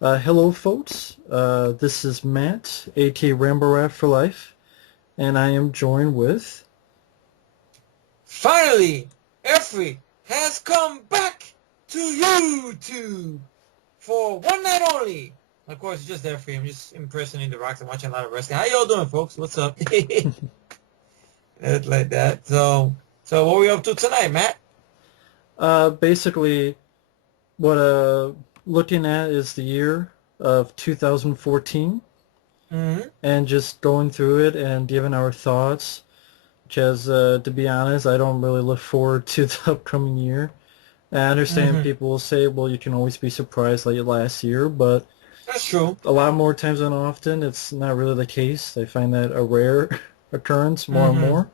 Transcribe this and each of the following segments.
Hello, folks. This is Matt, aka Rambo Rat for Life, and I am joined with. Finally, Efree has come back to YouTube for one night only. Of course, it's just Efree. I'm just impersonating the Rocks and watching a lot of wrestling. How y'all doing, folks? What's up? It's like that. So what are we up to tonight, Matt? Basically, what looking at is the year of 2014, Mm-hmm. and just going through it and giving our thoughts. Because, to be honest, I don't really look forward to the upcoming year. I understand Mm-hmm. people will say, well, you can always be surprised like last year, but That's true. a lot more times than often, it's not really the case. I find that a rare occurrence more and Mm-hmm. more.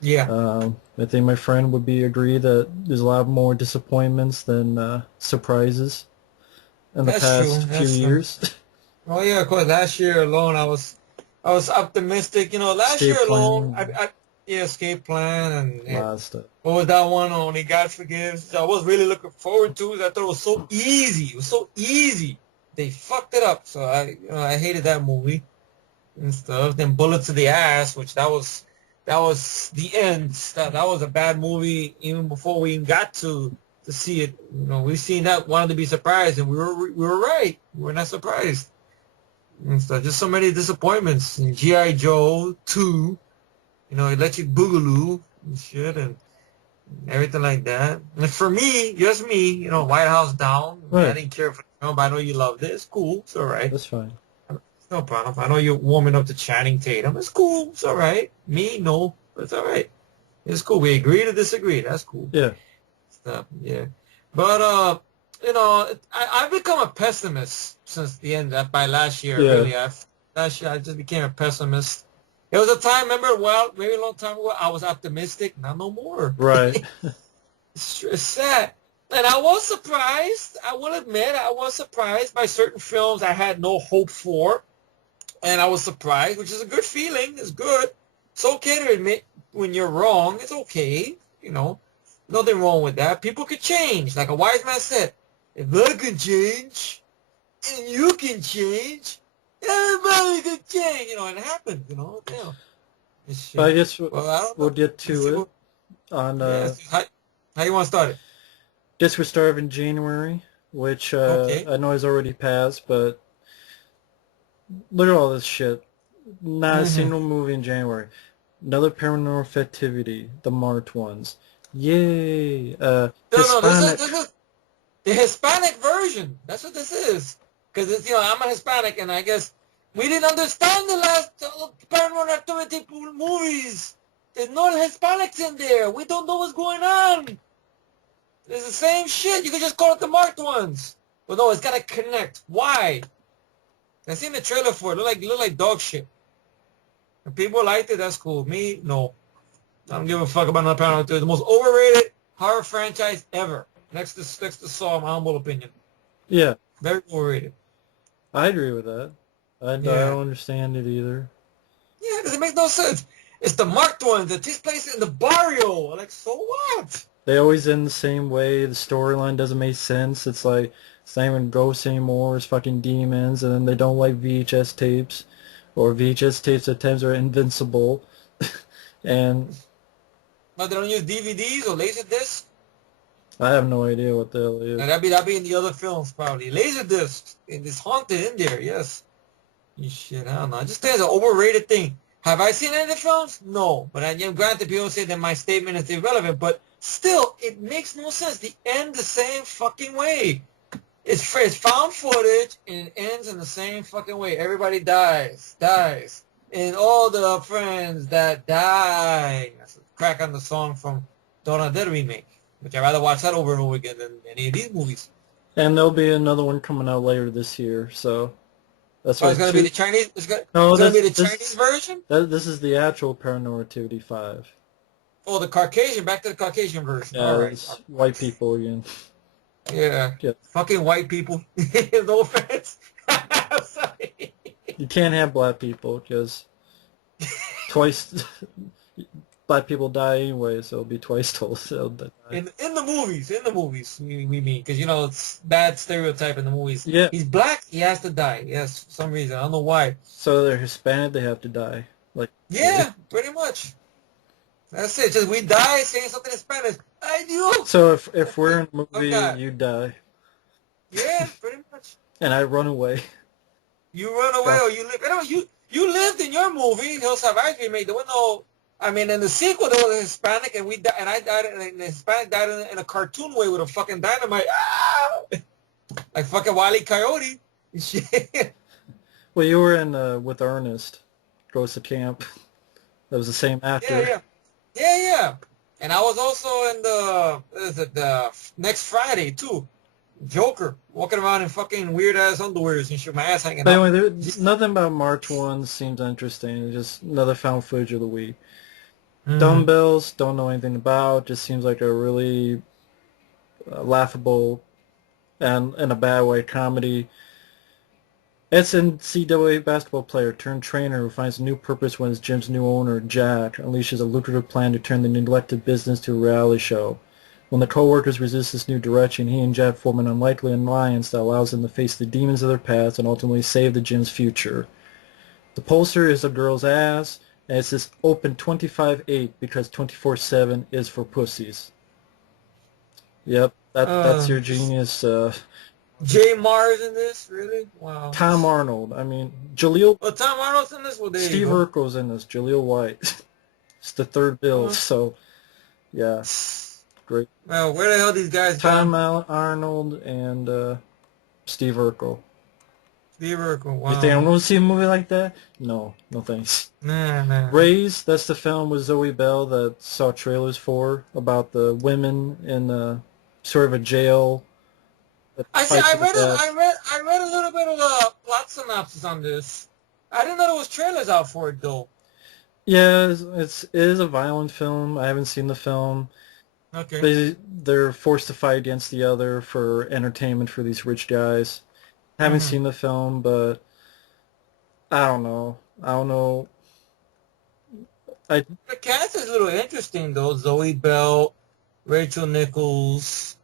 Yeah, I think my friend would be agree that there's a lot more disappointments than surprises in the that's true. past few That's true. years. Oh yeah, of course. Last year alone, I was optimistic. Last year Escape alone, plan, yeah, escape plan a lot of stuff. what was that one? Only God Forgives. I was really looking forward to it. I thought it was so easy. It was so easy. They fucked it up. So I hated that movie and stuff. Then Bullet to the Ass, which that was the end. That was a bad movie even before we even got to see it. We seen that, wanted to be surprised, and we were right. We were not surprised and stuff. Just so many disappointments. And G.I. Joe 2, Electric Boogaloo and shit, and everything like that. And for me, just me, White House Down. I mean, I Right, didn't care for the film, but I know you loved it. It's cool. It's all right. that's fine. It's no problem. I know you're warming up to Channing Tatum. It's cool. It's all right. Me, no, but it's all right. It's cool. We agree to disagree. That's cool. Yeah, Stuff, yeah. But I've become a pessimist since the end by last year. yeah, Really, last year I just became a pessimist. There was a time, remember, well, maybe a long time ago, I was optimistic. Not no more. right. It's sad. And I was surprised. I will admit, I was surprised by certain films I had no hope for. And I was surprised, which is a good feeling. It's good. It's okay to admit when you're wrong. It's okay. Nothing wrong with that. People could change. Like a wise man said, if I can change, and you can change, everybody can change. It happens, This I shit. guess Well, I don't we'll know. get Let's to see it what, on. yes. How you want to start it? Guess we start in January, which Okay. I know has already passed, but look at all this shit. Not a Mm-hmm. single movie in January. Another Paranormal Activity, the Marked ones. Yay! No, this is, Hispanic. this is the Hispanic version. That's what this is. Because I'm a Hispanic, and I guess we didn't understand the last Paranormal Activity movies. There's no Hispanics in there. We don't know what's going on. It's the same shit. You could just call it the marked ones. But no, it's got to connect. Why? I seen the trailer for it. Look like dog shit. If people liked it, that's cool. Me, no. I don't give a fuck about no Paranormal Activity. The most overrated horror franchise ever. Next to Saw, my humble opinion. Yeah, Very overrated. I agree with that. I Yeah. don't understand it either. Yeah, because it makes no sense. It's the marked ones that takes place in the barrio. Like, so what? They always end the same way. The storyline doesn't make sense. It's like it's not even ghosts anymore. It's fucking demons, and then they don't like VHS tapes, or VHS tapes at times are invincible. And But they don't use DVDs or Laserdisc. I have no idea what the hell it And is. that'd be in the other films probably. Laserdisc. It's haunted in there, yes. You shit, I don't know. I just think it's an overrated thing. Have I seen any of the films? No. But granted, people say that my statement is irrelevant, but still, it makes no sense. They end the same fucking way. It's found footage, and it ends in the same fucking way. Everybody dies. And all the friends that die. That's a crack on the song from Dawn of the Dead remake, which I'd rather watch that over and over again than any of these movies. And there'll be another one coming out later this year, so that's Oh, why it's gonna be two. the Chinese. It's gonna, No, it's gonna be the Chinese version. this is the actual Paranormal Activity 5. Oh, the Caucasian. Back to the Caucasian version. All Yeah, right. it's white people again. Yeah. Yeah, Fucking white people. No offense. Sorry. you can't have black people because twice black people die anyway, so it'll be twice told. So In the movies, we mean, because it's bad stereotype in the movies. yeah. He's black, he has to die. Yes, for some reason, I don't know why. So they're Hispanic, they have to die. Like Yeah, pretty much. That's it. Just we die saying something in Spanish. Ay Dios. so if we're in a movie, Okay. you die, Yeah, pretty much. and I run away. You run away or you live. You lived in your movie, Hill Savage remake. There was no. I mean, in the sequel there was a Hispanic, and I died, and the Hispanic died in a cartoon way with a fucking dynamite. Ah! Like fucking Wile E. Coyote. Shit. Well, you were in with Ernest, Goes to Camp. That was the same actor. Yeah. And I was also in the next Friday too. Joker, walking around in fucking weird ass underwears and shit, my ass hanging out. Anyway, nothing about March 1 seems interesting. It's just another found footage of the week. Dumbbells, don't know anything about. Just seems like a really laughable and in a bad way comedy. NCAA basketball player turned trainer who finds a new purpose when his gym's new owner, Jack, unleashes a lucrative plan to turn the neglected business to a reality show. When the co-workers resist this new direction, he and Jack form an unlikely alliance that allows them to face the demons of their past and ultimately save the gym's future. The poster is a girl's ass, and it says open 25/8 because 24/7 is for pussies. Yep, that's your genius. Jay Mars in this, really? Wow. Tom Arnold. I mean, Jaleel. Well, Tom Arnold's in this. Well, there Steve you go. Urkel's in this. Jaleel White. It's the third bill. So, yeah, great. Well, where the hell these guys Tom gone? Arnold and Steve Urkel. Steve Urkel. Wow. You think I'm going to see a movie like that? No thanks. Nah. Raised, that's the film with Zoe Bell that saw trailers for about the women in sort of a jail. I read a little bit of the plot synopsis on this. I didn't know there was trailers out for it though. Yeah, it is a violent film. I haven't seen the film. Okay. They're forced to fight against the other for entertainment for these rich guys. Haven't seen the film, but I don't know. The cast is a little interesting though. Zoe Bell, Rachel Nichols,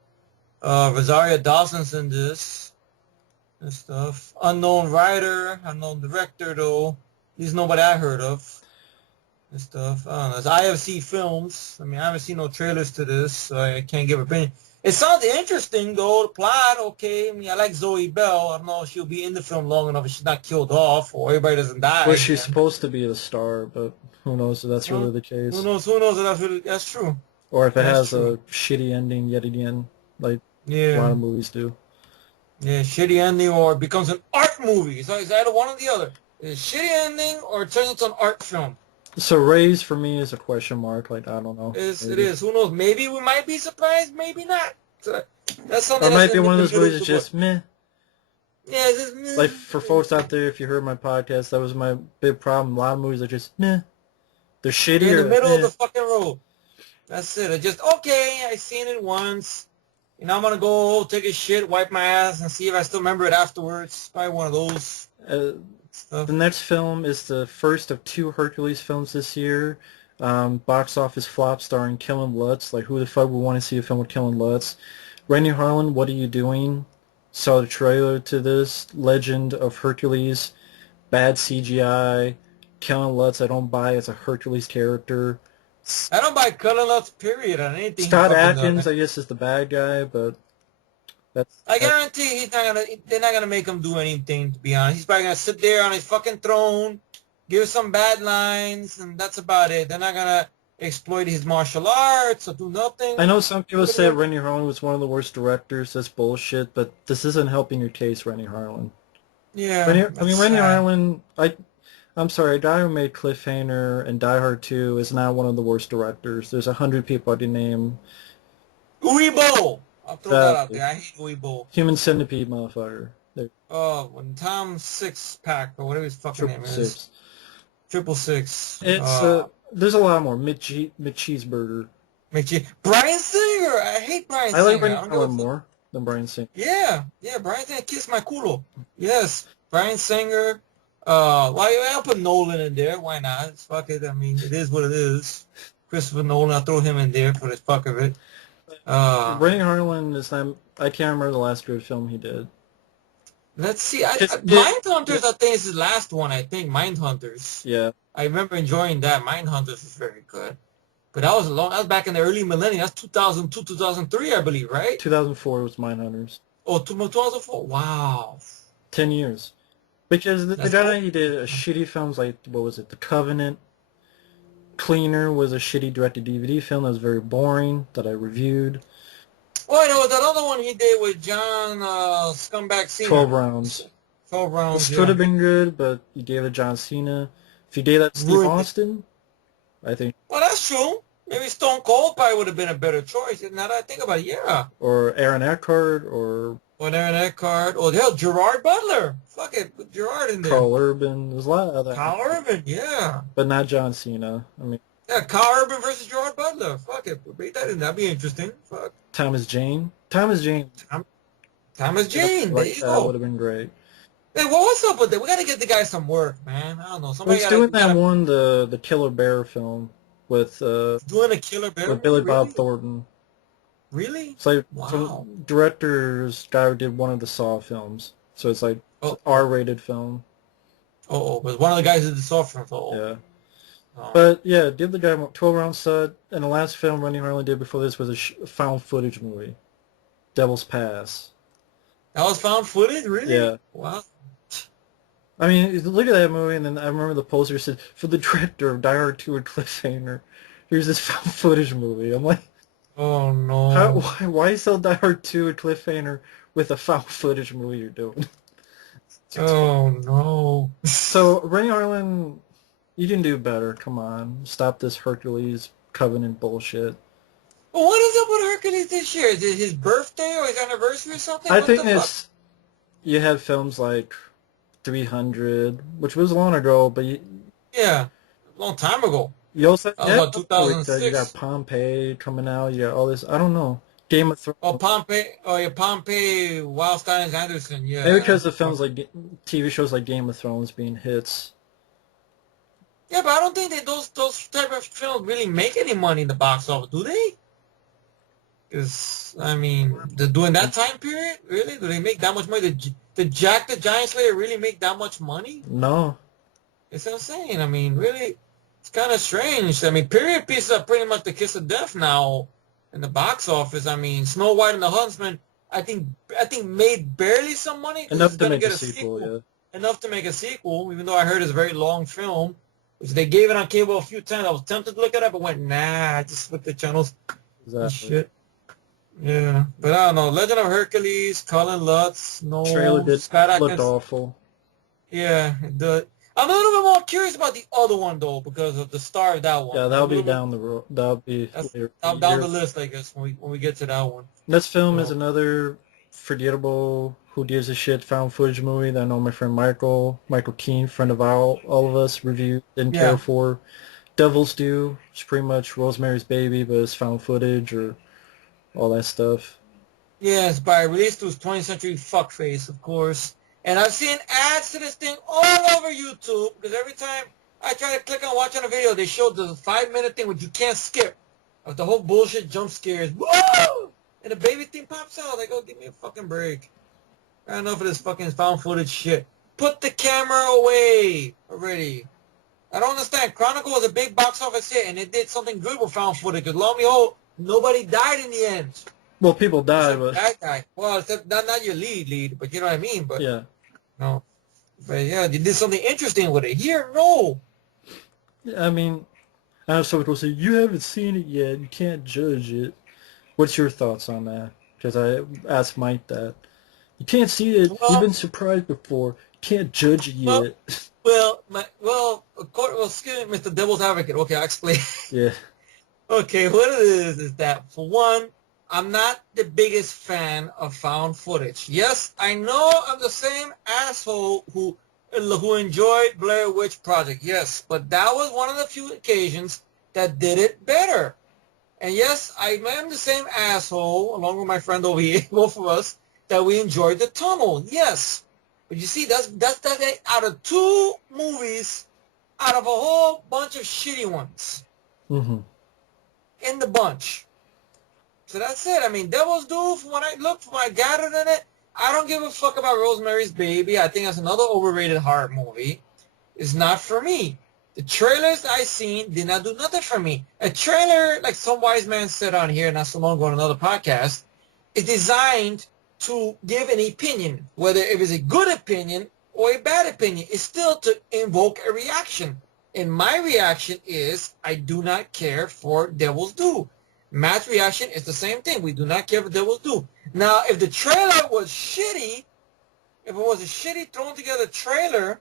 Rosario Dawson's in this and stuff. Unknown writer, unknown director though. He's nobody I heard of and stuff. I don't know. It's IFC Films. I mean, I haven't seen no trailers to this, so I can't give an opinion. It sounds interesting though. The plot, okay. I mean, I like Zoe Bell. I don't know if she'll be in the film long enough if she's not killed off or everybody doesn't die. Well, she's supposed to be the star, but who knows if that's really the case. Who knows if that's true. Or if it has a shitty ending yet again, like a lot of movies do. Yeah, shitty ending or it becomes an art movie. So it's either one or the other. It's a shitty ending or it turns into an art film. So Raised for me is a question mark. Like, I don't know. It is. Who knows? Maybe we might be surprised. Maybe not. So that's something. Or it might be one of those movies that's just meh. Yeah, it's just meh. Like for folks out there, if you heard my podcast, that was my big problem. A lot of movies are just meh. They're shitty. They're in the middle of the fucking road. That's it. It's just okay. I seen it once. I'm gonna go take a shit, wipe my ass, and see if I still remember it afterwards. Probably one of those. The next film is the first of 2 Hercules films this year. Box office flop starring Kellen Lutz. Like, who the fuck would want to see a film with Kellen Lutz? Rennie Harlan, What Are You Doing? Saw the trailer to this. Legend of Hercules. Bad CGI. Kellen Lutz, I don't buy as a Hercules character. I don't buy Kellen Lutz, period, on anything. Scott Adkins, I guess, is the bad guy, but I guarantee they're not gonna make him do anything, to be honest. He's probably gonna sit there on his fucking throne, give some bad lines, and that's about it. They're not gonna exploit his martial arts or do nothing. I know some people say Rennie Harlan was one of the worst directors. That's bullshit, but this isn't helping your case, Rennie Harlan. Yeah. Rennie Harlan, I'm sorry, a guy who made Cliffhanger and Die Hard 2 is not one of the worst directors. There's 100 people I can name. Uwe I'll throw that out there. I hate Uwe Human Centipede, motherfucker. When Tom Six Pack or whatever his fucking name is. 666. It's there's a lot more. McCheeseburger. Bryan Singer. I hate Bryan Singer. I like Rennie Harlan more than Bryan Singer. Yeah, Bryan Singer kissed my culo. Yes, Bryan Singer. I'll put Nolan in there. Why not? Fuck it. I mean, it is what it is. Christopher Nolan. I'll throw him in there for the fuck of it. Ray Harlan is not. I can't remember the last good film he did. Let's see. Yeah, Mindhunters, I think, is his last one. I think Mindhunters. yeah. I remember enjoying that. Mindhunters was very good. But that was That was back in the early millennium. That's 2002, 2003, I believe, right? 2004 was Mindhunters. Oh, 2004. Wow. 10 years. Because the That's guy he did shitty films like, what was it, The Covenant. Cleaner was a shitty direct-to-DVD film that was very boring, that I reviewed. Well, there was that other one he did with John Scumbag Cena. 12 Rounds. 12 Rounds, This could have been good, but you gave it John Cena. If you gave that Steve Austin, I think. Well, that's true. Maybe Stone Cold probably would have been a better choice. Now that I think about it, yeah. Or Aaron Eckhart, or Aaron Eckhart. Oh, hell, Gerard Butler. Fuck it, put Gerard in there. Carl Urban. There's a lot of other. Carl Urban, yeah. But not John Cena. I mean. Yeah, Carl Urban versus Gerard Butler. Fuck it, put that in. That'd be interesting. Fuck. Thomas Jane. Thomas Jane. There you go. That would have been great. Hey, what's up with that? We gotta get the guy some work, man. I don't know. Somebody doing that one, the Killer Bear film with doing a Killer Bear with Billy Bob Thornton. Really? It's like wow. Director's guy who did one of the Saw films, so it's like R-rated film. But one of the guys did the Saw film. Yeah. But yeah, did the guy 12 Round Stud, and the last film Ray Harlan did before this was a found footage movie, Devil's Pass. That was found footage, really? Yeah. Wow. I mean, look at that movie, and then I remember the poster said, for the director of Die Hard 2 and Cliffhanger, here's this found footage movie. I'm like, oh no. Why sell Die Hard 2 and Cliffhanger with a found footage movie you're doing? Oh no. So, Ray Harlan, you can do better. Come on. Stop this Hercules Covenant bullshit. Well, what is up with Hercules this year? Is it his birthday or his anniversary or something? I think it's, you have films like 300, which was long ago, but yeah, a long time ago. You also about 2006. You got Pompeii coming out. You got all this. I don't know. Game of Thrones. Oh, Pompeii. Oh, yeah, Pompeii. Wildstein Anderson. Yeah. Maybe because of films like TV shows like Game of Thrones being hits. Yeah, but I don't think those type of films really make any money in the box office, do they? Because I mean, during that time period, really, do they make that much money? Did Jack the Giant Slayer really make that much money? No. That's what I'm saying. I mean, really, it's kind of strange. I mean, period pieces are pretty much the kiss of death now in the box office. I mean, Snow White and the Huntsman, I think made barely some money. Enough to make a sequel, yeah. Enough to make a sequel, even though I heard it's a very long film. Which they gave it on cable a few times. I was tempted to look it up, but went, nah, I just flipped the channels. Exactly. Shit. Yeah, but I don't know. Legend of Hercules, Colin Lutz, no. Trailer looked awful. Yeah, it did. I'm a little bit more curious about the other one though, because of the star of that one. Yeah, that'll be down the road. That'll be down the list, I guess, when we get to that one. This film is another forgettable, who gives a shit found footage movie that I know my friend Michael Keane, friend of all of us, reviewed, didn't care for. Devil's Due, it's pretty much Rosemary's Baby, but it's found footage or all that stuff. Yes, by released to 20th Century Fuckface, of course. And I've seen ads to this thing all over YouTube, because every time I try to click on watching a video, they show the 5-minute thing which you can't skip of the whole bullshit jump scares. Whoa! And the baby thing pops out. Like, oh, give me a fucking break. I don't know for this fucking found footage shit. Put the camera away already. I don't understand. Chronicle was a big box office hit, and it did something good with found footage. Because lo and behold, nobody died in the end. Well, people died, but that guy. Well, except not your lead, but you know what I mean. But yeah, no. But yeah, they did something interesting with it. Here, no. I mean, I know some people say you haven't seen it yet. You can't judge it. What's your thoughts on that? Because I asked Mike that. You can't see it. Well, you've been surprised before. You can't judge it yet. Excuse me, Mr. Devil's Advocate. Okay, I'll explain. Yeah. Okay, what it is that, for one, I'm not the biggest fan of found footage. Yes, I know I'm the same asshole who enjoyed Blair Witch Project. Yes, but that was one of the few occasions that did it better. And yes, I am the same asshole, along with my friend over here, both of us, that we enjoyed The Tunnel. Yes. But you see, that's out of 2 movies, out of a whole bunch of shitty ones. Mm-hmm. in the bunch. So that's it. I mean, Devil's Due, from what I look, from what I gathered in it, I don't give a fuck about Rosemary's Baby. I think that's another overrated horror movie. It's not for me. The trailers I seen did not do nothing for me. A trailer, like some wise man said on here not so long ago on another podcast, is designed to give an opinion, whether it is a good opinion or a bad opinion. It's still to invoke a reaction. And my reaction is I do not care for Devil's Due. Matt's reaction is the same thing. We do not care for Devil's Due. Now, if the trailer was shitty, if it was a shitty thrown together trailer,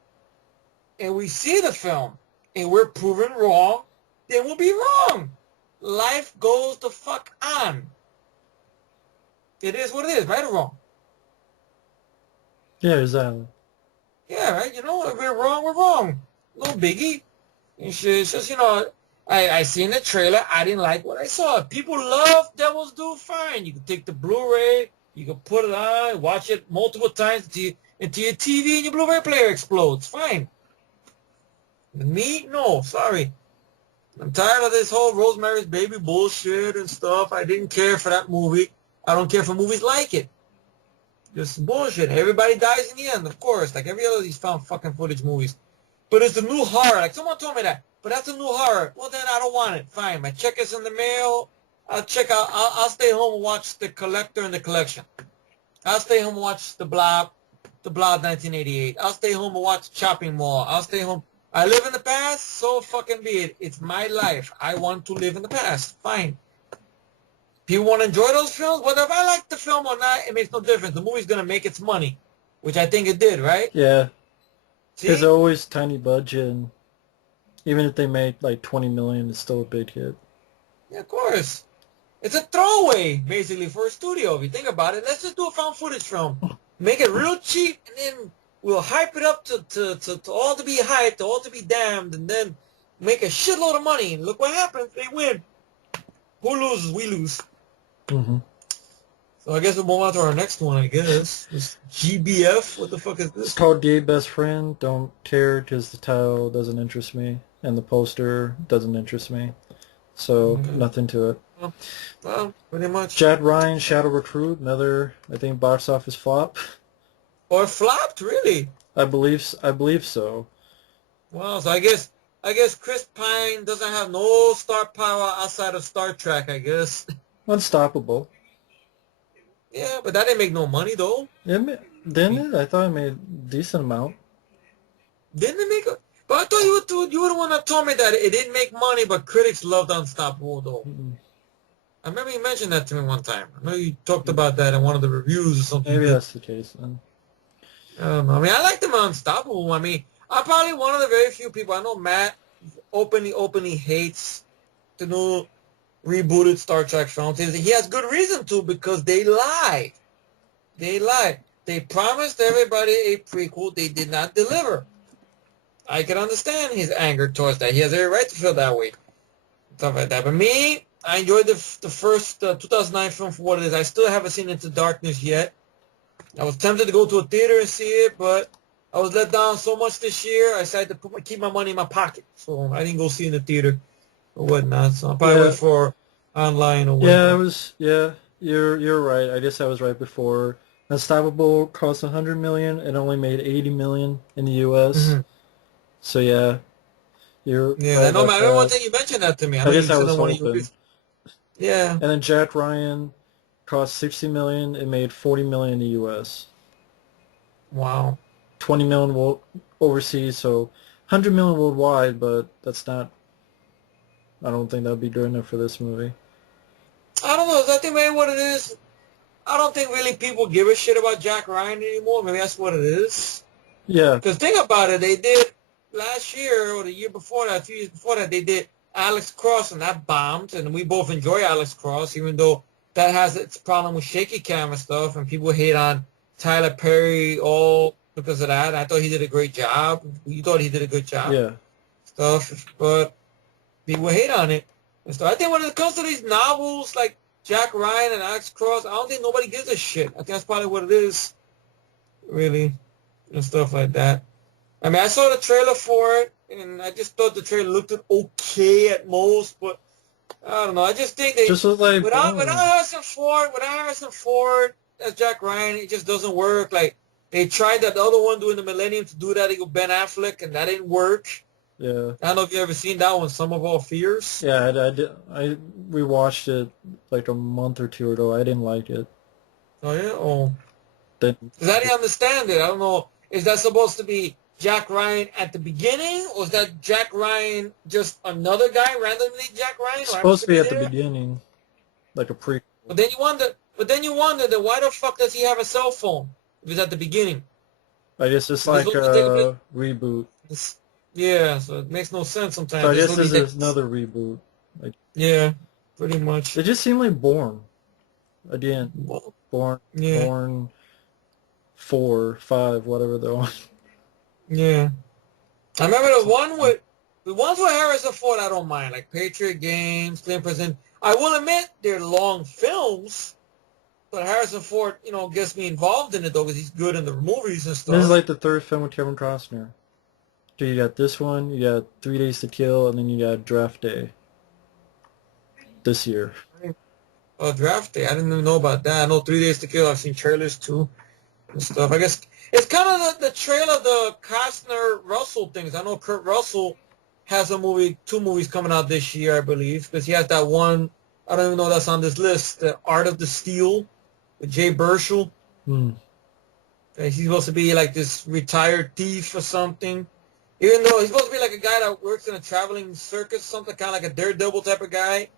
and we see the film, and we're proven wrong, then we'll be wrong. Life goes the fuck on. It is what it is, right or wrong? Yeah, exactly. Yeah, right? You know, if we're wrong, we're wrong. No biggie. It's just, you know, I seen the trailer. I didn't like what I saw. If people love Devil's Due, fine. You can take the Blu-ray. You can put it on, watch it multiple times until your TV and your Blu-ray player explodes. Fine. Me? No, sorry. I'm tired of this whole Rosemary's Baby bullshit and stuff. I didn't care for that movie. I don't care for movies like it. Just bullshit. Everybody dies in the end, of course, like every other of these found fucking footage movies. But it's the new horror. Like someone told me that. But that's a new horror. Well, then I don't want it. Fine. My check is in the mail. I'll stay home and watch The Collector and The Collection. I'll stay home and watch The Blob 1988. I'll stay home and watch Chopping Mall. I'll stay home. I live in the past, so fucking be it. It's my life. I want to live in the past. Fine. People want to enjoy those films? Whether if I like the film or not, it makes no difference. The movie's going to make its money, which I think it did, right? Yeah. See? There's always tiny budget, and even if they make like 20 million, it's still a big hit. Yeah, of course. It's a throwaway, basically, for a studio. If you think about it, let's just do a found footage film. Make it real cheap, and then we'll hype it up to all to be hyped, all to be damned, and then make a shitload of money. And look what happens. They win. Who loses? We lose. Mm-hmm. So I guess we'll move on to our next one, I guess. This GBF. What the fuck is this? It's called Gay Best Friend. Don't care because the title doesn't interest me, and the poster doesn't interest me. So, nothing to it. Well, pretty much. Jack Ryan, Shadow Recruit, another, I think, box office flop. Or flopped, really? I believe so. Wow, so I guess Chris Pine doesn't have no star power outside of Star Trek, I guess. Unstoppable. Yeah, but that didn't make no money, though. Didn't it? I thought it made a decent amount. Didn't it make a... But I thought you were the one that told me that it didn't make money, but critics loved Unstoppable, though. Mm-hmm. I remember you mentioned that to me one time. I know you talked about that in one of the reviews or something. Maybe that's the case, then. I don't know. I mean, I like them Unstoppable. I mean, I'm probably one of the very few people. I know Matt openly hates the new rebooted Star Trek films. He has good reason to, because they lie. They lie. They promised everybody a prequel. They did not deliver. I can understand his anger towards that. He has every right to feel that way. Stuff like that. But me, I enjoyed the first 2009 film for what it is. I still haven't seen Into Darkness yet. I was tempted to go to a theater and see it, but I was let down so much this year, I decided to keep my money in my pocket. So I didn't go see it in the theater or whatnot. So I'll probably wait for online or whatnot. You're right. I guess I was right before. Unstoppable cost $100 million and only made $80 million in the U.S. Mm-hmm. So yeah, you're I know. I one thing you mentioned that to me. I guess I was hoping. Yeah. And then Jack Ryan cost $60 million. It made $40 million in the U.S. Wow. $20 million overseas, so $100 million worldwide. But that's not. I don't think that'd be good enough for this movie. I don't know. I think maybe what it is. I don't think really people give a shit about Jack Ryan anymore. Maybe that's what it is. Yeah. Because think about it. They did last year or the year before that, a few years before that, they did Alex Cross, and that bombed. And we both enjoy Alex Cross, even though that has its problem with shaky camera stuff, and people hate on Tyler Perry all because of that. I thought he did a great job. You thought he did a good job. Yeah. Stuff, but people hate on it. And so I think when it comes to these novels like Jack Ryan and Alex Cross, I don't think nobody gives a shit. I think that's probably what it is, really, and stuff like that. I mean, I saw the trailer for it, and I just thought the trailer looked okay at most, but I don't know. I just think they Just was like without boring. Harrison Ford as Jack Ryan, it just doesn't work. Like they tried that other one doing the Millennium to do that with Ben Affleck, and that didn't work. Yeah. I don't know if you ever seen that one, Some of Our Fears. Yeah, I did. I rewatched it like a month or two ago. I didn't like it. Oh yeah. Oh, Then, because I didn't understand it. I don't know. Is that supposed to be Jack Ryan at the beginning, or is that Jack Ryan just another guy randomly Jack Ryan it's who happens supposed to to be be at the there? beginning, like a prequel. But then you wonder. But then you wonder that why the fuck does he have a cell phone if it's at the beginning? I guess it's If it's like supposed to take a place. a reboot. Yeah, so it makes no sense So I sometimes. It's guess literally this that. is another reboot. Like Yeah, pretty much. they just seem like Born again. Well, Born, yeah, Born 4, 5, whatever they're on. yeah. I remember the ones with Harrison Ford. I don't mind, like Patriot Games, Clean Present. I will admit they're long films, but Harrison Ford, gets me involved in it though because he's good in the movies and This is stuff. like the third film with Kevin Costner. So you got this one, you got 3 Days to Kill, and then you got Draft Day this year. Oh, Draft Day. I didn't even know about that. I know 3 Days to Kill. I've seen trailers too and stuff. I guess it's kind of the trail of the Costner Russell things. I know Kurt Russell has two movies coming out this year, I believe, because he has that one. I don't even know that's on this list. The Art of the Steal with Jay Baruchel. Hmm. He's supposed to be like this retired thief or something. Even though he's supposed to be like a guy that works in a traveling circus, something kind of like a daredevil type of guy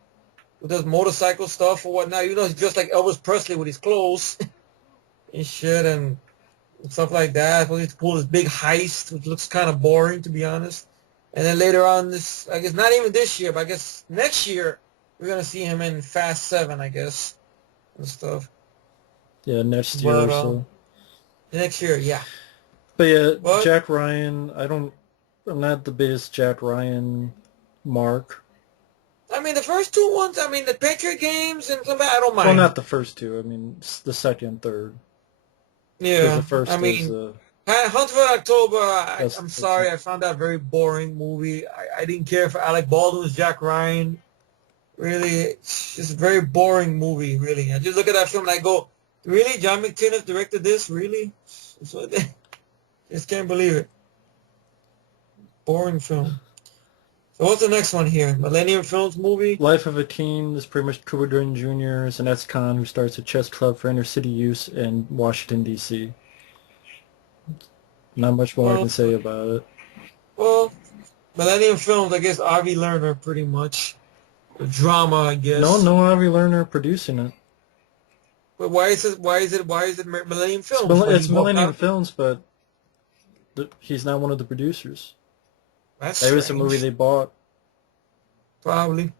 who does motorcycle stuff or whatnot. Even though he's just like Elvis Presley with his clothes and shit and stuff like that. Supposed to pull this big heist, which looks kind of boring to be honest. And then later on, this I guess not even this year, but I guess next year we're gonna see him in Fast 7, I guess, and stuff. Yeah, next year But or so. next year, yeah. But yeah, But Jack Ryan, I'm not the biggest Jack Ryan mark. I mean, the first two ones, I mean, the Patriot Games and some, I don't Well, mind. not the first two. I mean, the second, third. Because the Yeah, I first is, mean, Hunt for October. that's, I'm that's sorry, I found that very boring movie. I didn't care for Alec Baldwin's Jack Ryan. Really, it's just a very boring movie. Really, I just look at that film and I go, really, John McTiernan directed this? Really? So, just can't believe it. Boring film. So what's the next one here? Millennium Films movie. Life of a Teen is pretty much Cuba Gooding Jr. is an ex-con who starts a chess club for inner-city use in Washington, D.C. Not much more I Well, can say about it. well, Millennium Films. I guess Avi Lerner, pretty much. The drama, I guess. No Avi Lerner producing it. But why is it Millennium Films? But he It's walked Millennium out. Films, but he's not one of the producers. That's It was a movie strange. they bought. Probably.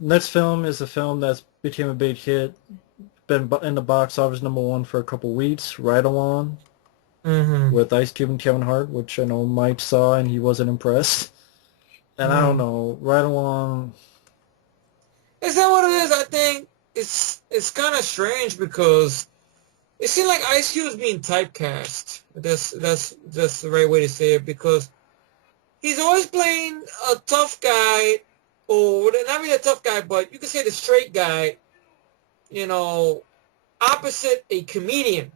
Next film is a film that's became a big hit. Been in the box office #1 for a couple weeks. Ride Along Mm-hmm. with Ice Cube and Kevin Hart, which I know Mike saw and he wasn't impressed. And I don't Mm. know, Ride Along. Is that what it is? I think it's kind of strange because it seemed like Ice Cube is being typecast. That's the right way to say it because he's always playing a tough guy, or not really a tough guy, but you could say the straight guy. You know, opposite a comedian.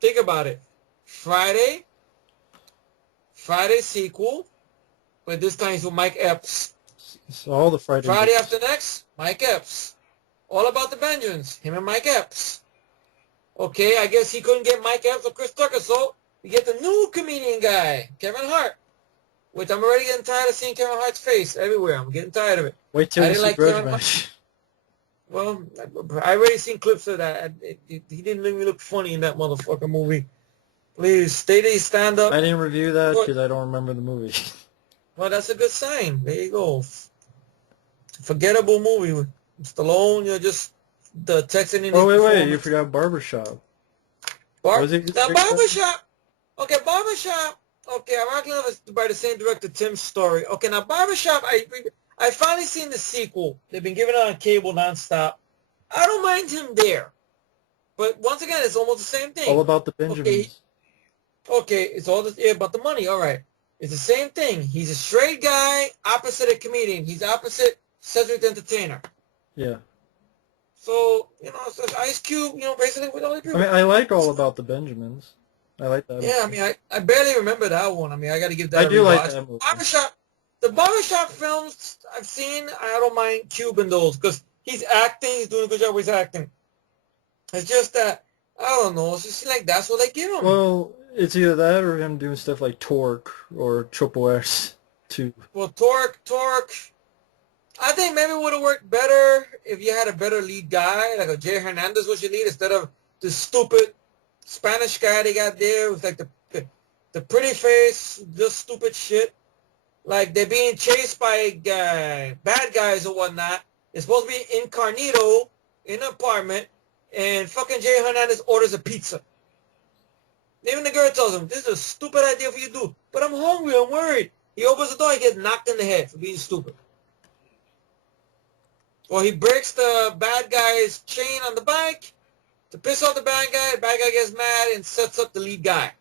Think about it. Friday sequel, but this time it's with Mike Epps. It's all the Friday Friday movies. after next, Mike Epps. All about the Benjamins, him and Mike Epps. Okay, I guess he couldn't get Mike Epps or Chris Tucker, so we get the new comedian guy, Kevin Hart. Which I'm already getting tired of seeing Kevin Hart's face everywhere. I'm getting tired of it. Wait till I you didn't see like Grudge Kevin Hart. Match. Well, I already seen clips of that. He didn't make me look funny in that motherfucker movie. Please, stay stand up. I didn't review that What? because I don't remember the movie. Well, that's a good sign. There you go. Forgettable movie with Stallone. Just the Texan in Oh, his wait, you performance. forgot Barbershop. Was it Now, straight up? Barbershop. Okay, Barbershop. Okay, I'm not gonna by the same director, Tim Story. Okay, now Barbershop. I finally seen the sequel. They've been giving it on cable nonstop. I don't mind him there, but once again, it's almost the same All thing. about the Okay, Benjamins. okay, it's all about the money. All right. It's the same thing. He's a straight guy, opposite a comedian. He's opposite Cedric the Entertainer. Yeah. So, it's like Ice Cube, basically with all the people. I mean, I like All About the Benjamins. I like that. Yeah, I mean, I barely remember that one. I mean, I got to give that I a do rewatch. like that movie. The barbershop films I've seen, I don't mind Cube in those because he's acting. He's doing a good job with his acting. It's just that, I don't know. It's just like that's what they give him. Well, it's either that or him doing stuff like Torque or Triple X too. Well, Torque, I think maybe it would have worked better if you had a better lead guy, like a Jay Hernandez was your lead instead of the stupid Spanish guy they got there with like the pretty face, just stupid shit. Like they're being chased by bad guys or whatnot. It's supposed to be incognito in an apartment, and fucking Jay Hernandez orders a pizza. Even the girl tells him, "This is a stupid idea for you to do, but I'm hungry, I'm worried." He opens the door, he gets knocked in the head for being stupid. Or he breaks the bad guy's chain on the bike to piss off the bad guy gets mad and sets up the lead guy.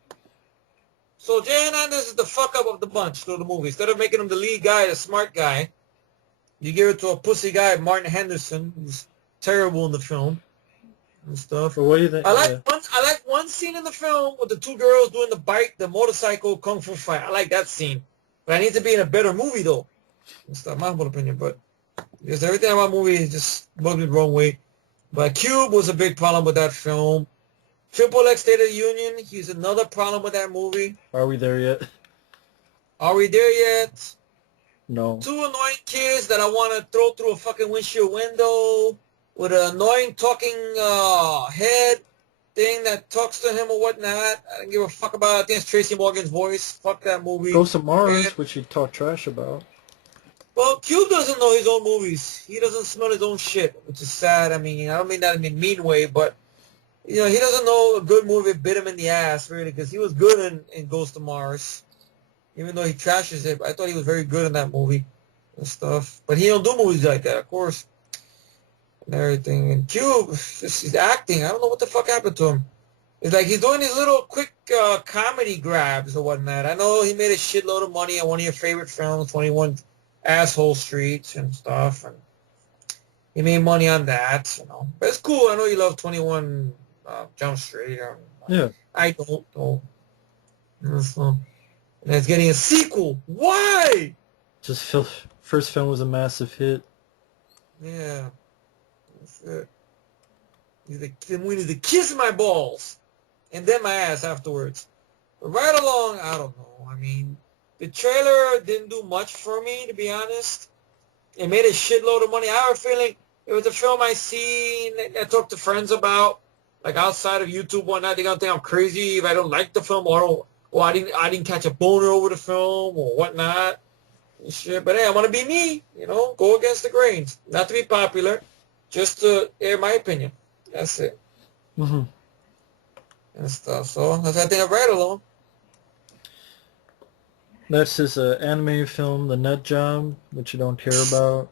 So Jay Hernandez is the fuck up of the bunch through the movie. Instead of making him the lead guy, the smart guy, you give it to a pussy guy, Martin Henderson, who's terrible in the film and stuff. But what do you think? I like one scene in the film with the two girls doing the motorcycle kung fu fight. I like that scene. But I need to be in a better movie though. That's not my humble opinion, but because everything about the movie just rubbed me the wrong way. But Cube was a big problem with that film. Triple X State of the Union, he's another problem with that movie. Are we there yet? Are we there yet? No. Two annoying kids that I want to throw through a fucking windshield window with an annoying talking head thing that talks to him or whatnot. I don't give a fuck about it. I think it's Tracy Morgan's voice. Fuck that movie. Ghost of Mars, which he talked trash about. Well, Cube doesn't know his own movies. He doesn't smell his own shit, which is sad. I mean, I don't mean that in a mean way, but he doesn't know a good movie bit him in the ass, really, because he was good in Ghost of Mars. Even though he trashes it, I thought he was very good in that movie and stuff. But he don't do movies like that, of course, and everything. And Cube, he's acting. I don't know what the fuck happened to him. It's like he's doing these little quick comedy grabs or whatnot. I know he made a shitload of money on one of your favorite films, 21 Asshole Streets and stuff, and he made money on that, But it's cool. I know you love 21 Jump Street. Yeah. I don't know. And it's getting a sequel. Why? Just first film was a massive hit. Yeah. That's it. We need to kiss my balls and then my ass afterwards. But right along, I don't know. I mean, the trailer didn't do much for me, to be honest. It made a shitload of money. I have a feeling it was a film I seen, I talked to friends about, like outside of YouTube one night. They're gonna think I'm crazy if I don't like the film or I didn't catch a boner over the film or whatnot. And shit. But hey, I want to be me, go against the grains, not to be popular, just to air my opinion. That's it. Mm-hmm. And stuff. So that's I think I'm right along. Next is an anime film, The Nut Job, which you don't care about.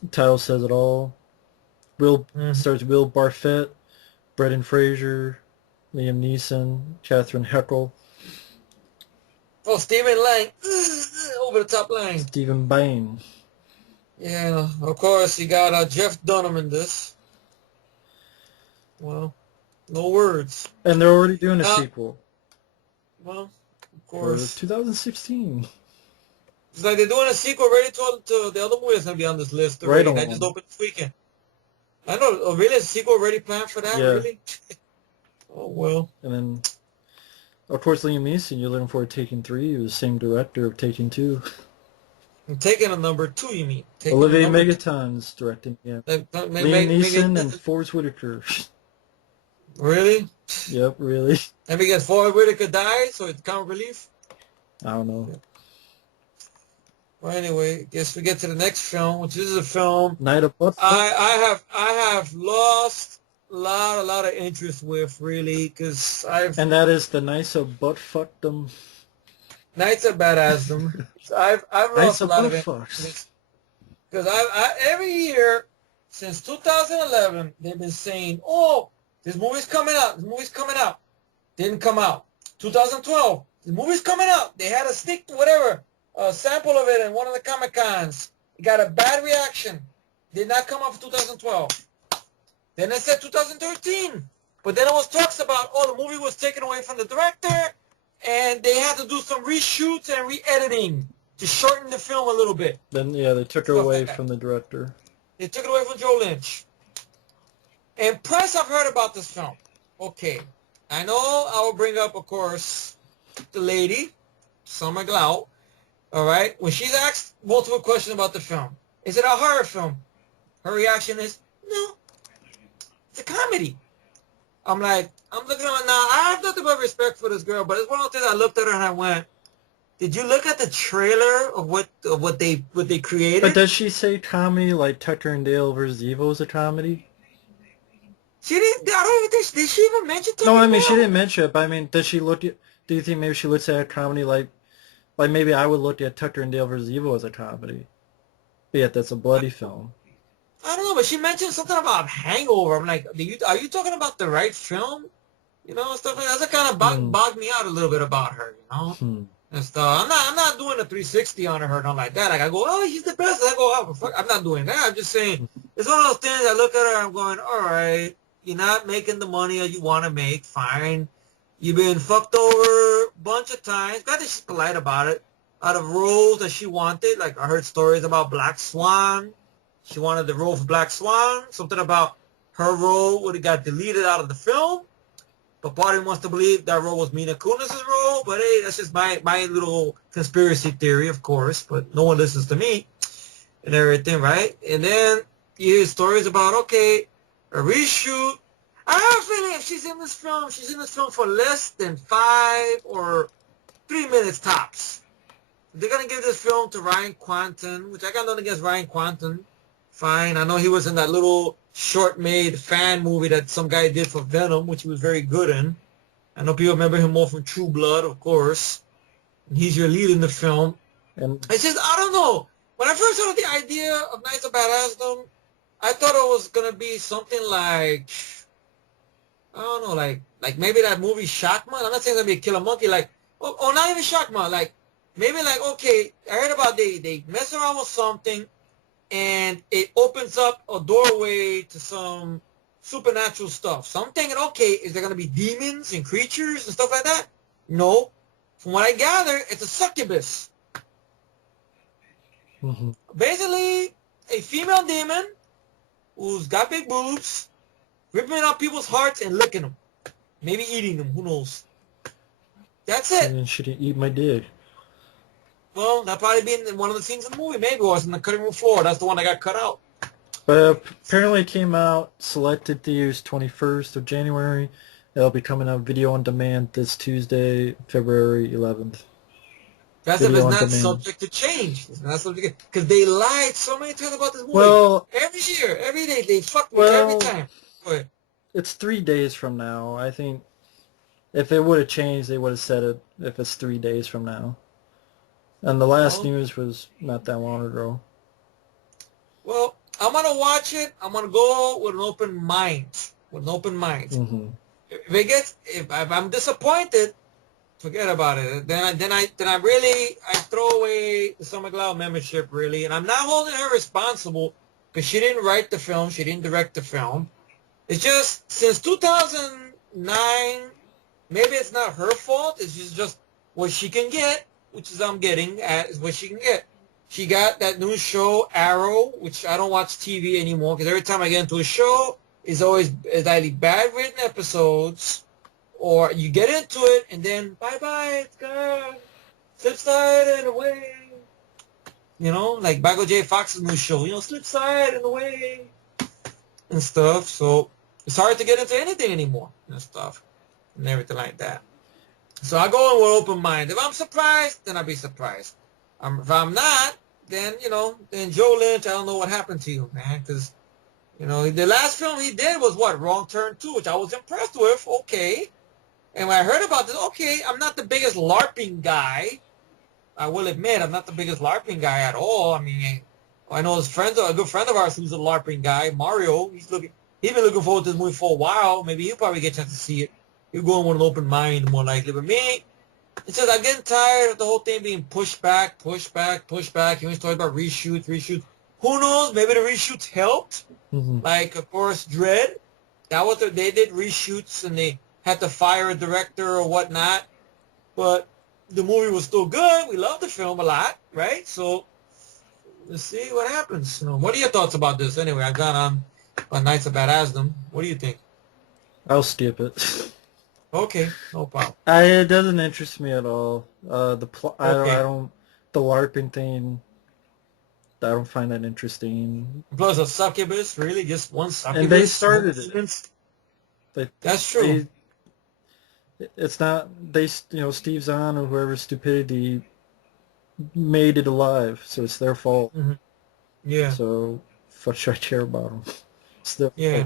The title says it all. Stars Will Barfett, Brendan Fraser, Liam Neeson, Catherine Heckle. Oh, Stephen Lang, over the top line. Stephen Bain. Yeah, of course, you got Jeff Dunham in this. Well, no words. And they're already doing a sequel. Well, of course. For 2016. It's like they're doing a sequel ready to the other movie that's going to be on this list already. Right on. That just opened this weekend. I know. Oh, really? A sequel already planned for that? Yeah. Really? Oh, well. And then, of course, Liam Neeson, you're looking for Taken 3. He was the same director of Taken 2. I'm taking a number 2, you mean? Olivier Megaton's directing, yeah. Liam Neeson and Forrest Whitaker. Really? Yep, really. And because Forrest Whitaker died, so it's comic relief? I don't know. Yeah. Well, anyway, guess we get to the next film, which is a film Night of Butt. I have lost a lot of interest with, really, because and that is the Nights of Butt Fuckdom. Nights of Badassdom. I've lost a lot of interest because every year since 2011 they've been saying, "Oh, this movie's coming out. This movie's coming out." Didn't come out. 2012 The movie's coming out. They had a stick, whatever, a sample of it in one of the Comic-Cons. It got a bad reaction. Did not come out for 2012. Then it said 2013. But then it was talks about, the movie was taken away from the director, and they had to do some reshoots and re-editing to shorten the film a little bit. Then, yeah, they took it away from the director. They took it away from Joe Lynch. And press, I've heard about this film. Okay. I know I will bring up, of course, the lady, Summer Glau, all right? When she's asked multiple questions about the film, is it a horror film? Her reaction is, no, it's a comedy. I'm like, I'm looking at her now. I have nothing but respect for this girl, but it's one of the things I looked at her and I went, did you look at the trailer of what they created? But does she say comedy like Tucker and Dale versus Evil is a comedy? She didn't. I don't even think. Did she even mention Tucker? No, I mean she didn't mention it. But I mean, does she look at? Do you think maybe she looks at a comedy like maybe I would look at Tucker and Dale versus Evil as a comedy? But yet that's a bloody film. I don't know, but she mentioned something about Hangover. I'm like, are you talking about the right film? You know, stuff like that. That kind of bogged me out a little bit about her. You know. And stuff. I'm not doing a 360 on her or nothing like that. Like I go, oh, she's the best. I go, oh, fuck. I'm not doing that. I'm just saying it's one of those things. I look at her, I'm going, all right, you're not making the money that you want to make. Fine, you've been fucked over a bunch of times. Glad that she's polite about it. Out of roles that she wanted, like I heard stories about Black Swan. She wanted the role for Black Swan. Something about her role would have got deleted out of the film. But part of me wants to believe that role was Mila Kunis' role. But hey, that's just my little conspiracy theory, of course. But no one listens to me and everything, right? And then you hear stories about, okay, a reshoot. I have a feeling if she's in this film for less than 5 or 3 minutes tops. They're going to give this film to Ryan Quanten, which I got nothing against Ryan Quanten. Fine. I know he was in that little short-made fan movie that some guy did for Venom, which he was very good in. I know people remember him more from True Blood, of course. And he's your lead in the film. And it's just, I don't know. When I first heard the idea of Knights of Badassdom, I thought it was going to be something like, I don't know, like maybe that movie Shockma. I'm not saying it's going to be a Killer Monkey, like, or not even Shockma, like, maybe like, okay, I heard about they mess around with something, and it opens up a doorway to some supernatural stuff. So I'm thinking, okay, is there going to be demons and creatures and stuff like that? No. From what I gather, it's a succubus. Mm-hmm. Basically, a female demon who's got big boobs, ripping out people's hearts and licking them. Maybe eating them. Who knows? That's it. And she didn't eat my dick. Well, that'll probably be in one of the scenes in the movie, maybe, or it's in the cutting room floor. That's the one that got cut out. But apparently it came out, selected theaters 21st of January. It'll be coming out video on demand this Tuesday, February 11th. That's video if it's not demand. subject to change. It's not subject to, because they lied so many times about this movie. Well, every year, every day, they fuck me every time. But it's 3 days from now. I think if it would have changed, they would have said it if it's 3 days from now. And the last news was not that long ago. Well, I'm going to watch it. I'm going to go with an open mind. With an open mind. Mm-hmm. If I'm disappointed, forget about it. Then I really throw away the Summer Glau membership, really. And I'm not holding her responsible because she didn't write the film. She didn't direct the film. It's just since 2009, maybe it's not her fault. It's just what she can get, which is I'm getting at, is what she can get. She got that new show, Arrow, which I don't watch TV anymore because every time I get into a show, it's always either bad written episodes or you get into it and then bye-bye, it's gone. Slip side and away. You know, like Michael J. Fox's new show, slip side and away and stuff. So it's hard to get into anything anymore and stuff and everything like that. So I go in with open mind. If I'm surprised, then I'll be surprised. If I'm not, then, then Joe Lynch, I don't know what happened to you, man. Because, the last film he did was what? Wrong Turn 2, which I was impressed with. Okay. And when I heard about this, okay, I'm not the biggest LARPing guy. I will admit, I'm not the biggest LARPing guy at all. I mean, I know a good friend of ours who's a LARPing guy, Mario. He's been looking forward to this movie for a while. Maybe he'll probably get a chance to see it. He'll go in with an open mind, more likely. But me, It's just I'm getting tired of the whole thing being pushed back, pushed back, pushed back. He always talking about reshoots, reshoots. Who knows? Maybe the reshoots helped. Hmm. Like, of course, Dread. That was they did reshoots and they had to fire a director or whatnot. But the movie was still good. We loved the film a lot, right? So let's see what happens. What are your thoughts about this? Anyway, I've gone on Nights of Badassdom. What do you think? I'll skip it. Okay, no problem. It doesn't interest me at all. The plot, I Okay. don't, the LARPing thing, I don't find that interesting. Plus a succubus, really? Just one And they succubus? No started it. incidents? They, That's true. it's not, Steve Zahn or whoever's stupidity made it alive, so it's their fault. Hmm. Yeah, So, what should I care about them? It's their yeah.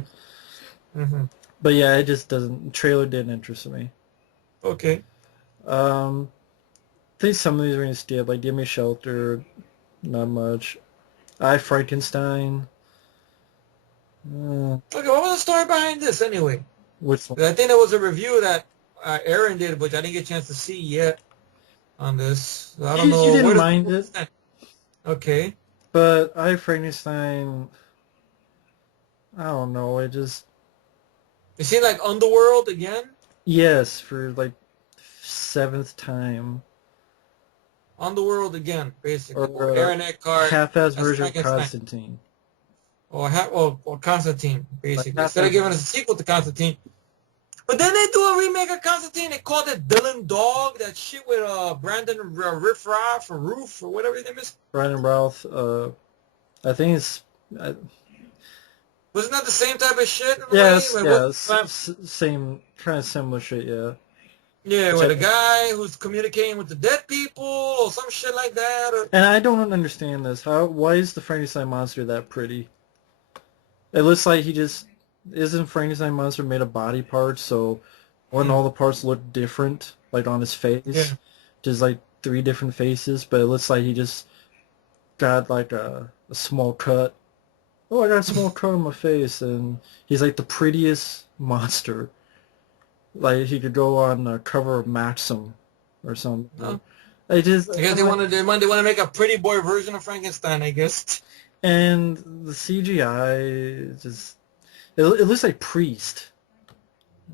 fault. Hmm. But yeah, it just doesn't, trailer didn't interest me. Okay. I think some of these are going to skip, like Give Me Shelter, not much. Frankenstein. Okay, what was the story behind this anyway? Which one? 'Cause I think there was a review that Aaron did, which I didn't get a chance to see yet on this. So I don't You know. didn't Where does mind it, stand? Okay. but Frankenstein, I don't know, it just, It seemed like Underworld again. yes, for like seventh time. Underworld again, basically. Or Aaron Eckhart half-ass as version of Frankenstein. Constantine. Or Constantine, Like basically. Instead half-ass of giving us a sequel to Constantine. But then they do a remake of Constantine. They called it Dylan Dog. That shit with Brandon Riff Raff or Roof or whatever his name is. Brandon Routh, I think it's, Wasn't that the same type of shit in a way? yes, Like, yeah, same, kind of similar shit, yeah. yeah, Which with a guy who's communicating with the dead people or some shit like that. Or, and I don't understand this. Why is the Frankenstein monster that pretty? It looks like isn't Frankenstein monster made of body parts, so when all the parts look different, like on his face, yeah. just like three different faces, but it looks like he just got like a small cut. Oh, I got a small cut on my face, and he's like the prettiest monster. Like he could go on the cover of Maxim or something. Oh. I guess they want to make a pretty boy version of Frankenstein, I guess. and the CGI just it looks like Priest.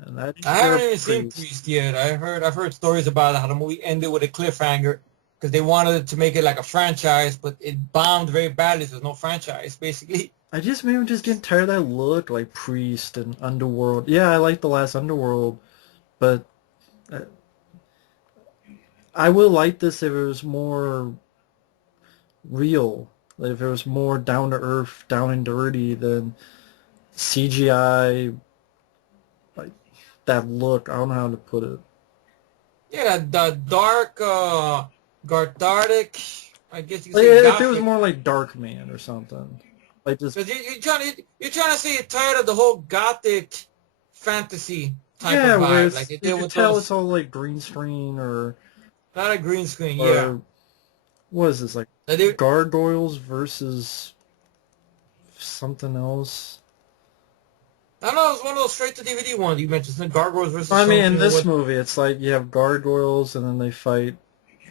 And I haven't even seen Priest yet. I've heard stories about how the movie ended with a cliffhanger because they wanted to make it like a franchise, but it bombed very badly. So there's no franchise, basically. I just maybe I'm just getting tired of that look, like Priest and Underworld. Yeah, I like the last Underworld, but uh, I would like this if it was more real, if it was more down to earth, down and dirty than CGI. Like that look, I don't know how to put it. Yeah, the dark, cathartic. I guess you could Like, say if gothic. it was more like Darkman or something, like just Because you're trying to say you're tired of the whole gothic fantasy type yeah, of where vibe, like they you did can with tell those. it's all like green screen Not a green screen, yeah. or what is this like Like they, Gargoyles versus something else? I don't know, it's one of those straight to DVD ones you mentioned, some Gargoyles versus I mean, in something. this movie, it's like you have gargoyles and then they fight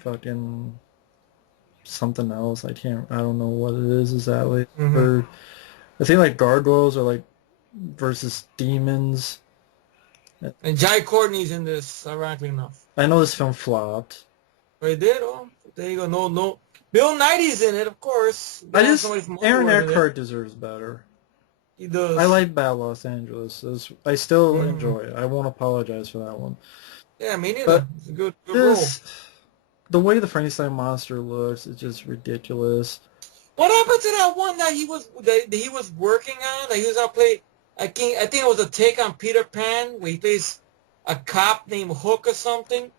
fucking something else. I don't know what it is exactly. Mm-hmm. Or I think like gargoyles are like versus demons. And Jai Courtney's in this, ironically enough. I know this film flopped. Oh, he did? Oh, there you go. No. Bill Nighy's in it, of course. Somebody from Aaron Hollywood in it. Eckhart deserves better. He does. I like Bad Los Angeles. I still Mhm. enjoy it. I won't apologize for that one. Yeah, me neither. But It's a good role. The way the Frankenstein monster looks is just ridiculous. What happened to that one that he was working on? That he was out play. I think it was a take on Peter Pan where he plays a cop named Hook or something.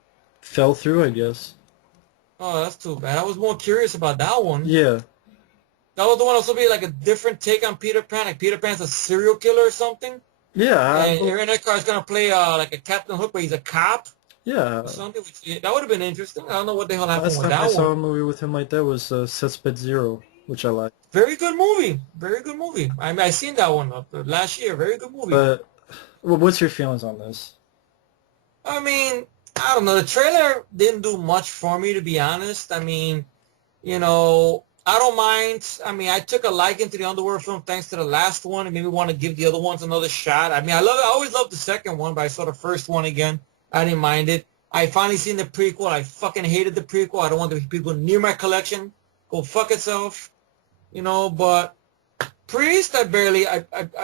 Fell through, I guess. Oh, that's too bad. I was more curious about that one. Yeah. That was the one that was supposed to be like a different take on Peter Pan. Like Peter Pan's a serial killer or something. Yeah. And Aaron Eckhart's gonna play like a Captain Hook where he's a cop. Yeah. Or something. That would have been interesting. I don't know what the hell happened Last with time I that saw one. a movie with him like that was Suspect Zero, which I like. Very good movie. Very good movie. I mean, I seen that one last year. Very good movie. But what's your feelings on this? I mean, I don't know. The trailer didn't do much for me, to be honest. I mean, you know, I don't mind. I mean, I took a liking to the Underworld film thanks to the last one. It made me want to give the other ones another shot. I mean, I always loved the second one, but I saw the first one again. I didn't mind it. I finally seen the prequel. I fucking hated the prequel. I don't want the people near my collection. Go fuck itself. You know, but Priest, I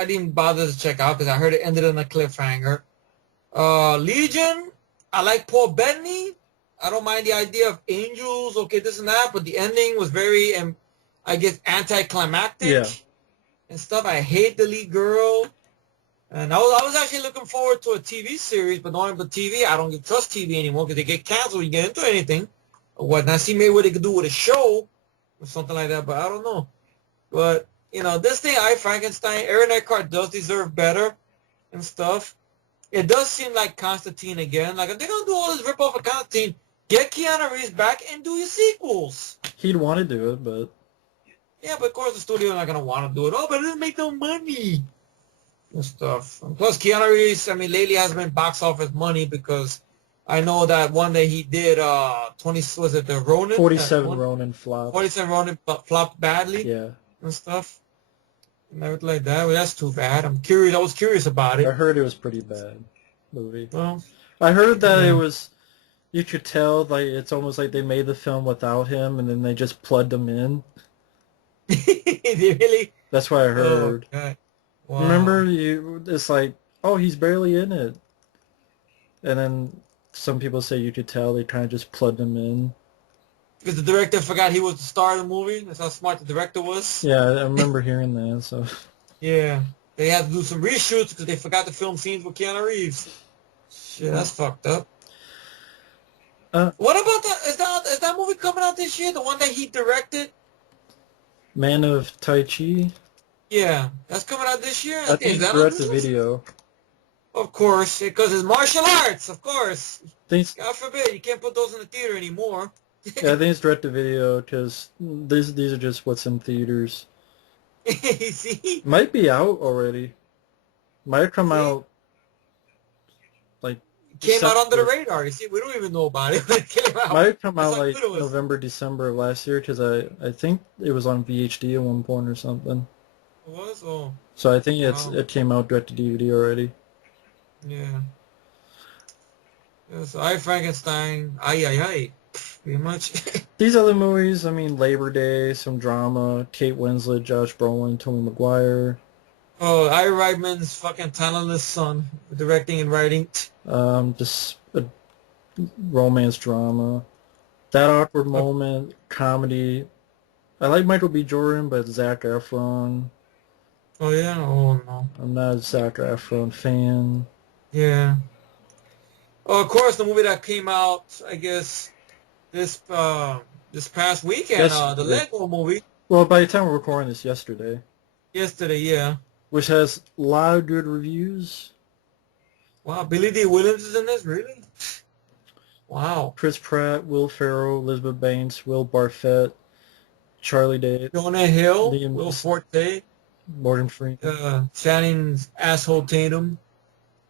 didn't bother to check out because I heard it ended on a cliffhanger. Legion, I like Paul Bettany. I don't mind the idea of angels, okay, this and that, but the ending was very, I guess, anticlimactic Yeah. and stuff. I hate the lead girl. And I was actually looking forward to a TV series, but knowing the TV, I don't trust TV anymore because they get canceled when you get into anything. Or what? Now, see maybe what they could do with a show or something like that, but I don't know. But, you know, this thing, Frankenstein, Aaron Eckhart does deserve better and stuff. It does seem like Constantine again. Like, if they're going to do all this rip-off of Constantine, get Keanu Reeves back and do your sequels. He'd want to do it, but... Yeah, but of course the studio's not going to want to do it. Oh, but it doesn't make no money and stuff. And plus, Keanu Reeves, I mean, lately hasn't been box office money because I know that one that he did, 20, was it the Ronin? 47 Ronin flopped. 47 Ronin flopped badly. Yeah. And stuff. And everything like that. Well, that's too bad. I'm curious. I was curious about it. I heard it was pretty bad movie. Well, I heard that it was, you could tell, like, it's almost like they made the film without him and then they just plugged him in. Really? That's what I heard. Oh, wow. Remember, it's like, oh, he's barely in it. And then some people say you could tell they kind of just plugged him in. Because the director forgot he was the star of the movie. That's how smart the director was. Yeah, I remember hearing that, so... Yeah. They had to do some reshoots because they forgot to film scenes with Keanu Reeves. Shit, that's fucked up. What about that? Is that movie coming out this year? The one that he directed? Man of Tai Chi? Yeah. That's coming out this year? I think direct the video. Of course, because it's martial arts, of course. God forbid, you can't put those in the theater anymore. Yeah, I think it's direct to video because these are just what's in theaters. See? Might be out already. Might come out like came out under the radar. You see, we don't even know about it. It came out. Might come out like November, December of last year because I think it was on VHD at one point or something. It was? Oh. So I think it came out direct to DVD already. Yeah. So Frankenstein. Ay. Pretty much. These other movies, I mean, Labor Day, some drama, Kate Winslet, Josh Brolin, Tobey Maguire. Oh, Ivan Reitman's fucking talentless son, directing and writing. Just a romance drama. That awkward moment, comedy. I like Michael B. Jordan, but Zac Efron. Oh, yeah? Oh, no. I'm not a Zac Efron fan. Yeah. Oh, of course, the movie that came out, I guess, this past weekend, the Lego movie. Well, by the time we're recording this, yesterday. Yesterday, yeah. Which has a lot of good reviews. Wow, Billy D. Williams is in this, really? Wow. Chris Pratt, Will Ferrell, Elizabeth Banks, Will Bartlett, Charlie Day, Jonah Hill, Will Forte, Morgan Freeman, Shannon's asshole Tatum.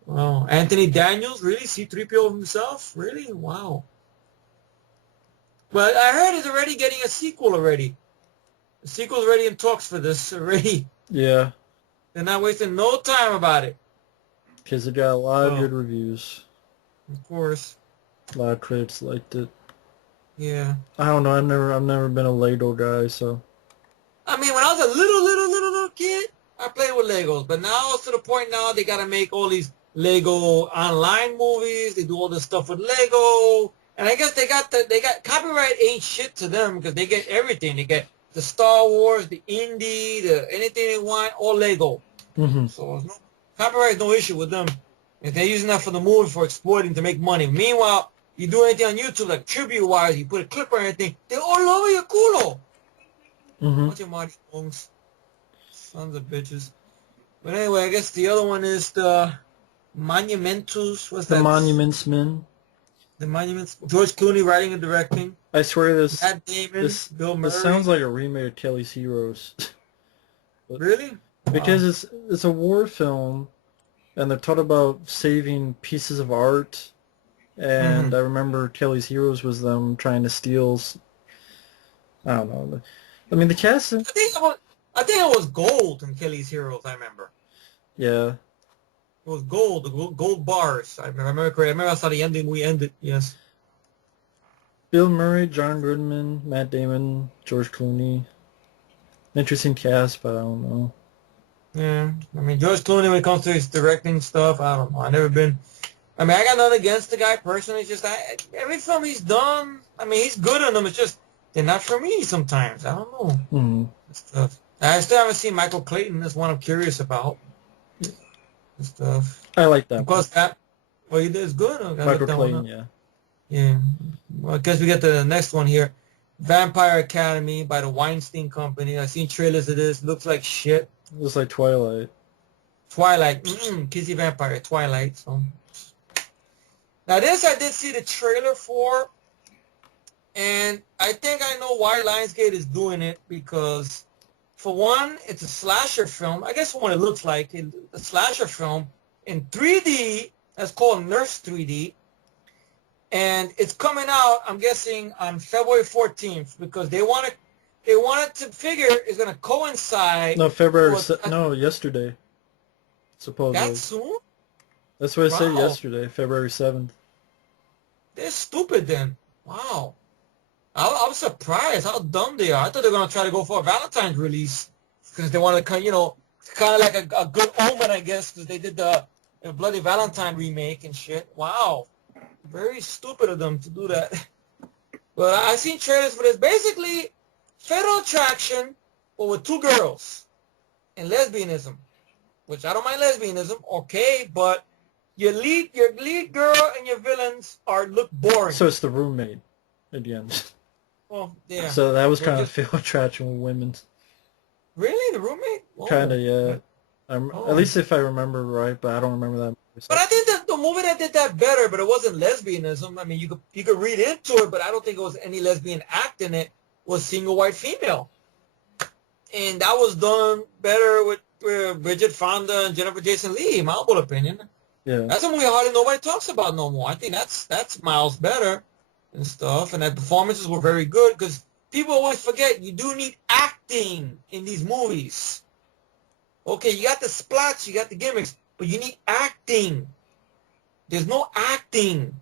Wow. Anthony Daniels, really? C-3PO himself? Really? Wow. But I heard he's already getting a sequel already. The sequel's already in talks for this already. Yeah. They're not wasting no time about it. Because it got a lot of good reviews. Of course. A lot of critics liked it. Yeah. I don't know. I've never been a Lego guy, so. I mean, when I was a little kid, I played with Legos. But now it's to the point now they gotta make all these Lego online movies. They do all this stuff with Lego. And I guess they got copyright ain't shit to them because they get everything. They get the Star Wars, the indie, anything they want, all Lego. Mm-hmm. So copyright is no issue with them. If they're using that for the movie for exploiting to make money. Meanwhile, you do anything on YouTube like tribute-wise, you put a clip or anything, they're all over your culo. Mm-hmm. Bunch of Marty Songs. Sons of bitches. But anyway, I guess the other one is the Monumentus. What's that? The Monuments Men. The Monuments. George Clooney writing and directing. I swear this. Matt Damon, Bill Murray. This sounds like a remake of Kelly's Heroes. Really? Because it's a war film, and they're taught about saving pieces of art, and I remember Kelly's Heroes was them trying to steal. I don't know. I mean, the cast. I think it was gold in Kelly's Heroes. I remember Yeah. it was gold, gold bars. I remember correctly. I remember I saw the ending. We ended. Yes. Bill Murray, John Goodman, Matt Damon, George Clooney. Interesting cast, but I don't know. Yeah. I mean, George Clooney, when it comes to his directing stuff, I don't know. I never been. I mean, I got nothing against the guy personally. It's just every film he's done, I mean, he's good on them. It's just they're not for me sometimes. I don't know. Mm-hmm. Stuff. I still haven't seen Michael Clayton. That's one I'm curious about. And stuff. I like that. Of course, that what he did is good. Michael Clayton, yeah. Yeah. Well, I guess we get the next one here. Vampire Academy by the Weinstein Company. I've seen trailers of this. Looks like shit. It was like Twilight. Twilight. Kissy Vampire. Twilight. So. Now this I did see the trailer for, and I think I know why Lionsgate is doing it, because for one, it's a slasher film. I guess what it looks like, a slasher film in 3D. That's called Nurse 3D. And it's coming out, I'm guessing, on February 14th, because they wanted to figure it's going to coincide. No, yesterday. Supposedly. That soon? That's what I said yesterday, February 7th. They're stupid then. Wow. I was surprised how dumb they are. I thought they were going to try to go for a Valentine's release, because they wanted to, kind of like a good omen, I guess, because they did the Bloody Valentine remake and shit. Wow. Very stupid of them to do that. But I've seen trailers for this. Basically, Fatal Attraction, but with two girls. And lesbianism. Which I don't mind lesbianism, okay, but your lead girl and your villains look boring. So it's the roommate at the end. Well, yeah. So that was kind of Fatal Attraction with women. Really? The roommate? Oh. Kind of, yeah. At least if I remember right, but I don't remember that movie. But I think that the movie that did that better, but it wasn't lesbianism. I mean, you could read into it, but I don't think it was any lesbian act in it. Was single white female, and that was done better with Bridget Fonda and Jennifer Jason Leigh, in my humble opinion. Yeah, that's a movie hardly nobody talks about no more. I think that's miles better and stuff, and the performances were very good, because people always forget you do need acting in these movies. Okay, you got the splats, you got the gimmicks, but you need acting. There's no acting.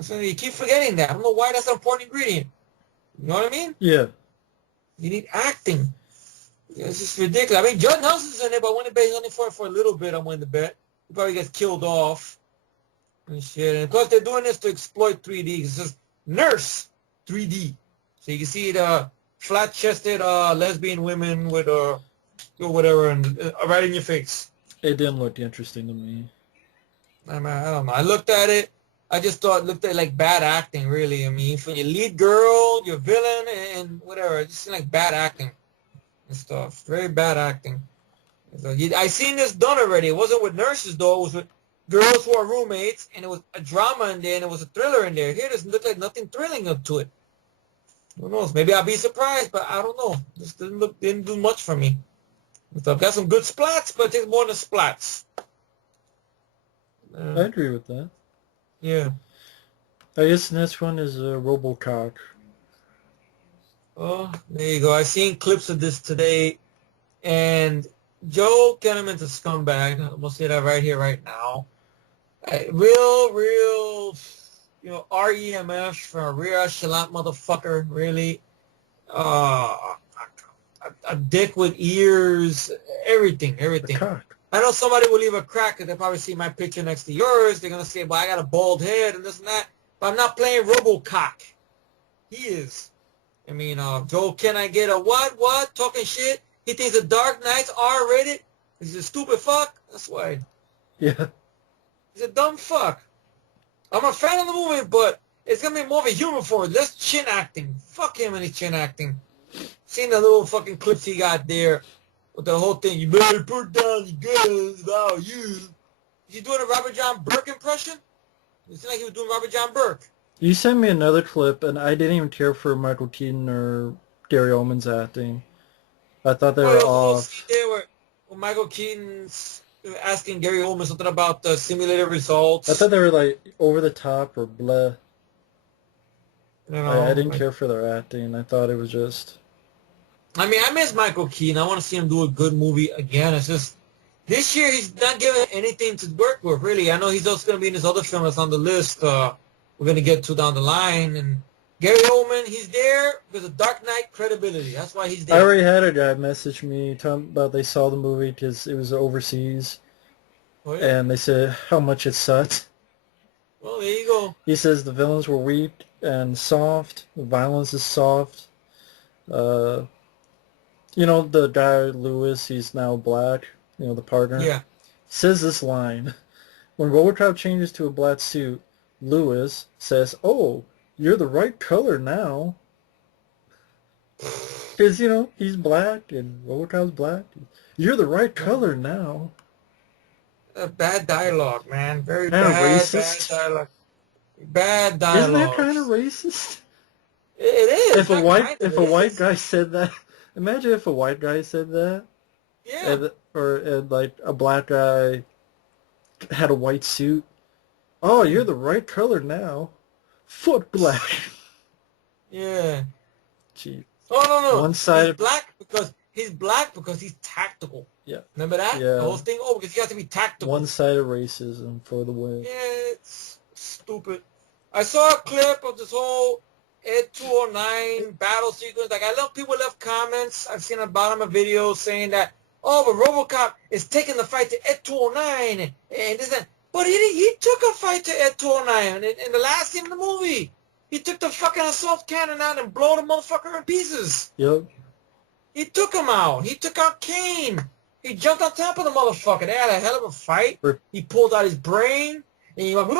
So you keep forgetting that. I don't know why that's an important ingredient. You know what I mean? Yeah. You need acting. It's just ridiculous. I mean, Judd Nelson's in it, but I went to bet only for a little bit. I'm willing to bet. He probably gets killed off and shit. And of course, they're doing this to exploit 3D. It's just Nurse 3D. So you can see the flat-chested lesbian women with or whatever, and right in your face. It didn't look interesting to me. I mean, I don't know. I looked at it. I just thought it looked like bad acting, really. I mean, for your lead girl, your villain, and whatever, it just seemed like bad acting and stuff. Very bad acting. So I seen this done already. It wasn't with nurses, though. It was with girls who are roommates, and it was a drama in there, and it was a thriller in there. Here, it doesn't look like nothing thrilling up to it. Who knows? Maybe I'll be surprised, but I don't know. This didn't do much for me. So I've got some good splats, but it takes more than splats. I agree with that. Yeah. I guess the next one is Robocop. Oh, there you go. I seen clips of this today, and Joe Kinnaman's a scumbag. I'm gonna say that right here, right now. Real, REMF for a real chalant motherfucker. Really, a dick with ears, everything. I know somebody will leave a crack because they probably see my picture next to yours. They're gonna say, "Well, I got a bald head and this and that." But I'm not playing Robocop. He is. I mean, Joel, can I get a what? Talking shit? He thinks The Dark Knight's R-rated? He's a stupid fuck? That's why. Yeah. He's a dumb fuck. I'm a fan of the movie, but it's going to be more of a humor for it. Less chin acting. Fuck him and his chin acting. Seen the little fucking clips he got there with the whole thing. You better put down your guns about you. Is he doing a Robert John Burke impression? It seemed like he was doing Robert John Burke. You sent me another clip, and I didn't even care for Michael Keaton or Gary Oldman's acting. I thought they were all... There were Michael Keaton's asking Gary Oldman something about the simulated results. I thought they were like over the top or blah. You I know, didn't like, care for their acting. I thought it was just. I mean, I miss Michael Keaton. I want to see him do a good movie again. It's just this year he's not given anything to work with, really. I know he's also going to be in this other film that's on the list. We're going to get to down the line. And Gary Oldman, he's there because of Dark Knight credibility. That's why he's I there. already had a guy message me talking about they saw the movie because it was overseas, Oh, yeah. and they said how much it sucked. Well, there you go. He says the villains were weak and soft. The violence is soft. Uh, the guy Lewis, he's now black. The partner. Yeah. Says this line: when Robocop changes to a black suit, Lewis says, "Oh, you're the right color now." Because, he's black and Robocop's black. You're the right color now. Bad dialogue, man. Very Kind of bad, racist. bad dialogue. Bad dialogue. Isn't that kind of racist? It is. If a white guy said that, imagine if a white guy said that, Yeah. and like a black guy had a white suit. Oh, you're the right color now. Fuck black. Yeah. Gee. Oh no. One-sided. He's black because he's tactical. Yeah. Remember that? Yeah. The whole thing. Oh, because you have to be tactical. One-sided racism for the win. Yeah, it's stupid. I saw a clip of this whole Ed 209 battle sequence. Like, people left comments. I've seen at the bottom of videos saying that, oh, but RoboCop is taking the fight to Ed 209 and this and. But he took a fight to Ed 209 in the last scene of the movie. He took the fucking assault cannon out and blew the motherfucker in pieces. Yep. He took him out. He took out Kane. He jumped on top of the motherfucker. They had a hell of a fight. He pulled out his brain, and he went,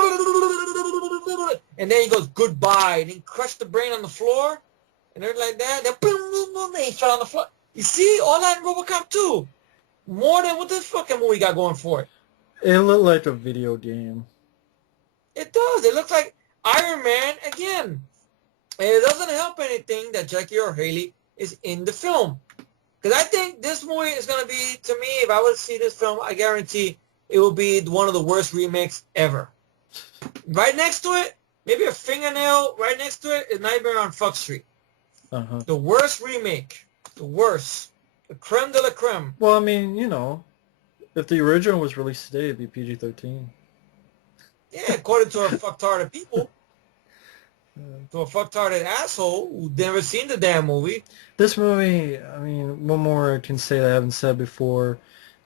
and then he goes, goodbye, and he crushed the brain on the floor, and everything like that. Then he fell on the floor. You see, all that in RoboCop 2. More than what this fucking movie got going for it. It looked like a video game. It does. It looks like Iron Man again. And it doesn't help anything that Jackie Earle Haley is in the film. Because I think this movie is going to be, to me, if I were to see this film, I guarantee it will be one of the worst remakes ever. Right next to it, maybe a fingernail right next to it is Nightmare on Fuck Street. Uh-huh. The worst remake. The worst. The creme de la creme. Well, I mean, if the original was released today, it'd be PG-13. Yeah, according to a fucktarded people. To a fucktarded asshole who never seen the damn movie. This movie, I mean, one more I can say that I haven't said before.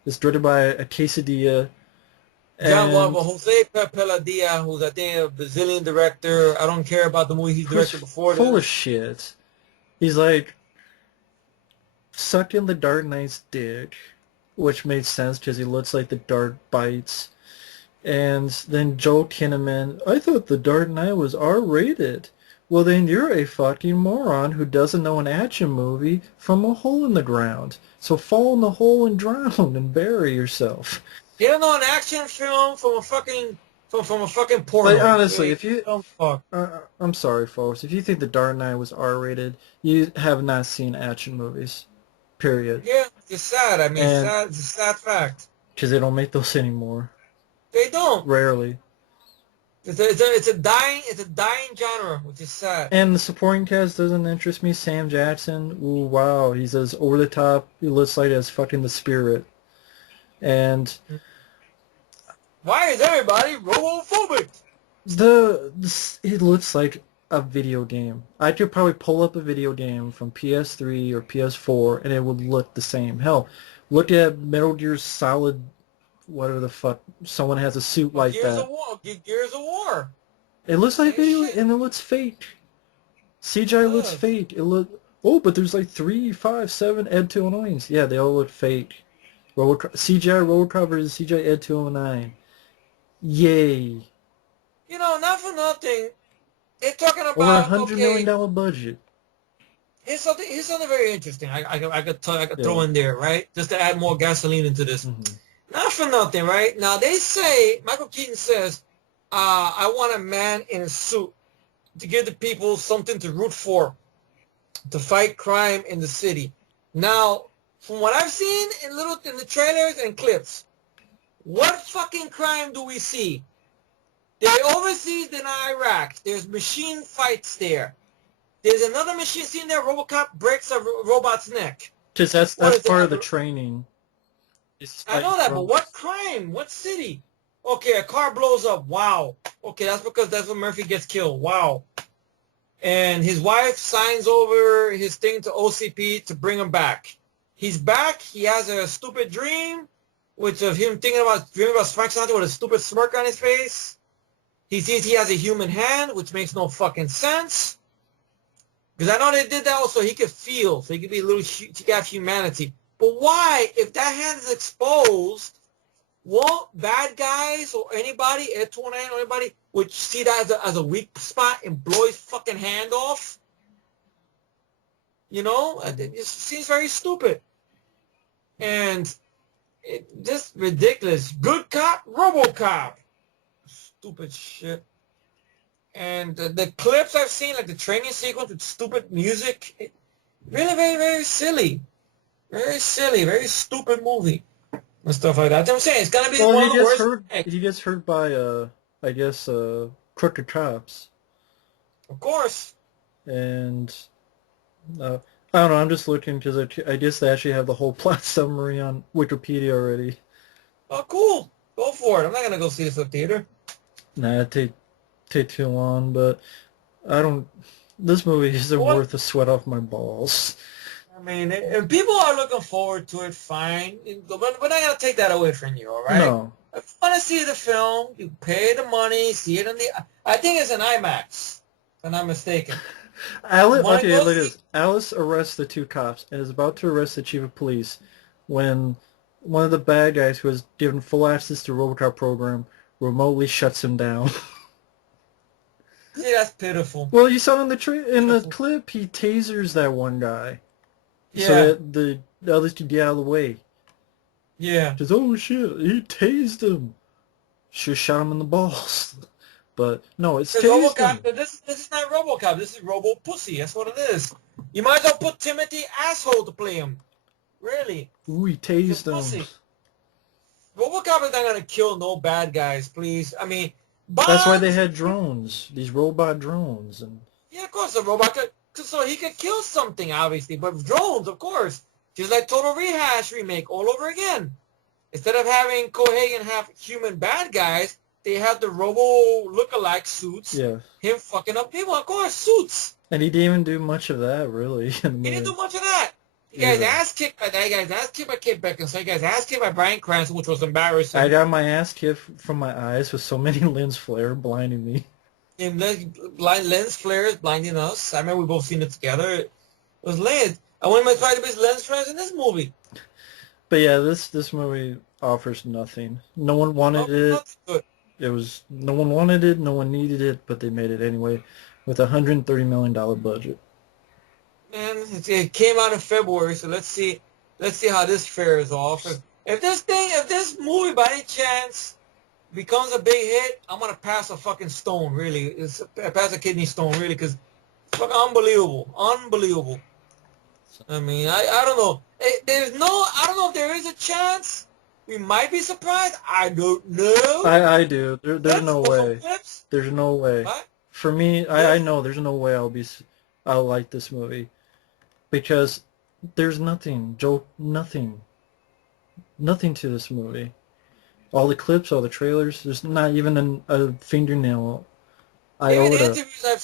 It's directed by a quesadilla. Jose Peladilla, who's I think a Brazilian director. I don't care about the movie he's directed before. Full of shit. He's like sucking the Dark Knight's dick, which made sense because he looks like the Dark bites. And then Joel Kinnaman, I thought the Dark Knight was R-rated. Well, then you're a fucking moron who doesn't know an action movie from a hole in the ground. So fall in the hole and drown and bury yourself. You don't know an action film from a fucking porno. Like, honestly, if you don't fuck. I'm sorry, folks. If you think the Dark Knight was R-rated, you have not seen action movies. Period. Yeah, it's sad. I mean, it's a sad fact. Because they don't make those anymore. They don't. Rarely. It's a dying genre, which is sad. And the supporting cast doesn't interest me. Sam Jackson, ooh, wow, he's as over the top. He looks like as fucking the Spirit. And why is everybody robophobic? It looks like a video game. I could probably pull up a video game from PS3 or PS4, and it would look the same. Hell, look at Metal Gear Solid. Whatever the fuck, someone has a suit like that. Gears of War. It looks like video, and it looks fake. CGI looks fake. But there's like 3, 5, 7 Ed 209s. Yeah, they all look fake. CGI Robocop versus CGI Ed 209. Yay. Not for nothing. They're talking about over $100 million budget. Here's something very interesting. I could throw in there, right, just to add more gasoline into this. Mm-hmm. Not for nothing, right? Now, they say, Michael Keaton says, I want a man in a suit to give the people something to root for, to fight crime in the city. Now, from what I've seen in the trailers and clips, What fucking crime do we see? They're overseas in Iraq. There's machine fights there. There's another machine scene there. Robocop breaks a robot's neck. Because What that's is part that? of the training. I know that, but what crime? What city? Okay, a car blows up. Wow. Okay, that's because that's when Murphy gets killed. Wow. And his wife signs over his thing to OCP to bring him back. He's back. He has a stupid dream, which of him dreaming about Frankenstein with a stupid smirk on his face. He sees he has a human hand, which makes no fucking sense. Because I know they did that also. He could feel, so he could be a little, he could have humanity. But why, if that hand is exposed, won't bad guys or anybody, Ed 29 or anybody, would see that as a weak spot and blow his fucking hand off? You know? It just seems very stupid. And just ridiculous. Good cop, Robocop. Stupid shit. And the clips I've seen, like the training sequence with stupid music, really very, very silly. Very silly, very stupid movie. And stuff like that. I'm saying it's gonna be one of the worst. He gets hurt by I guess crooked cops. Of course. And I don't know. I'm just looking because I guess they actually have the whole plot summary on Wikipedia already. Oh, cool. Go for it. I'm not gonna go see this at the theater. Nah, it'd take too long. But I don't. This movie isn't worth the sweat off my balls. I mean, if people are looking forward to it, fine. We're not going to take that away from you, all right? No. If you want to see the film, you pay the money, see it in the... I think it's an IMAX, if I'm not mistaken. Look at this. Alice arrests the two cops and is about to arrest the chief of police when one of the bad guys who has given full access to the Robocop program remotely shuts him down. See, that's pitiful. Well, you saw in the clip, he tasers that one guy. Yeah. So that the others could get out of the way. Yeah. Because, oh shit, he tased him. Should have shot him in the balls. But, no, it's tased Robocop, him. this is not Robocop. This is Robo Pussy. That's what it is. You might as well put Timothy Asshole to play him. Really. Ooh, he tased him. Robocop is not going to kill no bad guys, please. I mean, that's why they had drones. These robot drones. And yeah, of course, a robot could... So he could kill something, obviously, but drones, of course. Just like Total Rehash remake all over again. Instead of having Cohagen have human bad guys, they have the Robo look-alike suits. Yeah. Him fucking up people, of course, suits. And he didn't even do much of that, really. He didn't do much of that. You guys ass kicked by that. You guys ass kicked by Kid Beckinsale. You guys ass kicked by Bryan Cranston, which was embarrassing. I got my ass kicked from my eyes with so many lens flare blinding me. And lens flares blinding us. I remember we both seen it together. It was late. I wouldn't have tried to be lens flares in this movie. But yeah, this movie offers nothing. No one wanted it. No one wanted it. No one needed it, but they made it anyway, with a $130 million budget. Man, it came out in February, so let's see how this fares off. If this movie by any chance becomes a big hit, I'm gonna pass a fucking stone. Really, pass a kidney stone. Really, because it's fucking unbelievable. I mean, I don't know. I don't know if there is a chance. We might be surprised. I don't know. I do. There's no way. There's no way. What? For me, I know there's no way I'll like this movie, because there's nothing to this movie. All the clips, all the trailers, there's not even a fingernail iota. Even interviews I've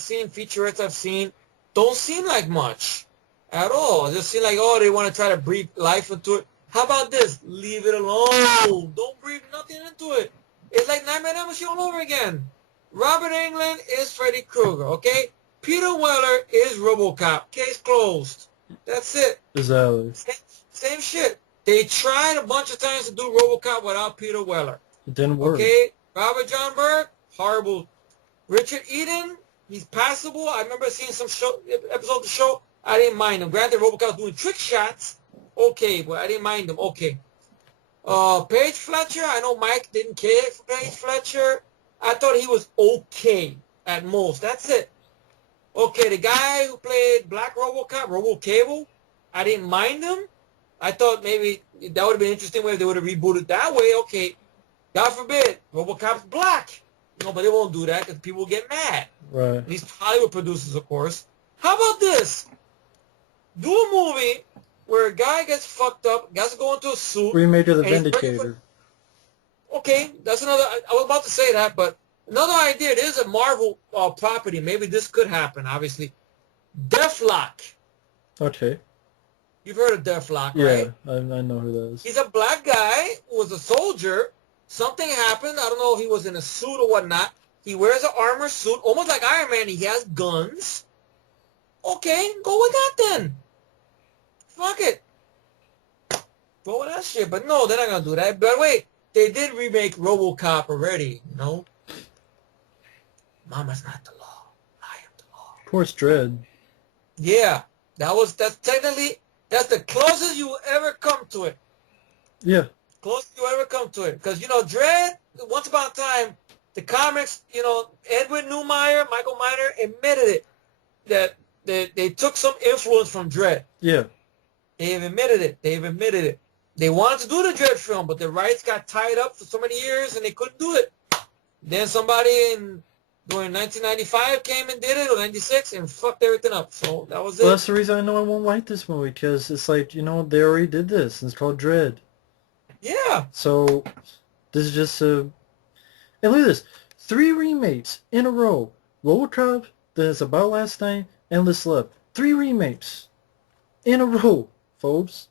seen, featurettes I've seen, don't seem like much at all. It just seem like, oh, they want to try to breathe life into it. How about this? Leave it alone. Don't breathe nothing into it. It's like Nightmare on Elm Street all over again. Robert Englund is Freddy Krueger, okay? Peter Weller is Robocop. Case closed. That's it. Exactly. Same shit. They tried a bunch of times to do Robocop without Peter Weller. It didn't work. Okay? Robert John Burke, horrible. Richard Eden, he's passable. I remember seeing some episode of the show. I didn't mind him. Granted, Robocop was doing trick shots. Okay, but I didn't mind him. Okay. Paige Fletcher, I know Mike didn't care for Paige Fletcher. I thought he was okay at most. That's it. Okay, the guy who played Black Robocop, Robocable, I didn't mind him. I thought maybe that would have been interesting way if they would have rebooted that way. Okay, God forbid, Robocop's black. No, but they won't do that because people get mad. Right. At least Hollywood producers, of course. How about this? Do a movie where a guy gets fucked up, has to go into a suit, Remake of the and he's working for... Vindicator. Okay, that's another... I was about to say that, but another idea. It is a Marvel property. Maybe this could happen, obviously. Deathlock. Okay. You've heard of Deathlock, Yeah, right? I know who that is. He's a black guy who was a soldier. Something happened. I don't know if he was in a suit or whatnot. He wears an armor suit, almost like Iron Man. He has guns. Okay, go with that then. Fuck it. Go with that shit. But no, they're not going to do that. By the way, they did remake Robocop already, you know? Mama's not the law. I am the law. Of course, Dredd. Yeah, that's technically, that's the closest you will ever come to it. Yeah. Closest you ever come to it. Because, you know, Dredd, once upon a time, the comics, you know, Edwin Neumeier, Michael Miner admitted it, that they took some influence from Dredd. Yeah. They've admitted it. They wanted to do the Dredd film, but the rights got tied up for so many years, and they couldn't do it. Then somebody during 1995 came and did it, or 96, and fucked everything up. So that was it. Well, that's the reason I know I won't like this movie, because it's like, you know, they already did this, and it's called Dredd. Yeah. So, this is just a... And look at this. 3 remakes in a row. Robocop, then it's About Last Night, Endless Love. 3 remakes in a row, folks.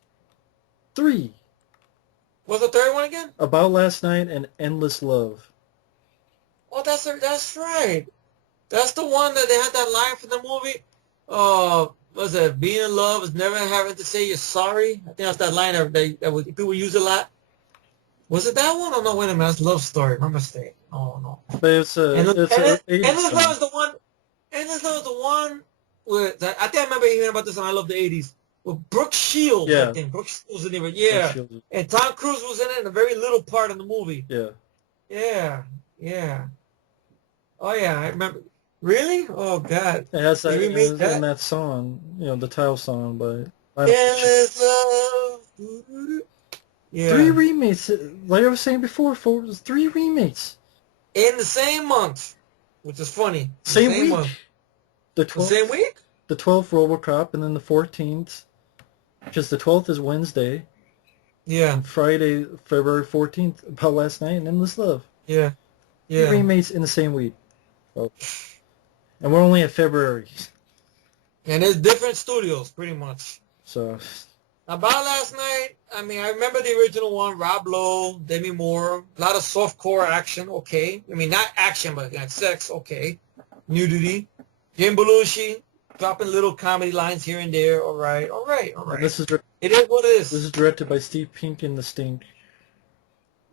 3. What's the third one again? About Last Night and Endless Love. Oh, that's right. That's the one that they had that line for the movie. Was it being in love is never having to say you're sorry? I think that's that line that people use a lot. Was it that one? Oh no, wait a minute. That's Love Story. My mistake. Oh no. But it's a... Endless Love is the one. Endless Love is the one with... I think I remember hearing about this, and I love the 80s. With Brooke Shields, yeah. I think. Brooke Shields in it. Yeah. And Tom Cruise was in it in a very little part of the movie. Yeah. Yeah. Oh, yeah. I remember. Really? Oh, God. It has that, in that song, you know, the title song by... Endless Love. Yeah. 3 remakes. Like I was saying before, folks, 3 remakes. In the same month, which is funny. Same week. Month. The 12th, same week? The 12th Robocop, and then the 14th, because the 12th is Wednesday. Yeah. And Friday, February 14th, About Last Night, and Endless Love. Yeah. 3 remakes in the same week. Folks. And we're only at February. And it's different studios, pretty much. So... About Last Night, I mean, I remember the original one, Rob Lowe, Demi Moore, a lot of softcore action, okay. I mean, not action, but like sex, okay. Nudity. Jim Belushi, dropping little comedy lines here and there, all right. This is it is what it is. This is directed by Steve Pink in The Stink.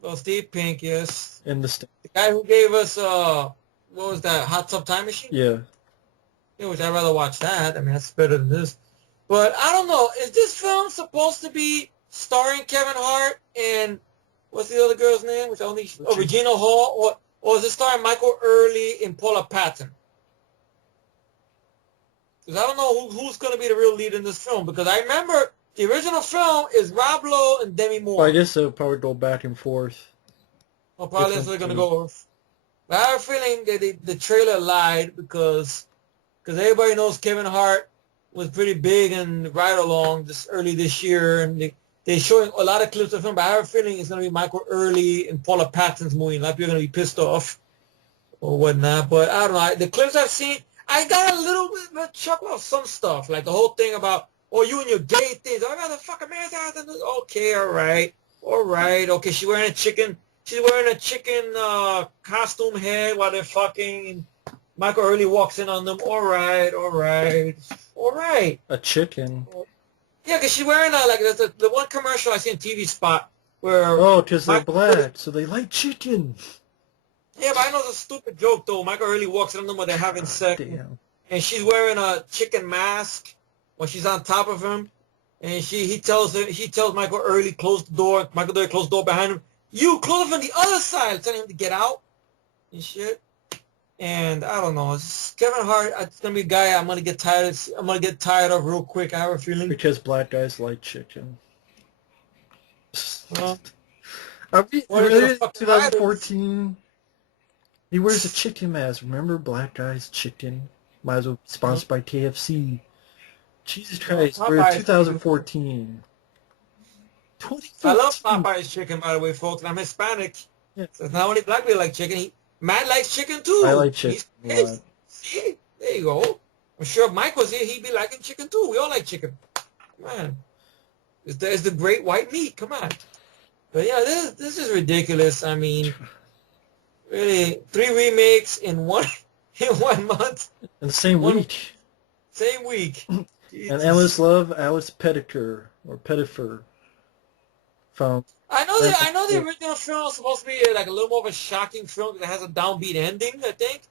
Well, Steve Pink, yes. In The Stink. The guy who gave us, what was that, Hot Tub Time Machine? Yeah. Yeah, which I'd rather watch that. I mean, that's better than this. But I don't know. Is this film supposed to be starring Kevin Hart and what's the other girl's name? Which only Regina Hall, or is it starring Michael Early and Paula Patton? Because I don't know who's going to be the real lead in this film. Because I remember the original film is Rob Lowe and Demi Moore. Well, I guess they'll probably go back and forth. Well, probably that's what they're going to go. But I have a feeling that the trailer lied because everybody knows Kevin Hart was pretty big and Ride Along early this year, and they're showing a lot of clips of him, but I have a feeling it's going to be Michael Early and Paula Patton's movie. A lot of people are going to be pissed off or whatnot, but I don't know. The clips I've seen, I got a little bit of a chuckle of some stuff, like the whole thing about, you and your gay things. I got the fucking man. Okay, all right. Okay, she's wearing a chicken costume head while they're fucking. Michael Early walks in on them. All right. A chicken. Yeah, because she's wearing the one commercial I see in TV spot where... Oh, because they're black, so they like chicken. Yeah, but I know it's a stupid joke, though. Michael Early walks in on them when they're having sex. Damn. And she's wearing a chicken mask when she's on top of him. And he tells Michael Early, close the door. Michael Early closed the door behind him. You, close it from the other side. Telling him to get out and shit. And I don't know. It's Kevin Hart. It's gonna be a guy I'm gonna get tired of real quick. I have a feeling because black guys like chicken. Well, Are we what is it, a really fucking idols? 2014? He wears a chicken mask. Remember Black Guy's Chicken? Might as well be Huh? sponsored by KFC. Jesus No, Christ, we're in Popeye's chicken. 2014. I love 2014. Popeye's chicken, by the way, folks. I'm Hispanic. Yeah, So it's not only black people like chicken. Matt likes chicken I too. like chicken He's a lot. pissed. See? There you go. I'm sure if Mike was here, he'd be liking chicken too. We all like chicken. Man. It's the great white meat. Come on. But yeah, this is ridiculous. I mean, really, 3 remakes in one in 1 month, In the same one week. same week. And Endless Jesus. Love, Alice Pettifer, or Pettifer, from I know the Fantastic. original film is supposed to be like a little more of a shocking film because it has a downbeat ending, I think.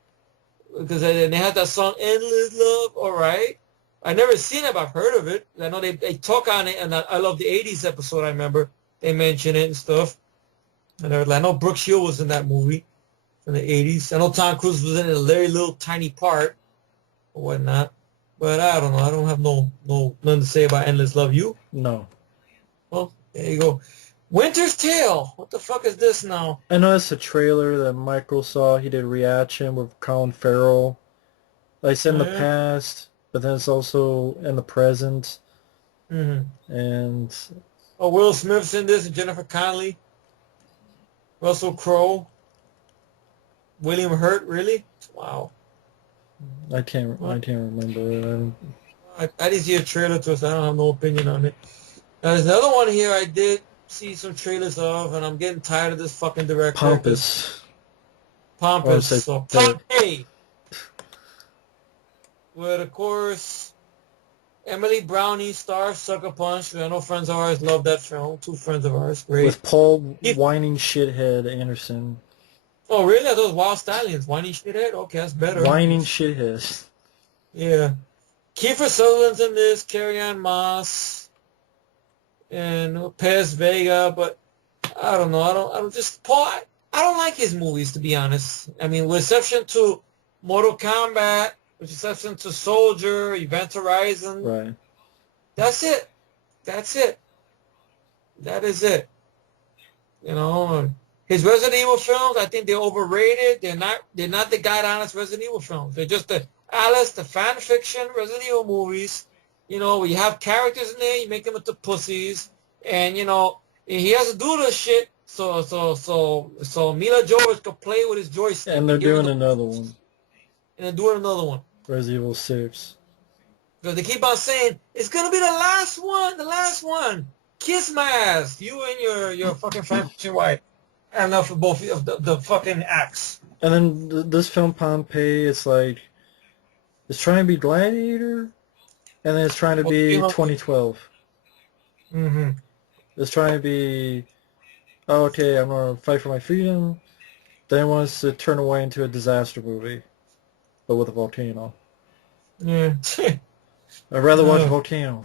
Because they had that song "Endless Love." All right, I never seen it, but I've heard of it. I know they talk on it, and I love the '80s episode. I remember they mention it and stuff. And I know Brooke Shield was in that movie in the '80s. I know Tom Cruise was in a very little tiny part or whatnot. But I don't know. I don't have nothing to say about Endless Love. You? No. Well, there you go. Winter's Tale. What the fuck is this now? I know it's a trailer that Michael saw. He did a reaction with Colin Farrell. Like I said in the Eh? past, but then it's also in the present. Mm-hmm. And Oh, Will Smith's in this, and Jennifer Connelly, Russell Crowe, William Hurt. Really? Wow. I Well, can't remember. I didn't see a trailer to it, so I don't have no opinion on it. Now, there's another one here I did see some trailers of, and I'm getting tired of this fucking director because Pompous. Or I pompous. say So the Pompeii, with of course Emily Brownie stars Sucker Punch. I know friends of ours love that film. Two friends of ours, great. with Paul Keith, whining shithead Anderson. oh really? I thought it was Wild Stallions. Whiny shithead. Okay, that's better. Whining shithead. Yeah. Kiefer Sutherland's in this. Carrie Ann Moss and Pez Vega, but I don't know. I don't just Paul. I don't like his movies, to be honest. I mean, with exception to Mortal Kombat, with exception to Soldier, Event Horizon, Right. that's it. That's it. That is it. You know, his Resident Evil films, I think they're overrated. They're not the God honest Resident Evil films. They're just the fan fiction Resident Evil movies. You know, where you have characters in there, you make them into pussies, and you know he has to do this shit. So Mila Jovovich could play with his joystick And they're and give him doing the another one. and then doing another one. Resident Evil 6. Because they keep on saying it's gonna be the last one. Kiss my ass, you and your fucking fan fiction wife. I enough for both of the fucking acts. And then this film Pompeii, it's like it's trying to be Gladiator, and then it's trying to Well, be 2012. mm-hmm. It's trying to be, oh, okay, I'm gonna fight for my freedom. Then it wants to turn away into a disaster movie, but with a volcano. Yeah. I'd rather watch a uh, volcano.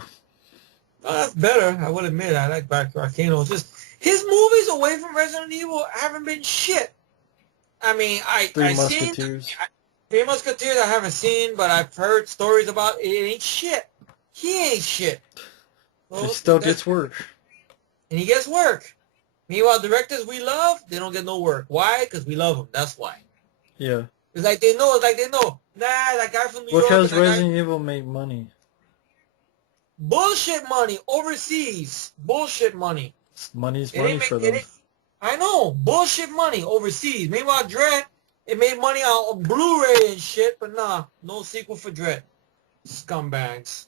that's better. I will admit I like Back Volcano. Just his movies away from Resident Evil haven't been shit. I mean, Three I seen Musketeers. Three Musketeers. I haven't seen, but I've heard stories about it. It ain't shit. He ain't shit. He Well, still that's gets work. and he gets work. Meanwhile, directors we love, they don't get no work. Why? Because we love them. That's why. Yeah. It's like they know. It's like they know. Nah, that guy from New York and Because that guy. Resident Evil made money. Bullshit money overseas. Bullshit money. Money's It money ain't for make it. them. Ain't, I know. Bullshit money overseas. Meanwhile, Dread, it made money on Blu-ray and shit, but nah, no sequel for Dread. Scumbags.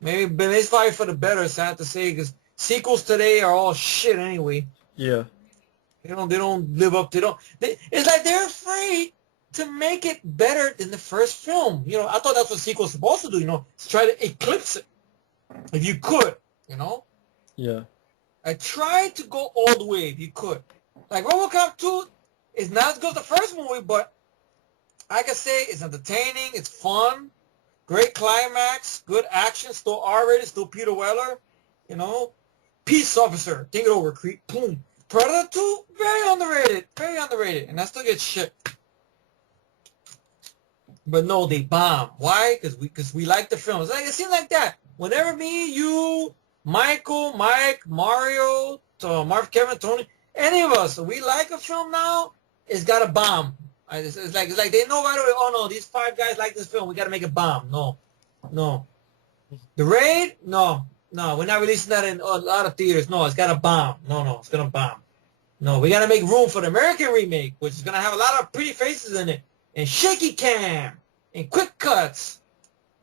But it's probably for the better, sad to say, because sequels today are all shit anyway. Yeah. They don't live up to it's like they're afraid to make it better than the first film. You know, I thought that's what sequels supposed to do, you know, to try to eclipse it. If you could, you know. Yeah. I tried to go all the way if you could. Like Robocop 2 is not as good as the first movie, but I can say it's entertaining, it's fun, great climax, good action, still R-rated, still Peter Weller, you know. Peace Officer, think it over, creep, boom. Predator 2, very underrated, and I still get shit. But no, they bomb. Why? Because we like the film. It's like it seems like that. Whenever me, you, Michael, Mike, Mario, Marv, Kevin, Tony, any of us, we like a film now, it's got a bomb. It's like they know right away, oh no, these 5 guys like this film, we got to make a bomb. No. The Raid? No, we're not releasing that in a lot of theaters. No, it's got a bomb. No, it's going to bomb. No, we got to make room for the American remake, which is going to have a lot of pretty faces in it, and shaky cam, and quick cuts,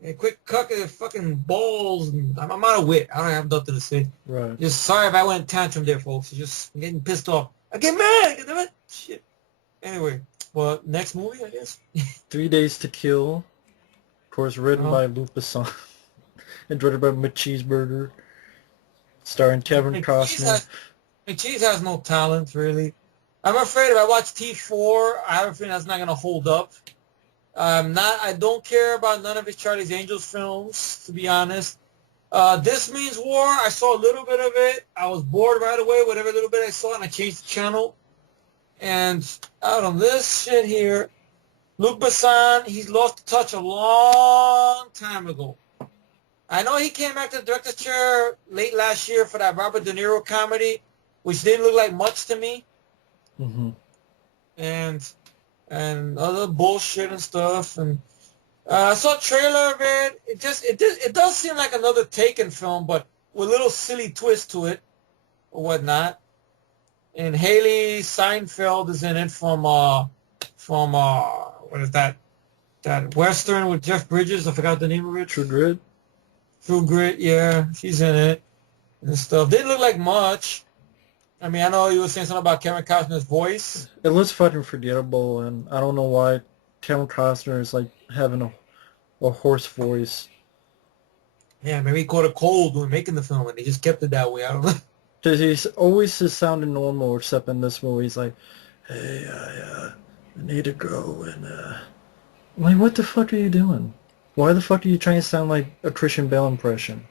and quick cut of fucking balls. And I'm out of wit. I don't have nothing to say. Right. Just sorry if I went tantrum there, folks. I'm getting pissed off. I get mad. Shit. Anyway, well, next movie, I guess. 3 Days to Kill. Of course, written by Luc Besson. And directed by McCheeseburger. Starring Kevin Costner. McCheese has no talent, really. I'm afraid if I watch T4, I have a feeling that's not going to hold up. I don't care about none of his Charlie's Angels films, to be honest. This Means War, I saw a little bit of it. I was bored right away, whatever little bit I saw, and I changed the channel. And out on this shit here, Luc Besson, he's lost the touch a long time ago. I know he came back to the director's chair late last year for that Robert De Niro comedy, which didn't look like much to me. Mm-hmm. And other bullshit and stuff. And I saw a trailer of it. It does seem like another Taken film, but with a little silly twist to it or whatnot. And Haley Seinfeld is in it from what is that Western with Jeff Bridges? I forgot the name of it. True Grit. True Grit, yeah, she's in it and stuff. Didn't look like much. I mean, I know you were saying something about Kevin Costner's voice. It looks fucking forgettable, and I don't know why Kevin Costner is like having a hoarse voice. Yeah, maybe he caught a cold when making the film, and they just kept it that way. I don't know. Because he's always just sounding normal, except in this movie, he's like, "Hey, I need to go," and I'm like, what the fuck are you doing? Why the fuck are you trying to sound like a Christian Bale impression?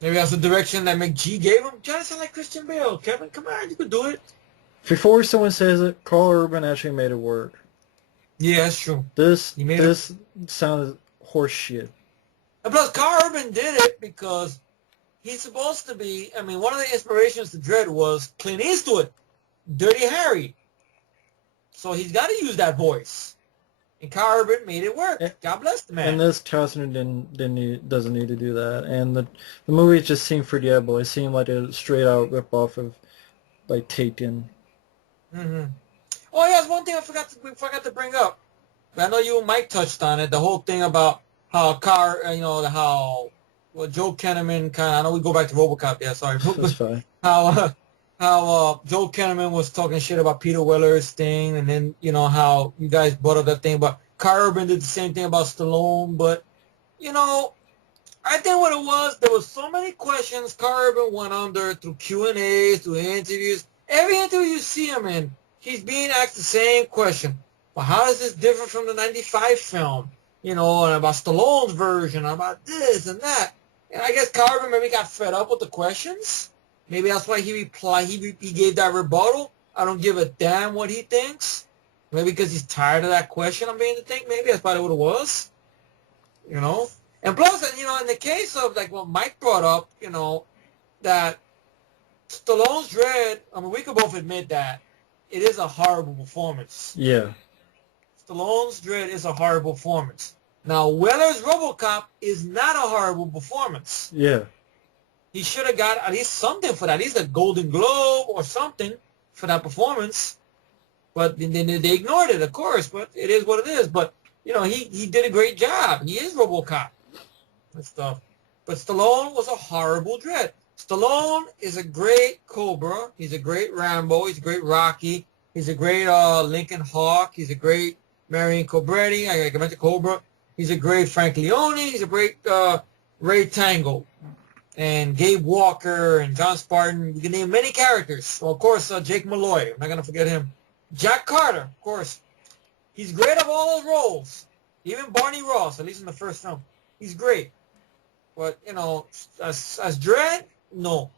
Maybe that's the direction that McG gave him. Try to sound like Christian Bale. Kevin, come on, you could do it. Before someone says it, Carl Urban actually made it work. Yeah, that's true. This sounded horse shit. And plus, Carl Urban did it because he's supposed to be, I mean, one of the inspirations to Dredd was Clint Eastwood, Dirty Harry. So he's got to use that voice. And Carl Urban made it work. God bless the man. And this Costner doesn't need to do that. And the movie just seemed forgettable. It seemed like a straight out rip off of like Taken. Mm-hmm. Oh yeah, that's one thing we forgot to bring up. I know you and Mike touched on it. The whole thing about how Joe Kinnaman kind of. I know we go back to Robocop. Yeah, sorry. That's fine. How Joe Kinnaman was talking shit about Peter Weller's thing, and then, how you guys brought up that thing about Carl Urban did the same thing about Stallone, but, I think what it was, there was so many questions Carl Urban went under through Q&As, through interviews. Every interview you see him in, he's being asked the same question. Well, how is this different from the 95 film? And about Stallone's version, about this and that. And I guess Carl Urban maybe got fed up with the questions. Maybe that's why he replied. He gave that rebuttal. I don't give a damn what he thinks. Maybe because he's tired of that question I'm beginning to think. Maybe that's probably what it was. And plus, in the case of like what Mike brought up, that Stallone's Dredd. I mean, we could both admit that it is a horrible performance. Yeah. Stallone's Dredd is a horrible performance. Now, Weller's Robocop is not a horrible performance. Yeah. He should have got at least something for that, at least a Golden Globe or something for that performance. But then they ignored it, of course. But it is what it is. But, he did a great job. He is Robocop and stuff. But Stallone was a horrible Dredd. Stallone is a great Cobra. He's a great Rambo. He's a great Rocky. He's a great Lincoln Hawk. He's a great Marion Cobretti. I mentioned Cobra. He's a great Frank Leone. He's a great Ray Tango. And Gabe Walker and John Spartan. You can name many characters. Well, of course, Jake Malloy. I'm not going to forget him. Jack Carter, of course. He's great of all those roles. Even Barney Ross, at least in the first film. He's great. But, as Dredd, no.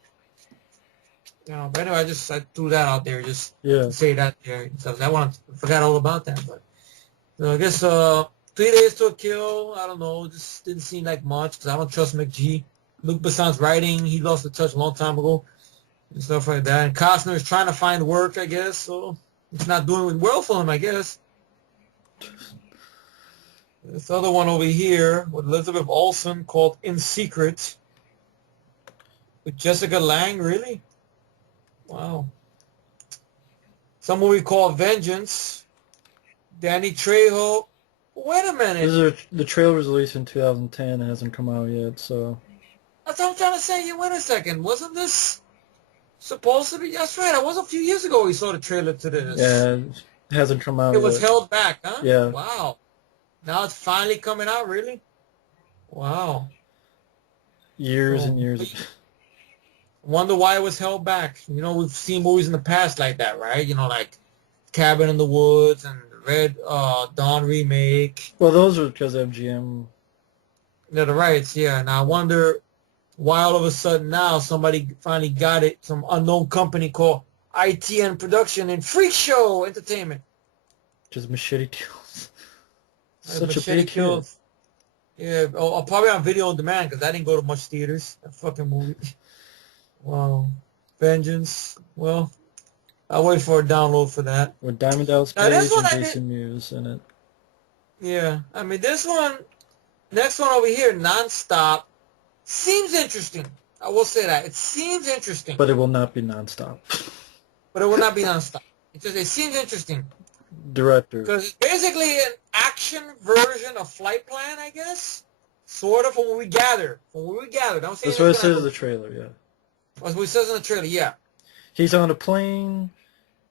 But anyway, I threw that out there just to say that there. So I forgot all about that. But I guess 3 Days to a Kill, I don't know. Just didn't seem like much because I don't trust McG. Luc Besson's writing, he lost the touch a long time ago and stuff like that. And Costner is trying to find work, I guess, so it's not doing well for him, I guess. This other one over here with Elizabeth Olsen called In Secret with Jessica Lange, really? Wow. Some movie called Vengeance. Danny Trejo. Wait a minute. The trailer was released in 2010. It hasn't come out yet, so. That's what I'm trying to say. Wait a second. Wasn't this supposed to be? That's right. It was a few years ago we saw the trailer to this. Yeah, it hasn't come out It yet. was held back, huh? Yeah. Wow. Now it's finally coming out, really? Wow. Years and years. Wonder why it was held back. You know, we've seen movies in the past like that, right? You know, like Cabin in the Woods and Red Dawn remake. Well, those were because MGM. They're the rights, yeah. Now I wonder why all of a sudden now somebody finally got it, some unknown company called ITN Production and Freak Show Entertainment. Just machete kills. Such Machete a big Kills. Yeah, probably on video on demand because I didn't go to much theaters. That fucking movie. Wow. Vengeance. Well, I'll wait for a download for that. With Diamond Dallas Page and Jason Mewes in it. Yeah. I mean, this one, next one over here, Nonstop, seems interesting. I will say that. It seems interesting. But it will not be nonstop. But it will not be nonstop. It seems interesting. Director. Because it's basically an action version of Flight Plan, I guess. Sort of, from what we gather. Don't say That's what it says in the trailer, yeah. That's what it says in the trailer, yeah. He's on a plane.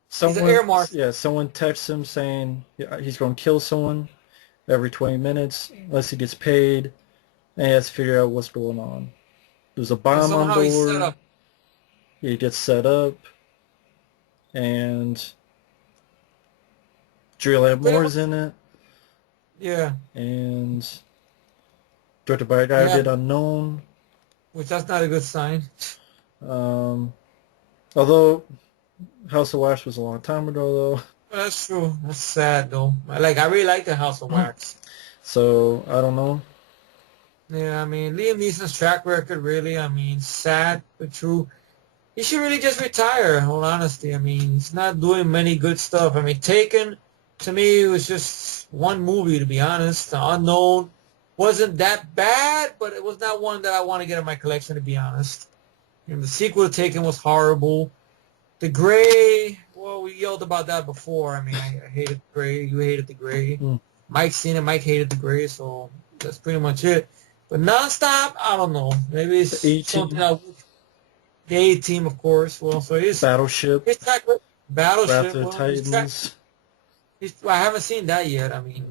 He's an air marshal. Yeah, someone texts him saying he's going to kill someone every 20 minutes unless he gets paid. And he has to figure out what's going on. There's a bomb on board. He's set up. He gets set up. And Julianne Moore's in it. Yeah. And directed by a guy who did Unknown. Which that's not a good sign. Although House of Wax was a long time ago, though. That's true. That's sad, though. I really like the House of Wax. So, I don't know. Yeah, I mean, Liam Neeson's track record, really, I mean, sad but true. He should really just retire, in all honesty. I mean, he's not doing many good stuff. I mean, Taken, to me, was just one movie, to be honest. The Unknown wasn't that bad, but it was not one that I want to get in my collection, to be honest. And the sequel to Taken was horrible. The Gray, well, we yelled about that before. I mean, I hated The Gray. You hated The Gray. Mike's seen it. Mike hated The Gray, so that's pretty much it. But Nonstop, I don't know. Maybe it's something I would. The A-Team, of course. Well, so it's Battleship. His track record, Battleship. Wrath of the Titans. I haven't seen that yet. I mean,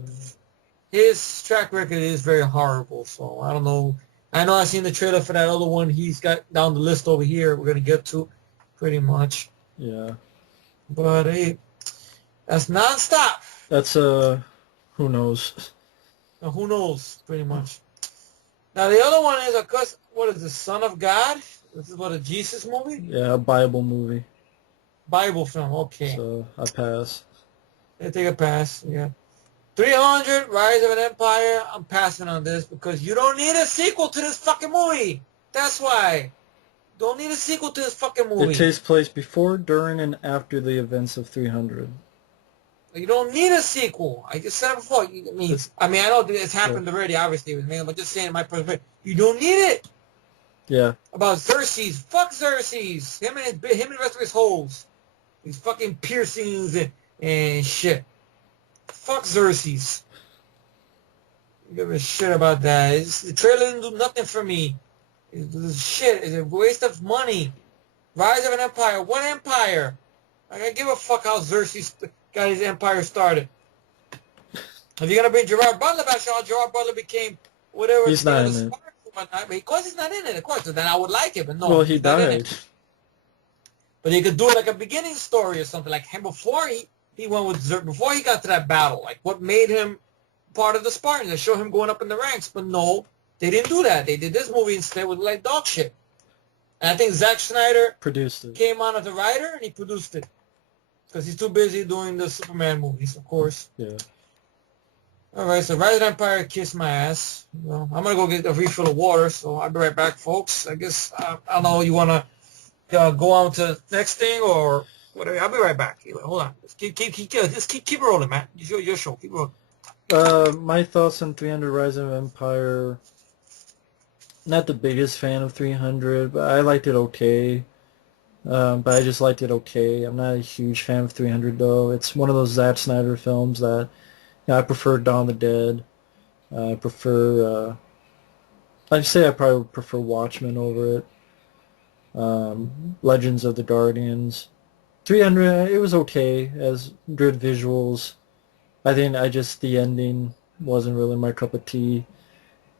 his track record is very horrible. So I don't know. I know I've seen the trailer for that other one he's got down the list over here. We're gonna get to, pretty much. Yeah. But hey, that's Nonstop. That's who knows? Now, who knows? Pretty much. Now the other one is, of course, what is the Son of God? This is what, a Jesus movie? Yeah, a Bible movie. Bible film. Okay. So I pass. I take a pass. Yeah. 300, Rise of an Empire. I'm passing on this because you don't need a sequel to this fucking movie. That's why. Don't need a sequel to this fucking movie. It takes place before, during, and after the events of 300. You don't need a sequel. I just said it before. I know it's happened already, obviously, with me, but just saying in my perspective, you don't need it. Yeah. About Xerxes. Fuck Xerxes. Him and the rest of his hoes. These fucking piercings and shit. Fuck Xerxes. Give a shit about that. The trailer didn't do nothing for me. It's shit. It's a waste of money. Rise of an Empire. What empire? I don't give a fuck how Xerxes got his empire started. If you're gonna bring Gerard Butler back, how Gerard Butler became whatever. He's not in it. Of course he's not in it. Of course, so then I would like it, but no. Well, he died. But you could do it like a beginning story or something, like him before he went with before he got to that battle, like what made him part of the Spartans. They show him going up in the ranks, but no, they didn't do that. They did this movie instead with like dog shit. And I think Zack Snyder Produced it. came on as a writer and he produced it because he's too busy doing the Superman movies, of course. Yeah. All right, so Rise of the Empire kissed my ass. Well, I'm gonna go get a refill of water, so I'll be right back, folks. I guess I don't know. You wanna go on to the next thing or whatever? I'll be right back. Hold on. Just keep rolling, man. It's your show. Keep rolling. My thoughts on 300 Rise of Empire. Not the biggest fan of 300, but I liked it okay. But I just liked it okay. I'm not a huge fan of 300 though. It's one of those Zack Snyder films that I prefer Dawn of the Dead. I prefer. I'd say I probably would prefer Watchmen over it. Legends of the Guardians. 300. It was okay as good visuals. I think the ending wasn't really my cup of tea.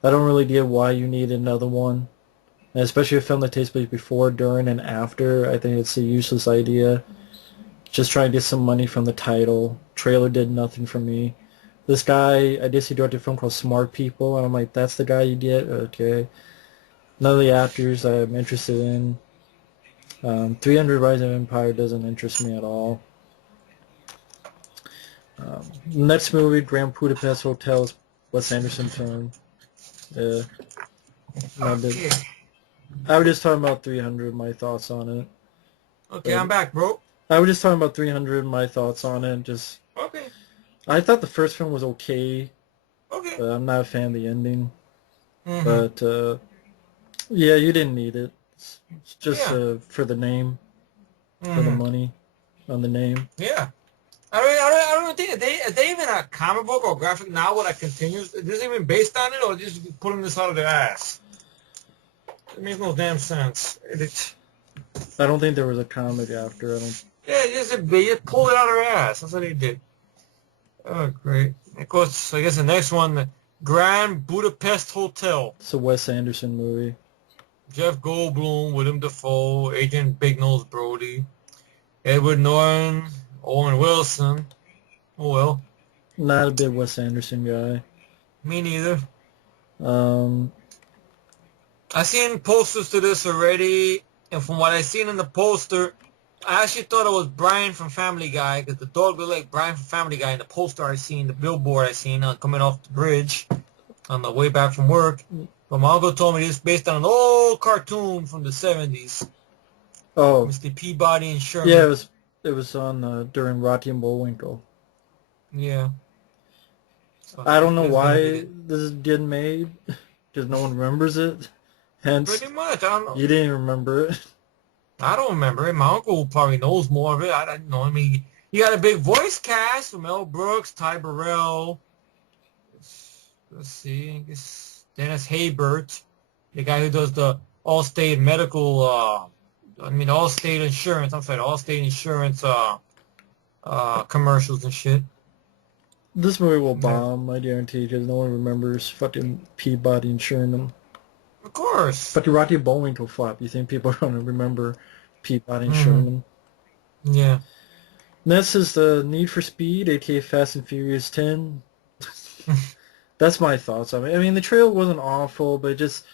I don't really get why you need another one. And especially a film that takes place before, during, and after. I think it's a useless idea. Just trying to get some money from the title. Trailer did nothing for me. This guy, I guess he directed a film called Smart People, and I'm like, that's the guy you get? Okay. None of the actors I'm interested in. 300 Rise of Empire doesn't interest me at all. Next movie, Grand Budapest Hotel, is Wes Anderson film. Okay. I was just talking about 300, my thoughts on it. Okay, I'm back, bro. I was just talking about 300, my thoughts on it. Just Okay. I thought the first film was okay. Okay. But I'm not a fan of the ending. Mm-hmm. But yeah, you didn't need it. It's just for the name, for the money on the name. Yeah. I don't think are they even a comic book or graphic novel that continues? Is this even based on it, or just pulling this out of their ass? It makes no damn sense. I don't think there was a comic after. I don't. Yeah, just pulled it out of their ass. That's what they did. Oh, great. Of course, I guess the next one, the Grand Budapest Hotel. It's a Wes Anderson movie. Jeff Goldblum, Willem Dafoe, Agent Big Nose Brody, Edward Norton, Owen Wilson. Oh well. Not a big Wes Anderson guy. Me neither. Um, I seen posters to this already, and from what I seen in the poster, I actually thought it was Brian from Family Guy, because the dog looked like Brian from Family Guy in the poster I seen, the billboard I seen coming off the bridge on the way back from work. But my uncle told me this is based on an old cartoon from the 70s. Oh. Mr. Peabody and Sherman. Yeah, it was on during Rocky and Bullwinkle. Yeah. So I don't know why this is getting made, because no one remembers it. Hence, pretty much. I don't know. You didn't remember it. I don't remember it. My uncle probably knows more of it. I don't know. I mean, you got a big voice cast from Mel Brooks, Ty Burrell. Let's see. I guess Dennis Haybert, the guy who does the Allstate medical, Allstate insurance. I'm sorry, Allstate insurance commercials and shit. This movie will bomb, I guarantee, because no one remembers fucking Peabody and Sherman. Of course. But the Rocky and Bullwinkle flop, you think people are going to remember Peabody and Sherman? Yeah. Next is the Need for Speed, aka Fast and Furious 10. That's my thoughts on it. I mean, the trailer wasn't awful, but it just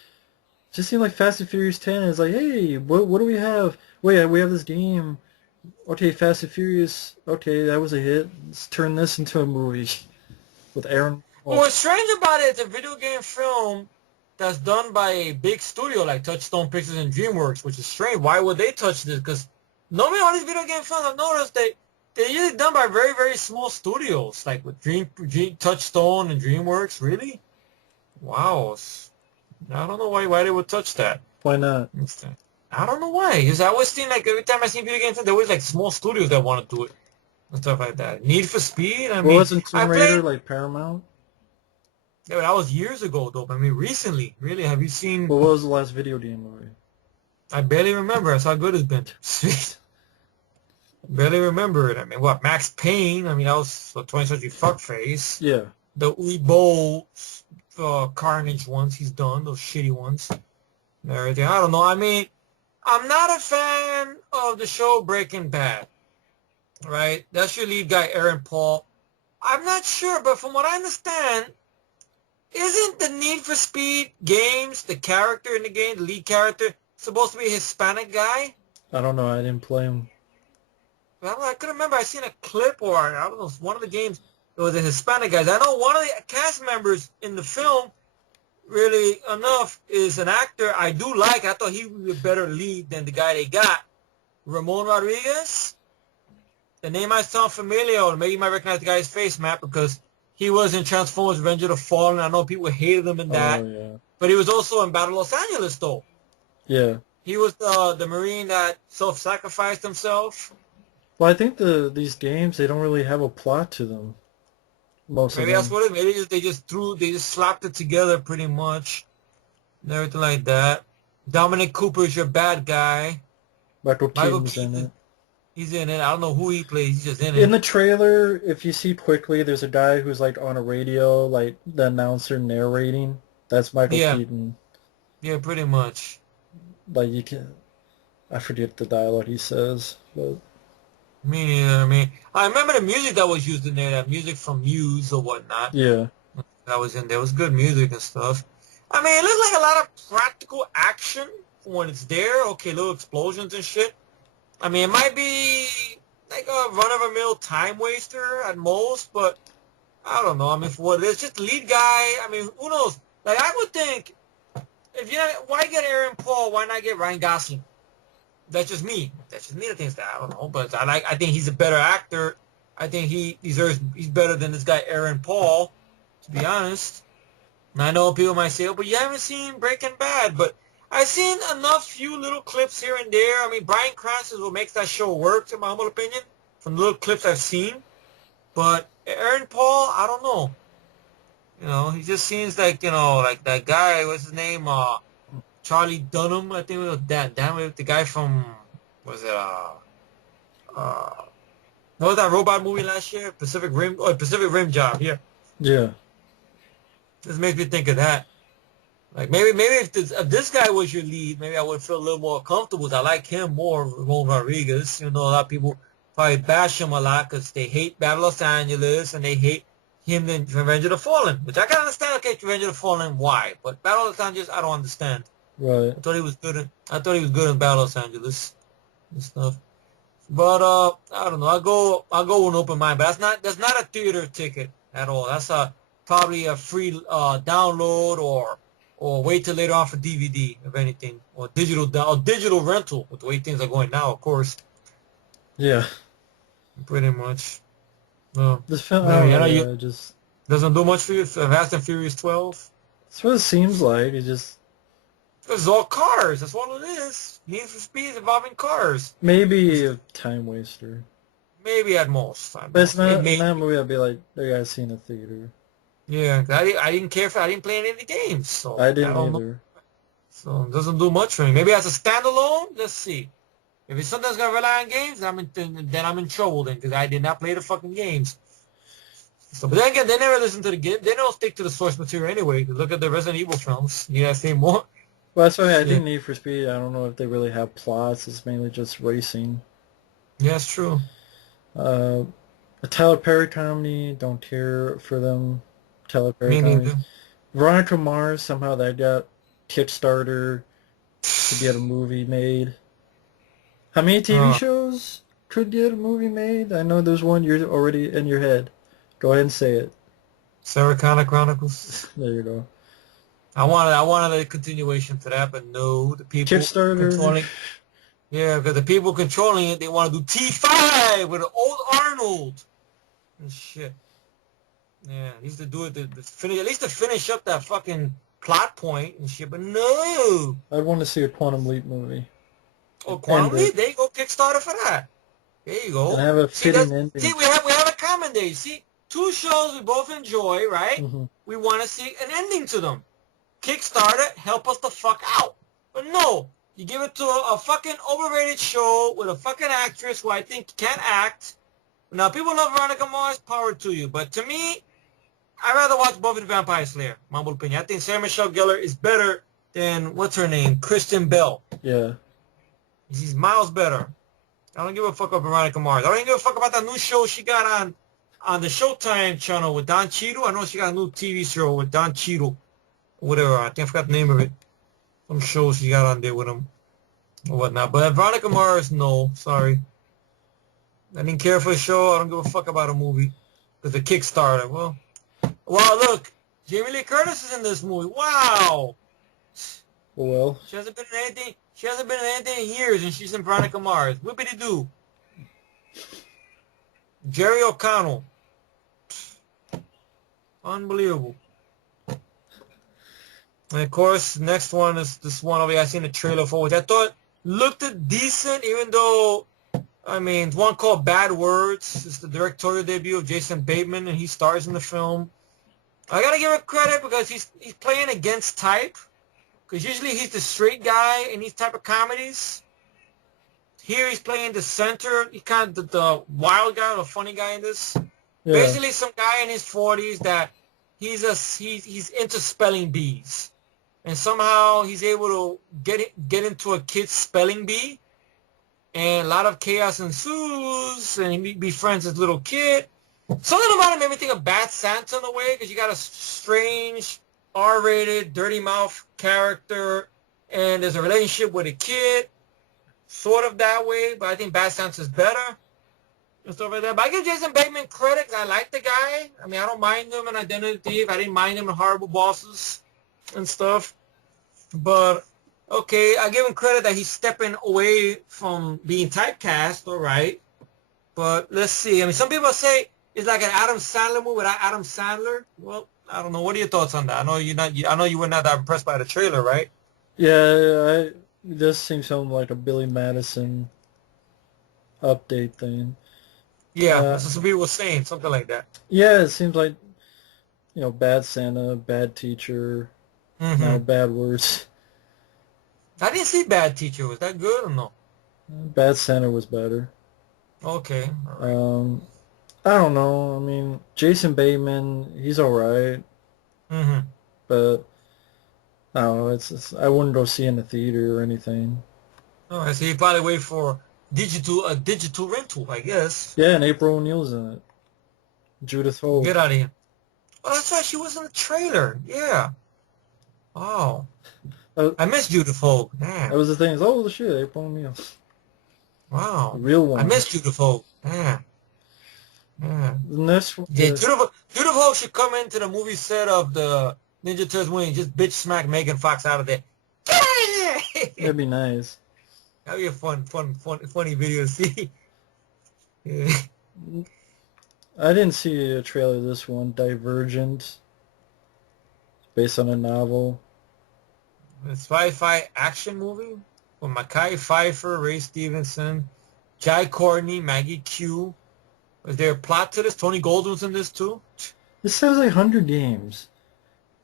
seemed like Fast and Furious 10 is like, hey, what do we have? Wait, we have this game. Okay, Fast and Furious. Okay, that was a hit. Let's turn this into a movie with Aaron. Well, what's strange about it, it's a video game film that's done by a big studio like Touchstone Pictures and DreamWorks, which is strange. Why would they touch this? Because normally all these video game films, I've noticed they're usually done by very, very small studios, like with Touchstone and DreamWorks. Really? Wow. I don't know why they would touch that. Why not? I don't know why. Because I always seem like every time I see video games, there always like small studios that want to do it and stuff like that. Need for Speed. I mean, wasn't Tomb Raider like Paramount? Yeah, but that was years ago, though. I mean, recently, really, have you seen? What was the last video game movie? I barely remember. That's how good it's been. Sweet. I barely remember it. I mean, what? Max Payne. I mean, that was the 20th Century Fuckface. Yeah. The Uwe Carnage ones he's done. Those shitty ones. And everything. I don't know. I mean, I'm not a fan of the show Breaking Bad. Right? That's your lead guy, Aaron Paul. I'm not sure, but from what I understand, isn't the Need for Speed games, the character in the game, the lead character, supposed to be a Hispanic guy? I don't know. I didn't play him. Well, I couldn't remember. I seen a clip or, I don't know, one of the games. There was the Hispanic guys. I know one of the cast members in the film, really enough, is an actor I do like. I thought he was a better lead than the guy they got. Ramon Rodriguez. The name might sound familiar, or maybe you might recognize the guy's face, Matt, because he was in Transformers Revenge of the Fallen. I know people hated him in that. Oh, yeah. But he was also in Battle Los Angeles, though. Yeah. He was the Marine that self-sacrificed himself. Well, I think these games, they don't really have a plot to them. Most Maybe of that's them. what it is. Maybe they just slapped it together pretty much. And everything like that. Dominic Cooper is your bad guy. Michael Michael Keaton's in Keaton, it. he's in it. I don't know who he plays. He's just in In it. the trailer, if you see quickly, there's a guy who's like on a radio, like the announcer narrating. That's Michael Yeah. Keaton. Yeah, pretty much. Like you can, I forget the dialogue he says, but Me neither. I mean, I remember the music that was used in there. That music from Muse or whatnot. yeah, That was in there. It was good music and stuff. I mean, it looked like a lot of practical action when it's there. Okay, little explosions and shit. I mean, it might be like a run-of-the-mill time waster at most, but I don't know. I mean, for what it is, just the lead guy. I mean, who knows? Like, I would think, if you why get Aaron Paul? Why not get Ryan Gosling? That's just me. That's just me that thinks that. I don't know, but I think he's a better actor. I think he's better than this guy Aaron Paul, to be honest. And I know people might say, oh, but you haven't seen Breaking Bad, but I've seen enough few little clips here and there. I mean, Bryan Cranston is what makes that show work, in my humble opinion, from the little clips I've seen. But Aaron Paul, I don't know. You know, he just seems like, you know, like that guy, what's his name? Charlie Dunham, I think it was that. Damn it, the guy from, what was that robot movie last year? Pacific Rim Job, yeah. yeah, This makes me think of that. Like maybe if this guy was your lead, maybe I would feel a little more comfortable. I like him more, Ramon Rodriguez. You know, a lot of people probably bash him a lot because they hate Battle Los Angeles and they hate him in Revenge of the Fallen, which I can understand. Okay, Revenge of the Fallen, why? But Battle Los Angeles, I don't understand. right. I thought he was good. I thought he was good in Battle Los Angeles and stuff. But I don't know. I go with an open mind. But that's not a theater ticket at all. That's probably a free download or wait till later on for DVD, if anything, or digital rental with the way things are going now, of course. Yeah, Pretty much. No. this film, I I mean, don't know, you know, it just, doesn't do much for you. Fast and Furious 12. that's what it seems like. It just, It's all cars. That's all it is. Need for Speed involving cars. maybe a time waster. Maybe at most. But it's not, Maybe. in that movie, I'd be like, that guy's seen a theater. Yeah, I didn't care for. I didn't play any of the games, so I didn't don't know. either. So it doesn't do much for me. Maybe as a standalone, let's see. If it's something that's gonna rely on games, then I'm in trouble then because I did not play the fucking games. So, but then again, they never listen to the game. They don't stick to the source material anyway. Look at the Resident Evil films. You gotta say more. Well, that's why I Yeah. think Need for Speed, I don't know if they really have plots. It's mainly just racing. Yeah, it's true. A Tyler Perry comedy, don't care for them. Tyler Perry Me comedy. neither. Veronica Mars, somehow that got Kickstarter to get a movie made. How many TV shows could get a movie made? I know there's one you're already in your head. Go ahead and say it. Sarah Connor Chronicles. There you go. I wanted a continuation to that, but no, the people Kickstarter. controlling. Yeah, because the people controlling it, they want to do T5 with an old Arnold and shit. Yeah, he used to do it to finish, at least to finish up that fucking plot point and shit. But no. I'd want to see a Quantum Leap movie. Oh, Quantum End it. Leap, there you go, Kickstarter for that. There you go. And have a fitting ending. See, we have a common day. See, two shows we both enjoy, right? Mhm. We want to see an ending to them. Kickstarter, help us the fuck out. But no, you give it to a fucking overrated show with a fucking actress who I think can't act. Now, people love Veronica Mars, power to you. But to me, I'd rather watch Buffy the Vampire Slayer, my humble opinion. I think Sarah Michelle Gellar is better than, what's her name, Kristen Bell. Yeah. She's miles better. I don't give a fuck about Veronica Mars. I don't even give a fuck about that new show she got on the Showtime channel with Don Cheadle. I know she got a new TV show with Don Cheadle. Whatever. I think I forgot the name of it. Some show she got on there with him or whatnot. But Veronica Mars, no. Sorry. I didn't care for the show. I don't give a fuck about a movie. with a Kickstarter. Well, wow, look, Jamie Lee Curtis is in this movie. Wow. Well, She hasn't been in anything. She hasn't been in anything in years, and she's in Veronica Mars. Whippity doo. Jerry O'Connell. Unbelievable. And of course, next one is this one over here. I seen the trailer for, which I thought looked decent, even though, I mean, it's one called Bad Words. It's the directorial debut of Jason Bateman, and he stars in the film. I gotta give him credit because he's playing against type. Because usually he's the straight guy in these type of comedies. Here he's playing the center. He's kind of the wild guy, the funny guy in this. yeah. Basically, some guy in his 40s that he's into spelling bees, and somehow he's able to get into a kid's spelling bee, and a lot of chaos ensues, and he befriends this little kid. Something about him made me think of Bad Santa in a way, because you got a strange R-rated, dirty mouth character, and there's a relationship with a kid, sort of that way, but I think Bad Santa's better and stuff like that. But I give Jason Bateman credit. I like the guy. I mean, I don't mind him in Identity Thief. I didn't mind him in Horrible Bosses and stuff. But, okay, I give him credit that he's stepping away from being typecast, all right. But let's see. I mean, some people say it's like an Adam Sandler movie without Adam Sandler. Well, I don't know. What are your thoughts on that? I know you were not that impressed by the trailer, right? Yeah, this seems something like a Billy Madison update thing. Yeah, that's what some people were saying, something like that. Yeah, it seems like, Bad Santa, Bad Teacher, now Bad Words. I didn't see Bad Teacher. Was that good or no? Bad Santa was better. Okay. All right. I don't know. I mean, Jason Bateman, he's all right. But I don't know. I wouldn't go see it in the theater or anything. All right, so you probably wait for a digital rental, I guess. Yeah, and April O'Neil's in it. Judith Hogue. Get out of here. Oh, that's right. She was in the trailer. Yeah. Oh. I missed Judith Hogue. Damn. That was the thing. Oh, shit, April O'Neil. Wow. The real one. I missed Judith Hogue. Damn. Yeah. The next one. Yeah, Judith Hogue should come into the movie set of the Ninja Turtles movie and just bitch smack Megan Fox out of there. That'd be nice. That'd be a funny video to see. Yeah. I didn't see a trailer of this one. Divergent. It's based on a novel. A sci-fi action movie with Mekhi Phifer, Ray Stevenson, Jai Courtney, Maggie Q. Is there a plot to this? Tony Goldwyn's in this too? This sounds like Hunger Games.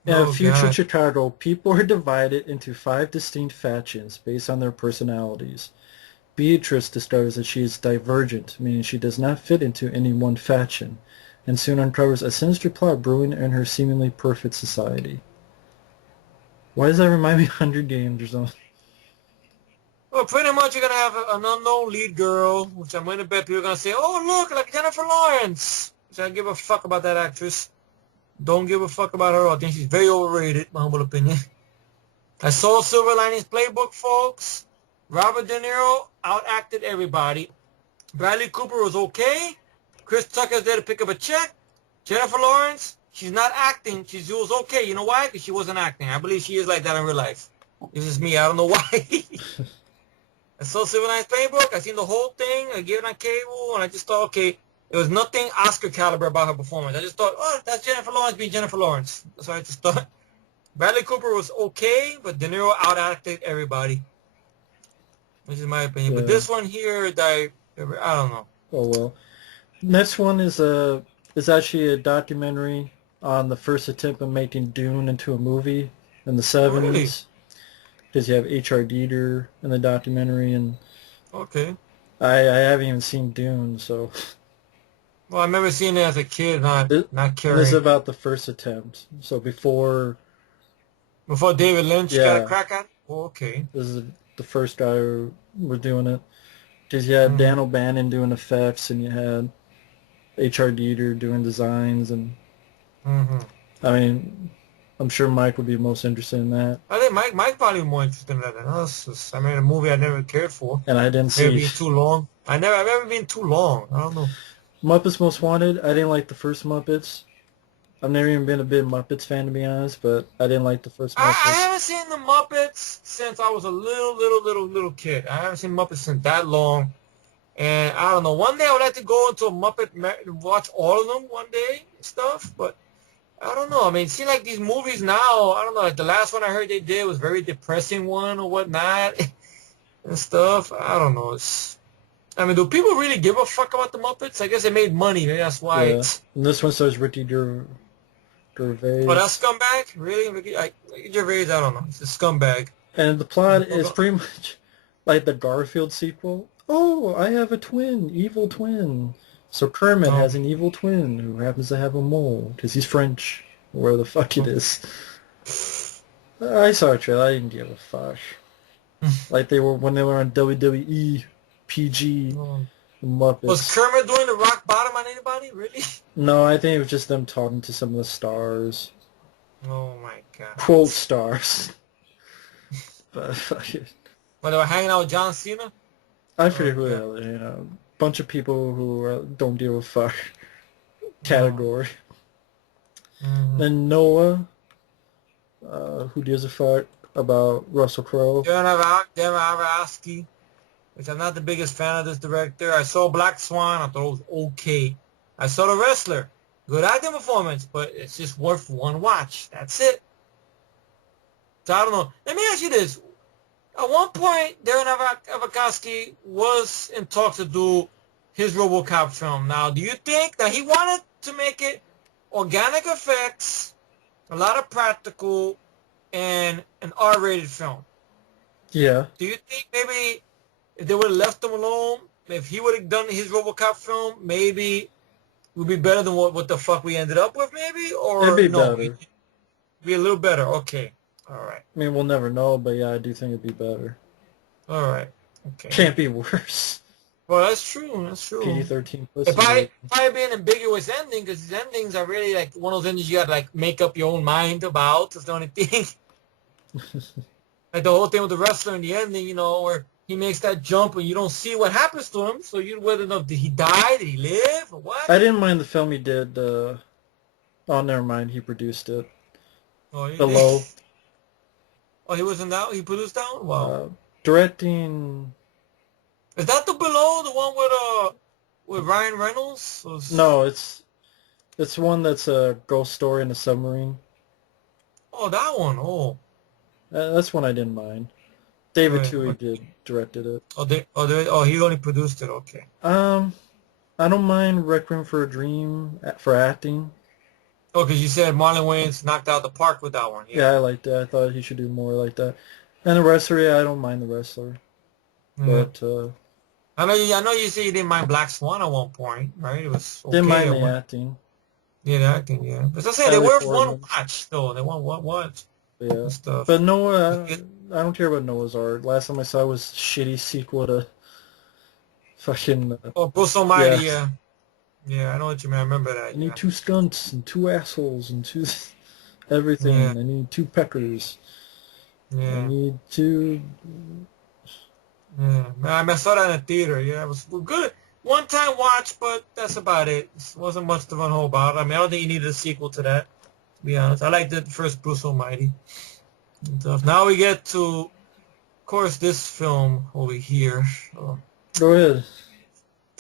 In a future Chicago, people are divided into 5 distinct factions based on their personalities. Beatrice discovers that she is divergent, meaning she does not fit into any one faction, and soon uncovers a sinister plot brewing in her seemingly perfect society. Why does that remind me of Hunger Games or something? Well, pretty much you're going to have an unknown lead girl, which I'm going to bet people are going to say, oh, look, like Jennifer Lawrence. Which I don't give a fuck about that actress. Don't give a fuck about her. I think she's very overrated, my humble opinion. I saw Silver Linings Playbook, folks. Robert De Niro outacted everybody. Bradley Cooper was okay. Chris Tucker's there to pick up a check. Jennifer Lawrence, she's not acting. She was okay. You know why? Because she wasn't acting. I believe she is like that in real life. This is me. I don't know why. I saw Silver Linings Playbook. I seen the whole thing. I gave it on cable, and I just thought, okay, there was nothing Oscar caliber about her performance. I just thought, oh, that's Jennifer Lawrence being Jennifer Lawrence. That's what I just thought. Bradley Cooper was okay, but De Niro outacted everybody. Which is my opinion. Yeah. But this one here, I don't know. Oh, well. Next one is actually a documentary on the first attempt at making Dune into a movie in the 70s. Really? Because you have H.R. Dieter in the documentary, and Okay. I haven't even seen Dune, so... Well, I remember seeing it as a kid, not caring. This is about the first attempt. So before David Lynch Yeah. got a crack at it? Oh, okay. this is the first guy who was doing it. Because you had Dan O'Bannon doing effects, and you had H.R. Dieter doing designs, and I mean, I'm sure Mike would be most interested in that. I think Mike probably more interested in that than us. I mean, a movie I never cared for. And I didn't Maybe see... being too long. I've never been too long. I don't know. Muppets Most Wanted. I didn't like the first Muppets. I've never even been a big Muppets fan, to be honest, but I didn't like the first I Muppets. haven't seen the Muppets since I was a little kid. I haven't seen Muppets since that long. And I don't know. One day I would like to go into a watch all of them one day and stuff. But I don't know. I mean, it seems like these movies now, I don't know. Like the last one I heard they did was very depressing one or whatnot and stuff. I don't know. I mean, do people really give a fuck about the Muppets? I guess they made money. Maybe that's why. Yeah. And this one stars Ricky Oh, Gervais. that scumbag? Really? Ricky Gervais? I don't know. He's a scumbag. And the plot is pretty much like the Garfield sequel. Oh, I have a twin, evil twin. So Kermit Oh. has an evil twin who happens to have a mole because he's French, where the fuck it is. I saw a trailer. I didn't give a fuck. Like they were when they were on WWE, PG, Was Muppets. Kermit doing the rock bottom on anybody? Really? No, I think it was just them talking to some of the stars, Oh my god. quote stars. But fucking, When they were hanging out with John Cena? I forget who Okay. the hell, bunch of people who don't give a fuck category. Mm-hmm. Then Noah, who gives a fuck about Russell Crowe. Darren Aronofsky, which I'm not the biggest fan of this director. I saw Black Swan. I thought it was okay. I saw The Wrestler. Good acting performance, but it's just worth one watch. That's it. So I don't know. Let me ask you this. At one point, Darren Aronofsky was in talks to do his Robocop film. Now, do you think that he wanted to make it organic effects, a lot of practical, and an R-rated film? Yeah. Do you think maybe if they would have left him alone, if he would have done his RoboCop film, maybe it would be better than what the fuck we ended up with, maybe? Or It'd be no, better. be a little better. Okay. All right. I mean, we'll never know, but yeah, I do think it'd be better. All right. Okay. Can't be worse. Well, that's true. That's true. PG-13 It pussy. probably be an ambiguous ending because these endings are really like one of those endings you got to like make up your own mind about. That's the only thing. Like the whole thing with the wrestler in the ending, where he makes that jump and you don't see what happens to him, so you whether know did he die, did he live, or what? I didn't mind the film he did. Oh, never mind. He produced it. Oh, he Below. did? Oh, he was in that. He produced that one. Wow. Directing. Is that the Below, the one with Ryan Reynolds? No, it's one that's a ghost story in a submarine. Oh, that one. Oh. That's one I didn't mind. David Right. Twohy directed it. He only produced it. Okay. I don't mind Requiem for a Dream for acting. Oh, because you said Marlon Wayans knocked out the park with that one. Yeah, I liked that. I thought he should do more like that. And the wrestler, yeah, I don't mind the wrestler. Yeah. But I know you said you didn't mind Black Swan at one point, right? It was okay. didn't mind the acting. Yeah, the acting, yeah. As I said, they were one watch, though. They want one watch. Yeah. Stuff. But Noah, I don't care about Noah's Ark. Last time I saw it was shitty sequel to fucking... Oh, Bruce Almighty, yeah. Yeah, I know what you mean. I remember that. I need 2 stunts and 2 assholes and 2 everything. Yeah. I need 2 peckers. Yeah. I need 2... Yeah. I saw that in the theater. Yeah, it was good. One-time watch, but that's about it. It wasn't much to run home about. I mean, I don't think you needed a sequel to that, to be honest. I liked the first Bruce Almighty. Now we get to, of course, this film over here. Go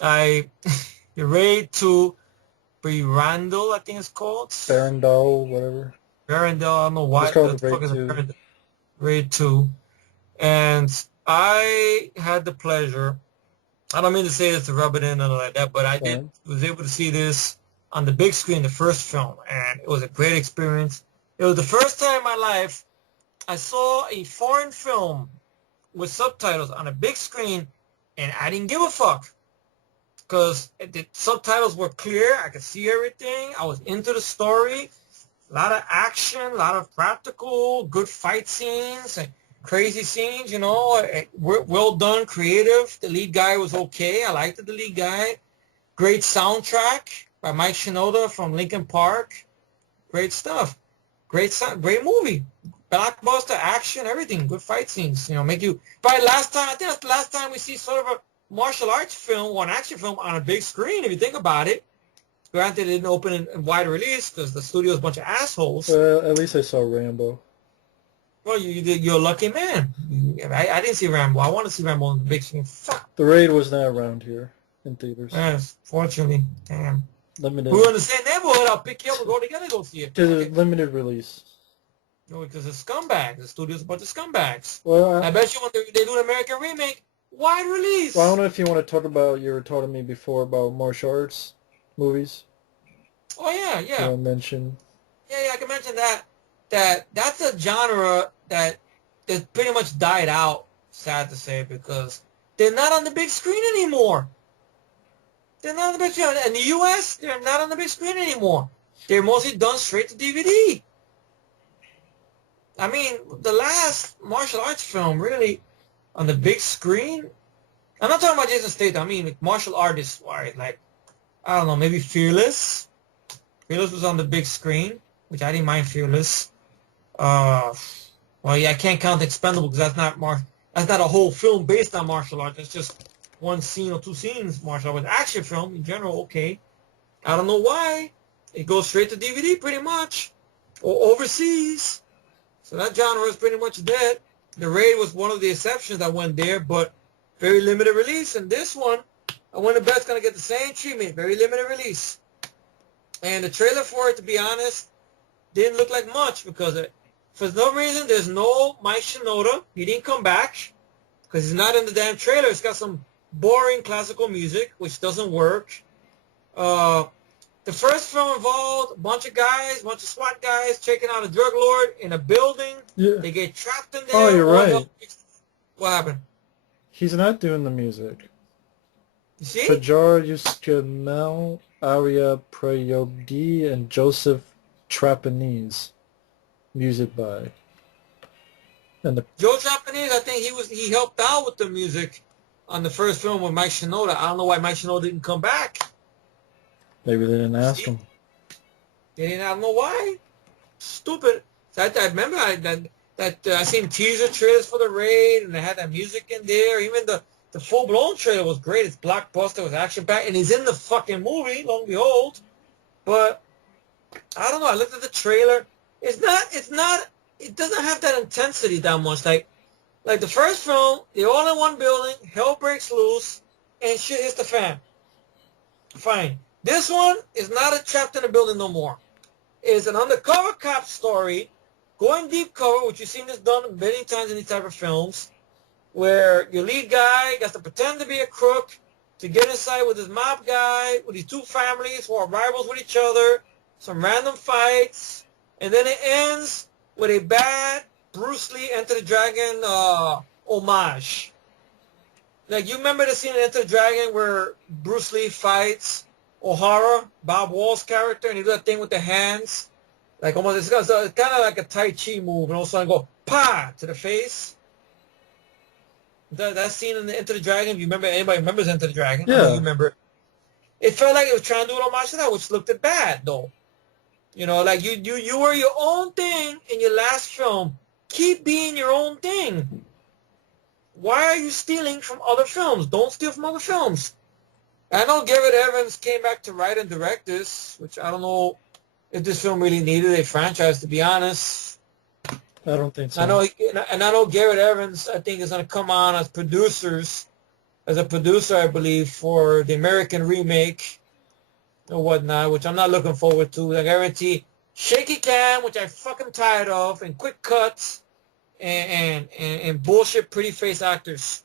ahead. You're ready to Randall, I think it's called. Farandol, whatever. Farandall, I don't know why. It's called Raid 2. And I had the pleasure, I don't mean to say this to rub it in or like that, but I was able to see this on the big screen, the first film, and it was a great experience. It was the first time in my life I saw a foreign film with subtitles on a big screen, and I didn't give a fuck because the subtitles were clear. I could see everything. I was into the story. A lot of action, a lot of practical, good fight scenes, and crazy scenes, well done, creative. The lead guy was okay. I liked the lead guy. Great soundtrack by Mike Shinoda from Linkin Park. Great stuff. Great movie. Blockbuster action, everything. Good fight scenes. Make you. Probably I think that's the last time we see sort of a martial arts film or an action film on a big screen, if you think about it. Granted, it didn't open in wide release because the studio's a bunch of assholes. At least I saw Rambo. Well, you're a lucky man. I didn't see Rambo. I want to see Rambo on the big screen. Fuck. The Raid was not around here in theaters. Yes, fortunately. Damn. Limited. We're in the same neighborhood. I'll pick you up and go together go see it. Because it's limited release. No, because it's scumbags. The studio's a bunch of scumbags. Well, I bet you when they do an American remake, wide release. Well, I don't know if you want to talk about, you were talking to me before about martial arts movies. Oh, yeah. I mentioned. Yeah, I can mention that. That's a genre that pretty much died out, sad to say, because they're not on the big screen anymore. They're not on the big screen. In the U.S., they're not on the big screen anymore. They're mostly done straight to DVD. I mean, the last martial arts film really on the big screen, I'm not talking about Jason Statham. I mean, like, martial artists, right? Like, I don't know, maybe Fearless. Fearless was on the big screen, which I didn't mind Fearless. Well, yeah, I can't count Expendables because that's not a whole film based on martial arts. That's just one scene or two scenes martial arts. Action film in general, okay. I don't know why. It goes straight to DVD pretty much, or overseas. So that genre is pretty much dead. The Raid was one of the exceptions that went there, but very limited release. And this one, I wonder if it's going to get the same treatment, very limited release. And the trailer for it, to be honest, didn't look like much because for no reason, there's no Mike Shinoda. He didn't come back because he's not in the damn trailer. It's got some boring classical music, which doesn't work. The first film involved a bunch of SWAT guys checking out a drug lord in a building. Yeah. They get trapped in there. Oh, you're right. What happened? He's not doing the music. You see? Fajar Yuskamel, Arya Prayogdi, and Joseph Trapanese. Music by. And Joe Japanese, I think he helped out with the music on the first film with Mike Shinoda. I don't know why Mike Shinoda didn't come back. Maybe they didn't ask him. They didn't. I don't know why. Stupid. I remember I seen teaser trailers for the Raid, and they had that music in there. Even the full blown trailer was great. It's blockbuster, it was action packed, and he's in the fucking movie. Lo and behold, but I don't know. I looked at the trailer. It doesn't have that intensity that much. Like the first film, they're all in one building, hell breaks loose, and shit hits the fan. Fine. This one is not a trapped in a building no more. It's an undercover cop story, going deep cover, which you've seen this done many times in these type of films, where your lead guy has to pretend to be a crook to get inside with his mob guy, with these two families who are rivals with each other, some random fights, and then it ends with a bad Bruce Lee Enter the Dragon homage. Like, you remember the scene in Enter the Dragon where Bruce Lee fights O'Hara, Bob Wall's character, and he do that thing with the hands, like almost it's kind of like a Tai Chi move, and all of a sudden go pa to the face. That scene in the Enter the Dragon. If you remember, anybody remembers Enter the Dragon? Yeah. I know you remember. It felt like it was trying to do an homage to that, which looked bad though. You know, like you were your own thing in your last film. Keep being your own thing. Why are you stealing from other films? Don't steal from other films. I know Garrett Evans came back to write and direct this, which I don't know if this film really needed a franchise, to be honest. I don't think so. I know Garrett Evans, I think, is going to come on as a producer, I believe, for the American remake or whatnot, which I'm not looking forward to. I guarantee shaky cam, which I'm fucking tired of, and quick cuts, and bullshit pretty face actors.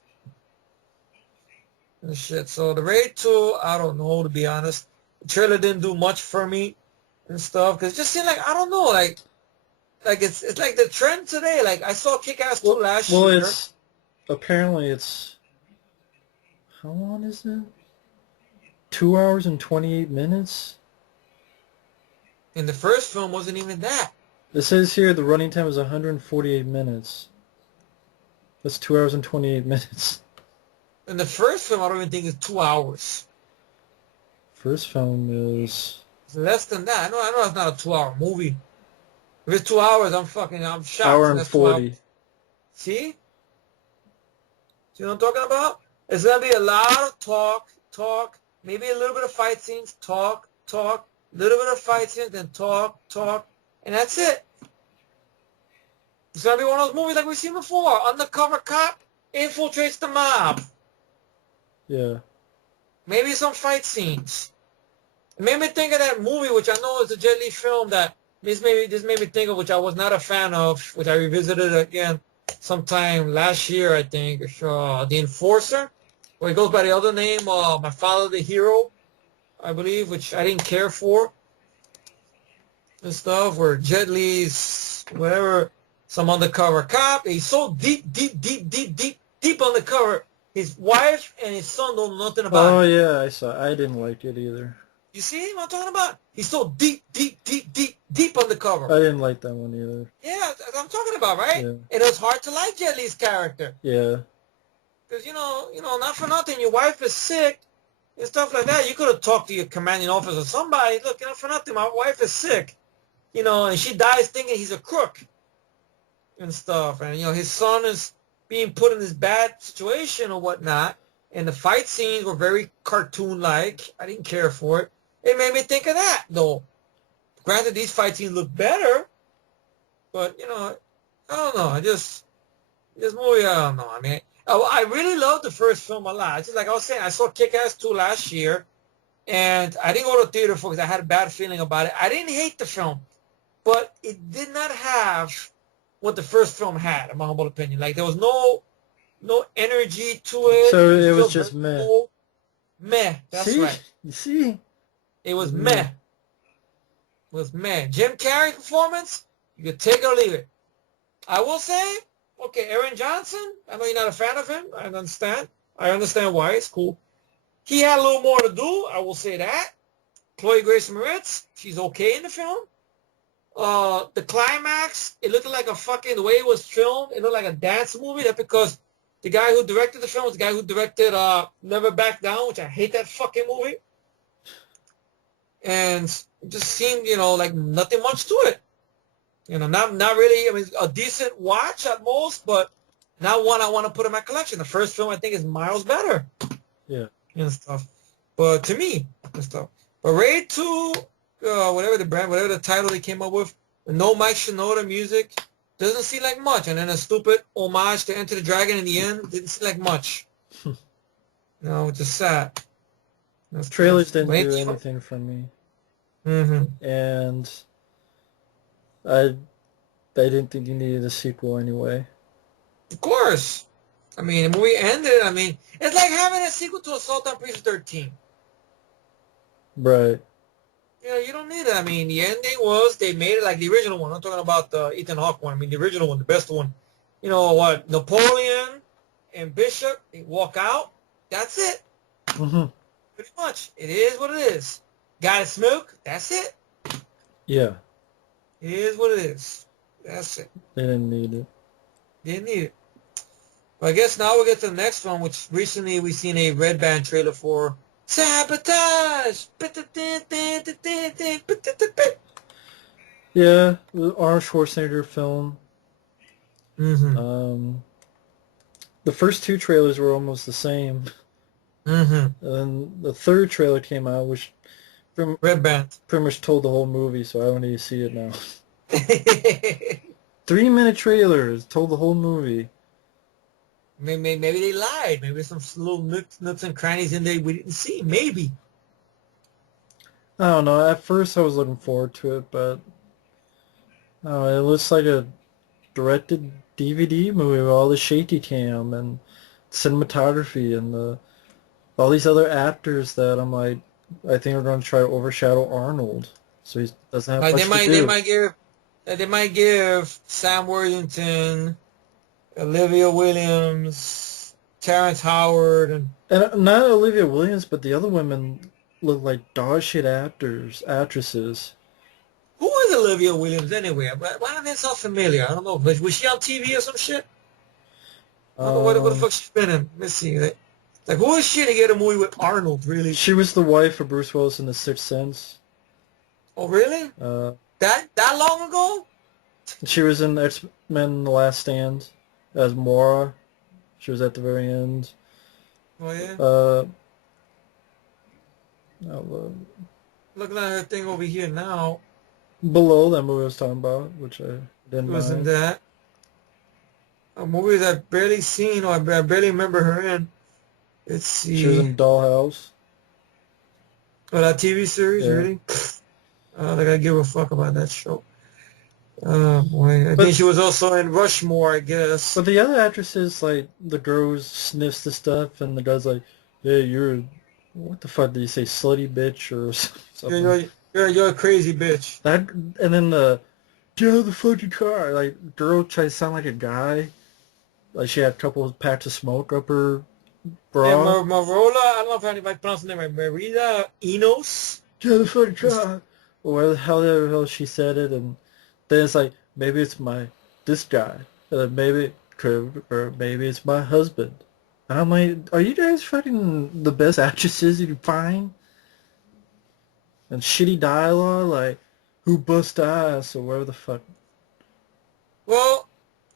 And shit. So the Raid 2, I don't know, to be honest. The trailer didn't do much for me and stuff, because it just seemed like, I don't know, like it's like the trend today. Like, I saw Kick-Ass 2 last year. Well, apparently it's, how long is it? 2 hours and 28 minutes? And the first film wasn't even that. It says here the running time is 148 minutes. That's 2 hours and 28 minutes. And the first film, I don't even think is 2 hours. First film is... It's less than that. I know it's not a 2-hour movie. If it's 2 hours, I'm shocked. Hour and That's 40. See? See what I'm talking about? It's gonna be a lot of talk, maybe a little bit of fight scenes, talk, little bit of fight scenes, then talk, and that's it. It's gonna be one of those movies like we've seen before. Undercover cop infiltrates the mob. Yeah. Maybe some fight scenes. It made me think of that movie, which I know is a Jet Li film that this made me think of, which I was not a fan of, which I revisited again sometime last year, I think. The Enforcer, where he goes by the other name, My Father the Hero, I believe, which I didn't care for. And stuff, where Jet Li's, whatever, some undercover cop. He's so deep undercover. His wife and his son don't know nothing about Oh it. yeah, I saw. I didn't like it either. You see what I'm talking about? He's so deep undercover. I didn't like that one either. Yeah, that's what I'm talking about, right? Yeah. And it was hard to like Jet Li's character. Yeah. Because, you know, not for nothing, your wife is sick and stuff like that. You could have talked to your commanding officer, somebody, look, not for nothing, my wife is sick. You know, and she dies thinking he's a crook and stuff. And, you know, his son is being put in this bad situation or whatnot. And the fight scenes were very cartoon-like. I didn't care for it. It made me think of that, though. Granted, these fight scenes look better, but, you know, I don't know. This movie, I don't know. I mean, I really loved the first film a lot. Just like I was saying, I saw Kick-Ass 2 last year, and I didn't go to the theater for because I had a bad feeling about it. I didn't hate the film, but it did not have what the first film had, in my humble opinion. Like, there was no energy to it. So it was felt just very meh. cold. Meh, that's See? right. You see? It was meh. It was meh. Jim Carrey's performance, you could take it or leave it. I will say, okay, Aaron Johnson, I know you're not a fan of him. I understand. I understand why. It's cool. He had a little more to do. I will say that. Chloe Grace Moretz, she's okay in the film. The climax, it looked like the way it was filmed, it looked like a dance movie. That's because the guy who directed the film was the guy who directed Never Back Down, which I hate that fucking movie. And it just seemed, you know, like nothing much to it. You know, not really, I mean, a decent watch at most, but not one I want to put in my collection. The first film, I think, is miles better. Yeah. And stuff. But to me, and stuff. But Raid 2, whatever the title they came up with, no Mike Shinoda music, doesn't seem like much. And then a stupid homage to Enter the Dragon in the end, didn't seem like much. No, it's just sad. Trailers didn't do anything for me. Mm-hmm. And I didn't think you needed a sequel anyway. Of course. I mean, the movie ended. I mean, it's like having a sequel to Assault on Precinct 13. Right. You know, you don't need it. I mean, the ending was they made it like the original one. I'm talking about the Ethan Hawke one. I mean, the original one, the best one. You know what? Napoleon and Bishop, they walk out. That's it. Mm-hmm. Pretty much. It is what it is. Got to smoke. That's it. Yeah. It is what it is. That's it. They didn't need it. Didn't need it. But I guess now we'll get to the next one, which recently we've seen a Red Band trailer for Sabotage. Yeah, the Arnold Schwarzenegger film. Mm-hmm. The first two trailers were almost the same. Mm-hmm. And then the third trailer came out, which Red Band pretty much told the whole movie, so I don't need to see it now. 3-minute trailers told the whole movie. Maybe they lied. Maybe there's some little nooks and crannies in there we didn't see. Maybe. I don't know. At first I was looking forward to it, but it looks like a directed DVD movie with all the shaky cam and cinematography and all these other actors that I'm like, I think are going to try to overshadow Arnold, so he doesn't have much to do. They might give Sam Worthington, Olivia Williams, Terrence Howard, And not Olivia Williams, but the other women look like dog shit actresses. who is Olivia Williams anyway? Why don't they sound familiar? I don't know. Was she on TV or some shit? I don't know what the fuck she's been in. Let's see. Like, who is she to get a movie with Arnold, really? She was the wife of Bruce Willis in The Sixth Sense. Oh, really? That long ago? She was in X-Men The Last Stand as Mora. She was at the very end. Oh yeah. Uh, no, Looking at her thing over here now. below that movie I was talking about, which I didn't It was in mind. that. A movie that I've barely seen or I barely remember her in. Let's She was see. in Dollhouse. Oh, that TV series, Yeah, really? I don't think I give a fuck about that show. Oh boy. I think but she was also in Rushmore, I guess. but the other actresses, like the girl who sniffs the stuff, and the guy's like, "Hey, you're what the fuck did you say, slutty bitch or You're, something?" you're, you're a crazy bitch. That and then the get out of the fucking car. Like girl tries to sound like a guy. Like she had a couple of packs of smoke up her Yeah, bra. Marola, I don't know if I pronounced the name right. Marita Enos? Get out of the fucking car. Or where the hell she said it, and then it's like maybe it's this guy, and then maybe could or maybe it's my husband. And I'm like, are you guys fucking the best actresses you can find? And shitty dialogue like who bust ass or whatever the fuck. Well,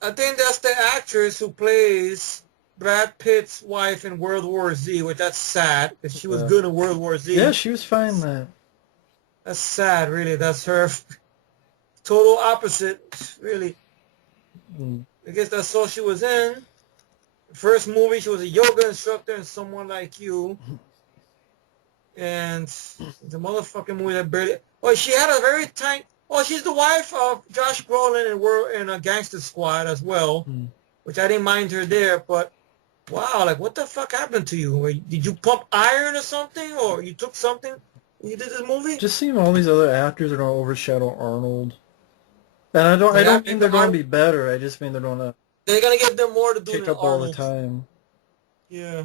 I think that's the actress who plays Brad Pitt's wife in World War Z, which that's sad because she was Uh, good in World War yeah, Z. she was fine in that. That's sad, really. That's her total opposite, really. Mm, I guess that's all she was in. First movie, she was a yoga instructor in Someone Like You. And the motherfucking movie that barely... Oh, she had a very tight... Oh, she's the wife of Josh Brolin in a Gangster Squad as well, mm. which I didn't mind her there, but wow, like what the fuck happened to you? Did you pump iron or something? Or you took something when you did this movie? Just seeing all these other actors are gonna overshadow Arnold. And I Yeah, don't mean they're gonna be better. I just mean they're gonna they're going to give them more to do pick than up all the Arnold. time. Yeah,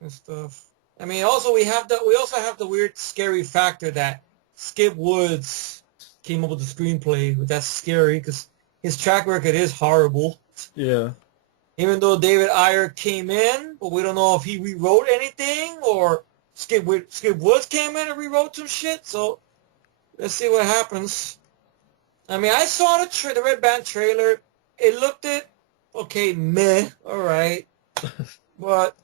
and stuff. I mean, also we also have the weird, scary factor that Skip Woods came up with the screenplay. That's scary because his track record is horrible. Yeah. Even though David Ayer came in, but we don't know if he rewrote anything or Skip Woods came in and rewrote some shit. So let's see what happens. I mean, I saw the Red Band trailer. It looked okay, meh, all right, but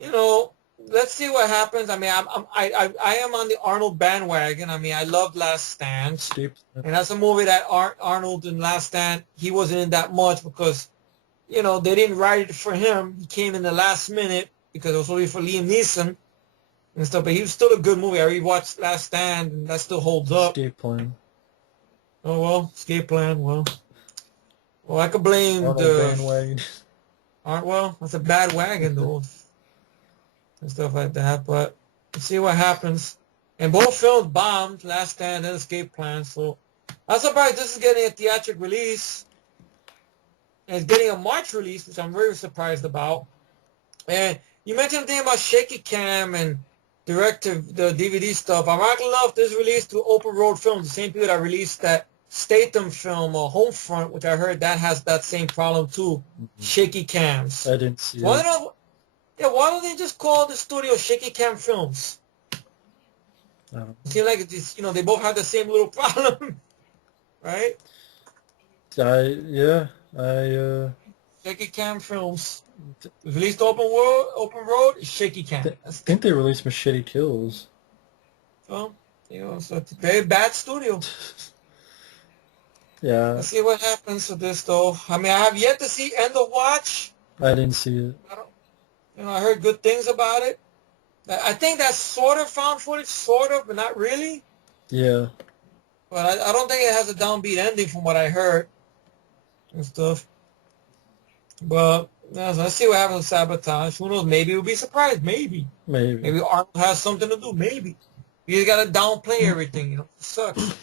you know, let's see what happens. I mean, I am on the Arnold bandwagon. I mean, I love Last Stand, Steep. and that's a movie that Arnold in Last Stand he wasn't in that much because you know they didn't write it for him. He came in the last minute because it was only for Liam Neeson and stuff. But he was still a good movie. I rewatched Last Stand, and that still holds up. Escape plan. Oh well, Escape Plan. Well, I could blame Arnold the bandwagon. aren't well. That's a bad wagon though, and stuff like that. But we'll see what happens. And both films bombed, Last Stand and Escape Plan. So I'm surprised this is getting a theatrical release. And it's getting a March release, which I'm very surprised about. And you mentioned the thing about shaky cam and direct to the DVD stuff. Ironically enough, this released through Open Road Films, the same people that released that Statham film, Homefront, which I heard that has that same problem too. Shaky cams. I didn't see So why it. don't why don't they just call the studio Shaky Cam Films? It seems like it's just, they both have the same little problem, right? I Shaky Cam Films. Released open road, shaky cam. think they released Machete Kills. So, so it's a very bad studio. Yeah. Let's see what happens with this, though. I mean, I have yet to see End of Watch. I didn't see it. I heard good things about it. I think that's sort of found footage, sort of, but not really. Yeah. But I don't think it has a downbeat ending from what I heard and stuff. But yeah, so let's see what happens with Sabotage. Who knows? Maybe we'll be surprised. Maybe Arnold has something to do. Maybe you just gotta downplay everything. It sucks.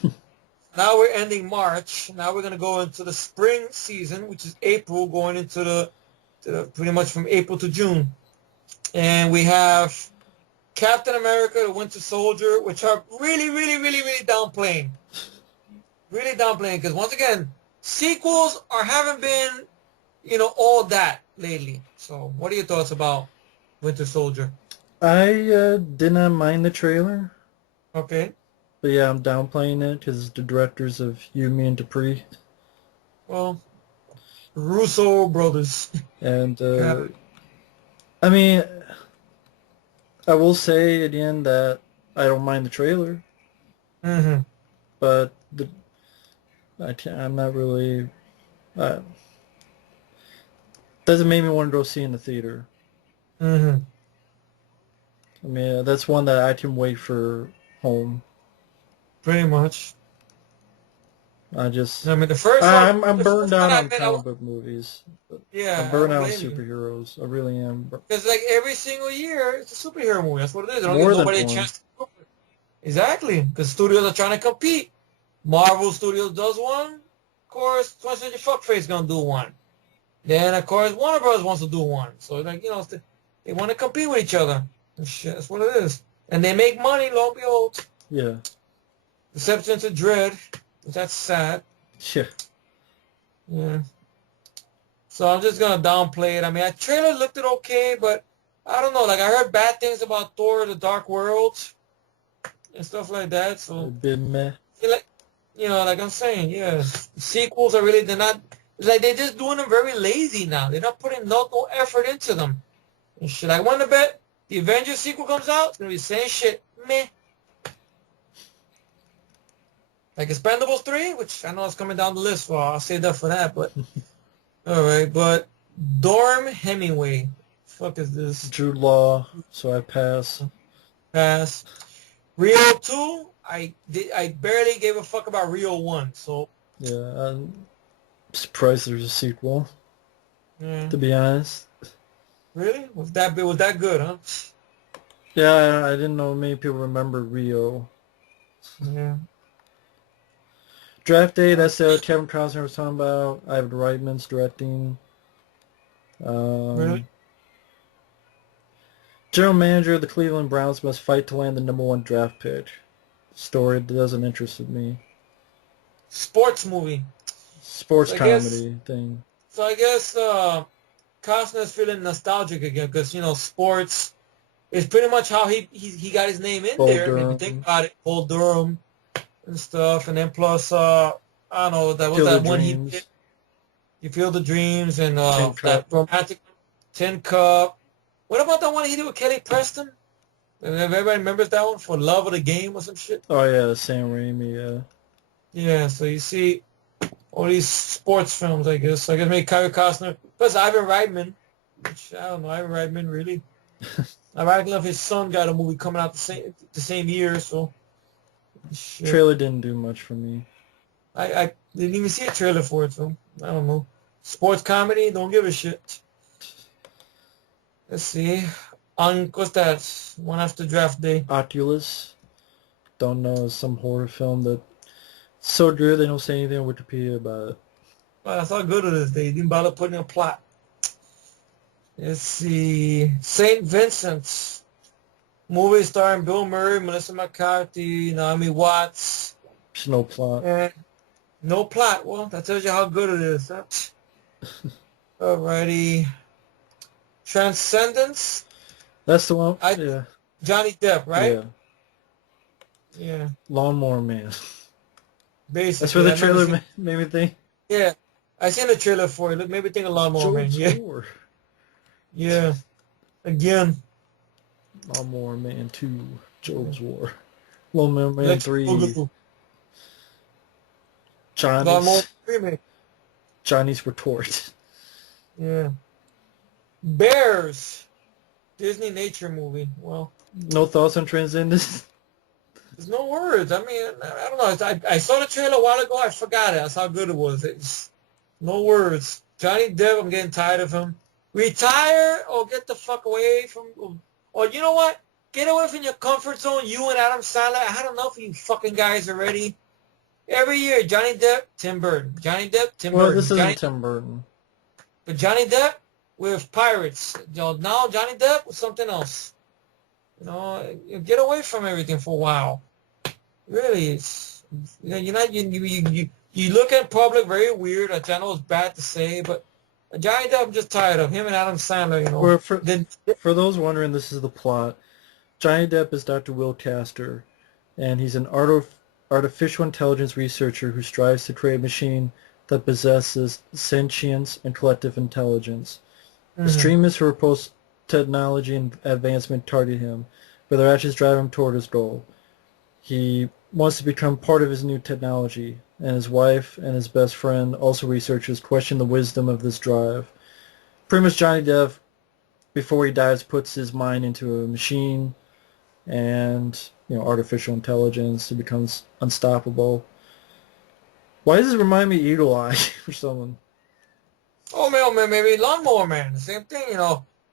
Now we're ending March. Now we're gonna go into the spring season, which is April, going into the pretty much from April to June, and we have Captain America, the Winter Soldier, which are really, really, really, really downplaying. Really downplaying because once again, sequels haven't been all that lately. So what are your thoughts about Winter Soldier? I did not mind the trailer. Okay. But yeah, I'm downplaying it because the directors of You, Me, and Dupree. Well, Russo brothers. And Yeah. I mean, I will say again that I don't mind the trailer, Mm-hmm. but I'm not really. Uh, doesn't make me want to go see in the theater. Mm-hmm. I mean, that's one that I can wait for home. Pretty much. I just, I mean, the first one, I'm the burned first one out I on admit, comic book movies. I'm yeah, I burned don't out on blame you. superheroes. I really am. Because like every single year, it's a superhero movie. That's what it is. They don't give More than nobody a one. chance to do it. Exactly. Because studios are trying to compete. Marvel Studios does one. Of course, 20th Century Fuckface gonna do one. Then, of course, Warner Bros. Wants to do one. So, like, they want to compete with each other. And shit, that's what it is. And they make money, lo and behold. Yeah. Exception to Dread. That's sad. Yeah. Yeah. So I'm just gonna downplay it. I mean, that trailer looked it okay, but I don't know. Like I heard bad things about Thor: The Dark World and stuff like that. A So bit meh. like like I'm saying, yeah, sequels are really they're not. It's like they're just doing them very lazy now. They're not putting no effort into them. And shit. I want to bet the Avengers sequel comes out, it's gonna be the same shit. Meh. Like Expendables 3, which I know is coming down the list. Well, I'll save that for that. But all right, but Dorm Hemingway. Fuck is this? Jude Law, so I pass. Pass. Rio 2, I barely gave a fuck about Rio 1, so Yeah, I'm surprised there's a sequel, yeah. to be honest. Really? Was that good, huh? Yeah, I didn't know many people remember Rio. Yeah. Draft Day, that's the Kevin Costner was talking about. Ivan Reitman's directing. Really? General manager of the Cleveland Browns must fight to land the #1 draft pick. Story that doesn't interest me. Sports movie. Sports So I guess comedy thing. so I guess Costner's feeling nostalgic again because sports is pretty much how he got his name in Bull there. If you think Durham. about it, Bull Durham and stuff, and then plus I don't know that was Field of that one he did. Dreams. You Feel the Dreams and Tin that Cup. romantic Tin Cup. What about that one he did with Kelly Preston? Everybody remembers that one for Love of the Game or some shit. Oh yeah, Sam Raimi, yeah. Yeah, so you see all these sports films, I guess. I guess maybe Kyle Costner. Plus Ivan Reitman, which I don't know, Ivan Reitman really. Ivan Reitman, his son got a movie coming out the same year, so shit. Trailer didn't do much for me. I didn't even see a trailer for it, so I don't know. Sports comedy, don't give a shit. Let's see. On what's that? One after draft day. Oculus. Don't know, some horror film that so good they don't say anything on Wikipedia about it. Well, that's how good it is. They didn't bother putting a plot. Let's see. St. Vincent's. Movie starring Bill Murray, Melissa McCarthy, Naomi Watts. There's no plot. And no plot. Well, that tells you how good it is. Huh? Alrighty. Transcendence. That's the one. Yeah. Johnny Depp, right? Yeah. Yeah. Lawnmower Man. Basically. That's where the trailer made me think. Yeah. I seen the trailer for it. Look, maybe think of Lawnmower Man. Yeah. War. Yeah. Again. Lawnmower Man 2. Job's War. Lawnmower Man 3. Johnny's remake. Johnny's Retort. Yeah. Bears. Disney nature movie. Well. No thoughts on Transcendence? There's no words. I mean, I don't know. I saw the trailer a while ago. I forgot it. That's how good it was. It's no words. Johnny Depp, I'm getting tired of him. Retire or get the fuck away from... Or you know what? Get away from your comfort zone. You and Adam Sandler. I had enough of you fucking guys already. Every year, Johnny Depp, Tim Burton. Johnny Depp, Tim Burton. Well, this isn't Tim Burton. But Johnny Depp with Pirates. Now Johnny Depp with something else. Get away from everything for a while. Really, you look at public very weird. I know it's bad to say, but Johnny Depp, I'm just tired of him and Adam Sandler. Well, for those wondering, this is the plot. Johnny Depp is Dr. Will Castor, and he's an artificial intelligence researcher who strives to create a machine that possesses sentience and collective intelligence. Mm-hmm. Extremists who oppose technology and advancement target him, but their actions drive him toward his goal. He wants to become part of his new technology, and his wife and his best friend, also researchers, question the wisdom of this drive. Pretty much Johnny Depp, before he dies, puts his mind into a machine, and artificial intelligence. He becomes unstoppable. Why does this remind me of Eagle Eye or someone? Oh man, maybe Lawnmower Man. The same thing,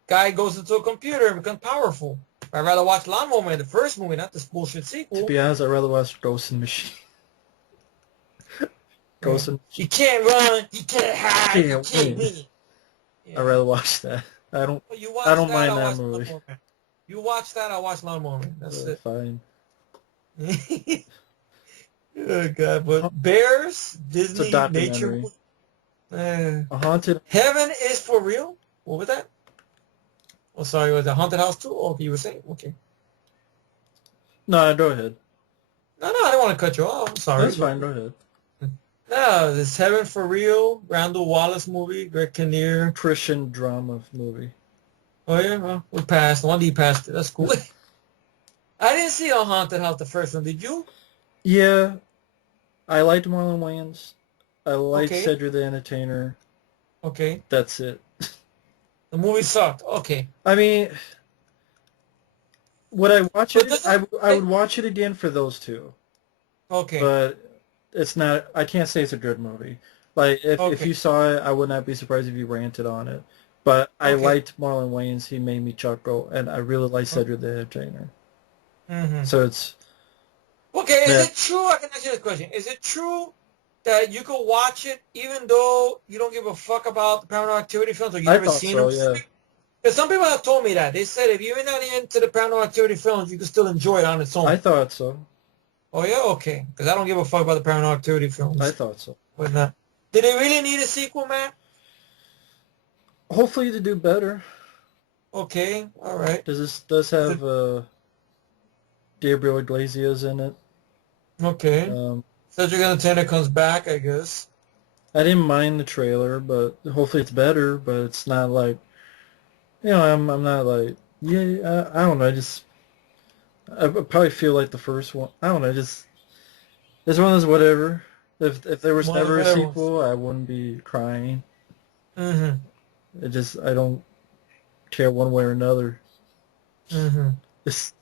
Guy goes into a computer and becomes powerful. I'd rather watch Lawnmower Man, the first movie, not this bullshit To sequel. be honest, I'd rather watch Ghost in the Machine. Ghost in You can't run, you can't hide, you can't win. Yeah. I'd rather watch that. I don't mind that movie. Lawnmower Man. You watch that, I watch Lawnmower Man. That's it. Fine. Oh God, but Bears, Disney, it's a nature. A haunted. Heaven is for real. What was that? Oh, sorry, was it Haunted House too? Oh, you were saying? Okay. No, go ahead. No, I didn't want to cut you off. I'm sorry. That's fine. Go ahead. No, this Heaven for Real, Randall Wallace movie, Greg Kinnear. Christian drama movie. Oh yeah, well, we passed. One day you passed it. That's cool. I didn't see a Haunted House, the first one. Did you? Yeah, I liked Marlon Wayans. I liked Cedric the Entertainer. Okay. That's it. The movie sucked. Okay. I mean, would I watch it? I would watch it again for those two. Okay. But it's not. I can't say it's a good movie. Like if you saw it, I would not be surprised if you ranted on it. But I liked Marlon Wayans. He made me chuckle, and I really liked Cedric the Entertainer. Mm-hmm. So it's. Okay, is it true? I can ask you this question. Is it true that you could watch it even though you don't give a fuck about the Paranormal Activity films, or you've never seen them? Yeah. Because some people have told me that. They said if you're not into the Paranormal Activity films, you can still enjoy it on its own. I thought so. Oh, yeah? Okay. Because I don't give a fuck about the Paranormal Activity films. I thought so. But not. Did they really need a sequel, man? Hopefully they do better. Okay. All right. This does have Gabriel Iglesias in it. Okay. Cedric the Entertainer comes back, I guess. I didn't mind the trailer, but hopefully it's better. But it's not like, I'm not like, I don't know. I probably feel like the first one. I don't know. This one is whatever. If there was never a sequel, I wouldn't be crying. Mm-hmm. I don't care one way or another. Mm-hmm.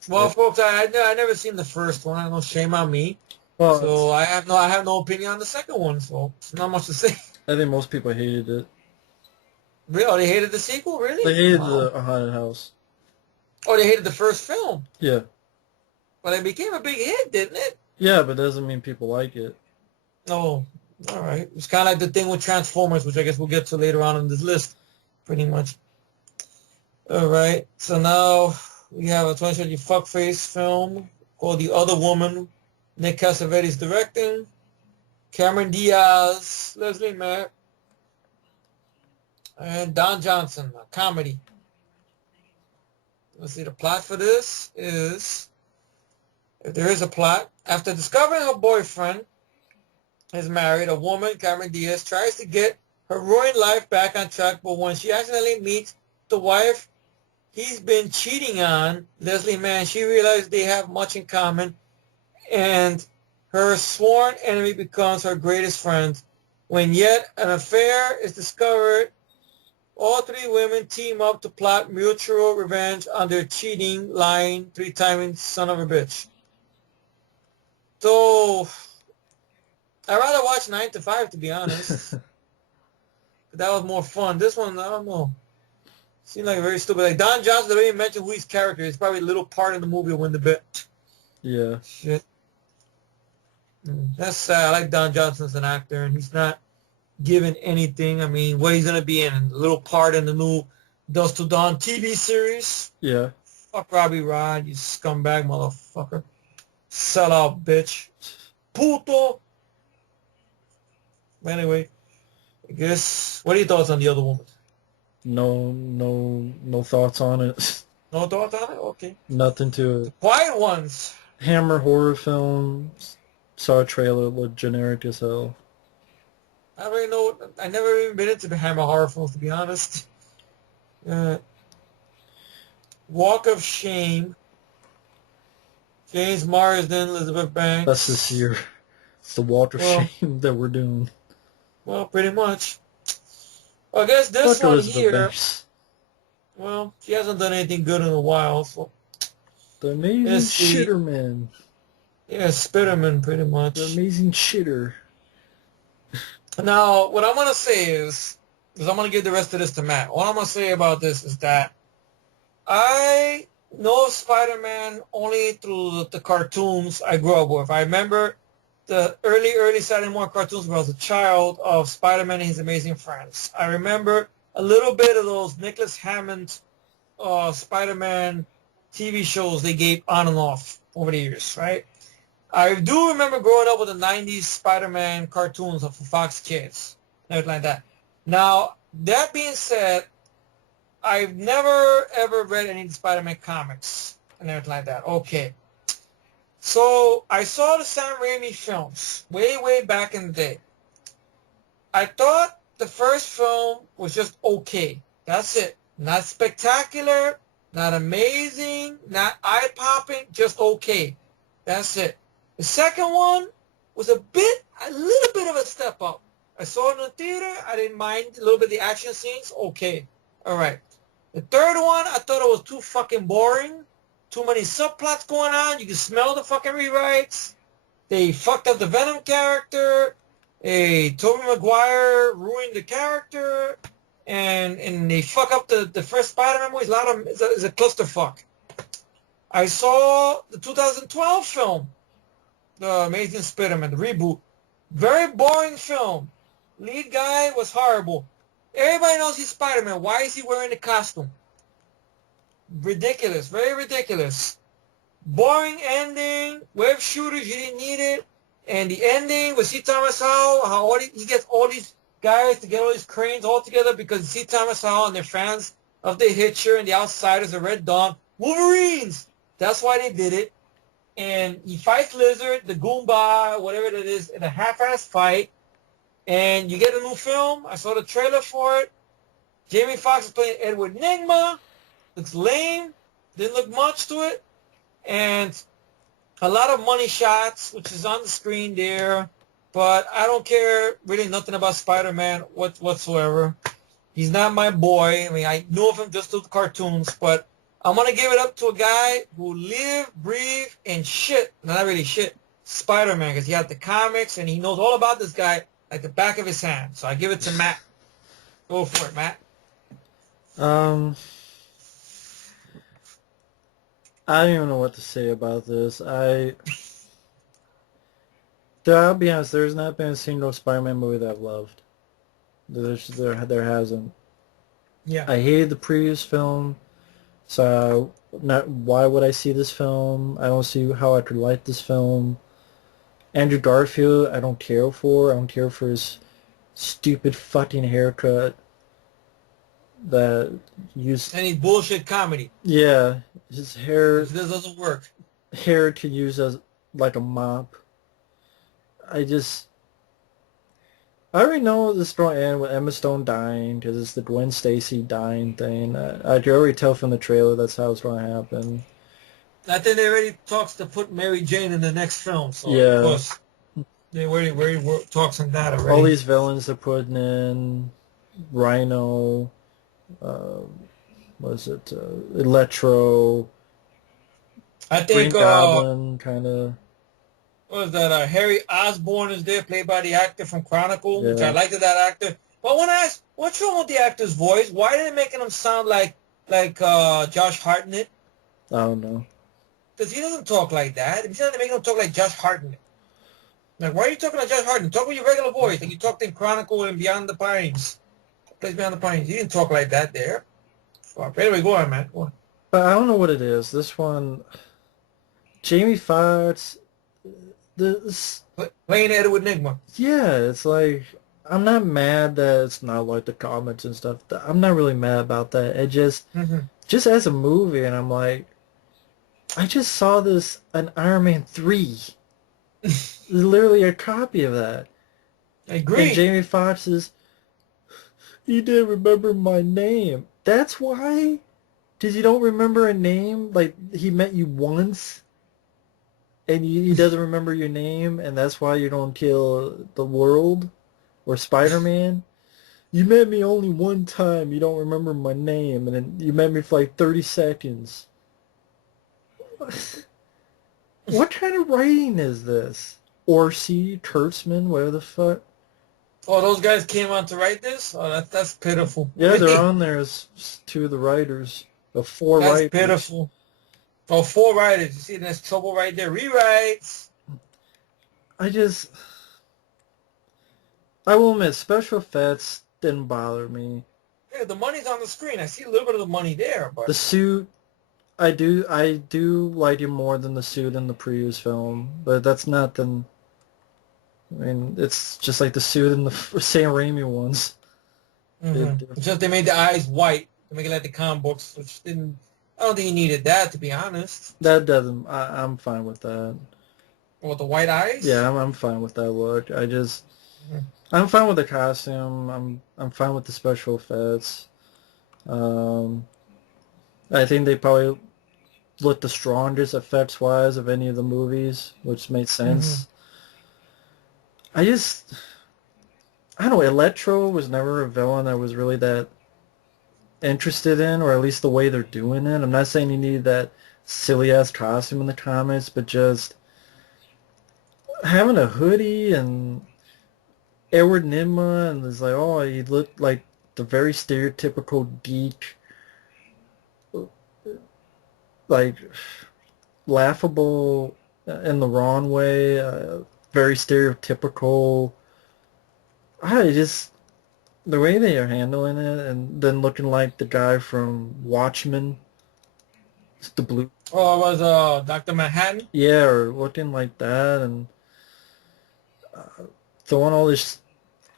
Well, folks, I never seen the first one. I know, shame on me. Well, so I have no opinion on the second one. So it's not much to say. I think most people hated it. Really? Oh, they hated the sequel? Really? They hated the Haunted House. Oh, they hated the first film? Yeah. But it became a big hit, didn't it? Yeah, but it doesn't mean people like it. Oh, all right. It's kind of like the thing with Transformers, which I guess we'll get to later on in this list, pretty much. All right. So now we have a 2020 fuckface film called The Other Woman. Nick Cassavetes directing. Cameron Diaz, Leslie Mack, and Don Johnson, a comedy. Let's see, the plot for this is, if there is a plot, after discovering her boyfriend is married, a woman, Cameron Diaz, tries to get her ruined life back on track, but when she accidentally meets the wife he's been cheating on, Leslie Mann, she realizes they have much in common, and her sworn enemy becomes her greatest friend. When yet an affair is discovered, all three women team up to plot mutual revenge on their cheating, lying, three-timing son of a bitch. So, I'd rather watch 9 to 5, to be honest. That was more fun. This one, I don't know. Seemed like very stupid. Like Don Johnson already mentioned who his character is. Probably a little part in the movie to win the bet. Yeah. Shit. That's sad. I like Don Johnson as an actor, and he's not given anything. I mean, what he's gonna be in a little part in the new Dusk Till Dawn TV series. Yeah. Fuck Robbie Rod, you scumbag motherfucker. Sellout bitch. Puto. Anyway, I guess. What are your thoughts on The Other Woman? No thoughts on it. No thoughts on it? Okay. Nothing to it. Quiet Ones. Hammer horror film. Saw a trailer, looked generic as hell. I don't really know. I never even been into the Hammer horror films, to be honest. Walk of Shame, James Marsden, Elizabeth That's Banks. this year. It's the Walk of Well, Shame that we're doing. well, pretty much. Well, I guess this Fuck one Elizabeth here, Banks. well, she hasn't done anything good in a while, so The amazing let's see. shitter man. Yeah, Spiderman, pretty The much. amazing shitter. Now, what I'm going to say is, because I'm going to give the rest of this to Matt, what I'm going to say about this is that I know Spider-Man only through the cartoons I grew up with. I remember the early Saturday morning cartoons when I was a child of Spider-Man and His Amazing Friends. I remember a little bit of those Nicholas Hammond Spider-Man TV shows they gave on and off over the years, right? I do remember growing up with the 90s Spider-Man cartoons of Fox Kids, everything like that. Now, that being said, I've never ever read any of the Spider-Man comics and everything like that. Okay. So I saw the Sam Raimi films way back in the day. I thought the first film was just okay. That's it. Not spectacular, not amazing, not eye-popping, just okay. That's it. The second one was a little bit of a step up. I saw it in the theater. I didn't mind a little bit of the action scenes. Okay. All right. The third one, I thought it was too fucking boring. Too many subplots going on. You can smell the fucking rewrites. They fucked up the Venom character. Tobey Maguire ruined the character. And they fuck up the first Spider-Man movie. It's a clusterfuck. I saw the 2012 film, The Amazing Spider-Man, the reboot. Very boring film. Lead guy was horrible. Everybody knows he's Spider-Man. Why is he wearing the costume? Ridiculous. Very ridiculous. Boring ending. Web shooters, you didn't need it. And the ending with C. Thomas Howell, how he gets all these guys to get all these cranes all together because C. Thomas Howell and they're fans of The Hitcher and The Outsiders and Red Dawn. Wolverines! That's why they did it. And he fights Lizard, the Goomba, whatever it is, in a half-ass fight. And you get a new film. I saw the trailer for it. Jamie Foxx is playing Edward Nygma. Looks lame. Didn't look much to it. And a lot of money shots, which is on the screen there. But I don't care really nothing about Spider-Man whatsoever. He's not my boy. I mean, I knew of him just through the cartoons. But I'm going to give it up to a guy who lived, breathed, and shit. Not really shit. Spider-Man, because he had the comics, and he knows all about this guy like the back of his hand. So I give it to Matt. Go for it, Matt. I don't even know what to say about this. I'll be honest, there's not been a single Spider-Man movie that I've loved. There hasn't. Yeah. I hated the previous film, so why would I see this film? I don't see how I could like this film. Andrew Garfield, I don't care for. I don't care for his stupid fucking haircut that used... Any bullshit comedy. Yeah, his hair... This doesn't work. Hair to use as like a mop. I already know this is going to end with Emma Stone dying because it's the Gwen Stacy dying thing. I could already tell from the trailer that's how it's going to happen. I think they already talks to put Mary Jane in the next film. So Yeah. Of course, they already talks on that already. All these villains they're putting in, Rhino, Electro, I Green think, Goblin, kind of. what was that? Harry Osborn is there, played by the actor from Chronicle, which I Yeah. liked that actor. But I want to ask, what's wrong with the actor's voice? Why are they making him sound like Josh Hartnett? I don't know. Because he doesn't talk like that. He's not making him talk like Josh Hartnett. Like, why are you talking like Josh Hartnett? Talk with your regular voice, like you talked in Chronicle and Beyond the Pines. Place Beyond the Pines. He didn't talk like that there. Fuck. Anyway, go on, man. Go on. But I don't know what it is. This one, Jamie Foxx, Playing Edward Nygma. yeah, it's like, I'm not mad that it's not like the comics and stuff. I'm not really mad about that. It just as a movie, and I'm like, I just saw this on Iron Man 3. Literally a copy of that. I agree. And Jamie Foxx he didn't remember my name. That's why? Because you don't remember a name? Like, he met you once, and he doesn't remember your name, and that's why you don't kill the world? Or Spider-Man? You met me only one time, you don't remember my name, and then you met me for like 30 seconds. What kind of writing is this? Orsi, Kurtzman, whatever the fuck. Oh, those guys came on to write this? Oh, that's pitiful. Yeah, they're Really? on there as two of the writers, the four That's writers. pitiful. Oh, 4 writers. You see, there's trouble right there. Rewrites. I just, I will admit, special effects didn't bother me. Yeah, the money's on the screen. I see a little bit of the money there, The but suit, I do like it more than the suit in the previous film, but that's nothing. I mean, it's just like the suit in the Sam Raimi ones. it's just they made the eyes white to make it like the comic books, which didn't. I don't think you needed that, to be honest. That doesn't. I'm fine with that. With the white eyes. Yeah, I'm fine with that look. Mhm. I'm fine with the costume. I'm fine with the special effects. I think they probably looked the strongest effects wise of any of the movies, which made sense. I just, I don't know. Electro was never a villain I was really that interested in, or at least the way they're doing it. I'm not saying you need that silly ass costume in the comics, but just having a hoodie and Edward Nygma, and it's like, oh, he looked like the very stereotypical geek, like laughable in the wrong way, very stereotypical. I just the way they are handling it, and then looking like the guy from Watchmen, it's the blue, Oh, it was Dr. Manhattan. yeah, or looking like that, and throwing all this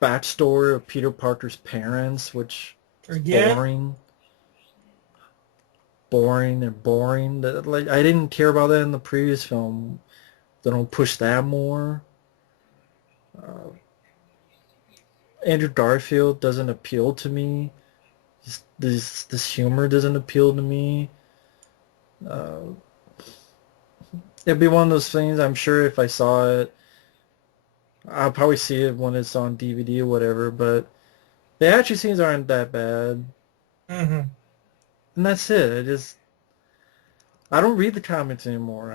backstory of Peter Parker's parents, which is Again. boring and boring. That, like, I didn't care about that in the previous film. They don't push that more. Andrew Garfield doesn't appeal to me. This humor doesn't appeal to me. Uh, It'd be one of those things. I'm sure if I saw it, I'll probably see it when it's on DVD or whatever. But the action scenes aren't that bad, Mm-hmm. and that's it. I don't read the comics anymore.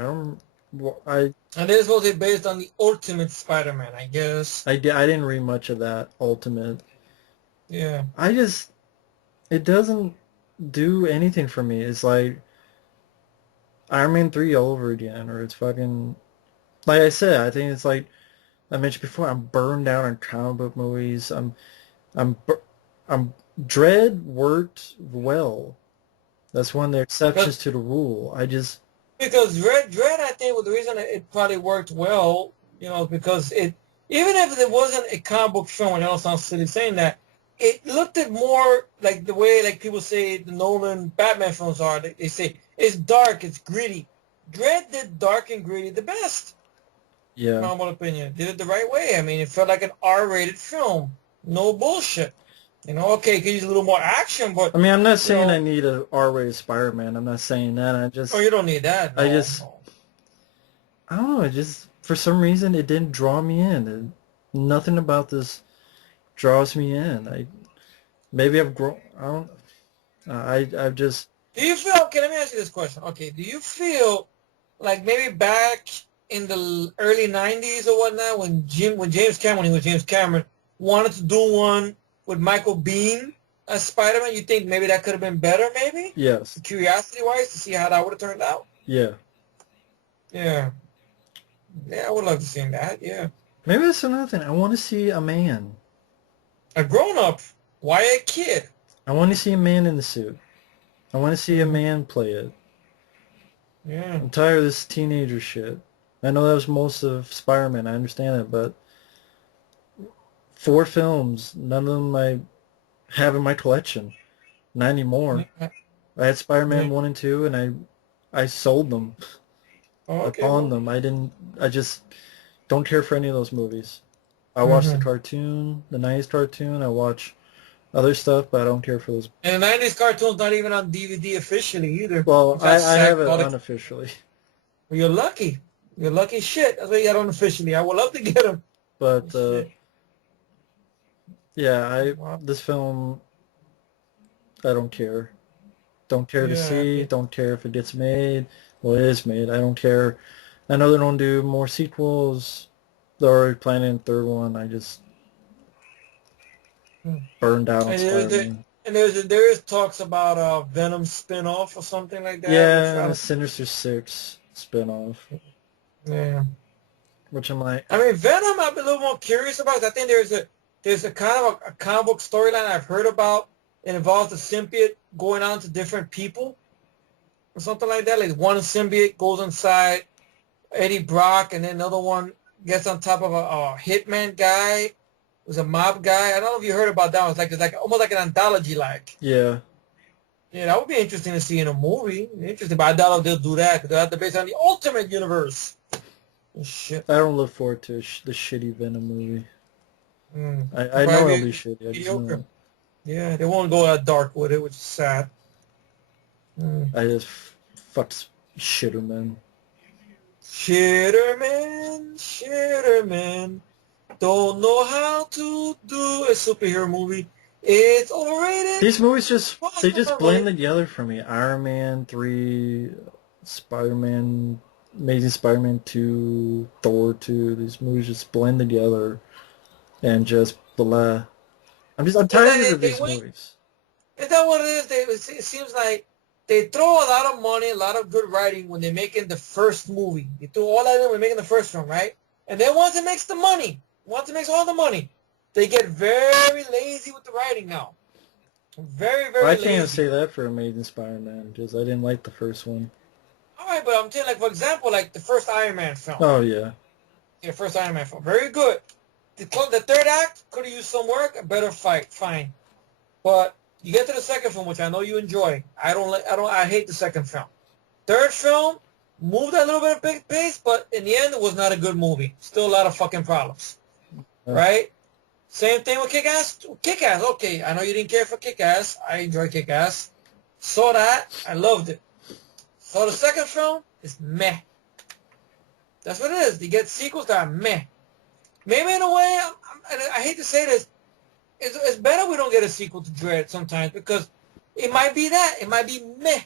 I And this was it based on the Ultimate Spider-Man, I guess. I didn't read much of that Ultimate. Yeah. It doesn't do anything for me. It's like Iron Man 3 all over again, or it's fucking, like I said, I think it's like I mentioned before, I'm burned out on comic book movies. I'm, bur- I'm, Dread worked well. That's one of the exceptions to the rule. Because Dread, I think, was the reason it probably worked well, because even if it wasn't a comic book film, I know it sounds silly saying that, it looked at more like the way, like people say the Nolan Batman films are. They say it's dark, it's gritty. Dread did dark and gritty the best, in Yeah. my humble opinion. Did it the right way. I mean, it felt like an R-rated film. No bullshit. Okay, it could use a little more action, but, I mean, I'm not saying I need a R-rated Spider-Man. I'm not saying that. oh, you don't need that. No, no. I don't know. For some reason, it didn't draw me in. Nothing about this draws me in. Maybe I've grown. I don't. I've just. Do you feel, okay, let me ask you this question. Okay, do you feel like maybe back in the early 90s or whatnot, when James Cameron, he was James Cameron, wanted to do one with Michael Biehn as Spider-Man, you think maybe that could have been better, maybe? Yes. Curiosity-wise, to see how that would have turned out? Yeah. Yeah. Yeah, I would love to see that, yeah. Maybe that's another thing. I want to see a man. A grown-up. Why a kid? I want to see a man in the suit. I want to see a man play it. Yeah. I'm tired of this teenager shit. I know that was most of Spider-Man. I understand it, but 4 films, none of them I have in my collection. Not anymore. Yeah. I had Spider-Man Yeah. 1 and 2, and I sold them. Oh, I okay. pawned them. I just don't care for any of those movies. I watched the cartoon, the 90s cartoon. I watch other stuff, but I don't care for those. And the 90s cartoon's not even on DVD officially either. Well, It's got I have SAG and it all the... unofficially, Well, you're lucky. You're lucky shit. That's why you got unofficially. I would love to get them. but Shit. yeah, Wow. this film I don't care. Don't care to Yeah. see. Don't care if it gets made. Well, it is made. I don't care. I know they don't do more sequels. They're already planning a third one. I just Hmm. burned out on And Spider-Man. there is talks about a Venom spin-off or something like that, which Yeah, I and a don't... Sinister Six spinoff, Yeah. which I'm like, I mean, Venom, I'm a little more curious about. I think there's a kind of a comic book storyline I've heard about. It involves the symbiote going on to different people or something like that. Like one symbiote goes inside Eddie Brock, and then another one gets on top of a hitman guy who's a mob guy. I don't know if you heard about that one. It's like almost like an anthology, like. yeah. Yeah, that would be interesting to see in a movie. Interesting, but I doubt if they'll do that because they'll have to base it on the Ultimate Universe. Oh, shit. I don't look forward to the shitty Venom movie. It'll I know probably it'll be be shitty. I just know mediocre. it. Yeah, they won't go that dark with it, which is sad. Mm. I just fucked Shitterman. Shitterman, Shitterman, don't know how to do a superhero movie. It's overrated. These movies they just blend Overrated. together for me. Iron Man 3, Spider-Man, Amazing Spider-Man 2, Thor 2. These movies just blend together and just blah. I'm Is tired that of they these wait? movies. Is that what it is? It seems like they throw a lot of money, a lot of good writing when they're making the first movie. They throw all that in when making the first one, right? And then once it makes the money, once it makes all the money, they get very lazy with the writing now. Very, Well, I very can't even lazy. say that for Amazing Spider-Man because I didn't like the first one. All right, but I'm telling, like, for example, like the first Iron Man film. Oh yeah, Yeah, first Iron Man film. Very good. The third act could have used some work, a better fight, fine. But you get to the second film, which I know you enjoy. I hate the second film. Third film, moved at a little bit of big pace, but in the end, it was not a good movie. Still a lot of fucking problems, uh, right? Same thing with Kick-Ass. Kick-Ass, okay. I know you didn't care for Kick-Ass. I enjoy Kick-Ass. Saw that. I loved it. So the second film is meh. That's what it is. You get sequels that are meh. Maybe in a way, I hate to say this, it's better we don't get a sequel to Dread sometimes because it might be that. It might be meh.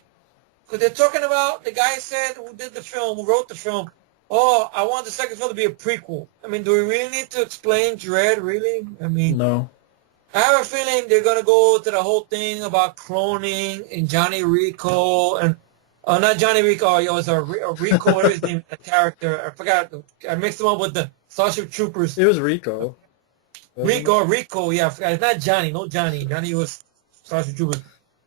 Because they're talking about, the guy said who did the film, who wrote the film, oh, I want the second film to be a prequel. I mean, do we really need to explain Dread, really? I mean, no. I have a feeling they're going to go to the whole thing about cloning and Johnny Rico and, not Johnny Rico, it was a Rico, whatever his name, the character. I forgot. I mixed him up with the Starship Troopers. It was Rico. Wasn't it? Rico, yeah, I forgot. It's not Johnny, no Johnny. Johnny was Starship Troopers.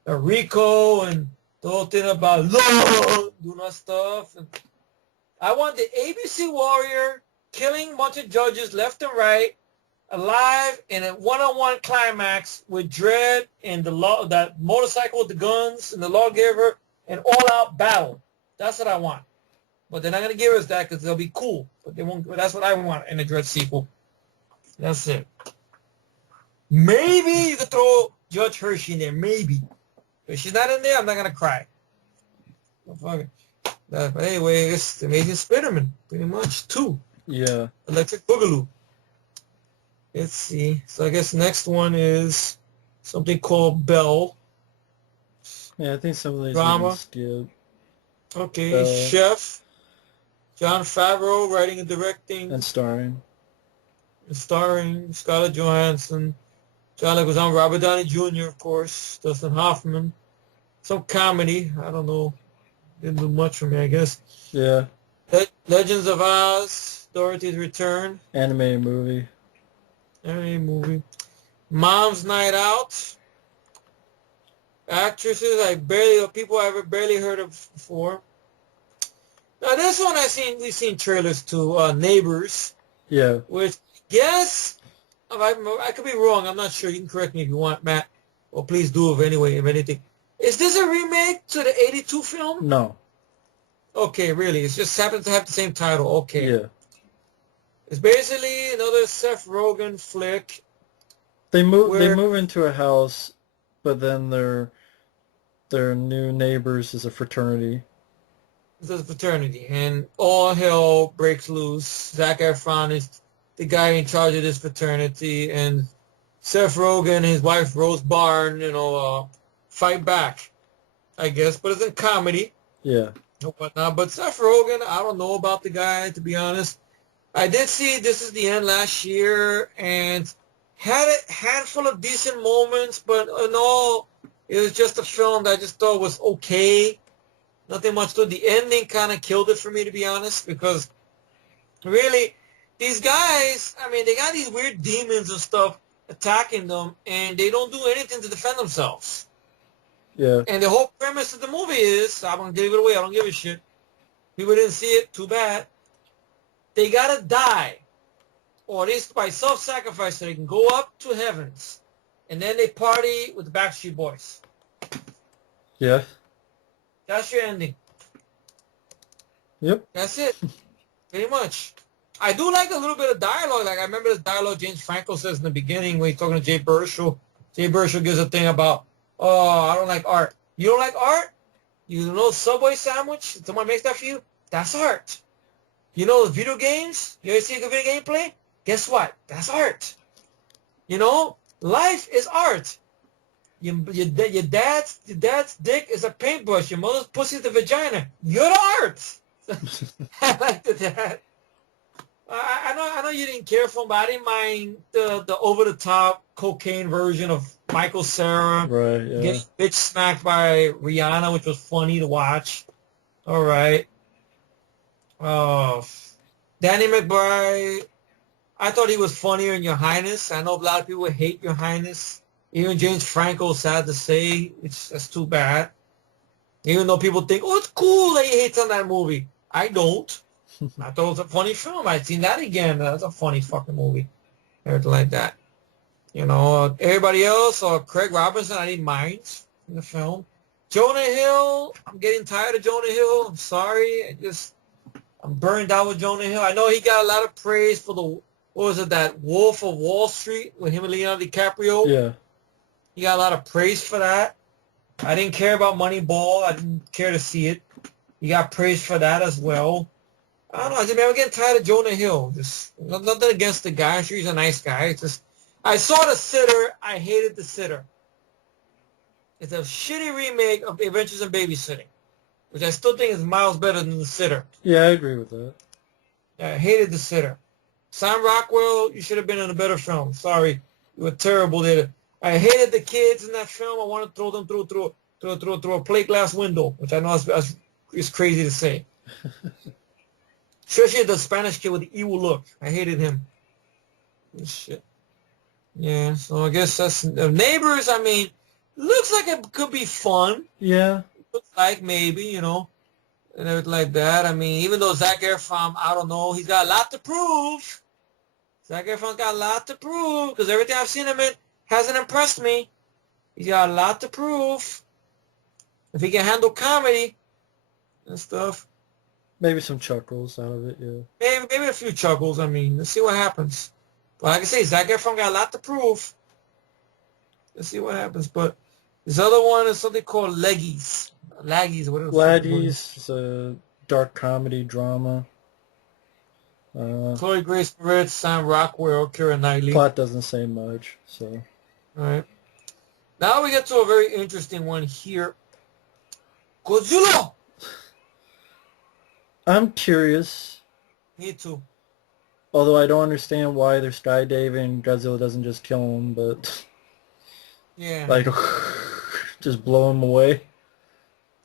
Rico and the whole thing about love, doing that stuff. And I want the ABC Warrior killing a bunch of judges left and right, alive in a one-on-one climax with Dredd and that motorcycle with the guns and the lawgiver, and all-out battle. That's what I want. But they're not gonna give us that because they'll be cool. But they won't. But that's what I want in a Dredd sequel. That's it. Maybe you could throw Judge Hershey in there. Maybe. If she's not in there, I'm not gonna cry. Oh, fuck it. But anyway, it's the Amazing Spider-Man, pretty much. 2. Yeah. Electric Boogaloo. Let's see. So I guess next one is something called Bell. Yeah, I think some of these Drama. movies skip. Okay, Chef. Jon Favreau writing and directing. And starring. Starring Scarlett Johansson. John Leguizamo, Robert Downey Jr., of course. Dustin Hoffman. Some comedy. I don't know. Didn't do much for me, I guess. Yeah. Legends of Oz. Dorothy's Return. Animated movie. Anime movie. Mom's Night Out. Actresses people I've barely heard of before. Now this one we've seen trailers to, Neighbors, Yeah. which guess I could be wrong. I'm not sure. You can correct me if you want, Matt. Or please do if anything. Is this a remake to the 82 film? No. Okay, really. It just happens to have the same title. Okay. Yeah. It's basically another Seth Rogen flick. They where move into a house, but then their new neighbors is a fraternity. there's a fraternity, and all hell breaks loose. Zac Efron is the guy in charge of this fraternity, and Seth Rogen and his wife Rose Byrne, fight back, I guess, but it's a comedy Yeah. and whatnot. But Seth Rogen, I don't know about the guy, to be honest. I did see This Is the End last year, and had a handful of decent moments, but in all, it was just a film that I just thought was okay. Nothing much to it. The ending kind of killed it for me, to be honest, because really, these guys, I mean, they got these weird demons and stuff attacking them, and they don't do anything to defend themselves. Yeah. And the whole premise of the movie is, I'm going to give it away, I don't give a shit. People didn't see it, too bad. They got to die, or at least by self-sacrifice, so they can go up to heavens. And then they party with the Backstreet Boys. Yeah. That's your ending. Yep. That's it. Pretty much. I do like a little bit of dialogue. Like, I remember the dialogue James Franco says in the beginning when he's talking to Jay Baruchel. Jay Baruchel gives a thing about, oh, I don't like art. You don't like art? You know Subway sandwich? Someone makes that for you? That's art. You know video games? You ever see a good video game play? Guess what? That's art. You know, life is art. Your dad's dick is a paintbrush. Your mother's pussy is the vagina. You're the art. I liked that. I know you didn't care for him, but I didn't mind the over the top cocaine version of Michael Cera Right. Yeah. getting bitch smacked by Rihanna, which was funny to watch. All right. Oh, Danny McBride. I thought he was funnier in Your Highness. I know a lot of people hate Your Highness. Even James Franco, sad to say, which that's too bad. Even though people think, oh, it's cool that he hates on that movie. I don't. I thought it was a funny film. I'd seen that again. That's a funny fucking movie. Everything like that. You know, everybody else, or Craig Robinson, I didn't mind in the film. Jonah Hill, I'm getting tired of Jonah Hill. I'm sorry. I'm burned out with Jonah Hill. I know he got a lot of praise for that Wolf of Wall Street with him and Leonardo DiCaprio. Yeah. He got a lot of praise for that. I didn't care about Moneyball. I didn't care to see it. He got praise for that as well. I don't know. I'm getting tired of Jonah Hill. Just nothing against the guy. I'm sure he's a nice guy. It's just, I saw The Sitter. I hated The Sitter. It's a shitty remake of Adventures in Babysitting, which I still think is miles better than The Sitter. Yeah, I agree with that. I hated The Sitter. Sam Rockwell, you should have been in a better film. Sorry, you were terrible there. I hated the kids in that film. I wanted to throw them through a plate glass window, which I know is crazy to say. Especially the Spanish kid with the evil look. I hated him. Shit. Yeah, so I guess that's Neighbors. I mean, looks like it could be fun. Yeah. Looks like maybe, and everything like that. I mean, even though Zac Efron, I don't know, he's got a lot to prove. Zac Efron's got a lot to prove because everything I've seen him in hasn't impressed me. He's got a lot to prove. If he can handle comedy and stuff. Maybe some chuckles out of it, yeah. Maybe a few chuckles. I mean, let's see what happens. But like I say, Zac Efron got a lot to prove. Let's see what happens. But this other one is something called Leggies. Laggies, whatever. Laggies is a dark comedy drama. Chloe Grace Moretz, Sam Rockwell, Keira Knightley. Plot doesn't say much, so. All right. Now we get to a very interesting one here. Godzilla. I'm curious. Me too. Although I don't understand why they're skydiving, Godzilla doesn't just kill him, but yeah, like just blow him away.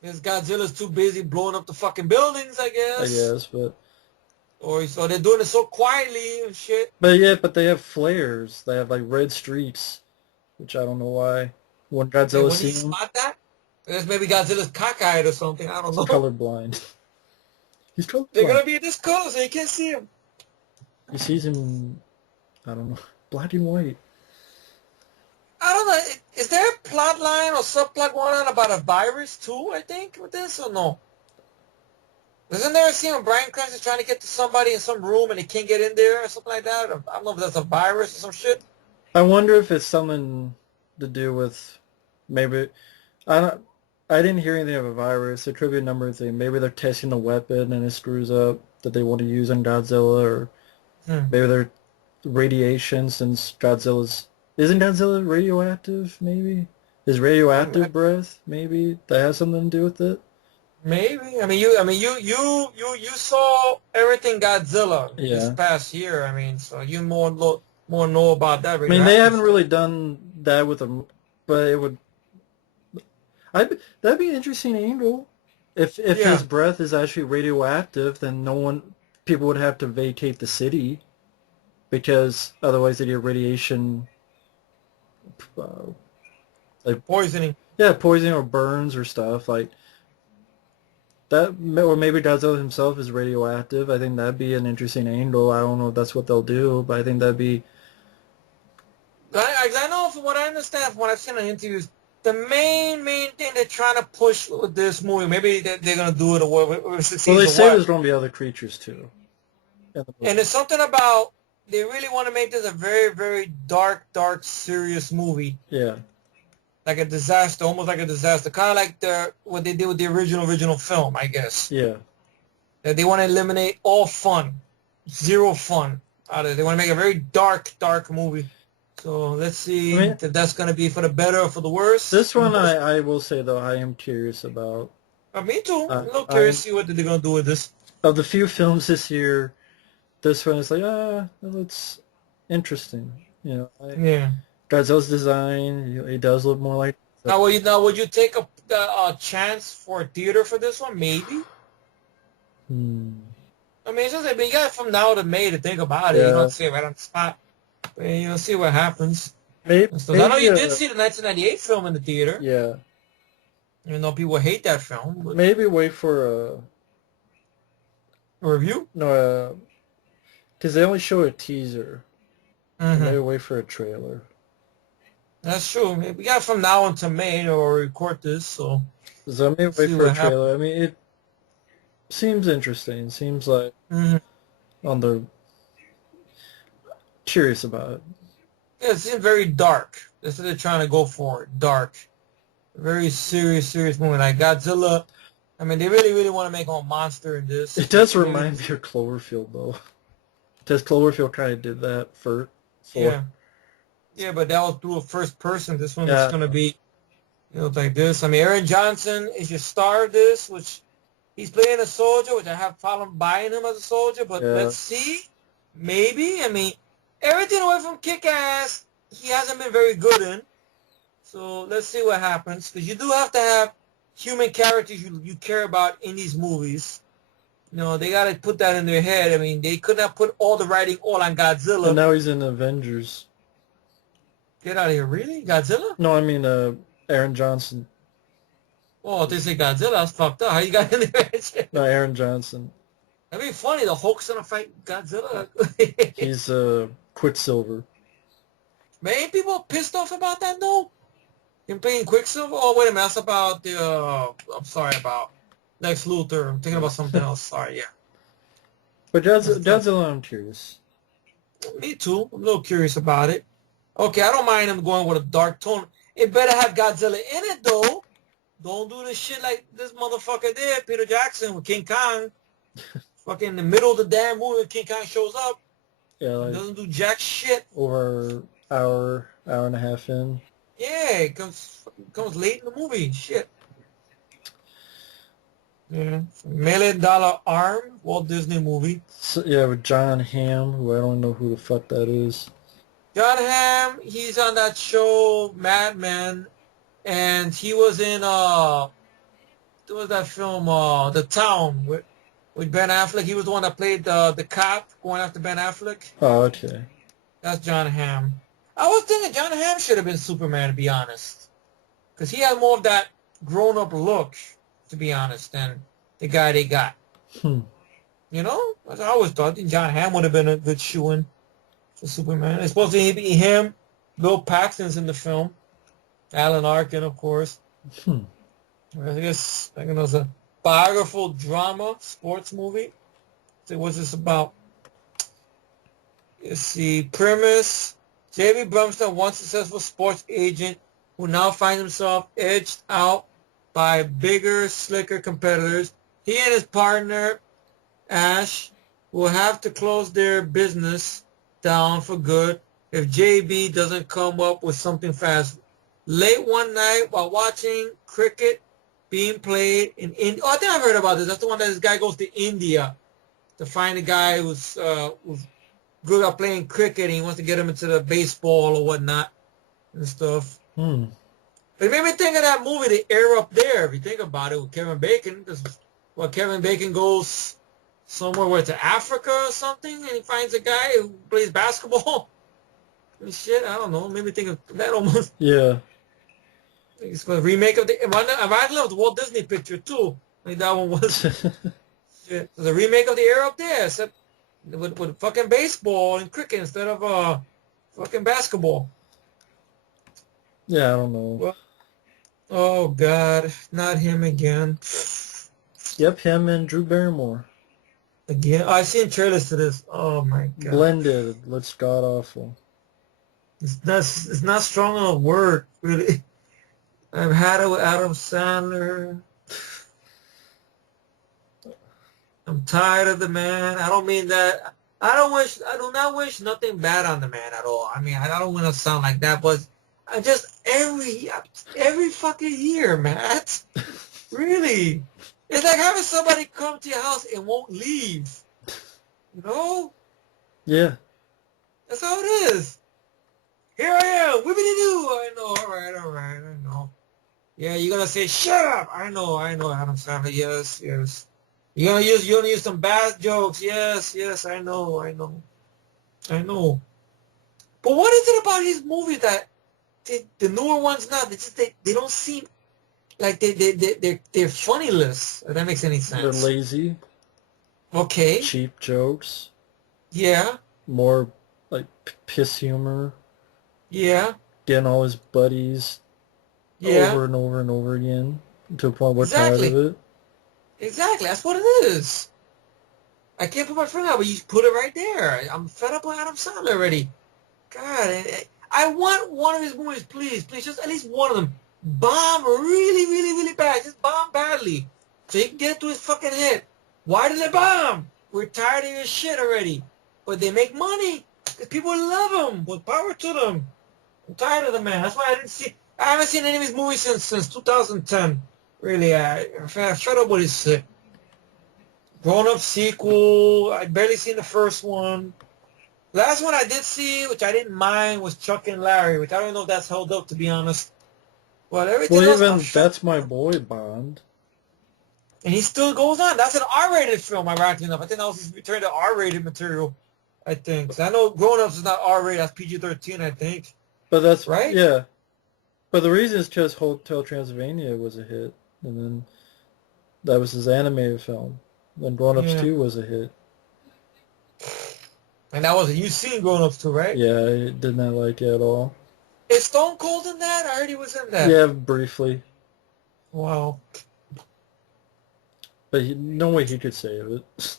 Because Godzilla's too busy blowing up the fucking buildings, I guess. I guess, but or so they're doing it so quietly and shit. But they have flares. They have like red streaks, which I don't know why. When Godzilla sees him, spot that? I guess maybe Godzilla's cockeyed or something. I don't know. He's colorblind. He's colorblind. They're gonna be this color, so you can't see him. He sees him, I don't know, black and white. I don't know. Is there a plot line or subplot going on about a virus too, I think, with this, or no? Isn't there a scene when Bryan Cranston's trying to get to somebody in some room and he can't get in there or something like that? I don't know if that's a virus or some shit. I wonder if it's something to do with maybe I don't. I didn't hear anything of a virus. There could be a number of things. Maybe they're testing a weapon and it screws up that they want to use on Godzilla, or Hmm. maybe they're radiation since Godzilla's isn't Godzilla radioactive? Maybe his radioactive breath. Maybe that has something to do with it. Maybe. You saw everything Godzilla this Yeah. past year. So you more know about that I mean, they radioactive haven't stuff. really done that with them, but it would. That'd be an interesting angle. If his Yeah. breath is actually radioactive, then no one people would have to vacate the city because otherwise they get radiation, uh, like Poisoning. yeah, poisoning or burns or stuff like that. Or maybe Godzilla himself is radioactive. I think that'd be an interesting angle. I don't know if that's what they'll do, but I think that'd be. I know from what I understand, from what I've seen in interviews, the main thing they're trying to push with this movie, maybe they're gonna do it or whether it Well, they succeeds or say what. there's going to be other creatures too in the And movie. it's something about they really want to make this a very dark, serious movie, Yeah, like a disaster, almost like a disaster, kind of like what they did with the original film, I guess. yeah. That they want to eliminate all fun, zero fun out of it. They want to make a very dark movie. So let's I see mean, if that's going to be for the better or for the worse. this one I will say though I am curious about. Me too. I'm Uh, a little curious I'm to see what they're going to do with this. of the few films this year, this one is like well, it's interesting. Yeah. Godzilla's design, he does look more like. Would you take a chance for a theater for this one? Maybe. Hmm. It's just you got from now to May to think about it. You don't Yeah, see it right on the spot. But, see what happens. maybe And stuff. I know maybe you did see the 1998 film in the theater. yeah, Even though people hate that film, but maybe wait for a review. no because they only show a teaser, so maybe Mm-hmm. wait for a trailer. That's true. We got from now until May to record this, so So maybe wait see for a what happens. trailer. I mean, it seems interesting. Seems like Mm-hmm. on the curious about it. Yeah, it seems very dark. That's what they're trying to go for. Dark. Very serious movie. Like Godzilla. They really want to make a monster in this. It does Maybe, remind me of Cloverfield though, because Cloverfield kind of did that for yeah. Yeah, but that was through a first person. This one is yeah. going to be, like this. Aaron Johnson is your star of this, which he's playing a soldier, which I have problem buying him as a soldier, but Yeah. let's see. Maybe. Everything away from Kick-Ass, he hasn't been very good in. So let's see what happens. Because you do have to have human characters you care about in these movies. They got to put that in their head. They could not put all the writing all on And Godzilla. now he's in Avengers. Get out of here. Really? Godzilla? No, I mean Aaron Johnson. Oh, they say Godzilla. That's fucked up. How you got in there? No, Aaron Johnson. That'd be funny. The Hulk's gonna fight Godzilla. He's Quicksilver. Man, ain't people pissed off about that though? Him playing Quicksilver? Oh, wait a minute. That's about the. I'm sorry about Lex Luthor. I'm thinking about something else. Sorry. Yeah. But That's tough. Godzilla, I'm curious. Me too. I'm a little curious about it. Okay, I don't mind him going with a dark tone. It better have Godzilla in it though. Don't do this shit like this motherfucker did, Peter Jackson with King Kong. Fucking in the middle of the damn movie, King Kong shows up. Yeah, He like doesn't do jack shit. over hour and a half in. Yeah, it comes late in the movie. Shit. Yeah. $1 Million Arm, Walt Disney movie. So, yeah, with John Hamm, who I don't know who the fuck that is. John Hamm, he's on that show Mad Men, and he was in what was that film The Town with Ben Affleck. He was the one that played the cop going after Ben Affleck. Oh, okay. That's John Hamm. I was thinking John Hamm should have been Superman, to be honest, because he had more of that grown-up look, to be honest, than the guy they got. Hmm. As I always thought, John Hamm would have been a good shoo-in for Superman. It's supposed to be him. Bill Paxton's in the film. Alan Arkin, of course. Hmm. I guess it was a biographical drama sports movie. So what's this about? Let's see. Premise. J.B. Brumston, once successful sports agent who now finds himself edged out by bigger, slicker competitors. He and his partner, Ash, will have to close their business down for good if JB doesn't come up with something fast. Late one night while watching cricket being played in India. Oh, I think I've heard about this. That's the one that this guy goes to India to find a guy who's good at playing cricket and he wants to get him into the baseball or whatnot and stuff. Hmm. But it made me think of that movie, The Air Up There, if you think about it, with Kevin Bacon. Kevin Bacon goes somewhere to Africa or something, and he finds a guy who plays basketball. And shit, I don't know. Made me think of that almost. Yeah. It's a remake of the. I love the Walt Disney picture too. Like that one was. Shit. It's a remake of The Air Up There, except with fucking baseball and cricket instead of fucking basketball. Yeah, I don't know. Well, oh God, not him again. Yep, him and Drew Barrymore. Again, I've seen trailers to this. Oh my God. Blended. Looks god awful. It's not strong enough word, really. I've had it with Adam Sandler. I'm tired of the man. I don't mean that. I do not wish nothing bad on the man at all. I mean, I don't want to sound like that, but I just every fucking year, Matt. Really. It's like having somebody come to your house and won't leave. You know? Yeah. That's how it is. Here I am. Whippity-doo. I know. All right. I know. Yeah, you're going to say, shut up. I know, Adam Sandler. Yes. You're gonna use some bad jokes. Yes, I know. But what is it about his movies that the newer ones now, they don't seem like they're funnyless, if that makes any sense. They're lazy. Okay. Cheap jokes. Yeah. More like piss humor. Yeah. Getting all his buddies over and over and over again to a point we're tired of it. Exactly. That's what it is. I can't put my finger out, but you put it right there. I'm fed up with Adam Sandler already. God, I want one of his movies, please, just at least one of them. Bomb really, really, really bad. Just bomb badly. So he can get it to his fucking head. Why did they bomb? We're tired of your shit already. But they make money. Because people love him. With power to them. I'm tired of the man. That's why I haven't seen any of his movies since 2010. Really, I'm fed up with his shit. Grown Up sequel. I barely seen the first one. Last one I did see, which I didn't mind, was Chuck and Larry, which I don't know if that's held up, to be honest. But everything else, even That's My Boy Bond. And he still goes on. That's an R-rated film, ironically enough. I think that was his return to R-rated material, I think. 'Cause I know Grown Ups is not R-rated. That's PG-13, I think. But that's... Right? Yeah. But the reason is because Hotel Transylvania was a hit. And then that was his animated film. Then Grown Ups 2 was a hit. And that was you've seen Grown Ups 2, right? Yeah, I did not like it at all. Is Stone Cold in that? I heard he was in that. Yeah, briefly. Wow. But no way he could save it.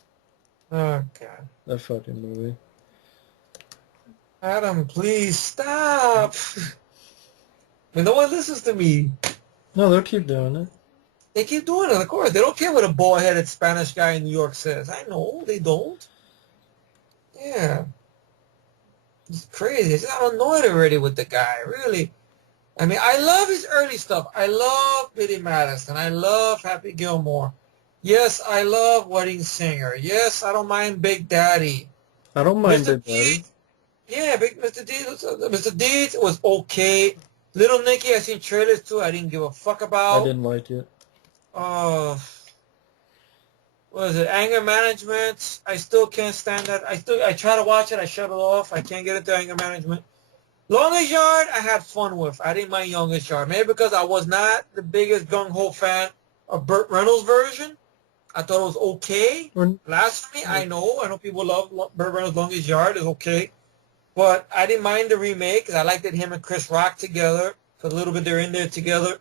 Oh, God. That fucking movie. Adam, please stop. I mean, no one listens to me. No, they'll keep doing it. They keep doing it, of course. They don't care what a bald-headed Spanish guy in New York says. I know, they don't. Yeah. It's crazy. I'm annoyed already with the guy, really. I mean, I love his early stuff. I love Billy Madison. I love Happy Gilmore. Yes, I love Wedding Singer. Yes, I don't mind Big Daddy. I don't mind Big Daddy. Yeah, Mr. Deeds was okay. Little Nicky, I seen trailers too. I didn't give a fuck about. I didn't like it. What is it? Anger Management. I still can't stand that. I try to watch it. I shut it off. I can't get into Anger Management. Longest Yard, I had fun with. I didn't mind Longest Yard. Maybe because I was not the biggest gung-ho fan of Burt Reynolds' version. I thought it was okay. Blasphemy, I know people love Burt Reynolds' Longest Yard. It's okay. But I didn't mind the remake because I liked it him and Chris Rock together. For a little bit they're in there together.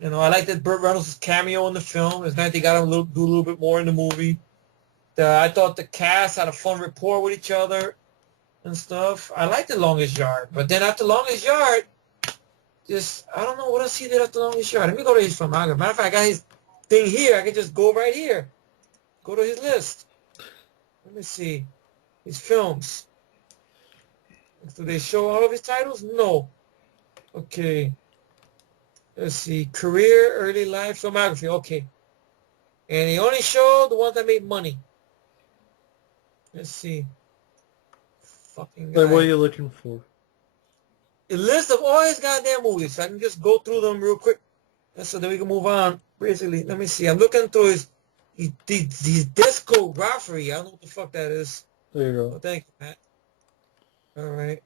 You know, I like that Burt Reynolds' cameo in the film. It's nice they got him do a little bit more in the movie. I thought the cast had a fun rapport with each other. and stuff. I like The Longest Yard, but then after Longest Yard, just I don't know what else he did after Longest Yard. Let me go to his filmography. Matter of fact, I got his thing here. I can just go right here. Go to his list. Let me see. His films. Do they show all of his titles? No. Okay. Let's see. Career, early life, filmography. Okay. And he only showed the ones that made money. Let's see. Fucking guy. Like, what are you looking for? A list of all his goddamn movies. So I can just go through them real quick. So then we can move on. Basically, let me see. I'm looking through his discography. I don't know what the fuck that is. There you go. Oh, thank you, Matt. All right.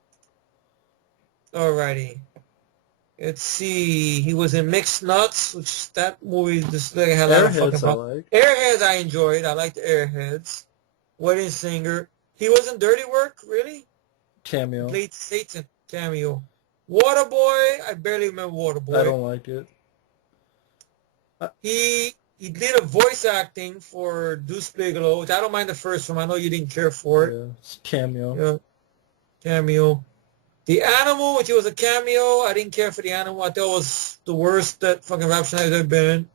Alrighty. Let's see. He was in Mixed Nuts, which that movie just like had a lot of fucking Airheads, I fun. like. Airheads I enjoyed. I liked the Airheads. Wedding Singer. He was in Dirty Work, really? Cameo. Played Satan. Cameo. Waterboy. I barely remember Waterboy. I don't like it. He did a voice acting for Deuce Bigelow, which I don't mind the first one. I know you didn't care for it. Yeah, it's cameo. Yeah. Cameo. The Animal, which was a cameo. I didn't care for The Animal. I thought it was the worst that fucking rap Schneider's ever been.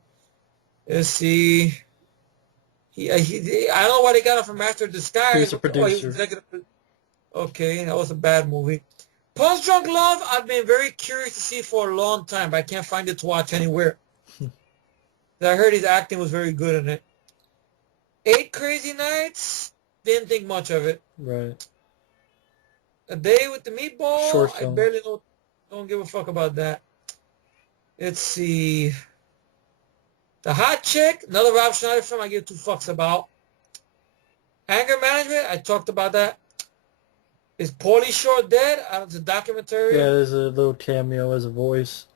Let's see. I don't know why they got him from Master of Disguise. He's a producer. Okay, that was a bad movie. Punch Drunk Love, I've been very curious to see for a long time, but I can't find it to watch anywhere. I heard his acting was very good in it. 8 Crazy Nights, didn't think much of it. Right. A Day with the Meatball, Short I film. barely don't give a fuck about that. Let's see. The Hot Chick, another Rob Schneider film I give 2 fucks about. Anger Management, I talked about that. Is Pauly Shore dead? It's a documentary. Yeah, there's a little cameo as a voice.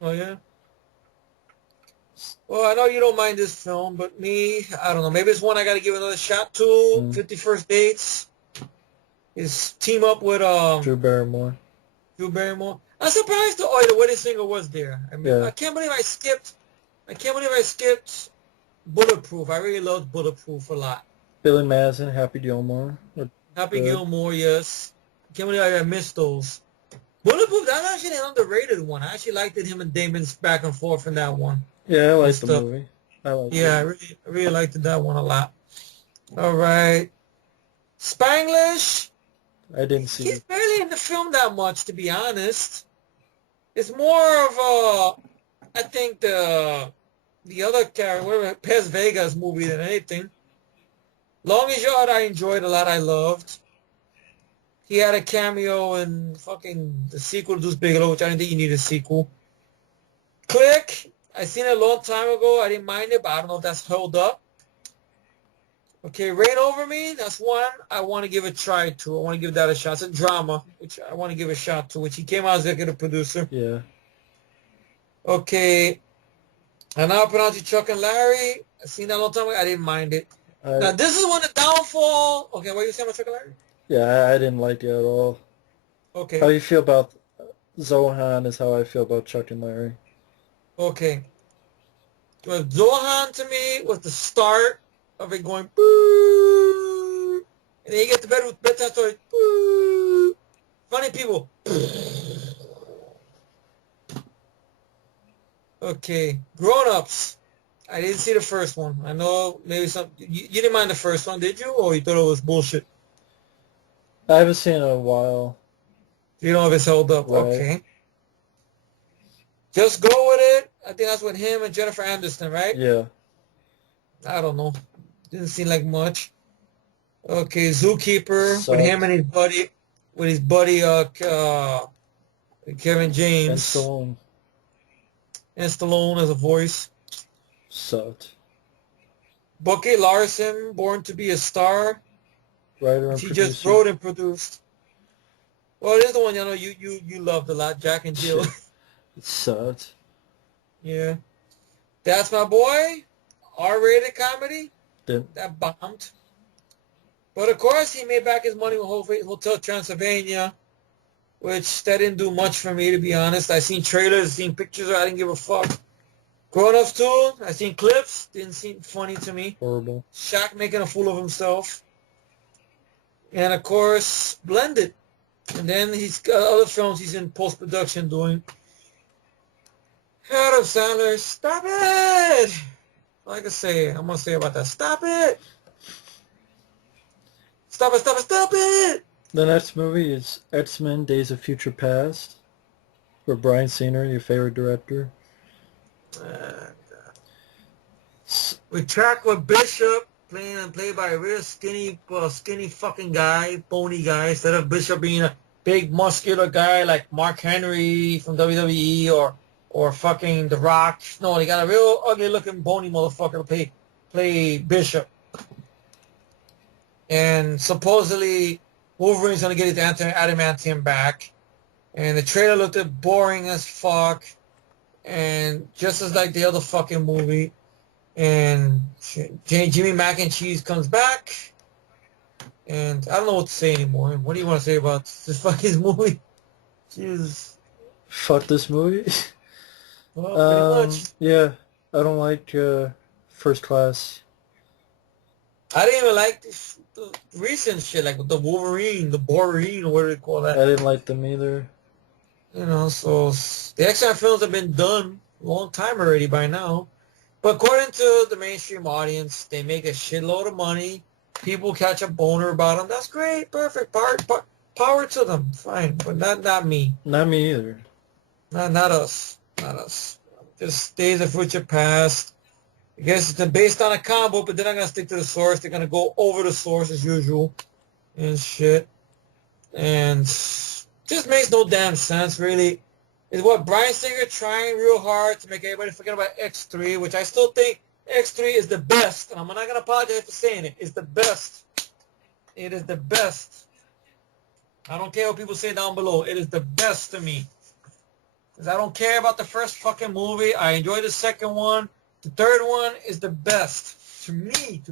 Oh, yeah? Well, I know you don't mind this film, but me, I don't know. Maybe it's one I got to give another shot to. 50 First Dates. His team up with Drew Barrymore. I'm surprised the Wedding Singer was there. I mean, Yeah. I can't believe I skipped Bulletproof. I really loved Bulletproof a lot. Billy Madison, Happy Gilmore. Happy Gilmore, yes. I can't believe I missed those. Bulletproof, that's actually an underrated one. I actually liked it, him and Damon's back and forth in that one. Yeah, I liked the movie. I liked it. I really liked that one a lot. All right. Spanglish. I didn't see He's it. barely in the film that much, to be honest. It's more of a, I think the other character, Pez Vega's movie than anything. Longest Yard I enjoyed a lot. I loved. He had a cameo in fucking the sequel to Deuce Bigelow, which I didn't think you need a sequel. Click. I seen it a long time ago. I didn't mind it, but I don't know if that's held up. Okay, Reign Over Me. That's one I want to give a try to. I want to give that a shot. It's a drama, which I want to give a shot to, which he came out as executive producer. Yeah. Okay. And now I pronounce it Chuck and Larry. I seen that a long time ago. I didn't mind it. Now, this is when the downfall... Okay, what are you saying about Chuck and Larry? Yeah, I didn't like it at all. Okay. How you feel about Zohan is how I feel about Chuck and Larry. Okay. Well, Zohan, to me, was the start of it going... Boo! And then you get to bed with bedtime story. Boo! Funny people. Okay. Grown-ups. I didn't see the first one. I know maybe some... You didn't mind the first one, did you? Or you thought it was bullshit? I haven't seen it in a while. You don't know if it's held up. Right. Okay. Just go with it. I think that's with him and Jennifer Anderson, right? Yeah. I don't know. Didn't seem like much. Okay, Zookeeper Sucked. with him and his buddy Kevin James. And Stallone. And Stallone as a voice. Sucked. Bucky Larson, Born to be a Star. Writer and She producer. just wrote and produced. Well, this is the one you loved a lot, Jack and Jill. It sucked. Yeah. That's My Boy. R-rated comedy. That bombed. But of course, he made back his money with Hotel Transylvania, which that didn't do much for me, to be honest. I seen trailers, seen pictures, I didn't give a fuck. Grown-ups too. I seen clips, didn't seem funny to me. Horrible. Shaq making a fool of himself. and of course blended. And then he's got other films he's in post-production doing. Adam Sandler, stop it! Like I say, I'm gonna say about that. Stop it! Stop it! Stop it! Stop it! The next movie is X-Men: Days of Future Past, for Bryan Singer, your favorite director. We track with Bishop played by a real skinny fucking guy, bony guy, instead of Bishop being a big muscular guy like Mark Henry from WWE or fucking The Rock. No, they got a real ugly looking bony motherfucker to play Bishop. And supposedly Wolverine's gonna get his adamantium back. And the trailer looked boring as fuck. And just as like the other fucking movie. And Jimmy Mac and Cheese comes back. And I don't know what to say anymore. What do you want to say about this fucking movie? Jesus. Fuck this movie. Well, pretty much. Yeah, I don't like First Class. I didn't even like the recent shit, like with the Wolverine, the Boreen, or whatever they call that. I didn't like them either. You know, so the X-Men films have been done a long time already by now. But according to the mainstream audience, they make a shitload of money. People catch a boner about them. That's great, perfect. Power to them, fine. But not me. Not me either. Not us. Not us. Just Days of Future Past. I guess it's based on a comic book, but they're not going to stick to the source. They're going to go over the source as usual and shit. And just makes no damn sense, really. Is what Bryan Singer trying real hard to make everybody forget about X3, which I still think X3 is the best. And I'm not going to apologize for saying it. It's the best. It is the best. I don't care what people say down below. It is the best to me. Because I don't care about the first fucking movie. I enjoy the second one. The third one is the best. To me.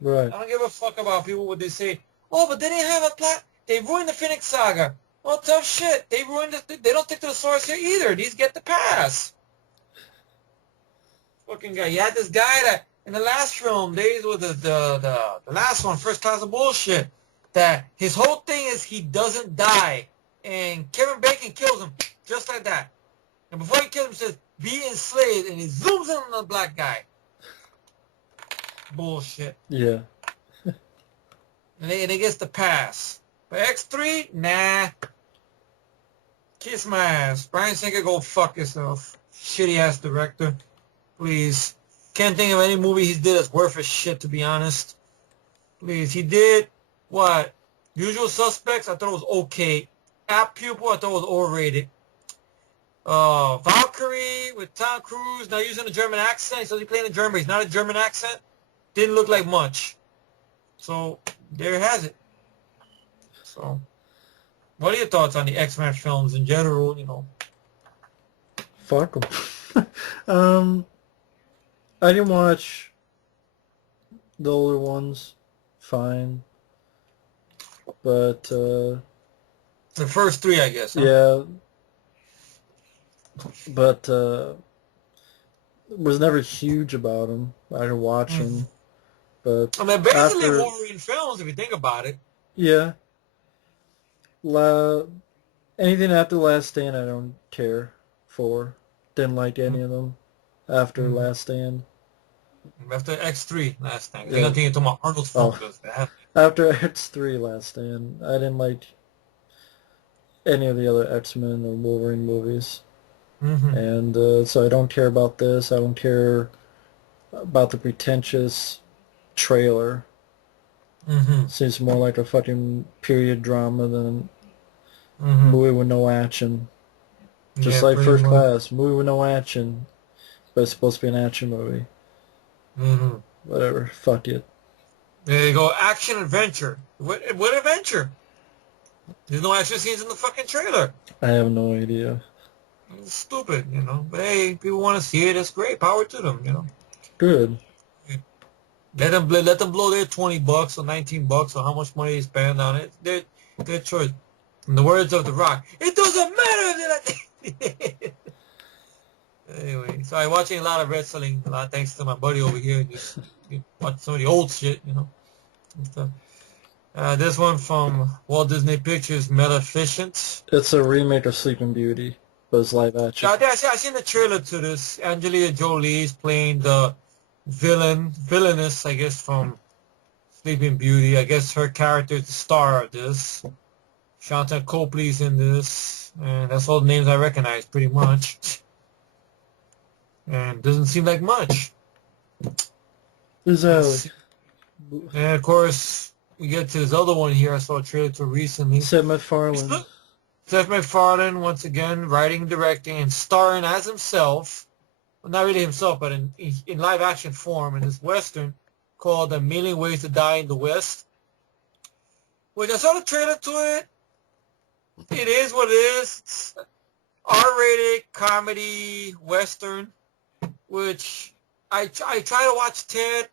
Right. I don't give a fuck about people what they say. Oh, but they didn't have a plot. They ruined the Phoenix Saga. Well, tough shit. They ruined it. They don't stick to the source here either. These get the pass. Fucking guy. You had this guy that in the last film, Days with the last one, First Class of Bullshit, that his whole thing is he doesn't die. And Kevin Bacon kills him just like that. And before he kills him, he says, be enslaved, and he zooms in on the black guy. Bullshit. Yeah. And he gets the pass. But X3, nah. Kiss my ass. Bryan Singer, go fuck yourself. Shitty ass director. Please. Can't think of any movie he did that's worth a shit, to be honest. Please. He did, what? Usual Suspects, I thought it was okay. App Pupil, I thought it was overrated. Valkyrie with Tom Cruise, now using a German accent. So he's playing in German. He's not a German accent. Didn't look like much. So, there it has it. So, what are your thoughts on the X-Men films in general, you know? Fuck them. I didn't watch the older ones. Fine. But, The first three, I guess. Huh? yeah. But, was never huge about them. I didn't watch them. But I mean, basically Wolverine films, if you think about it. Yeah. Anything after Last Stand, I don't care for. Didn't like any of them after Last Stand. After X3 Last Stand. Yeah. I think you're talking about Arnold's film. After X3 Last Stand, I didn't like any of the other X-Men or Wolverine movies. And so I don't care about this. I don't care about the pretentious trailer. Seems more like a fucking period drama than a movie with no action. Just like First Class, movie with no action, but it's supposed to be an action movie. Whatever, fuck it. There you go, action adventure. What adventure? There's no action scenes in the fucking trailer. I have no idea. It's stupid, you know. But hey, people want to see it. That's great. Power to them, you know. Good. Let them blow their $20 or $19 or how much money they spend on it. Their choice. In the words of The Rock, it doesn't matter that Anyway, so I'm watching a lot of wrestling. A lot thanks to my buddy over here. Just watch some of the old shit, you know. And stuff. This one from Walt Disney Pictures, Maleficent. It's a remake of Sleeping Beauty, but it's live action. Yeah, I seen the trailer to this. Angelina Jolie is playing the villainess, I guess, from Sleeping Beauty. I guess her character is the star of this. Shanta Copley's in this, and that's all the names I recognize, pretty much. And doesn't seem like much. Exactly. And of course, we get to this other one here. I saw a trailer to recently. Seth MacFarlane. Seth MacFarlane, once again, writing, directing, and starring as himself. Well, not really himself, but in live action form in this Western called A Million Ways to Die in the West. Which I saw the trailer to it. It is what it is. It's R-rated comedy Western, which I tried to watch Ted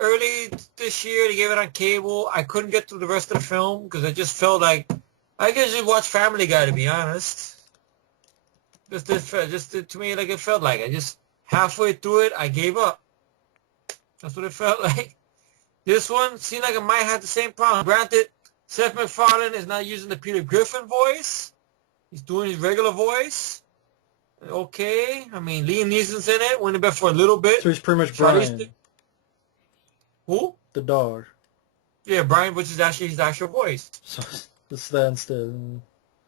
early this year. They gave it on cable. I couldn't get through the rest of the film because I just felt like I could just watch Family Guy, to be honest. Just to me, like it felt like. I just halfway through it, I gave up. That's what it felt like. This one seemed like it might have the same problem. Granted, Seth MacFarlane is not using the Peter Griffin voice. He's doing his regular voice. Okay. I mean, Liam Neeson's in it. Went in bed for a little bit. So he's pretty much Brian. Who? The dog. Yeah, Brian, which is actually his actual voice. So it's that instead.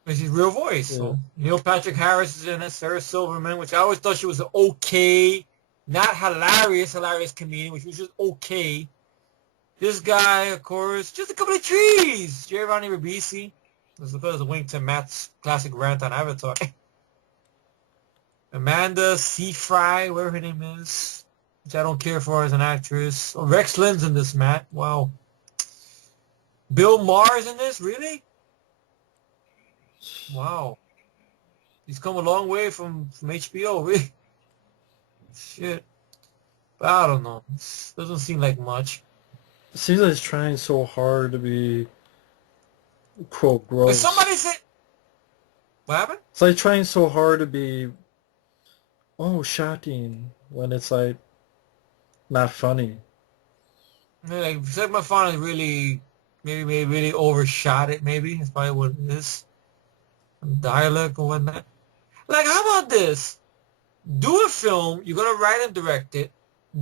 It's his real voice. Yeah. So Neil Patrick Harris is in it. Sarah Silverman, which I always thought she was an okay, not hilarious comedian, which was just okay. This guy, of course, just a couple of trees. Giovanni Ribisi. This is a wink to Matt's classic rant on Avatar. Amanda Seyfried, whatever her name is, which I don't care for as an actress. Oh, Rex Lynn's in this, Matt. Wow. Bill Maher's in this? Really? Wow. He's come a long way from HBO, really. Shit. But I don't know. It doesn't seem like much. It seems like he's trying so hard to be, quote, gross. If somebody said... What happened? It's like trying so hard to be, oh, shocking, when it's like not funny. Yeah, like, Seth MacFarlane really, maybe really overshot it, maybe. That's probably what it is. Dialect or whatnot. Like, how about this? Do a film, you're going to write and direct it.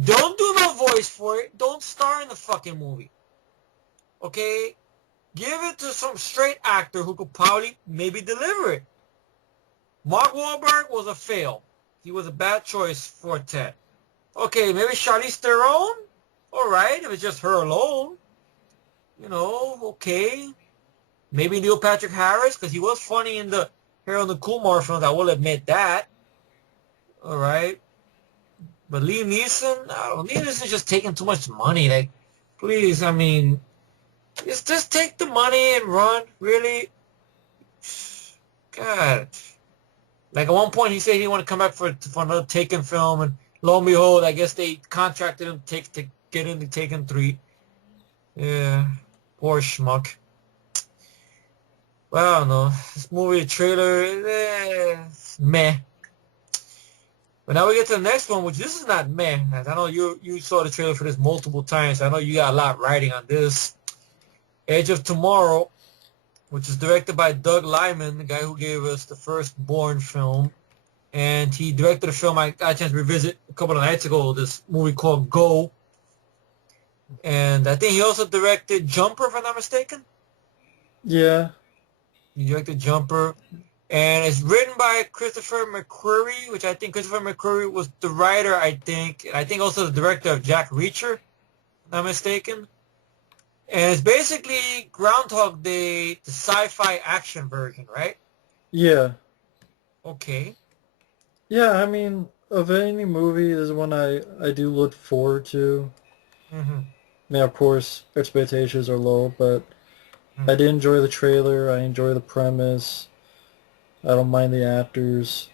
Don't do no voice for it. Don't star in the fucking movie. Okay? Give it to some straight actor who could probably maybe deliver it. Mark Wahlberg was a fail. He was a bad choice for Ted. Okay, maybe Charlize Theron? Alright, if it's just her alone. You know, okay. Maybe Neil Patrick Harris, because he was funny in the Harold and Kumar films, I will admit that. Alright. But Liam Neeson, Liam Neeson's just taking too much money. Like, please, I mean, just take the money and run. Really? God. Like, at one point, he said he wanted to come back for another Taken film, and lo and behold, I guess they contracted him to get into Taken 3. Yeah. Poor schmuck. Well, I don't know. This movie, the trailer, meh. But now we get to the next one, which this is not meh. I know you saw the trailer for this multiple times. I know you got a lot riding on this. Edge of Tomorrow, which is directed by Doug Liman, the guy who gave us the first Bourne film. And he directed a film I got a chance to revisit a couple of nights ago, this movie called Go. And I think he also directed Jumper, if I'm not mistaken. Yeah. He directed Jumper. And it's written by Christopher McQuarrie, which I think Christopher McQuarrie was the writer, I think. I think also the director of Jack Reacher, if I'm not mistaken. And it's basically Groundhog Day, the sci-fi action version, right? Yeah. Okay. Yeah, I mean, of any movie, this is one I do look forward to. Mm-hmm. I mean, of course, expectations are low, but I did enjoy the trailer. I enjoy the premise. I don't mind the actors.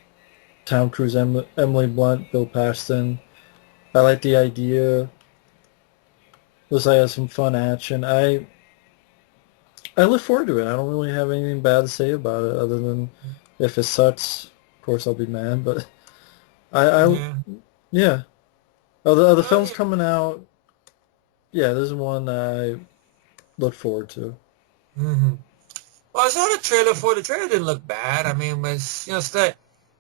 Tom Cruise, Emily Blunt, Bill Paxton. I like the idea. Looks like it has some fun action. I look forward to it. I don't really have anything bad to say about it, other than if it sucks, of course I'll be mad. But yeah. Oh, the film's coming out. Yeah, this is one the look forward to. Hmm. Well, I saw the trailer for it. The trailer didn't look bad. I mean, it's, it's that,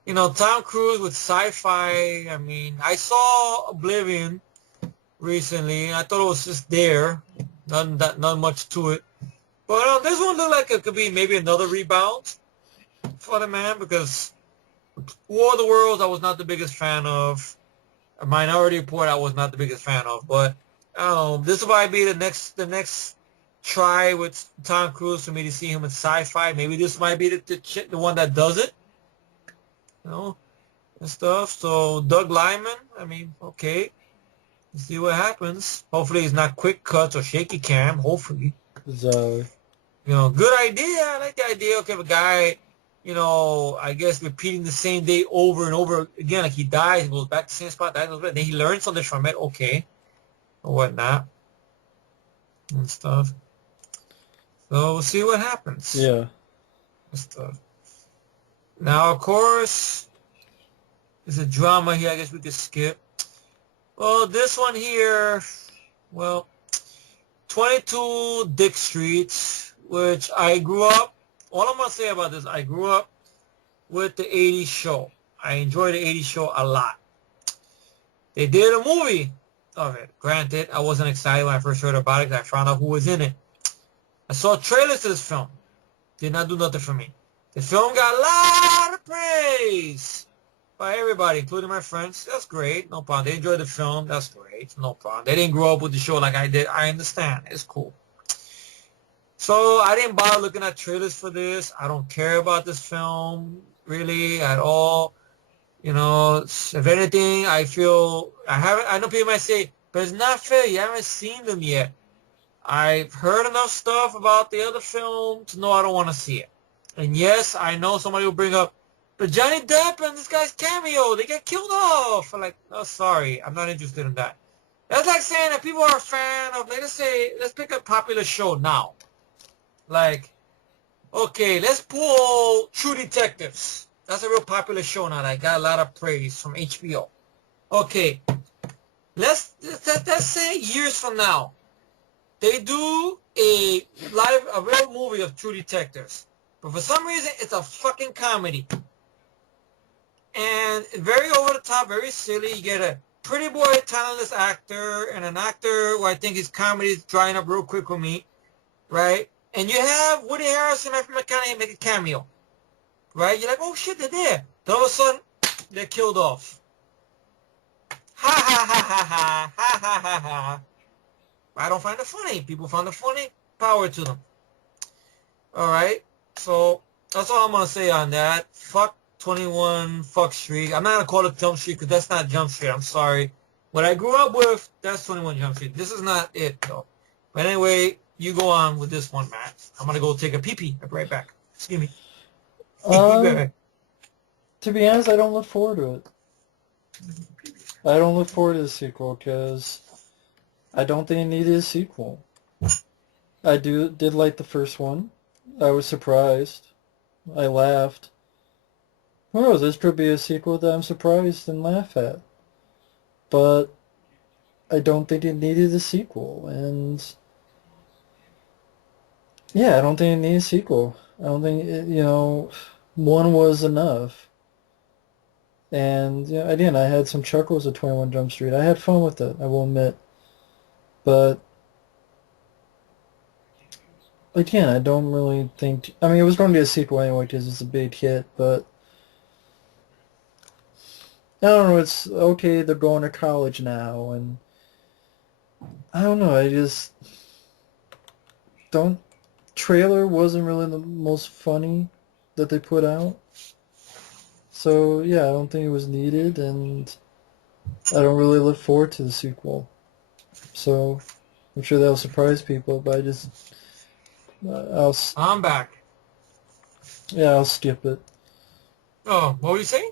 Tom Cruise with sci-fi. I mean, I saw Oblivion recently. I thought it was just there. Not much to it. But this one looked like it could be maybe another rebound for the man, because War of the Worlds I was not the biggest fan of. A Minority Report I was not the biggest fan of. But I don't know. This might be the next try with Tom Cruise for me to see him in sci-fi. Maybe this might be the one that does it, and stuff. So Doug Liman, I mean, okay, let's see what happens. Hopefully it's not quick cuts or shaky cam. Hopefully, So, good idea. I like the idea. Okay, of a guy, I guess repeating the same day over and over again. Like he dies, he goes back to the same spot, dies, then he learns something from it. Okay, or whatnot and stuff. So we'll see what happens. yeah. And stuff. Now, of course, there's a drama here. I guess we could skip. Well, this one here, well, 22 Dick Street, which I grew up. All I'm gonna say about this, I grew up with the 80s show. I enjoyed the 80s show a lot. They did a movie of it. Granted, I wasn't excited when I first heard about it because I found out who was in it. I saw trailers to this film. Did not do nothing for me. The film got a lot of praise by everybody, including my friends. That's great. No problem. They enjoyed the film. That's great. No problem. They didn't grow up with the show like I did. I understand. It's cool. So I didn't bother looking at trailers for this. I don't care about this film really at all. If anything, I know people might say, but it's not fair. You haven't seen them yet. I've heard enough stuff about the other film to know I don't want to see it. And yes, I know somebody will bring up, but Johnny Depp and this guy's cameo, they get killed off. I'm like, oh, sorry, I'm not interested in that. That's like saying that people are a fan of, let's pick a popular show now. Like, okay, let's pull True Detectives. That's a real popular show now that got a lot of praise from HBO. Okay, let's say years from now, they do a real movie of True Detectives. But for some reason, it's a fucking comedy. And very over the top, very silly. You get a pretty boy, talentless actor, and an actor who I think his comedy is drying up real quick with me, right? And you have Woody Harrelson and Matthew McConaughey make a cameo, right? You're like, oh shit, they're there. Then all of a sudden, they're killed off. Ha ha ha ha ha ha ha ha ha. I don't find it funny. People find it funny. Power to them. All right. So that's all I'm gonna say on that. Fuck 21. Fuck Street. I'm not gonna call it Jump Street because that's not Jump Street. I'm sorry. What I grew up with, that's 21 Jump Street. This is not it though. But anyway, you go on with this one, Matt. I'm gonna go take a pee-pee. I'll be right back. Excuse me. To be honest, I don't look forward to it. I don't look forward to the sequel because I don't think it needed a sequel. I did like the first one. I was surprised. I laughed. Who knows, this could be a sequel that I'm surprised and laugh at. But I don't think it needed a sequel. And yeah, I don't think it needed a sequel. I don't think, one was enough. And again, I had some chuckles at 21 Jump Street. I had fun with it, I will admit. But again, I don't really think... I mean, it was going to be a sequel anyway because it's a big hit, but... I don't know, it's okay, they're going to college now, and... I don't know, I just... Trailer wasn't really the most funny that they put out. So, yeah, I don't think it was needed, and I don't really look forward to the sequel. So, I'm sure that'll surprise people, but I just... I'm back. Yeah, I'll skip it. Oh, what were you saying?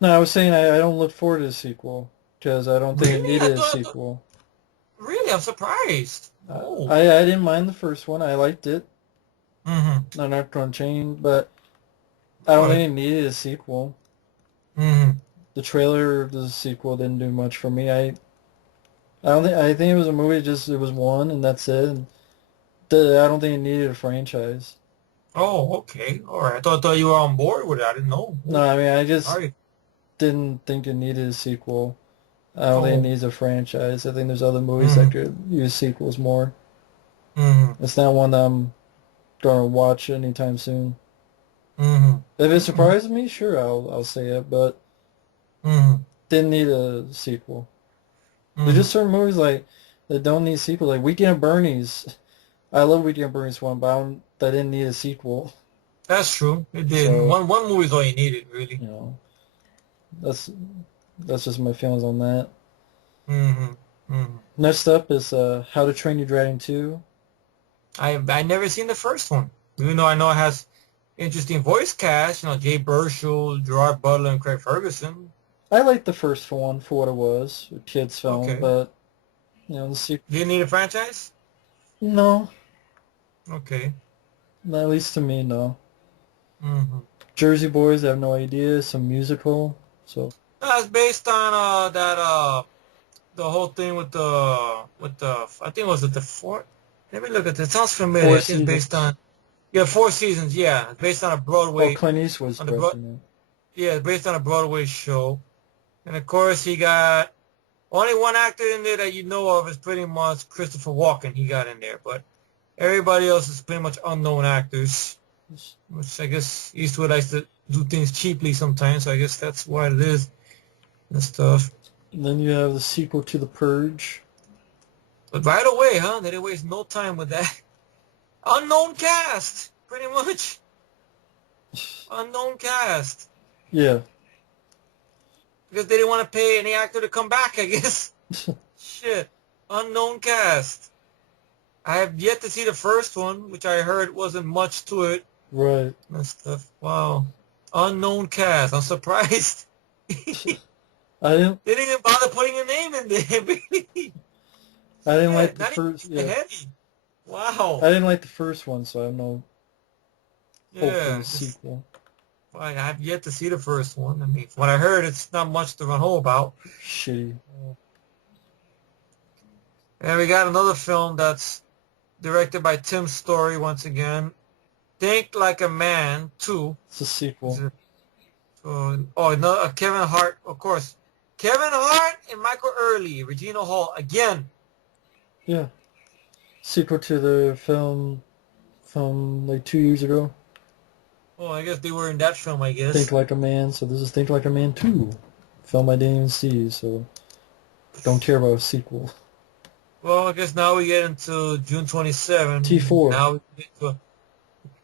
No, I was saying I don't look forward to the sequel, because I don't think it Really? needed a sequel. Really? I'm surprised. Oh. I didn't mind the first one. I liked it. Mm-hmm. I'm not going to change, but I don't think it needed a sequel. Mm-hmm. The trailer of the sequel didn't do much for me. I think it was a movie, it was one, and that's it. And I don't think it needed a franchise. Oh, okay. All right. I thought you were on board with it. I didn't know. No, Oh, I mean, I all just right. didn't think it needed a sequel. I don't think it Oh. needs a franchise. I think there's other movies that Mm-hmm. could use sequels more. Mm-hmm. It's not one that I'm gonna watch anytime soon. If it Mm-hmm. surprises me, sure, I'll say it, but Mm-hmm. didn't need a sequel. There's Mm-hmm. just certain movies like that don't need sequel, like Weekend at Bernie's. I love Weekend at Bernie's one, but that didn't need a sequel. That's true. It did. So, One movie is all you needed, really. you know, that's that's just my feelings on that. Mm-hmm. Mm-hmm. Next up is How to Train Your Dragon 2. I never seen the first one. Even though I know it has interesting voice cast, Jay Baruchel, Gerard Butler, and Craig Ferguson. I liked the first one for what it was, a kid's film, Okay. but the Do you need a franchise? no, Okay. not at least to me, no. Mm-hmm. Jersey Boys, I have no idea. Some musical, so It's based on the whole thing with the I think was it the four. Let me look at this. It sounds familiar. Four I think it's based Seasons. on Four Seasons. Yeah, it's based on a Oh, Broadway Clint Eastwood's on the broad. directing it. Yeah, it's based on a Broadway show, and of course he got only one actor in there that you know of is pretty much Christopher Walken. He got in there, but everybody else is pretty much unknown actors, which I guess Eastwood likes to do things cheaply sometimes. So I guess that's why it is and stuff. And then you have the sequel to The Purge. But right away, huh? They didn't waste no time with that. Unknown cast, pretty much. Unknown cast. Yeah. Because they didn't want to pay any actor to come back, I guess. Shit. Unknown cast. I have yet to see the first one, which I heard wasn't much to it. Right. And stuff. Wow. Unknown cast. I'm surprised. I didn't They didn't even bother putting a name in there, really. I didn't Yeah, like the not first even heavy. Wow. I didn't like the first one, so I have no hope for Yeah. the sequel. I have yet to see the first one. I mean, from what I heard, it's not much to run home about. Shitty. And we got another film that's directed by Tim Story once again. Think Like a Man 2. It's a sequel. No, Kevin Hart, of course. Kevin Hart and Michael Early, Regina Hall, again. Yeah. Sequel to the film from like 2 years ago. Oh, I guess they were in that film, I guess. Think Like a Man, so this is Think Like a Man 2. Film I didn't even see, so don't care about a sequel. Well, I guess now we get into June 27. T4. Now we get to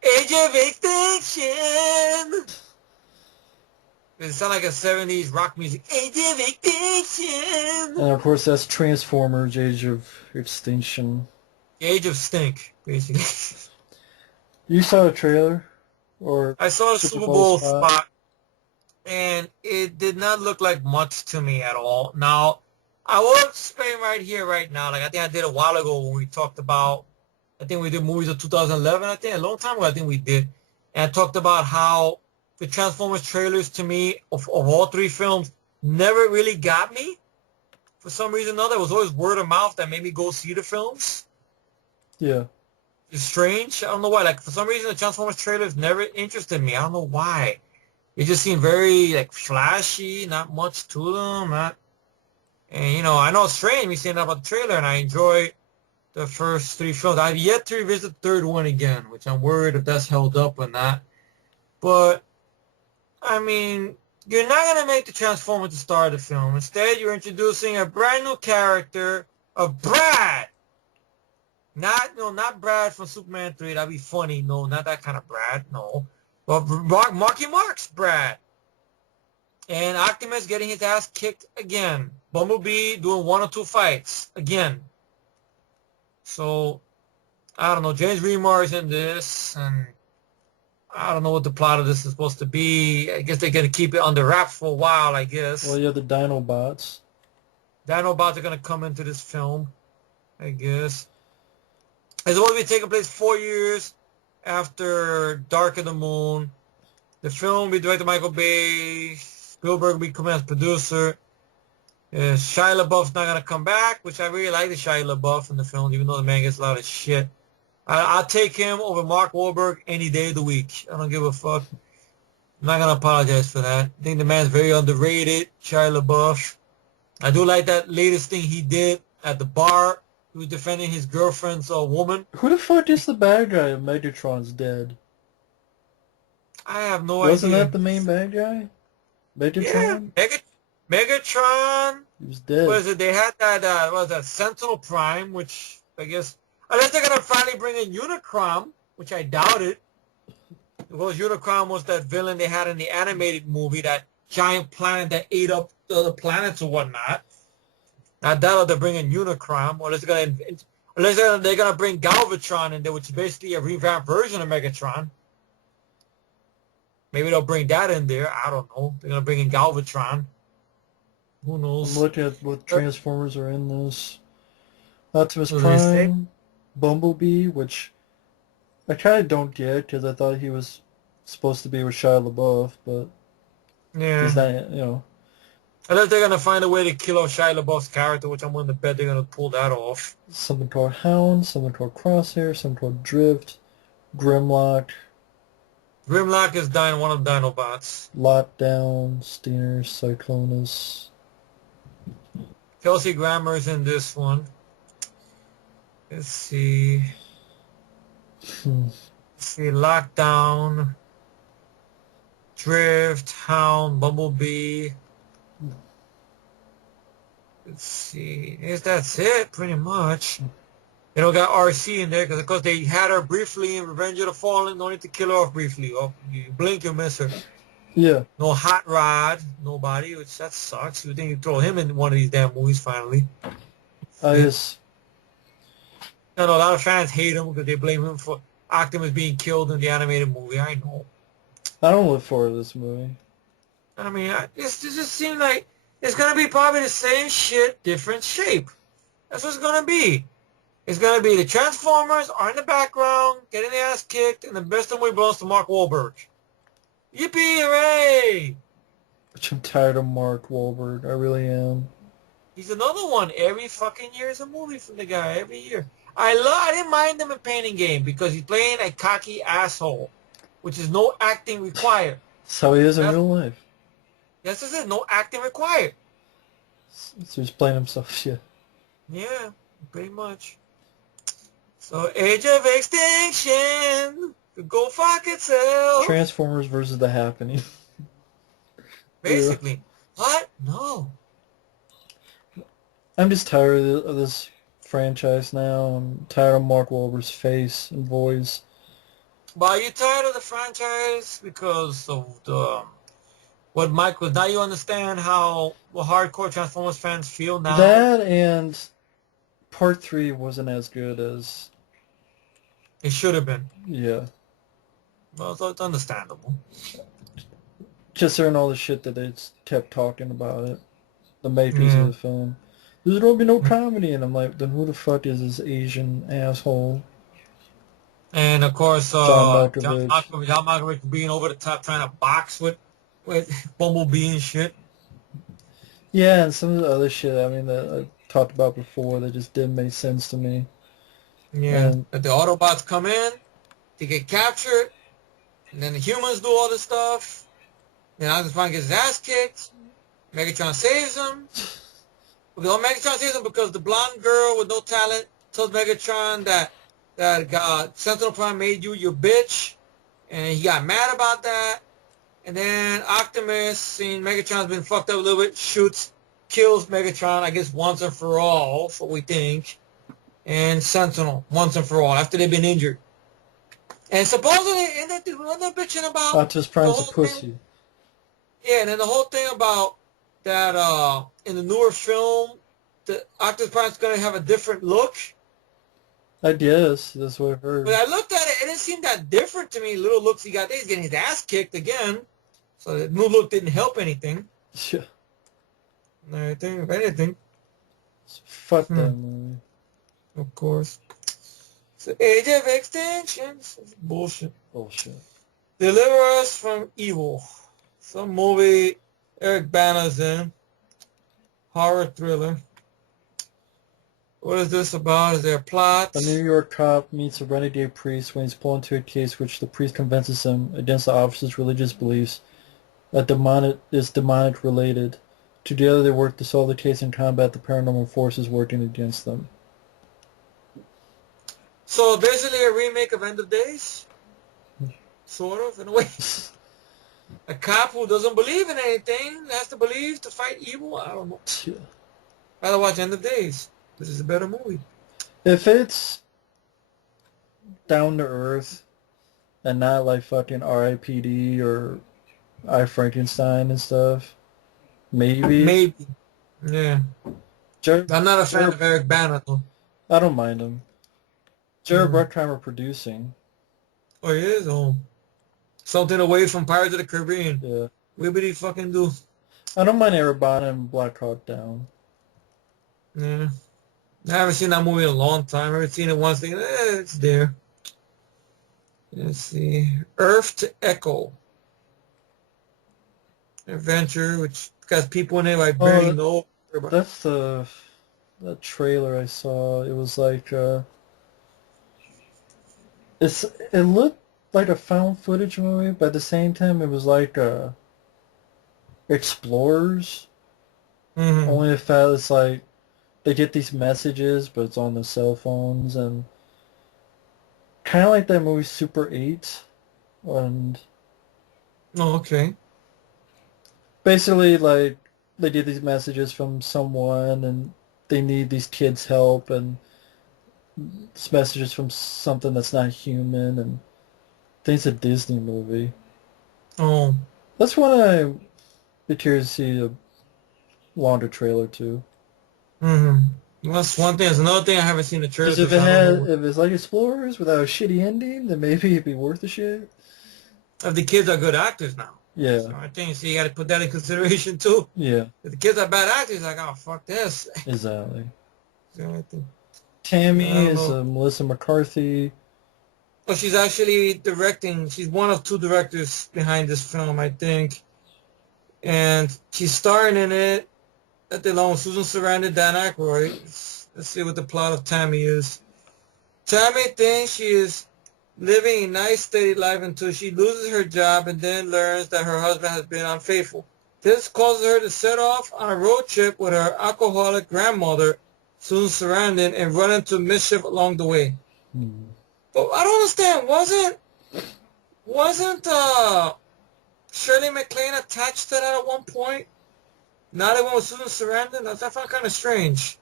Age of Extinction. It sounds like a 70s rock music. Age of Extinction. And of course that's Transformers Age of Extinction. Age of Stink, basically. You saw the trailer? Or I saw a Super Super Bowl Bowl spot, and it did not look like much to me at all. Now, I will explain right here, right now. Like I think I did a while ago when we talked about, I think we did movies of 2011. I think a long time ago. I think we did, and I talked about how the Transformers trailers to me of all three films never really got me. For some reason or another, it was always word of mouth that made me go see the films. Yeah. It's strange. I don't know why. Like for some reason, the Transformers trailers never interested me. I don't know why. They just seem very like flashy, not much to them. And I know it's strange me saying that about the trailer, and I enjoy the first three films. I've yet to revisit the third one again, which I'm worried if that's held up or not. But I mean, you're not gonna make the Transformers the star of the film. Instead, you're introducing a brand new character of Brad. Not Brad from Superman 3. That'd be funny. No, not that kind of Brad. No. But Marky Mark's Brad. And Optimus getting his ass kicked again. Bumblebee doing one or two fights again. So, I don't know. James Remar's in this. And I don't know what the plot of this is supposed to be. I guess they're going to keep it under wraps for a while, I guess. Well, you have the Dinobots. Dinobots are going to come into this film, I guess. It's supposed to be taking place 4 years after Dark of the Moon. The film will be directed by Michael Bay. Spielberg will be coming as producer. Shia LaBeouf's not going to come back, which I really like the Shia LaBeouf in the film, even though the man gets a lot of shit. I'll take him over Mark Wahlberg any day of the week. I don't give a fuck. I'm not gonna apologize for that. I think the man's very underrated. Shia LaBeouf. I do like that latest thing he did at the bar. He was defending his girlfriend's woman. Who the fuck is the bad guy if Megatron's dead? I have no Wasn't idea. that the main bad guy? Yeah, Megatron? Megatron. He was What dead. is it? They had that. What was that? Sentinel Prime, which I guess unless they're gonna finally bring in Unicron, which I doubt it. Because Unicron was that villain they had in the animated movie, that giant planet that ate up the other planets or whatnot. I doubt they're bringing Unicron, unless they're gonna bring Galvatron in there, which is basically a revamped version of Megatron. Maybe they'll bring that in there. I don't know. They're gonna bring in Galvatron. Who I'm knows? looking at what Transformers are in this. Optimus What do they say? Prime, Bumblebee, which I kind of don't get because I thought he was supposed to be with Shia LaBeouf, but Yeah. is that, you know. Unless they're gonna find a way to kill off Shia LaBeouf's character, which I'm willing to bet they're gonna pull that off. Something called Hound, something called Crosshair, something called Drift, Grimlock, Grimlock is one of the Dinobots. Lockdown, Steiner, Cyclonus. Kelsey Grammer's in this one. Let's see. Lockdown, Drift, Hound, Bumblebee. Let's see. Yes, that's it, pretty much. They don't got RC in there because, of course, they had her briefly in Revenge of the Fallen. No need to kill her off briefly. Oh, you blink, you miss her. Yeah. No Hot Rod, nobody, which that sucks. You would think you'd throw him in one of these damn movies finally. I just... I know a lot of fans hate him because they blame him for Optimus being killed in the animated movie. I know. I don't look forward to this movie. I mean, this just seems like it's going to be probably the same shit, different shape. That's what it's going to be. It's going to be the Transformers are in the background, getting their ass kicked, and the best of them belongs to Mark Wahlberg. Yippee, hooray! Which I'm tired of Mark Wahlberg. I really am. He's another one. Every fucking year is a movie from the guy. Every year. I didn't mind him in Painting Game because he's playing a cocky asshole, which is no acting required. That's how he is in real life. Yes, this is no acting required. So he's playing himself, yeah. Yeah, pretty much. So Age of Extinction could go fuck itself. Transformers versus The Happening. Basically. What? No. I'm just tired of this franchise now. I'm tired of Mark Wahlberg's face and voice. But are you tired of the franchise because of the what Mike was? Now you understand how hardcore Transformers fans feel now. That and Part 3 wasn't as good as... It should have been. Yeah. Well, so it's understandable. Considering all the shit that they kept talking about it. The makers of the film. There's going to be no comedy, and I'm like, then who the fuck is this Asian asshole? And of course, John John Malkovich being over the top, trying to box with Bumblebee and shit. Yeah, and some of the other shit, I mean, that I talked about before, that just didn't make sense to me. Yeah, but the Autobots come in, they get captured, and then the humans do all this stuff. Then Optimus Prime gets his ass kicked. Megatron saves him. Megatron saves him because the blonde girl with no talent tells Megatron that Sentinel Prime made you your bitch, and he got mad about that. And then Optimus, seeing Megatron's been fucked up a little bit, kills Megatron, I guess once and for all, for what we think. And Sentinel, once and for all, after they've been injured. And supposedly, and they're bitching about... Optimus Prime's a pussy. Yeah, and then the whole thing about that in the newer film, the Optimus Prime's going to have a different look. I guess, that's what I heard. But I looked at it, it didn't seem that different to me. Little looks he got there, he's getting his ass kicked again. So the new look didn't help anything. Yeah. If anything. Fuck that movie. Of course. So Age of Extinction. Bullshit. Bullshit. Deliver Us from Evil. Some movie Eric Bana's in. Horror thriller. What is this about? Is there a plot? A New York cop meets a renegade priest when he's pulled into a case which the priest convinces him, against the officer's religious beliefs, that demonic is demonic related. Together they work to solve the case and combat the paranormal forces working against them. So basically a remake of End of Days? Sort of, in a way. A cop who doesn't believe in anything has to believe to fight evil? I don't know. I'd rather watch End of Days. This is a better movie. If it's down to earth and not like fucking R.I.P.D. or I Frankenstein and stuff, maybe. Maybe. Yeah. I'm not a fan of Eric Bana, though. I don't mind him. Jared Bruckheimer producing. Oh, he is? Oh. Something away from Pirates of the Caribbean. Yeah. What would he fucking do? I don't mind Eric Bana and Black Hawk Down. Yeah. I haven't seen that movie in a long time. I haven't seen it once thinking, it's there. Let's see. Earth to Echo. Adventure, which has people in it I barely know. That's the trailer I saw. It was like it looked like a found footage movie, but at the same time it was like Explorers. Mm-hmm. Only the fact it's like they get these messages, but it's on their cell phones, and kind of like that movie Super 8. And oh, okay. Basically, like, they get these messages from someone, and they need these kids' help, and it's messages from something that's not human, and I think it's a Disney movie. Oh. That's one I'd be curious to see a longer trailer to. Mm-hmm. Well, that's one thing. There's another thing I haven't seen the trailer. Because if it's like Explorers without a shitty ending, then maybe it'd be worth the shit. If the kids are good actors now. Yeah. So I think so you got to put that in consideration too. Yeah. If the kids are bad actors, like, oh, fuck this. Exactly. So I think, Tammy is Melissa McCarthy. well, she's actually directing. She's one of two directors behind this film, I think. And she's starring in it at the along with Susan Sarandon, Dan Aykroyd. Let's see what the plot of Tammy is. Tammy thinks she is living a nice, steady life until she loses her job and then learns that her husband has been unfaithful. This causes her to set off on a road trip with her alcoholic grandmother, Susan Sarandon, and run into mischief along the way. But I don't understand. Wasn't Shirley MacLaine attached to that at one point? Now they went with Susan Sarandon? I found kind of strange.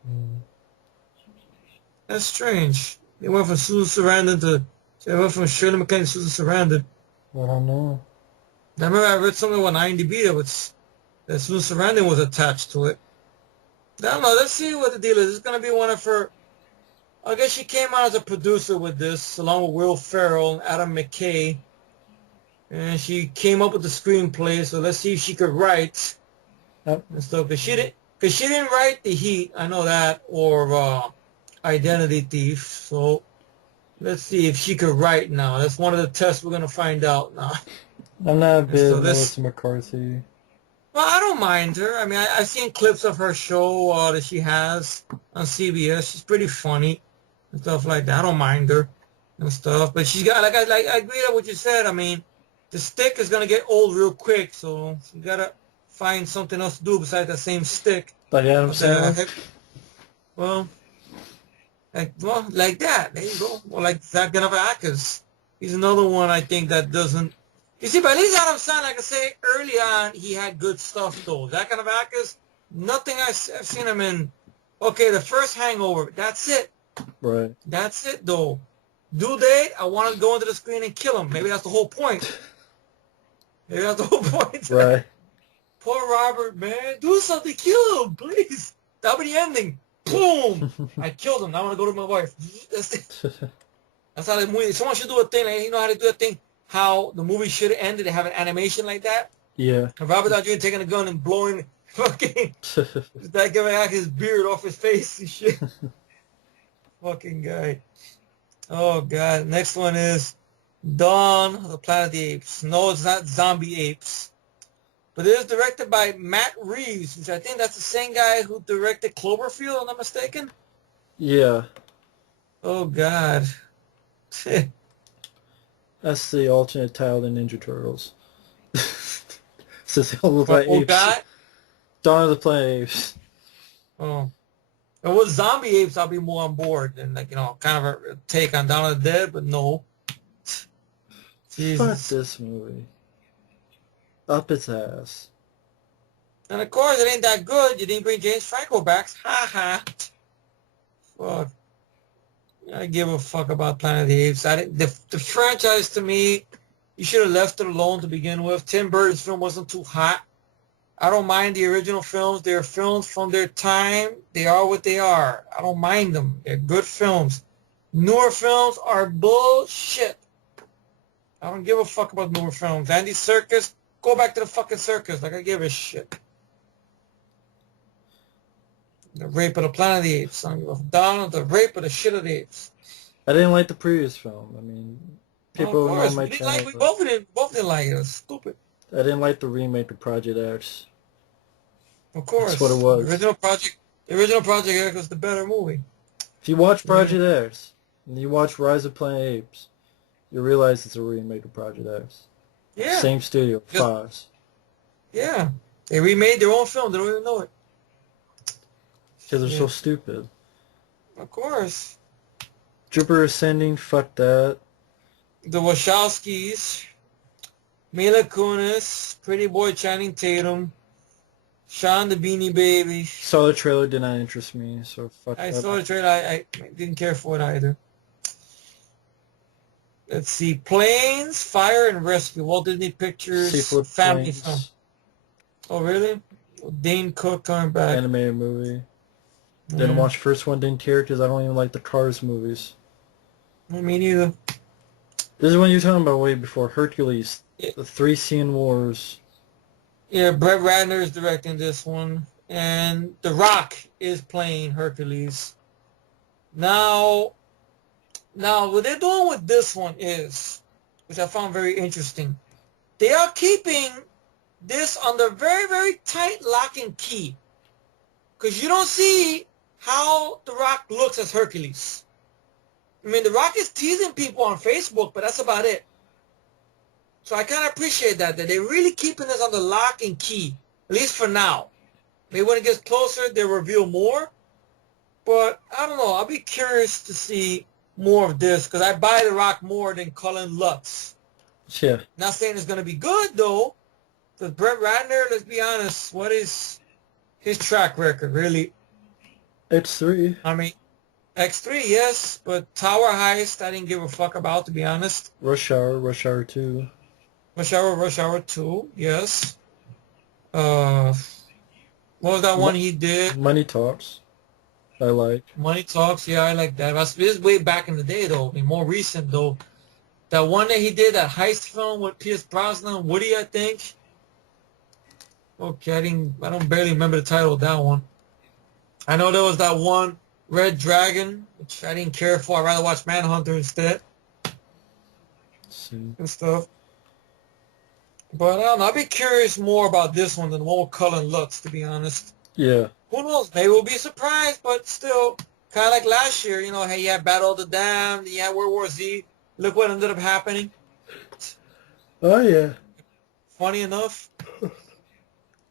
That's strange. They went from Susan Sarandon to... They went from Shirley MacLaine to Susan Sarandon. I don't know. I remember I read something on IMDb that Susan Sarandon was attached to it. I don't know. Let's see what the deal is. It's going to be one of her... I guess she came out as a producer with this, along with Will Ferrell and Adam McKay. And she came up with the screenplay, so let's see if she could write and stuff. Because she didn't write The Heat, I know that, or Identity Thief. So let's see if she could write now. That's one of the tests we're going to find out now. I'm not a bit Melissa McCarthy. Well, I don't mind her. I mean, I've seen clips of her show that she has on CBS. She's pretty funny and stuff like that. I don't mind her and stuff. But she's got, I agree with what you said. I mean, the stick is going to get old real quick, so you got to find something else to do besides that same stick. Like Adam Sandler? Like that. There you go. Or like Zach Galifianakis. He's another one I think that doesn't... You see, but at least Adam Sandler, I can say early on, he had good stuff, though. Zach Galifianakis, nothing I've seen him in. Okay, the first Hangover, that's it. Right. That's it, though. Due date, I want to go into the screen and kill him. Maybe that's the whole point. Maybe that's the whole point. Right. Poor Robert, man. Do something. Kill him, please. That'll be the ending. Boom. I killed him. Now I want to go to my wife. That's it. That's how the movie... Someone should do a thing. Like, you know how to do a thing? How the movie should have ended. They have an animation like that. Yeah. And Robert Downey Jr. taking a gun and blowing fucking... that guy his beard off his face and shit. Fucking guy. Oh, God. Next one is Dawn of the Planet of the Apes. No, it's not Zombie Apes. But it is directed by Matt Reeves, which I think that's the same guy who directed Cloverfield, if I'm not mistaken. Yeah, Oh God. that's the alternate title than Ninja Turtles. Since they all look But like oh apes. God. Dawn of the Planet of the Apes. Oh. If it was zombie apes, I'll be more on board and like, kind of a take on Dawn of the Dead, but no. Fuck Jesus. this movie. Up its ass. And of course, it ain't that good. You didn't bring James Franco back. Ha ha. Fuck. I give a fuck about Planet of the Apes. The franchise to me, you should have left it alone to begin with. Tim Burton's film wasn't too hot. I don't mind the original films. They're films from their time. They are what they are. I don't mind them. They're good films. Newer films are bullshit. I don't give a fuck about newer films. Andy Serkis, go back to the fucking circus. Like I give a shit. The rape of the Planet of the Apes. I don't give a Donald, the rape of the shit of the apes. I didn't like the previous film. I mean, Well, of people know course, my we didn't like. channel, We but both didn't like it. It was stupid. I didn't like the remake of Project X. Of That's what it course, was. The original Project X was the better movie. If you watch Yeah, Project X and you watch Rise of Planet of the Apes, you realize it's a remake of Project X. yeah, Same studio, just Fox. yeah. They remade their own film. They don't even know it. Because they're so Yeah, stupid. of course. Jupiter Ascending, fuck that. The Wachowskis, Mila Kunis, Pretty Boy Channing Tatum, Sean the Beanie Baby. Saw the trailer, did not interest me, so fuck I that. saw the trailer. I didn't care for it either. Let's see. Planes, Fire, and Rescue. Walt Disney Pictures Seafood family film. Planes, Oh, really? Dane Cook coming back. animated movie. Didn't Yeah. watch first one, didn't care because I don't even like the Cars movies. Me neither. This is what you're talking about way before Hercules, Yeah, the three scene wars. yeah, Brett Ratner is directing this one. And The Rock is playing Hercules. Now, what they're doing with this one is, which I found very interesting, they are keeping this under very, very tight lock and key. Because you don't see how The Rock looks as Hercules. I mean, The Rock is teasing people on Facebook, but that's about it. So I kind of appreciate that they're really keeping this under lock and key, at least for now. Maybe when it gets closer, they'll reveal more. But I don't know. I'll be curious to see more of this because I buy The Rock more than Cullen Lutz. Yeah, Not saying it's going to be good, though. Because Brett Ratner, let's be honest, what is his track record, really? X3. I mean, X3, yes, but Tower Heist, I didn't give a fuck about, to be honest. Rush Hour 2. Rush Hour 2, yes. What was that one Mo- he did? Money Talks, I like. Money Talks, yeah, I like that. This is way back in the day, though. I mean, more recent, though. That one that he did, that heist film with Pierce Brosnan and Woody, I think. Okay, I don't barely remember the title of that one. I know there was that one, Red Dragon, which I didn't care for. I'd rather watch Manhunter instead Let's see. and stuff. But I don't know. I'd be curious more about this one than the one with Cullen Lutz, to be honest. Yeah. Who knows? Maybe we'll be surprised, but still, kind of like last year, hey, you had Battle of the Damned, you had World War Z. Look what ended up happening. Oh yeah. Funny enough.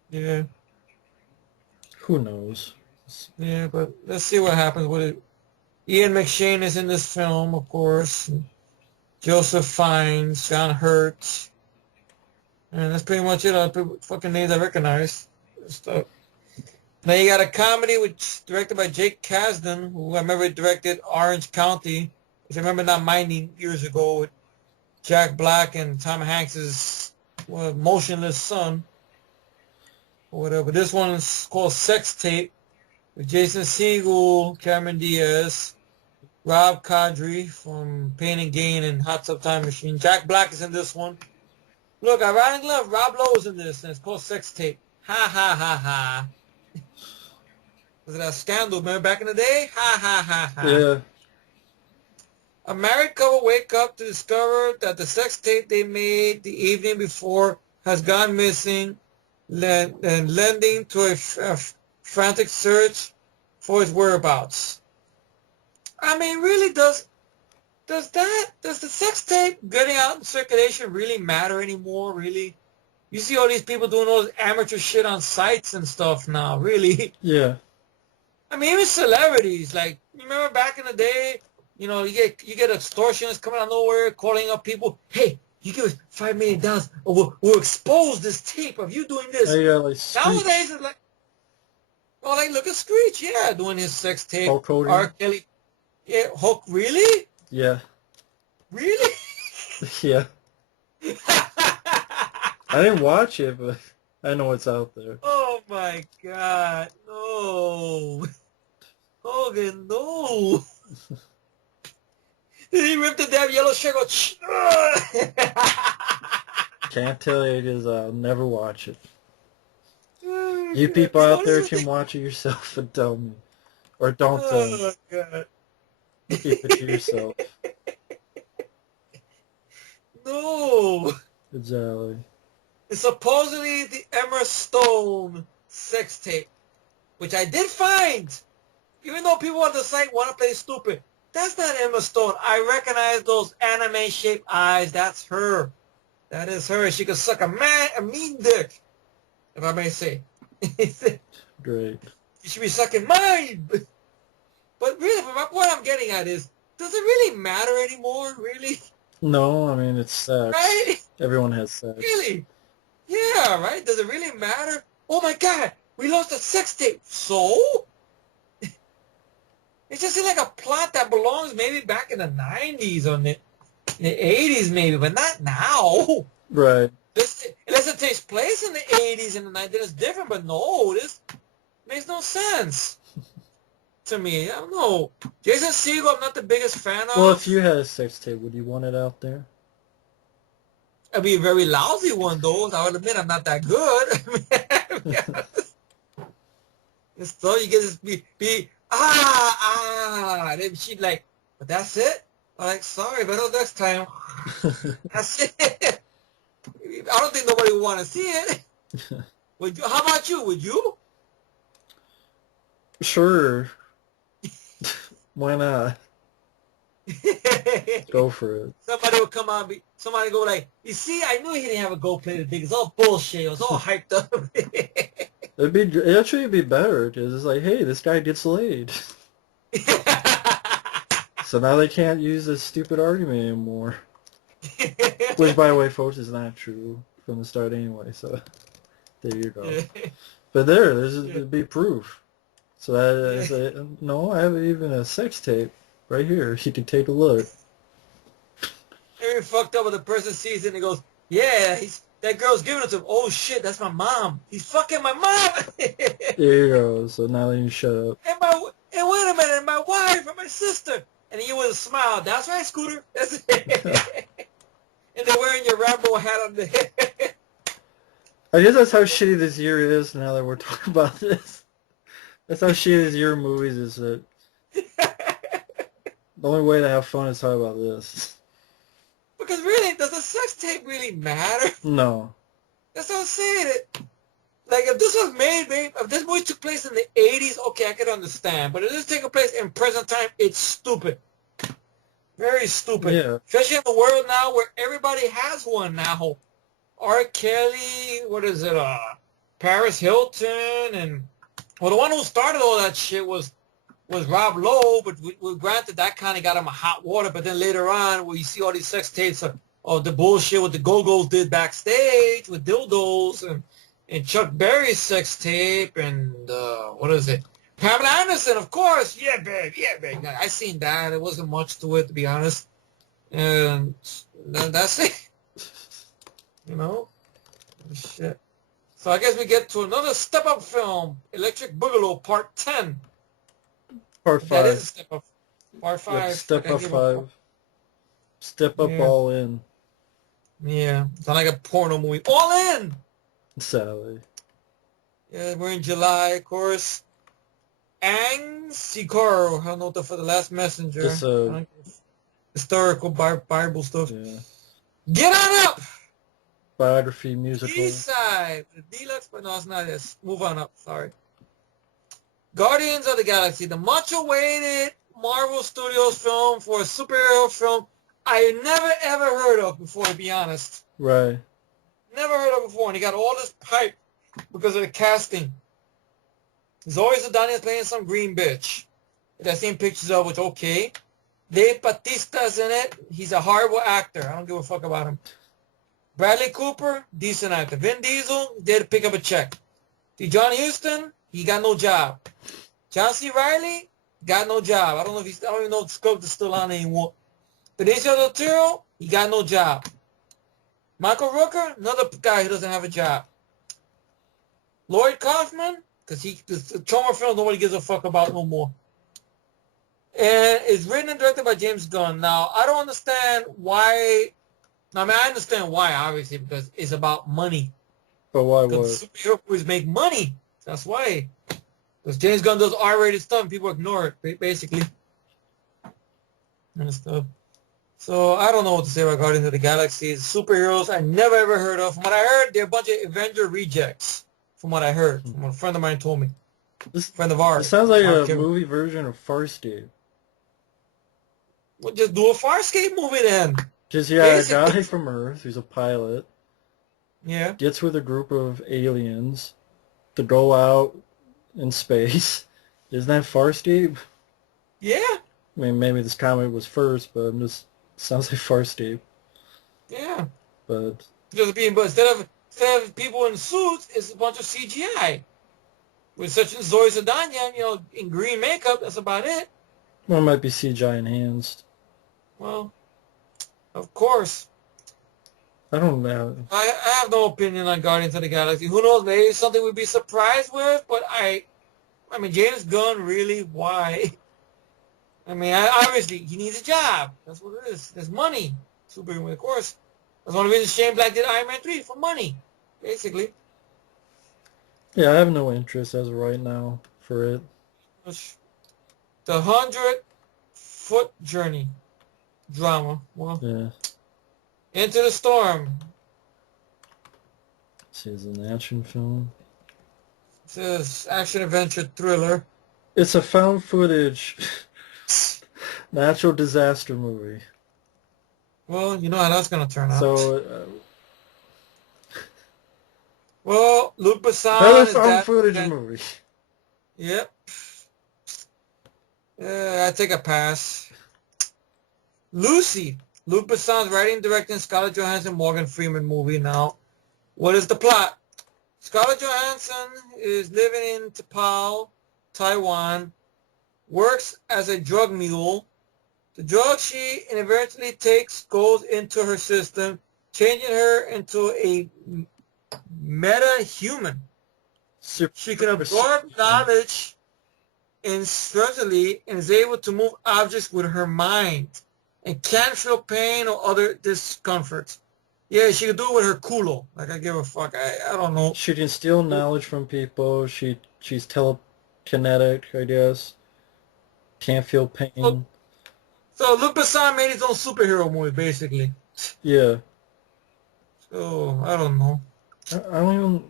Yeah. Who knows? Yeah, but let's see what happens with it. Ian McShane is in this film, of course. And Joseph Fiennes, John Hurt. And that's pretty much it. All the fucking names I recognize. Stuff. Now you got a comedy which directed by Jake Kasdan, who I remember directed Orange County, which I remember not minding years ago with Jack Black and Tom Hanks's motionless son, or whatever. This one is called Sex Tape with Jason Segel, Cameron Diaz, Rob Corddry from Pain and Gain and Hot Tub Time Machine. Jack Black is in this one. Look, ironically enough, Rob Lowe is in this, and it's called Sex Tape. Ha ha ha ha. Was it that scandal, man, back in the day? Ha ha ha ha. Yeah. A married couple wake up to discover that the sex tape they made the evening before has gone missing, and lending to a frantic search for its whereabouts. I mean, really, does the sex tape getting out in circulation really matter anymore? Really, you see all these people doing all this amateur shit on sites and stuff now. Really, Yeah. I mean, even celebrities. Like, you remember back in the day, you get extortionists coming out of nowhere, calling up people. Hey, you give us $5 million, or we'll expose this tape of you doing Oh this. yeah, like Nowadays, Screech. it's like, oh, like look at Screech, yeah, doing his sex tape. Hulk Hogan. R. Kelly, yeah, Hulk, really, Yeah. really. Yeah. I didn't watch it, but I know it's out there. Oh my God, no. Hogan, no. Did he rip the damn yellow shirt? Go, Can't tell you because I'll never watch it. oh, You God. people out This there is can like, watch it yourself and tell me. Or don't tell me. oh God. Keep it to yourself. No. Exactly. It's supposedly the Emma Stone sex tape, which I did find. Even though people on the site want to play stupid, that's not Emma Stone. I recognize those anime-shaped eyes. That's her. That is her. She could suck a mean dick, if I may say. Great. You should be sucking mine. But really, what I'm getting at is, does it really matter anymore? Really? No, I mean, it's sex. Right? Everyone has sex. Really? Yeah, right? Does it really matter? Oh my God, we lost a sex tape. So? It just seems like a plot that belongs maybe back in the 90s or the 80s maybe, but not now. Right. Unless it takes place in the 80s and the 90s, it's different, but no, this makes no sense to me. I don't know. Jason Segel, I'm not the biggest fan of. Well, if you had a sex tape, would you want it out there? It'd be a very lousy one, though. I would admit I'm not that good. And so you get this and then she'd like, but that's it? I'm like, sorry, but next time. That's it. I don't think nobody would want to see it. Would you? How about you? Would you? Sure. Why not? Go for it. Somebody would come on, somebody go like, you see, I knew he didn't have a gold-plated dick. It's all bullshit. It was all hyped up. It'd actually be better because it's like, hey, this guy gets laid. So now they can't use this stupid argument anymore. Which, by the way, folks, is not true from the start anyway. So there you go. But there'd be proof. So no, I have even a sex tape right here. You can take a look. Every fucked up when the person sees it and goes, yeah, that girl's giving it to him. Oh shit, that's my mom. He's fucking my mom. There you go. So now you can shut up. And wait a minute, my wife and my sister. And then you with a smile. That's right, Scooter. That's it. And they're wearing your Rambo hat on the head. I guess that's how shitty this year is now that we're talking about this. That's how shitty this year of movies is. That the only way to have fun is talk about this. Because really, does the sex tape really matter? No. That's what I'm saying. Like, if this was made, if this movie took place in the 80s, okay, I could understand. But if this taking place in present time, it's stupid. Very stupid. Yeah. Especially in the world now where everybody has one now. R. Kelly, what is it, Paris Hilton, and, well, the one who started all that shit was Rob Lowe, but we granted that kind of got him a hot water, but then later on, where you see all these sex tapes of the bullshit what the Go-Go's did backstage with dildos, and Chuck Berry's sex tape, and, what is it? Pamela Anderson, of course. Yeah, babe. I seen that. It wasn't much to it, to be honest. And that's it. You know? Shit. So I guess we get to another step-up film, Electric Boogaloo, Part 10. Part 5. That is a step-up. Part 5. Yep, step up 5. Step up all in. Yeah. It's not like a porno movie. All in! Sadly. Yeah, we're in July, of course. Ang Sikoro, I don't know for the last messenger. Just historical Bible stuff. Yeah. Get on up! Biography, musical. B-side. The deluxe, but no, it's not this. Move on up, sorry. Guardians of the Galaxy, the much-awaited Marvel Studios film for a superhero film I never ever heard of before, to be honest. Right. Never heard of before, and he got all this hype because of the casting. Zoe Saldana is playing some green bitch that I've seen pictures of, which okay. Dave Bautista's in it. He's a horrible actor. I don't give a fuck about him. Bradley Cooper, decent actor. Vin Diesel, there to pick up a check. See, John Huston, he got no job. John C. Reilly, got no job. I don't even know if the script is still on anymore. Benicio del Toro, he got no job. Michael Rooker, another guy who doesn't have a job. Lloyd Kaufman, because the trauma film nobody gives a fuck about no more. And it's written and directed by James Gunn. Now, I don't understand why. I mean, I understand why, obviously, because it's about money. But why Because what? superhero movies make money. That's why. Because James Gunn does R-rated stuff and people ignore it, basically. And stuff. So, I don't know what to say about Guardians of the Galaxy. Superheroes I never ever heard of. From what I heard, they're a bunch of Avenger rejects. From what I heard. From what a friend of mine told me. Friend of ours. It sounds like Mark a Kim. movie version of Farscape. Well, just do a Farscape movie then. Just, a Basically. guy from Earth who's a pilot Yeah. gets with a group of aliens to go out in space. Isn't that Farscape? Yeah. I mean, maybe this comic was first, but sounds like Farscape. Yeah. But But instead of people in suits, it's a bunch of CGI. With such as Zoe Saldana, in green makeup, that's about it. well, it might be CGI enhanced. Well, of course. I don't know. I have no opinion on Guardians of the Galaxy. Who knows? Maybe it's something we'd be surprised with, but I mean, James Gunn, really? Why? I mean, obviously, he needs a job. That's what it is. There's money. Superman, of course. That's one of the reasons Shane Black did Iron Man 3, for money, basically. Yeah, I have no interest as of right now for it. The 100-foot journey drama. Well, Yeah. Into the Storm. See, it's an action film. It says action-adventure thriller. It's a found footage natural disaster movie. Well, you know how that's going to turn out. So, well, Luc Besson another is found that. footage movie. Yep. I take a pass. Lucy. Luc Besson's writing, directing Scarlett Johansson, Morgan Freeman movie now. What is the plot? Scarlett Johansson is living in T'Pau, Taiwan, works as a drug mule. The drug she inadvertently takes goes into her system, changing her into a meta-human. She can absorb knowledge instantly and is able to move objects with her mind and can't feel pain or other discomfort. Yeah, she can do it with her culo. Like, I give a fuck. I don't know. She can steal knowledge from people. She's telekinetic, I guess. Can't feel pain. So Luc Besson made his own superhero movie, basically. Yeah. So I don't know. I don't even.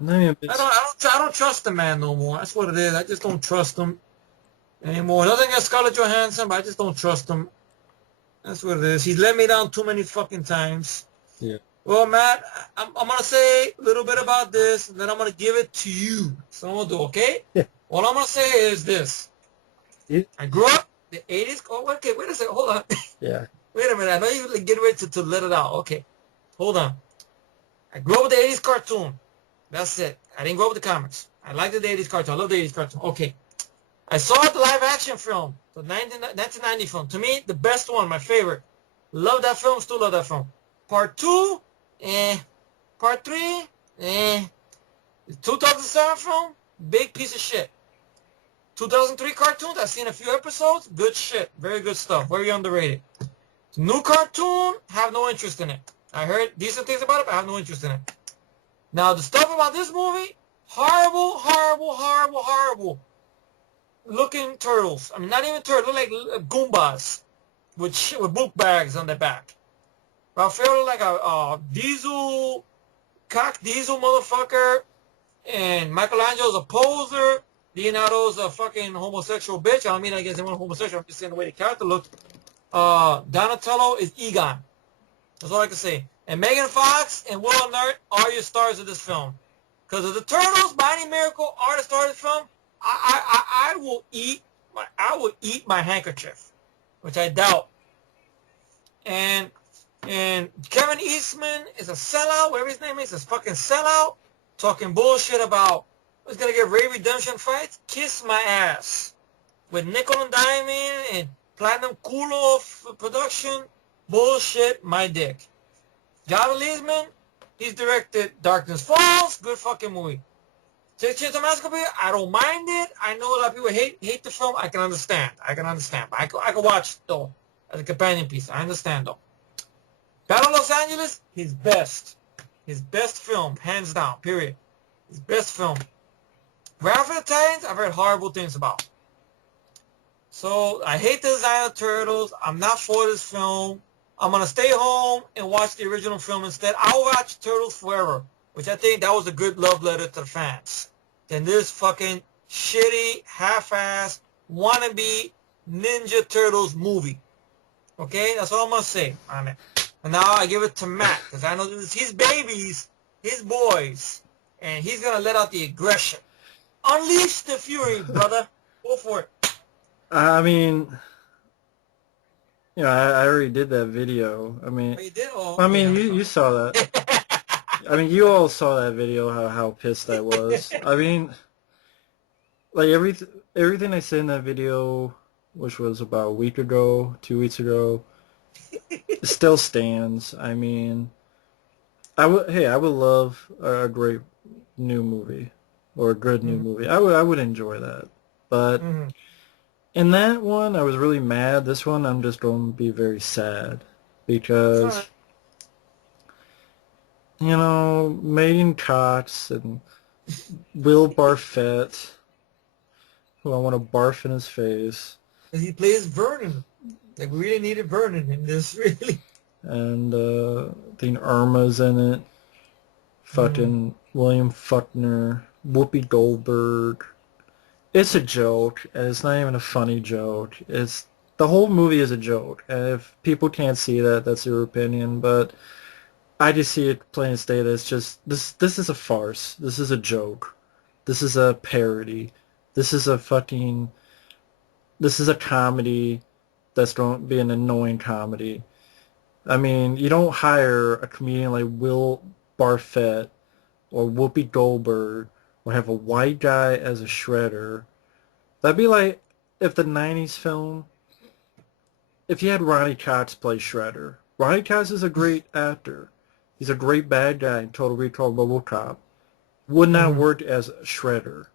I'm not even. I don't trust the man no more. That's what it is. I just don't trust him anymore. Nothing against Scarlett Johansson, but I just don't trust him. That's what it is. He's let me down too many fucking times. Yeah. Well, Matt, I'm gonna say a little bit about this, and then I'm gonna give it to you. So I'm gonna do, okay? Yeah. All I'm gonna say is this. Yeah. I grew up in the 80s. Oh, okay, wait a second. Hold on. Yeah. Wait a minute. I know you're getting ready to let it out. Okay. Hold on. I grew up with the 80s cartoon. That's it. I didn't grow up with the comics. I like the 80s cartoon. I love the 80s cartoon. Okay. I saw the live-action film, the 1990 film. To me, the best one, my favorite. Love that film. Still love that film. Part 2, Part 3, The 2007 film, big piece of shit. 2003 cartoons, I've seen a few episodes. Good shit. Very good stuff. Very underrated. New cartoon, have no interest in it. I heard decent things about it, but I have no interest in it. Now, the stuff about this movie, horrible, horrible, horrible, horrible looking turtles. I mean, not even turtles, look like Goombas with book bags on their back. Raphael looked like a diesel motherfucker, and Michelangelo's a poser. Leonardo's a fucking homosexual bitch. I don't mean I guess anyone homosexual. I'm just saying the way the character looked. Donatello is Egon. That's all I can say. And Megan Fox and Will Arnett are your stars of this film. Because of the Turtles, Mighty Miracle are the stars of this film. I will eat my handkerchief, which I doubt. And Kevin Eastman is a sellout. Whatever his name is a fucking sellout. Talking bullshit about who's gonna get Ray Redemption fights. Kiss my ass. With nickel and diamond and platinum culo production. Bullshit, my dick. John Leesman, he's directed Darkness Falls, good fucking movie. Chainsaw Massacre, I don't mind it. I know a lot of people hate the film. I can understand. But I can watch though as a companion piece. I understand though. Battle of Los Angeles, his best film, hands down. Period. His best film. Wrath of the Titans, I've heard horrible things about. So I hate the design of Turtles. I'm not for this film. I'm going to stay home and watch the original film instead. I'll watch Turtles Forever, which I think that was a good love letter to the fans. Than this fucking shitty, half-assed, wannabe Ninja Turtles movie. Okay? That's all I'm going to say on it. And now I give it to Matt, because I know this is his babies, his boys, and he's going to let out the aggression. Unleash the fury, brother. Go for it. I mean, you know, I already did that video. I mean, Oh, you did? Oh, I mean, you saw that. I mean, you all saw that video, how pissed I was. I mean, like, everything I said in that video, which was about a week ago, 2 weeks ago, it still stands. I mean, I would love a great new movie, or a good new movie. I would enjoy that. But in that one, I was really mad. This one, I'm just going to be very sad. Because, you know, Megan Cox and Will Barfett, who I want to barf in his face. He plays Vernon. Like, we really needed Vernon in this, really. And I think Irma's in it. Fucking William Faulkner. Whoopi Goldberg. It's a joke, and it's not even a funny joke. The whole movie is a joke, and if people can't see that, that's your opinion, but I just see it plain as day that it's just, this is a farce. This is a joke. This is a parody. This is a comedy that's going to be an annoying comedy. I mean, you don't hire a comedian like Will Barfett or Whoopi Goldberg or have a white guy as a shredder. That'd be like if the 90s film, if you had Ronnie Cox play Shredder. Ronnie Cox is a great actor. He's a great bad guy in Total Recall Robocop. Would not work as Shredder.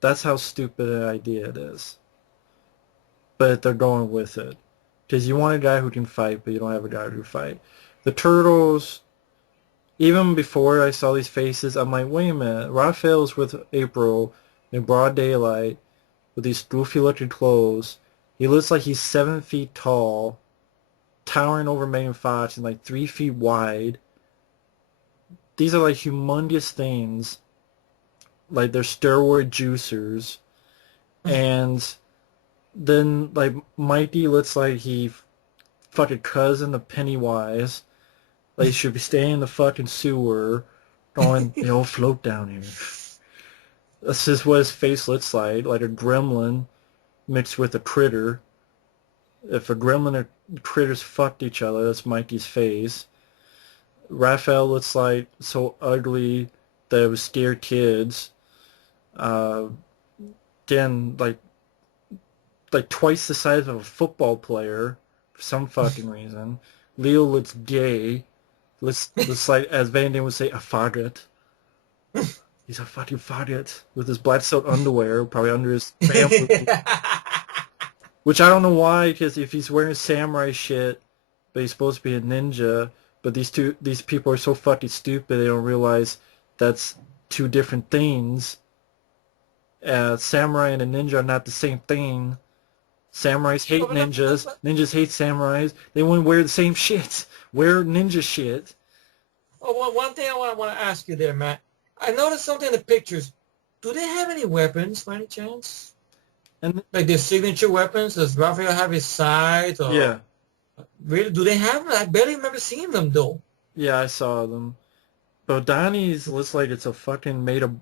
That's how stupid an idea it is. But they're going with it. Because you want a guy who can fight, but you don't have a guy who can fight. The Turtles, even before I saw these faces, I'm like, wait a minute. Raphael's with April in broad daylight with these goofy-looking clothes. He looks like he's 7 feet tall, towering over Megan Fox and like 3 feet wide. These are like humongous things. Like they're steroid juicers. And then like Mikey looks like he fucking cousin of Pennywise. Like he should be staying in the fucking sewer going, they all float down here. That's just what his face looks like a gremlin mixed with a critter. If a gremlin and critters fucked each other, that's Mikey's face. Raphael looks like so ugly that it would scare kids. Again, like twice the size of a football player for some fucking reason. Leo looks gay. Looks like, as Van Damme would say, a faggot. He's a fucking faggot with his black silk underwear, probably under his family. Which I don't know why, because if he's wearing samurai shit, but he's supposed to be a ninja, but these people are so fucking stupid they don't realize that's two different things. Samurai and a ninja are not the same thing. Samurais hate ninjas. Ninjas hate samurais. They wouldn't wear the same shit. Wear ninja shit. Oh, well, one thing I want to ask you there, Matt. I noticed something in the pictures. do they have any weapons by any chance? And Like their signature weapons? Does Raphael have his scythe? Or yeah, really, do they have them? I barely remember seeing them though. yeah, I saw them. But Donnie's looks like it's a fucking made of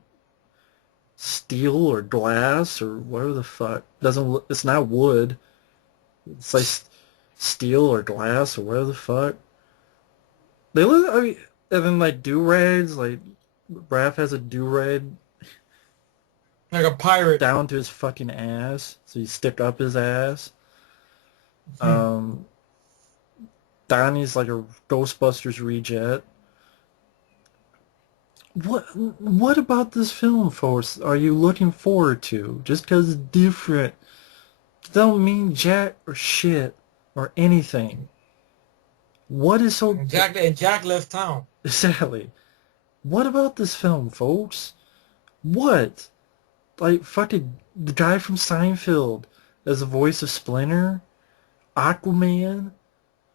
steel or glass or whatever the fuck. Doesn't look, it's not wood. It's like steel or glass or whatever the fuck. They look, I mean, and then like do-rags, like Raph has a do-rag Like a pirate. down to his fucking ass, so you stick up his ass. Hmm. Um, Donnie's like a Ghostbusters reject. What about this film, folks, are you looking forward to? Just 'cause it's different don't mean jack or shit or anything. What is so And Jack left town. exactly? What about this film, folks? What? Like fucking the guy from Seinfeld as the voice of Splinter, Aquaman,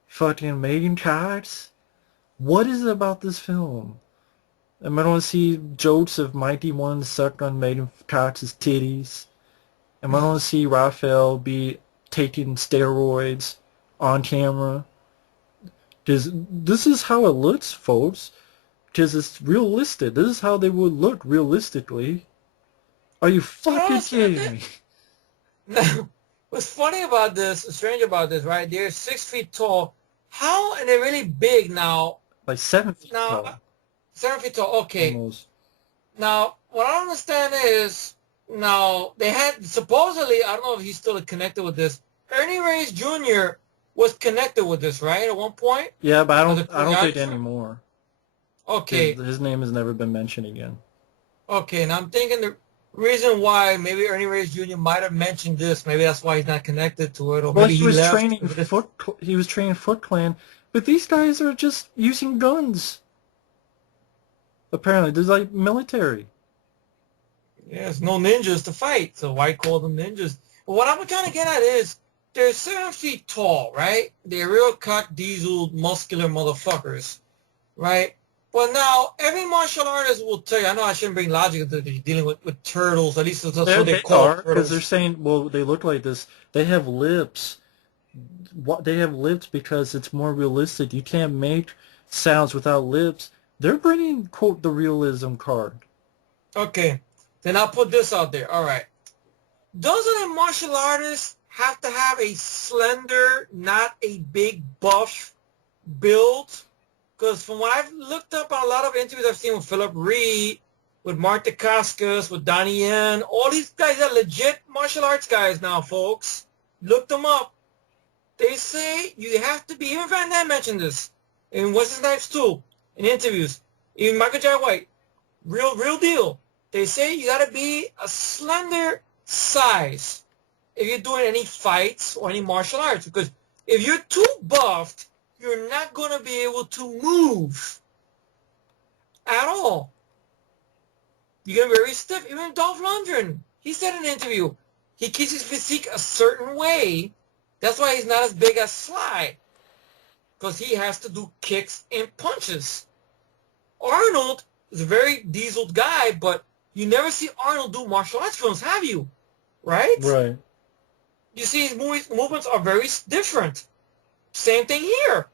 fucking Megan Cox. What is it about this film? Am I going to see jokes of Mighty One suck on Megan Cox's titties? Am I going to see Raphael be taking steroids on camera? Because this is how it looks, folks. Because it's realistic. This is how they would look realistically. Are you fucking kidding me? Now, what's funny about this, strange about this, right? They're 6 feet tall. How are they really big now? Like 7 feet Now, tall. 7 feet tall. Okay. Almost. Now, what I don't understand is, now they had supposedly, I don't know if he's still connected with this. Ernie Reyes Jr. was connected with this, right? At one point. Yeah, but As a I don't think choreographer? anymore. Okay. His name has never been mentioned again. Okay. Now I'm thinking the reason why maybe Ernie Reyes Jr. might have mentioned this, maybe that's why he's not connected to it, or Well, maybe he he was left. training he was training Foot Clan, but these guys are just using guns. Apparently, there's like military. Yes, no ninjas to fight, so why call them ninjas? But what I'm trying to get at is, they're 7 feet tall, right? They're real cock diesel, muscular motherfuckers, right? But now, every martial artist will tell you, I know I shouldn't bring logic into this, dealing with turtles, at least that's what they They call are because they're turtles. saying, well, they look like this. They have lips. What they have lips because it's more realistic. You can't make sounds without lips. They're bringing quote the realism card. Okay, then I'll put this out there. All right. Doesn't a martial artist have to have a slender, not a big buff build? Because from what I've looked up on a lot of interviews I've seen with Philip Reed, with Mark Dacascos, with Donnie Yen, all these guys are legit martial arts guys now, folks. Look them up. They say you have to be, even Van Damme mentioned this, in Wesley Snipes too, in interviews, even Michael J. White, real deal. They say you got to be a slender size if you're doing any fights or any martial arts, because if you're too buffed, you're not going to be able to move at all. You're going to be very stiff. Even Dolph Lundgren, he said in an interview, he keeps his physique a certain way. That's why he's not as big as Sly, because he has to do kicks and punches. Arnold is a very dieseled guy, but you never see Arnold do martial arts films, have you? Right? Right. You see his movements are very different. Same thing here.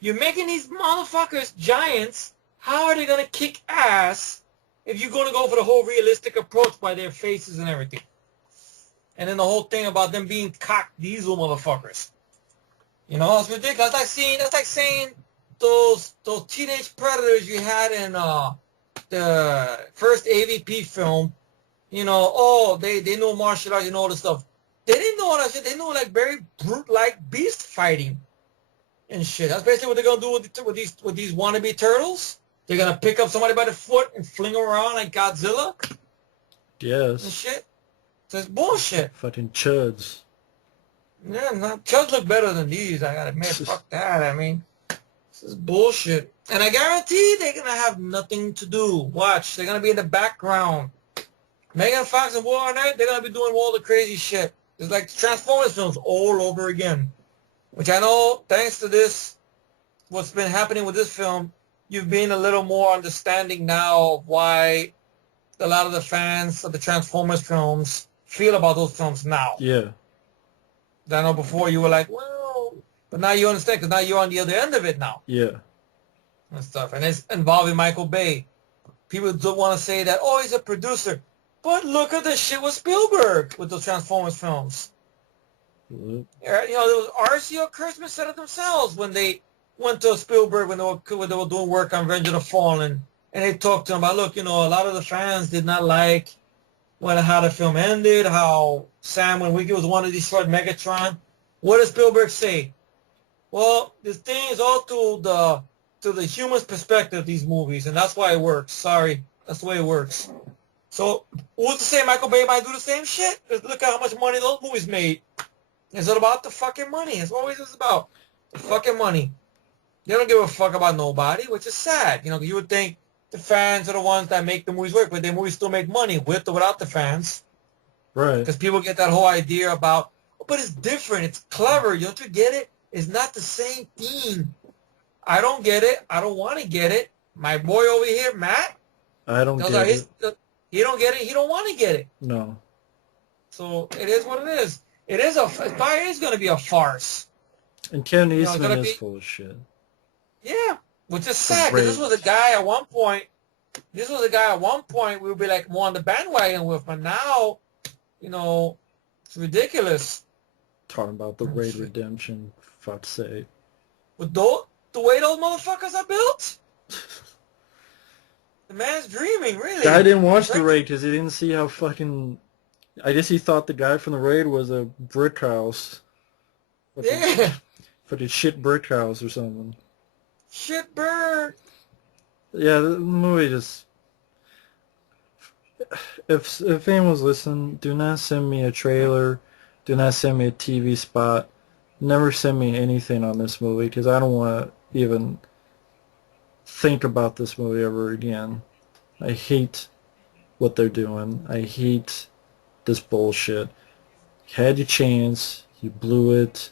You're making these motherfuckers giants. How are they going to kick ass if you're going to go for the whole realistic approach by their faces and everything? And then the whole thing about them being cock diesel motherfuckers. You know, it's ridiculous. That's like saying those teenage predators you had in the first AVP film. You know, oh, they know martial arts and all this stuff. They didn't know all that shit. They know like very brute-like beast fighting and shit. That's basically what they're gonna do with these wannabe turtles. They're gonna pick up somebody by the foot and fling them around like Godzilla and Yes. shit. So it's bullshit. Fucking chuds. Yeah, Chuds look better than these, I gotta admit. Fuck that. I mean, this is bullshit. And I guarantee they're gonna have nothing to do. Watch, they're gonna be in the background. Megan Fox and Will Arnett, they're gonna be doing all the crazy shit. It's like Transformers films all over again. Which I know, thanks to this, what's been happening with this film, you've been a little more understanding now of why a lot of the fans of the Transformers films feel about those films now. Yeah. I know before you were like, well, but now you understand because now you're on the other end of it now Yeah. and stuff. And it's involving Michael Bay. People don't want to say that, oh, he's a producer. But look at the shit with Spielberg with those Transformers films. Mm-hmm. You know, there was RCO Kurtzman said it themselves when they went to Spielberg when they were doing work on Revenge of the Fallen. And they talked to him about, look, you know, a lot of the fans did not like how the film ended, how Sam when Wiki was one to destroy Megatron. What does Spielberg say? Well, this thing is all to the human's perspective, these movies, and that's why it works. Sorry, that's the way it works. So who's to say Michael Bay might do the same shit? Just look at how much money those movies made. It's all about the fucking money. It's always about the fucking money. They don't give a fuck about nobody, which is sad. You know, you would think the fans are the ones that make the movies work, but the movies still make money with or without the fans. Right. Because people get that whole idea about, oh, but it's different. It's clever. Don't you get it? It's not the same thing. I don't get it. I don't want to get it. My boy over here, Matt, I don't get it. He don't get it. He don't want to get it. No. So it is what it is. It probably is going to be a farce. And Kevin Eastman is full of shit. Yeah, which is sad because this was a guy at one point. We would be like more on the bandwagon with, but now, you know, it's ridiculous. Talking about the Raid Redemption, fuck's sake. With the way those motherfuckers are built, the man's dreaming, really. Guy didn't watch the Raid because he didn't see how fucking. I guess he thought the guy from the Raid was a brick house. Yeah. Fucking shit brick house or something. Shit bird. Yeah, the movie just. If anyone's listening, do not send me a trailer. Do not send me a TV spot. Never send me anything on this movie because I don't want to even think about this movie ever again. I hate what they're doing. I hate this bullshit. You had your chance. You blew it.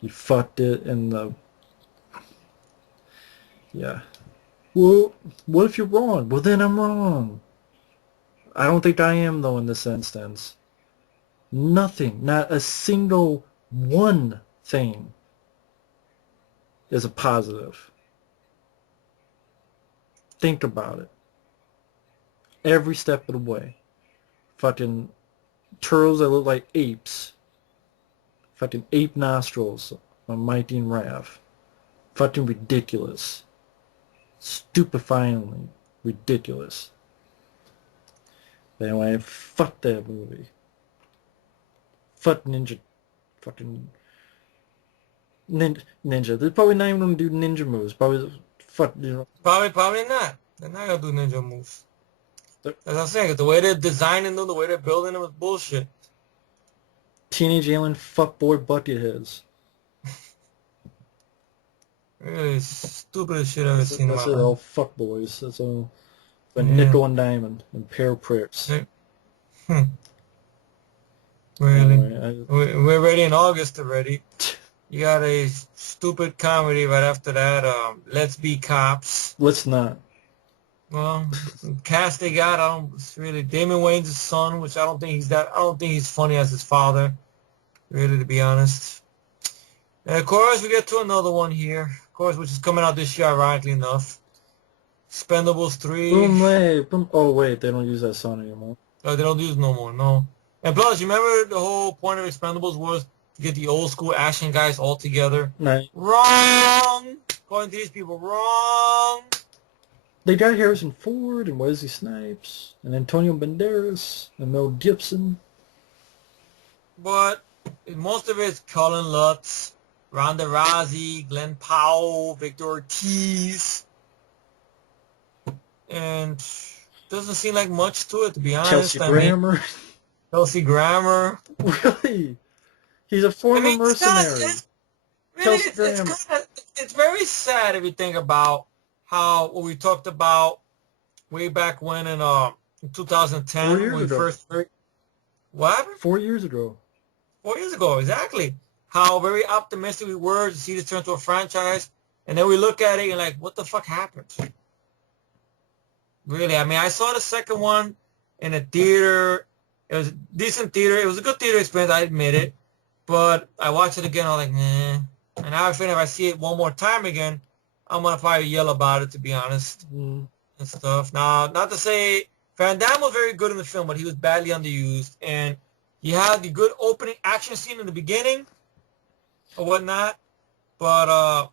You fucked it. And yeah. Well, what if you're wrong? Well, then I'm wrong. I don't think I am, though, in this instance. Nothing. Not a single one thing is a positive. Think about it. Every step of the way. Fucking turtles that look like apes. Fucking ape nostrils on Mighty and Raph. Fucking ridiculous. Stupefyingly ridiculous. But anyway, fuck that movie. Fuck Ninja. Fucking Ninja. They're probably not even gonna do ninja moves. Probably fuck. You know. Probably not. They're not gonna do ninja moves. As I'm saying, the way they're designing them, the way they're building them is bullshit. Teenage alien fuckboy bucketheads. Really stupid as shit I've ever seen in my life. That's all fuckboys. That's all. A nickel and diamond and pair of pricks. Really? Anyway, we're ready in August already. You got a stupid comedy right after that. Let's Be Cops. Let's not. Well, cast they got, it's really Damon Wayans' son, which I don't think he's funny as his father. Really, to be honest. And of course, we get to another one here. Of course, which is coming out this year, ironically enough. Expendables 3. Boom. Oh, wait, they don't use that song anymore. Oh, they don't use it no more, no. And plus, you remember the whole point of Expendables was to get the old school action guys all together? Right. Wrong! According to these people, wrong! They got Harrison Ford and Wesley Snipes and Antonio Banderas and Mel Gibson. But most of it's Cullen Lutz, Ronda Rousey, Glenn Powell, Victor Ortiz. And doesn't seem like much to it, to be honest. Kelsey Grammer. Really? He's a former mercenary. It's very sad if you think about what we talked about way back when in 2010 when we first heard. What happened? 4 years ago. 4 years ago, exactly. How very optimistic we were to see this turn into a franchise, and then we look at it and like, what the fuck happened? Really, I mean, I saw the second one. in a theater. It was a decent theater. It was a good theater experience, I admit it. But I watched it again. I was like, nah. And now I think if I see it one more time again, I'm gonna probably yell about it, to be honest, Mm. and stuff. Now, not to say Van Damme was very good in the film, but he was badly underused. And he had the good opening action scene in the beginning or whatnot. But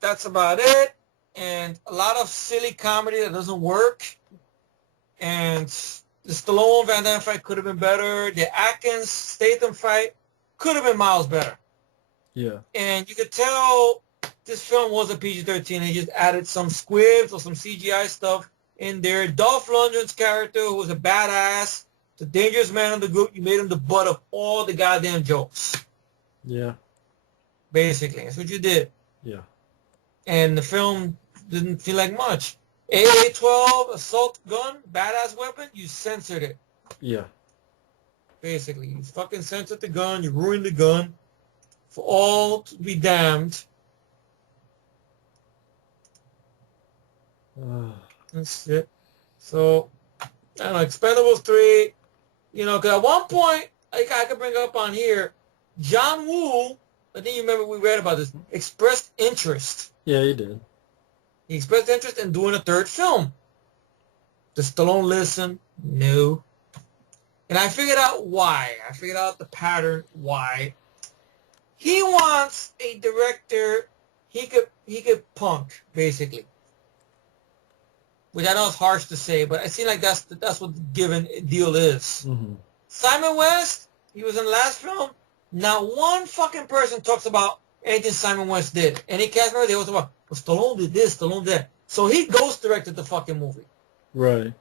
that's about it. And a lot of silly comedy that doesn't work. And the Stallone Van Damme fight could have been better. The Atkins Statham fight could have been miles better. Yeah. And you could tell this film was a PG-13. They just added some squibs or some CGI stuff in there. Dolph Lundgren's character, who was a badass, the dangerous man of the group, you made him the butt of all the goddamn jokes. Yeah. Basically, that's what you did. Yeah. And the film didn't feel like much. AA-12, assault gun, badass weapon, you censored it. Yeah. Basically, you fucking censored the gun, you ruined the gun for all to be damned. That's it. So, I don't know, Expendables 3, you know, because at one point, like I could bring up on here, John Woo, I think you remember we read about this, expressed interest. Yeah, he did. He expressed interest in doing a third film. Does Stallone listen? No. And I figured out why. I figured out the pattern why. He wants a director he could punk, basically. Which I know is harsh to say, but I seem like that's what the given deal is. Mm-hmm. Simon West, he was in the last film. Not one fucking person talks about anything Simon West did. Any cast member, they always talk about, well, Stallone did this, Stallone did that. So he ghost directed the fucking movie. Right.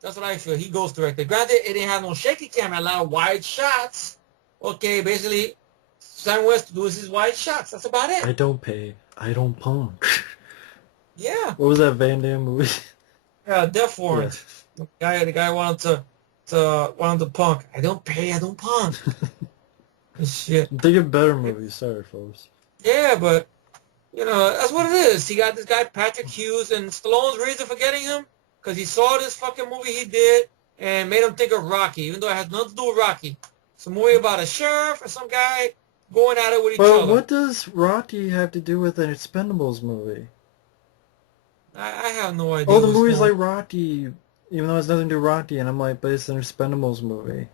That's what I feel. He ghost directed. Granted, it didn't have no shaky camera, a lot of wide shots. Okay, basically, Simon West does his wide shots. That's about it. I don't pay. I don't punk. Yeah. What was that Van Damme movie? Yeah, Death Warrant. Yeah. The guy wanted to punk. I don't pay, I don't punk. Shit. Think of better movies. Sorry, folks. Yeah, but, you know, that's what it is. He got this guy, Patrick Hughes, and Stallone's reason for getting him, because he saw this fucking movie he did and made him think of Rocky, even though it has nothing to do with Rocky. It's a movie about a sheriff and some guy going at it with each Well, other. what does Rocky have to do with an Expendables movie? I have no idea. Oh, the movie's like Rocky, even though it has nothing to do with Rocky, and I'm like, but it's an Expendables movie.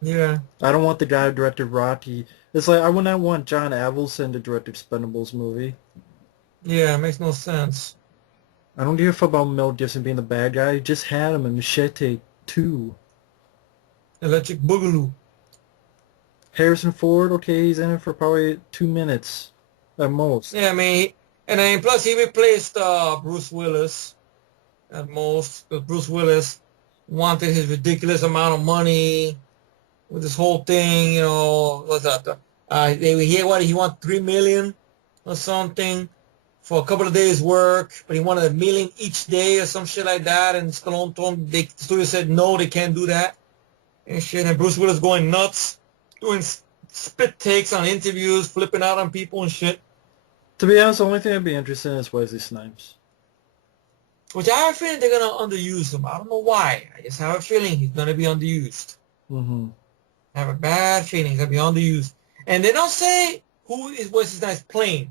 Yeah. I don't want the guy who directed Rocky. It's like, I would not want John Avildsen to direct Expendables movie. Yeah, it makes no sense. I don't give a fuck about Mel Gibson being the bad guy. You just had him in Machete 2. Electric Boogaloo. Harrison Ford, okay, he's in it for probably 2 minutes at most. Yeah, I mean, and then plus he replaced Bruce Willis at most, because Bruce Willis wanted his ridiculous amount of money with this whole thing, you know, what's that? He wanted $3 million or something for a couple of days' work, but he wanted $1 million each day or some shit like that, and Stallone told him, the studio said no, they can't do that, and shit, and Bruce Willis going nuts, doing spit takes on interviews, flipping out on people and shit. To be honest, the only thing I'd be interested in is Wesley Snipes. Which I have a feeling they're going to underuse him. I don't know why. I just have a feeling he's going to be underused. Mm-hmm. I have a bad feeling he's going to be underused. And they don't say who is Wesley Snipes playing.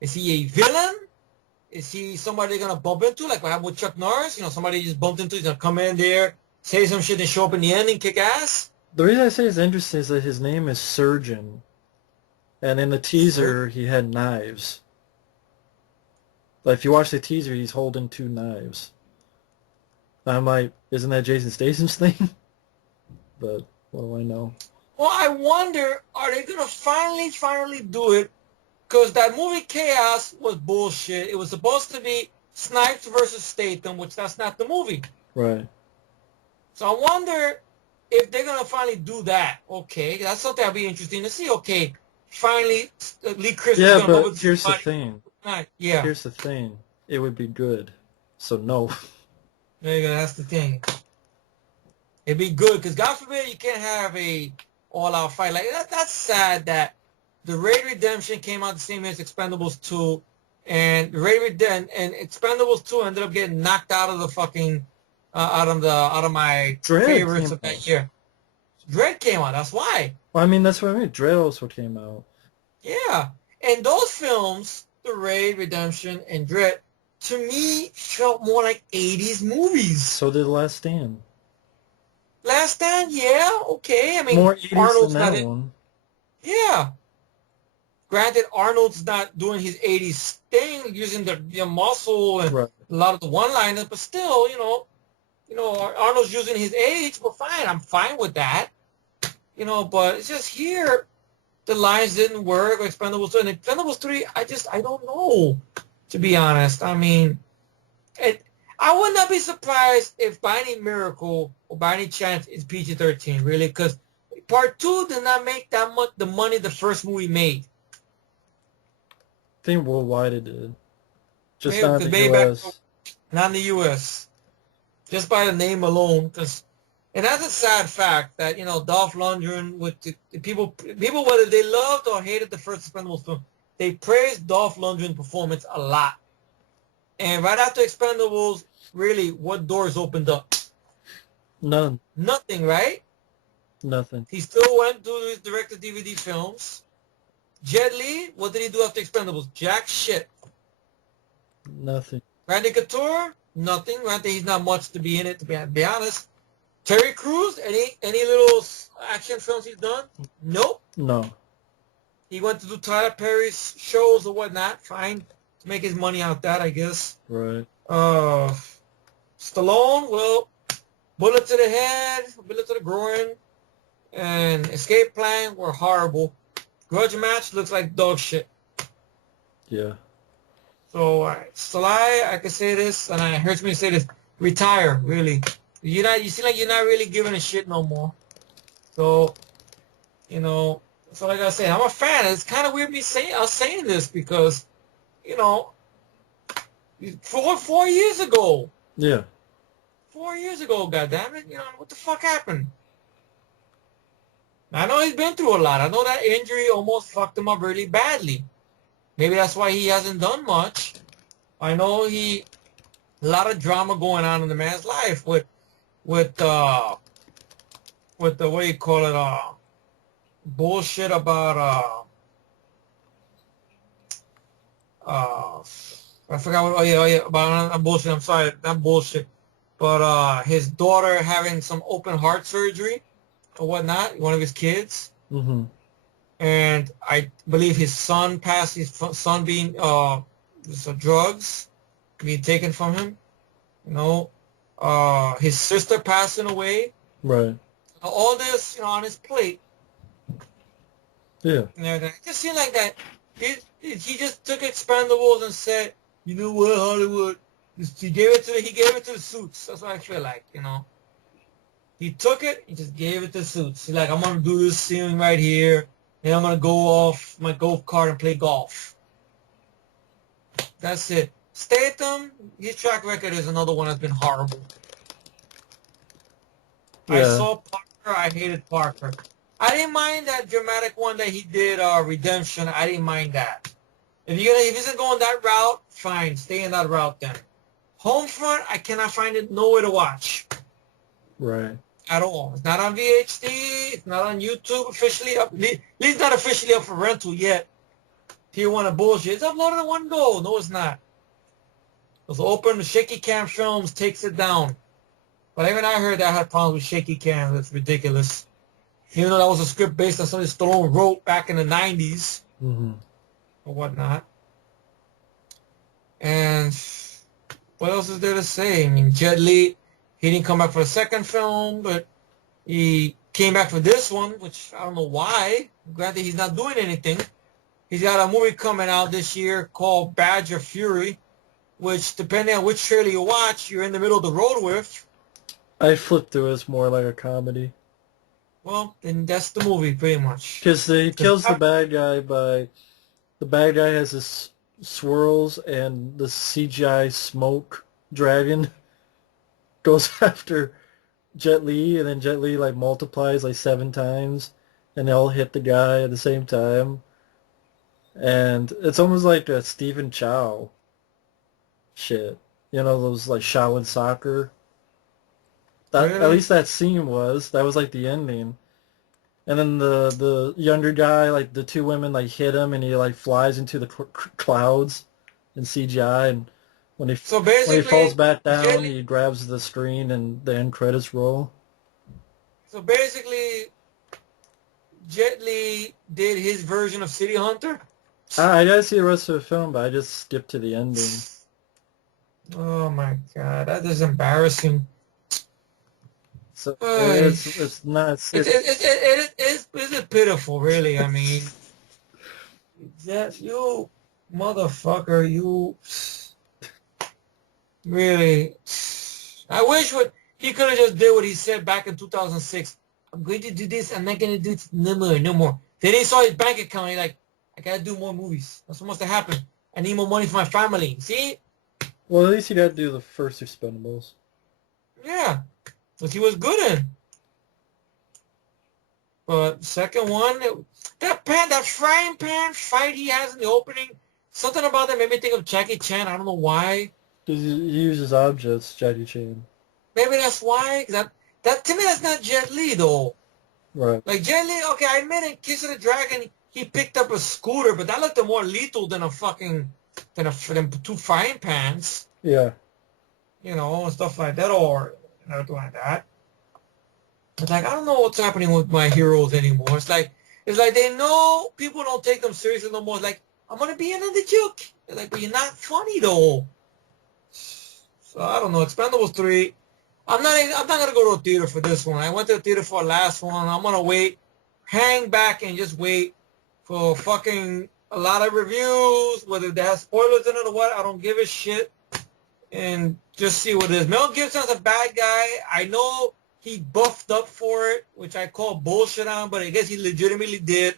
Is he a villain? Is he somebody they're going to bump into? Like what happened with Chuck Norris? You know, somebody you just bumped into, he's going to come in there, say some shit, and show up in the end and kick ass? The reason I say it's interesting is that his name is Surgeon. And in the teaser, he had knives. Like, if you watch the teaser, he's holding 2 knives. I'm like, isn't that Jason Statham's thing? But what do I know? Well, I wonder, are they going to finally do it? Because that movie Chaos was bullshit. It was supposed to be Snipes versus Statham, which that's not the movie. Right. So I wonder if they're going to finally do that. Okay, that's something that'll be interesting to see. Okay, finally, Lee Chris is Yeah, going to but here's the thing. Yeah. Here's the thing. It would be good. So no. There you go. That's the thing. It'd be good because God forbid you can't have a all-out fight like that. That's sad that the Raid Redemption came out the same year as Expendables 2, and and Expendables 2 ended up getting knocked out of the fucking out of my Dread favorites came of out. that year. Dread came out. That's why. Well, I mean, that's what I mean. Dread also came out. Yeah, and those films, The Raid, Redemption, and Dread, to me felt more like 80s movies. So did Last Stand. Last Stand, yeah, okay. I mean, More 80s than Arnold's not that in. one. Yeah, granted, Arnold's not doing his 80s thing, using the muscle and Right. a lot of the one-liners, but still, Arnold's using his age, but fine, I'm fine with that. But it's just here, the lines didn't work. Or Expendables 2 and Expendables 3, I don't know, to be honest. I mean, I would not be surprised if by any miracle or by any chance it's PG-13, really, because part 2 did not make that much the money the first movie made. I think worldwide it did. Just Maybe not because in the maybe back, U.S. not in the U.S. Just by the name alone, and that's a sad fact that Dolph Lundgren with the people whether they loved or hated the first Expendables film, they praised Dolph Lundgren's performance a lot. And right after Expendables, really, what doors opened up? None. Nothing, right? Nothing. He still went to his direct-to-DVD films. Jet Li, what did he do after Expendables? Jack shit. Nothing. Randy Couture, nothing. Granted, he's not much to be in it, to be honest. Terry Crews, any little action films he's done? Nope. No. He went to do Tyler Perry's shows or whatnot. Fine. To make his money out that, I guess. Right. Stallone, well, bullet to the head, bullet to the groin, and Escape Plan were horrible. Grudge Match looks like dog shit. Yeah. So, I can say this, and it hurts me to say this, retire, really. You seem like you're not really giving a shit no more. So, that's all I gotta say. I'm a fan. It's kind of weird me saying this because, 4 years ago. Yeah. 4 years ago, goddammit. What the fuck happened? I know he's been through a lot. I know that injury almost fucked him up really badly. Maybe that's why he hasn't done much. I know a lot of drama going on in the man's life with the what do you call it, bullshit about I forgot what, oh yeah, about bullshit, I'm sorry, not bullshit, but his daughter having some open heart surgery or whatnot, one of his kids. Mm-hmm. And I believe his son being drugs being taken from him. His sister passing away. Right. All this, on his plate. Yeah. And everything. It just seemed like that. He just took Expendables and said, you know what, Hollywood. He gave it to the suits. That's what I feel like. He took it. He just gave it to the suits. He's like, I'm gonna do this scene right here. Then I'm going to go off my golf cart and play golf. That's it. Statham, his track record is another one that's been horrible. Yeah. I saw Parker. I hated Parker. I didn't mind that dramatic one that he did, Redemption. I didn't mind that. If he isn't going that route, fine. Stay in that route then. Homefront, I cannot find it nowhere to watch. Right. At all. It's not on VHD. It's not on YouTube officially. At least not officially up for rental yet. Tier 1 of bullshit. It's uploaded in one go. No, it's not. Those open shaky cam films takes it down. But even I heard that I had problems with shaky cam. That's ridiculous. Even though that was a script based on something Stallone wrote back in the 90s. Mm-hmm. Or whatnot. And what else is there to say? I mean, Jet Li, he didn't come back for the second film, but he came back for this one, which I don't know why. Granted, he's not doing anything. He's got a movie coming out this year called Badge of Fury, which, depending on which trailer you watch, you're in the middle of the road with. I flipped through it. It's more like a comedy. Well, then that's the movie, pretty much. Because he kills the bad guy by... The bad guy has his swirls, and the CGI smoke dragon goes after Jet Li, and then Jet Li like multiplies like 7 times, and they all hit the guy at the same time. And it's almost like a Stephen Chow shit. Those like Shaolin soccer That at Really? least that scene was. That was like the ending. And then the younger guy, like the two women, like hit him, and he like flies into the clouds in CGI. And when he So when he falls basically, back Jet down, Li, he grabs the screen, and the end credits roll. so basically, Jet Li did his version of City Hunter. I gotta see the rest of the film, but I just skipped to the ending. Oh my god, that is embarrassing. So Ay. it's not It's pitiful, really. I mean, Jeff, you motherfucker, you really. I wish what he could have just did what he said back in 2006. I'm going to do this. I'm not going to do it no more, no more. Then he saw his bank account. He's like, I got to do more movies. That's what must have happened. I need more money for my family. See? well. At least you got to do the first Expendables. Yeah. Because he was good in. But second one, that frying pan fight he has in the opening, something about that made me think of Jackie Chan. I don't know why. Because he uses objects, Jackie Chan. Maybe that's why. 'Cause that to me, that's not Jet Li though. Right. Like Jet Li, okay, I admit in Kiss of the Dragon, he picked up a scooter, but that looked more lethal than than two frying pans, Yeah. and stuff like that, or anything like that. It's like I don't know what's happening with my heroes anymore. It's like they know people don't take them seriously no more. It's like I'm gonna be another joke. They're like, but you're not funny though. So I don't know. Expendables 3. I'm not gonna go to a theater for this one. I went to the theater for the last one. I'm gonna wait, hang back, and just wait for fucking a lot of reviews, whether they have spoilers in it or what. I don't give a shit, and just see what it is. Mel Gibson's a bad guy. I know he buffed up for it, which I call bullshit on, but I guess he legitimately did.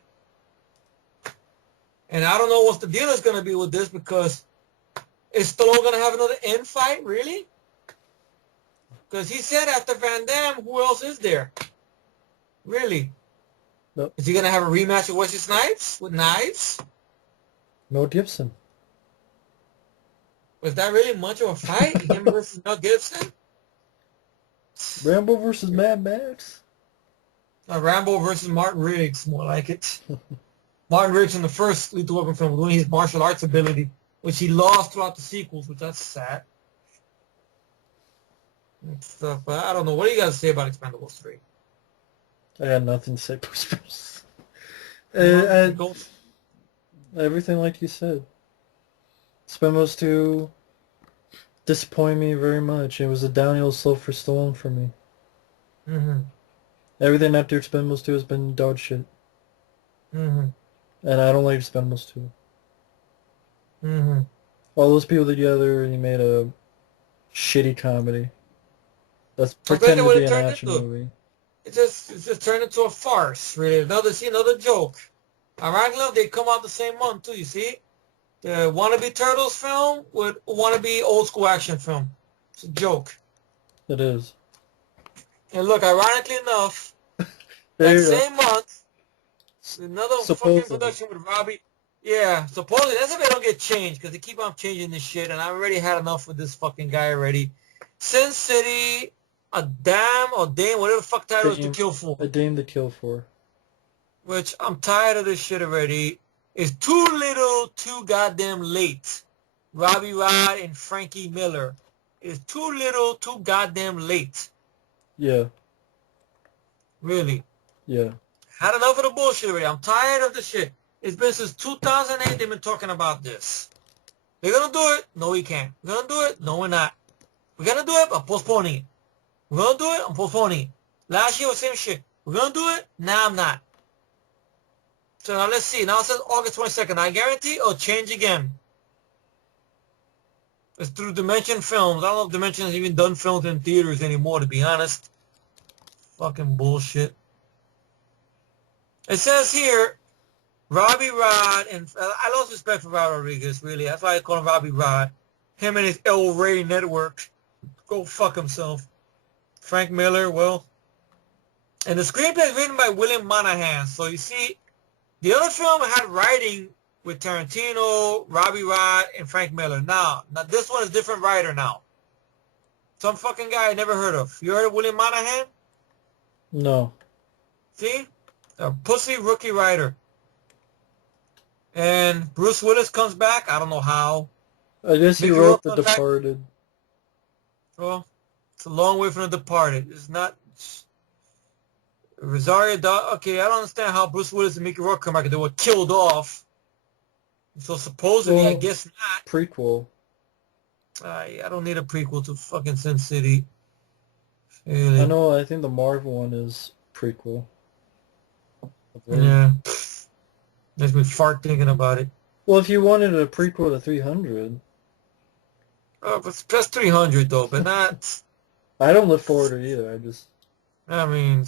And I don't know what the deal is gonna be with this because is Stallone gonna have another end fight? Really? Because he said after Van Damme, who else is there? Really? Nope. Is he going to have a rematch with Wesley Snipes with knives? Mel Gibson. Was that really much of a fight? Him versus Mel Gibson? Rambo versus Mad Max. Rambo versus Martin Riggs, more like it. Martin Riggs in the first Lethal Weapon film doing his martial arts ability, which he lost throughout the sequels, which that's sad. And stuff, but I don't know. What do you guys say about Expendables 3? I got nothing to say. And everything like you said. Expendables 2 disappointed me very much. It was a downhill slope for Stallone for me. Mm-hmm. Everything after Expendables 2 has been dog shit. Mm-hmm. And I don't like Expendables 2. Mm-hmm. All those people together, he made a shitty comedy. That's I bet they pretending to would be have an turned action into movie. it's just turned into a farce, really. Another joke. Ironically, they come out the same month too. You see, the wannabe Turtles film with wannabe old school action film. It's a joke. It is. And look, ironically enough, There that you go. same month, another fucking Supposedly. production with Robbie. Yeah, supposedly that's if they don't get changed because they keep on changing this shit, and I already had enough with this fucking guy already. Sin City, a damn or Dame, whatever the fuck title is to kill for. A Dame to Kill For. Which I'm tired of this shit already. It's too little, too goddamn late. Robbie Rod and Frankie Miller. It's too little, too goddamn late. Yeah. Really. Yeah. Had enough of the bullshit already. I'm tired of the shit. It's been since 2008 they've been talking about this. They're gonna do it. No, we can't. We're gonna do it. No, we're not. We're gonna do it. I'm postponing it. We're gonna do it. I'm postponing it. Last year was the same shit. We're gonna do it. Now I'm not. So now let's see. Now it says August 22nd. I guarantee it'll change again. It's through Dimension Films. I don't know if Dimension has even done films in theaters anymore, to be honest. Fucking bullshit. It says here, Robbie Rod, and I lost respect for Rod Rodriguez, really. That's why I call him Robbie Rod. Him and his El Rey network. Go fuck himself. Frank Miller, well. And the screenplay is written by William Monahan. So you see, the other film had writing with Tarantino, Robbie Rod, and Frank Miller. Now this one is a different writer now. Some fucking guy I never heard of. You heard of William Monahan? No. See? A pussy rookie writer. And Bruce Willis comes back. I don't know how. I guess he Mickey wrote Rourke The comes back. Departed. Well, it's a long way from The Departed. It's not... Rosario Dawson. Okay, I don't understand how Bruce Willis and Mickey Rourke come back. They were killed off. So supposedly, I guess not. Prequel. I don't need a prequel to fucking Sin City. Really. I know, I think the Marvel one is prequel. Yeah. Makes me fart thinking about it. Well, if you wanted a prequel to 300... Oh, but plus 300 though, but not... I don't look forward to it either, I mean...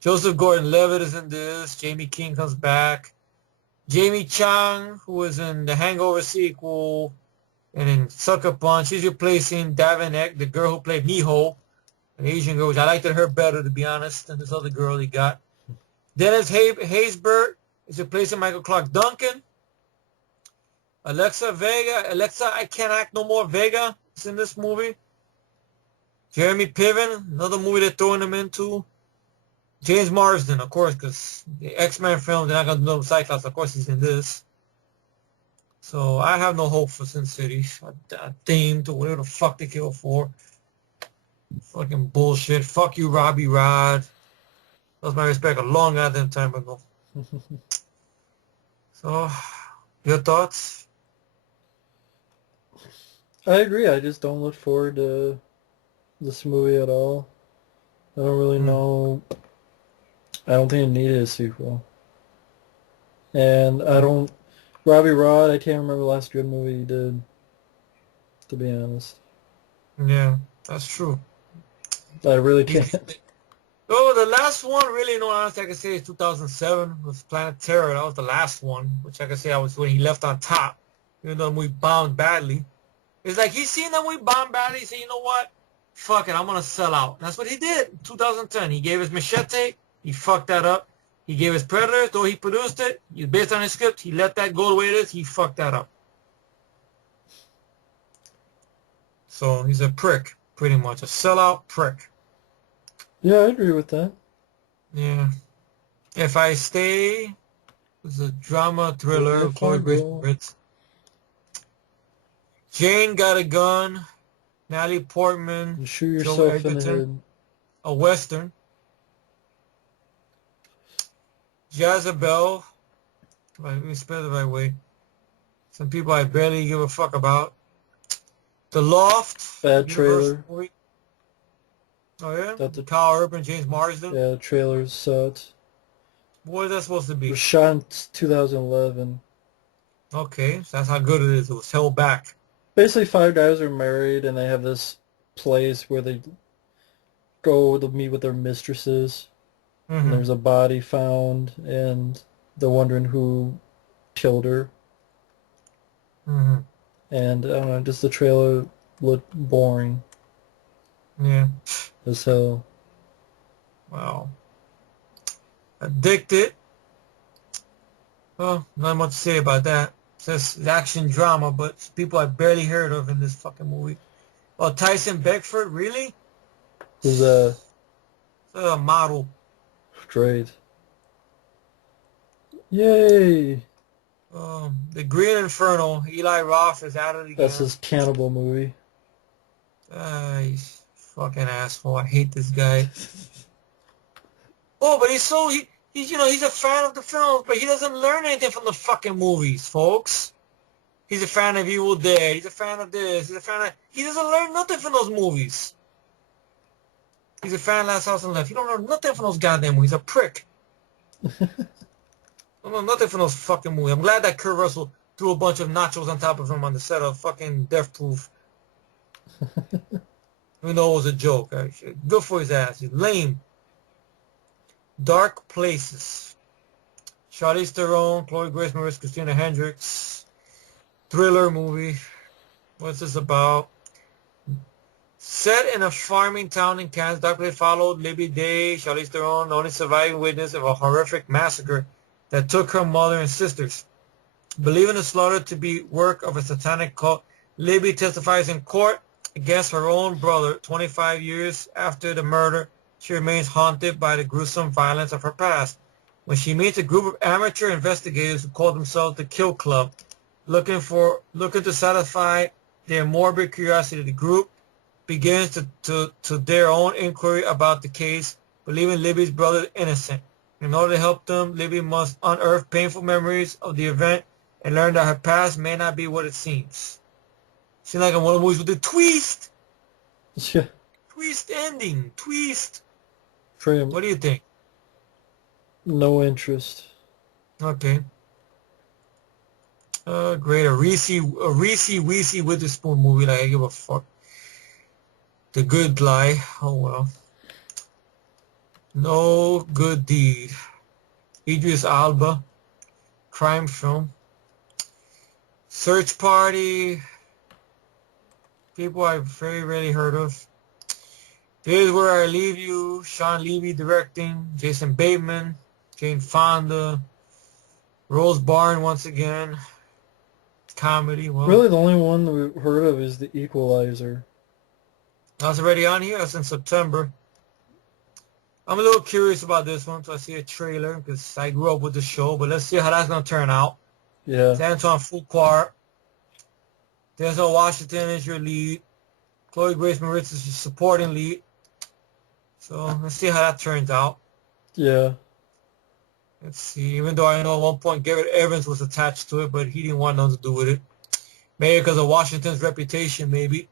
Joseph Gordon-Levitt is in this. Jamie King comes back. Jamie Chung, who was in the Hangover sequel and in Sucker Punch, she's replacing Davin Eck, the girl who played Miho, an Asian girl, which I liked her better, to be honest, than this other girl he got. Dennis Haysbert is replacing Michael Clark Duncan. Alexa, I Can't Act No More Vega is in this movie. Jeremy Piven, another movie they're throwing him into. James Marsden, of course, because the X-Men film, they're not going to do no Cyclops. Of course, he's in this. So I have no hope for Sin City. A themed or whatever the fuck they kill for. Fucking bullshit. Fuck you, Robbie Rod. Lost my respect a long goddamn time ago. So, your thoughts? I agree. I just don't look forward to this movie at all. I don't really know. I don't think it needed a sequel. And I don't... Robbie Rod, I can't remember the last good movie he did, to be honest. Yeah, that's true. I really can't. Oh, the last one, really, no, honestly, I can say is 2007 with Planet Terror. That was the last one, which I can say I was when he left on top, even though we bombed badly. It's like he's seen that we bombed badly. He said, you know what? Fuck it, I'm going to sell out. That's what he did in 2010. He gave his Machete. He fucked that up. He gave his Predator, though he produced it. Based on his script, he let that go the way it is. He fucked that up. So he's a prick, pretty much. A sellout prick. Yeah, I agree with that. Yeah. If I Stay was a drama thriller. Chloe Grace Moretz. Jane Got a Gun. Natalie Portman. You shoot Joe yourself in the Edgerton. head. A Western. Jezebel. Let me spell it the right way. Some people I barely give a fuck about. The Loft. Bad trailer. Movie. Oh yeah? That's Kyle Urban, James Marsden. Yeah, the trailer sucked. What is that supposed to It be? was shot in 2011. Okay, so that's how good it is. It was held back. Basically, 5 guys are married, and they have this place where they go to meet with their mistresses. And there's a body found, and they're wondering who killed her. And I don't know, just the trailer looked boring. Yeah. As hell. Wow. Addicted. Well, not much to say about that. It's just action drama, but people I barely heard of in this fucking movie. Oh, Tyson Beckford, really? Who's a model. Straight. Yay! The Green Inferno. Eli Roth is out of the game. That's his cannibal movie. He's fucking asshole. I hate this guy. Oh, but he's a fan of the films, but he doesn't learn anything from the fucking movies, folks. He's a fan of Evil Dead. He's a fan of this. He doesn't learn nothing from those movies. He's a fan of Last House on the Left. You don't learn nothing from those goddamn movies. He's a prick. I don't know nothing from those fucking movies. I'm glad that Kurt Russell threw a bunch of nachos on top of him on the set of fucking Death Proof. Even though it was a joke. Good for his ass. He's lame. Dark Places. Charlize Theron, Chloe Grace Moretz, Christina Hendricks. Thriller movie. What's this about? Set in a farming town in Kansas, Dark Places followed Libby Day, Charlize Theron, the only surviving witness of a horrific massacre that took her mother and sisters. Believing the slaughter to be work of a satanic cult, Libby testifies in court against her own brother. 25 years after the murder, she remains haunted by the gruesome violence of her past. When she meets a group of amateur investigators who call themselves the Kill Club, looking to satisfy their morbid curiosity, the group begins to their own inquiry about the case, believing Libby's brother is innocent. In order to help them, Libby must unearth painful memories of the event and learn that her past may not be what it seems. Seems like one of the movies with the twist. Yeah. Twist ending. Twist. Pretty What do you think? no interest. Okay. Great. A Reese Weesey Witherspoon movie. Like, I give a fuck. The Good Lie. Oh, well. No Good Deed. Idris Alba. Crime film. Search Party. People I've very rarely heard of. Here's Where I Leave You. Sean Levy directing. Jason Bateman. Jane Fonda. Rose Byrne once again. Comedy. Well, Really, the only one that we've heard of is The Equalizer. that's already on here. That's in September. I'm a little curious about this one, so I see a trailer because I grew up with the show. But let's see how that's going to turn out. Yeah. It's Antoine Fuqua. Denzel Washington is your lead. Chloe Grace Moretz is your supporting lead. So let's see how that turns out. Yeah. Let's see. Even though I know at one point Garrett Evans was attached to it, but he didn't want nothing to do with it. Maybe because of Washington's reputation, maybe.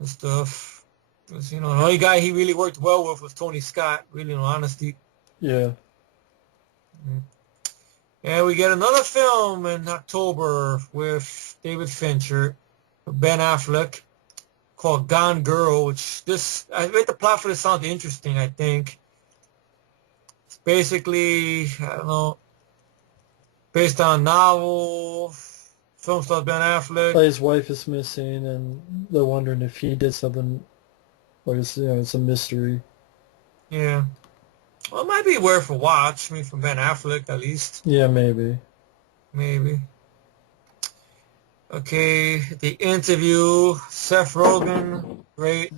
And stuff. Because, the only guy he really worked well with was Tony Scott, really, in all honesty. Yeah. And we get another film in October with David Fincher, Ben Affleck, called Gone Girl, which I read the plot for this sounds interesting, I think. It's basically, I don't know, based on a novel. Film stars Ben Affleck. Like his wife is missing, and they're wondering if he did something, or it's a mystery. Yeah. Well, it might be worth a watch. I mean, from Ben Affleck, at least. Yeah, maybe. Maybe. Okay, The Interview. Seth Rogen, great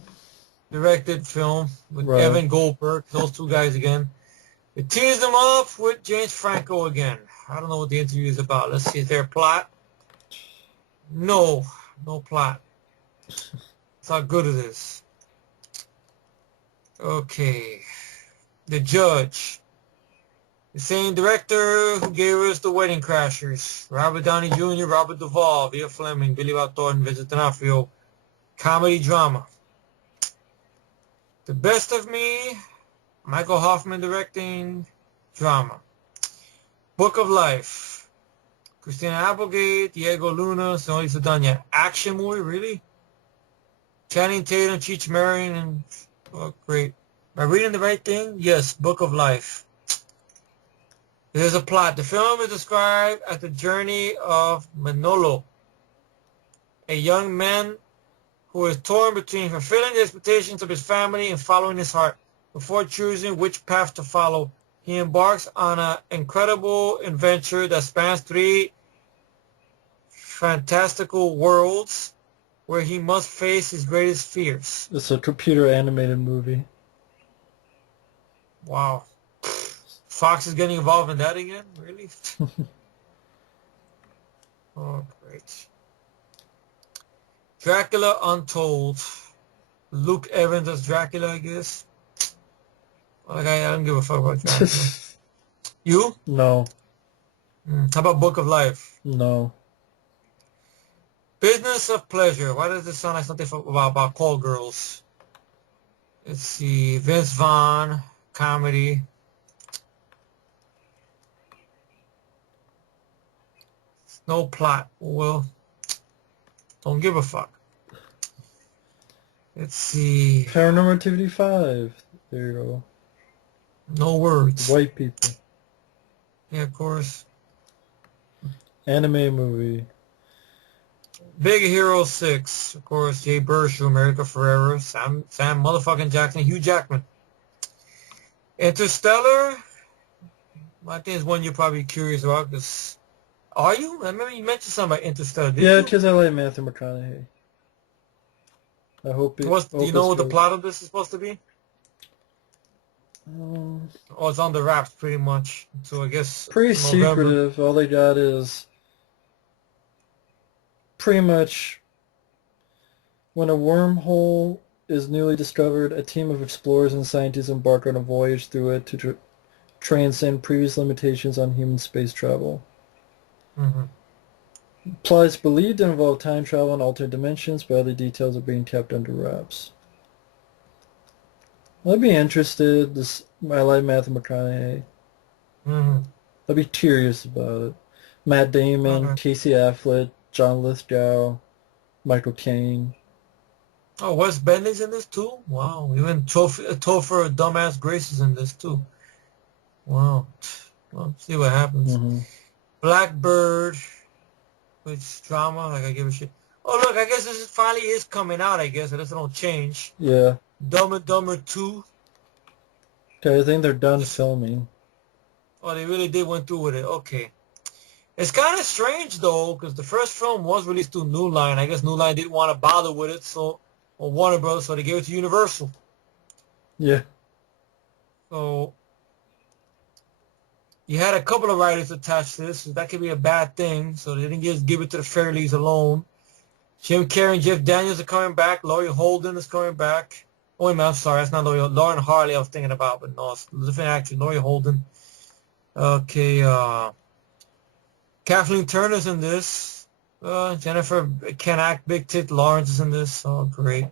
directed film with Right. Evan Goldberg. Those two guys again. They teased them up with James Franco again. I don't know what The Interview is about. Let's see. Is there a plot? No plot. That's how good it is. Okay. The Judge. The same director who gave us The Wedding Crashers. Robert Downey Jr., Robert Duvall, Via Fleming, Billy Bob Thornton, Vincent D'Onofrio. Comedy drama. The Best of Me. Michael Hoffman directing. Drama. Book of Life. Christina Applegate, Diego Luna, Sonali Saldana. Action movie, really? Channing Tatum, Cheech Marin, and oh, great. Am I reading the right thing? Yes, Book of Life. There's a plot. The film is described as the journey of Manolo, a young man who is torn between fulfilling the expectations of his family and following his heart. Before choosing which path to follow, he embarks on an incredible adventure that spans 3 fantastical worlds where he must face his greatest fears. It's a computer animated movie. Wow. Fox is getting involved in that again? Really? Oh, great. Dracula Untold. Luke Evans as Dracula, I guess. Like, I don't give a fuck about Dracula. You? No. How about Book of Life? No. Business of Pleasure. Why does this sound like something about call girls? Let's see. Vince Vaughn. Comedy. No plot. Well, don't give a fuck. Let's see. Paranormal Activity 5. There you go. No words. White people. Yeah, of course. Anime movie. Big Hero 6. Of course, Jay Baruchel, America Ferrera, Sam motherfucking Jackson, Hugh Jackman. Interstellar. I think it's one you're probably curious about. Cause are you? I remember you mentioned something about Interstellar. Did Yeah, you? because I like Matthew McConaughey. I hope Do you hope know it's what the good. plot of this is supposed to be? Um, Oh, it's on the wraps pretty much. So I guess Pretty November. secretive. All they got is pretty much when a wormhole is newly discovered, a team of explorers and scientists embark on a voyage through it to transcend previous limitations on human space travel. Hmm. Plot is believed to involve time travel and alternate dimensions, but other details are being kept under wraps. I'd be interested. I like Matthew McConaughey. Hmm. I'd be curious about it. Matt Damon, Okay. Casey Affleck, John Lithgow, Michael Caine. Oh, Wes Bentley's in this too? Wow. Even Topher Dumbass Grace is in this too. Wow. Well, see what happens. Hmm. Blackbird, which drama, like I give a shit. Oh, look, I guess this finally is coming out, I guess. I guess it don't change. Yeah. Dumb and Dumber 2. Okay, I think they're done Just, filming. oh, they really did went through with it. Okay. It's kind of strange, though, because the first film was released through New Line. I guess New Line didn't want to bother with it, or Warner Bros., so they gave it to Universal. Yeah. So you had a couple of writers attached to this, so that could be a bad thing. So they didn't just give it to the Fairleys alone. Jim Carrey and Jeff Daniels are coming back. Laurie Holden is coming back. Oh, wait a minute, I'm sorry. That's not Lauren Harley I was thinking about, but no, it's a different actress, Laurie Holden. Okay, Kathleen Turner's in this. Jennifer can act. Big Tit Lawrence is in this. Oh, great.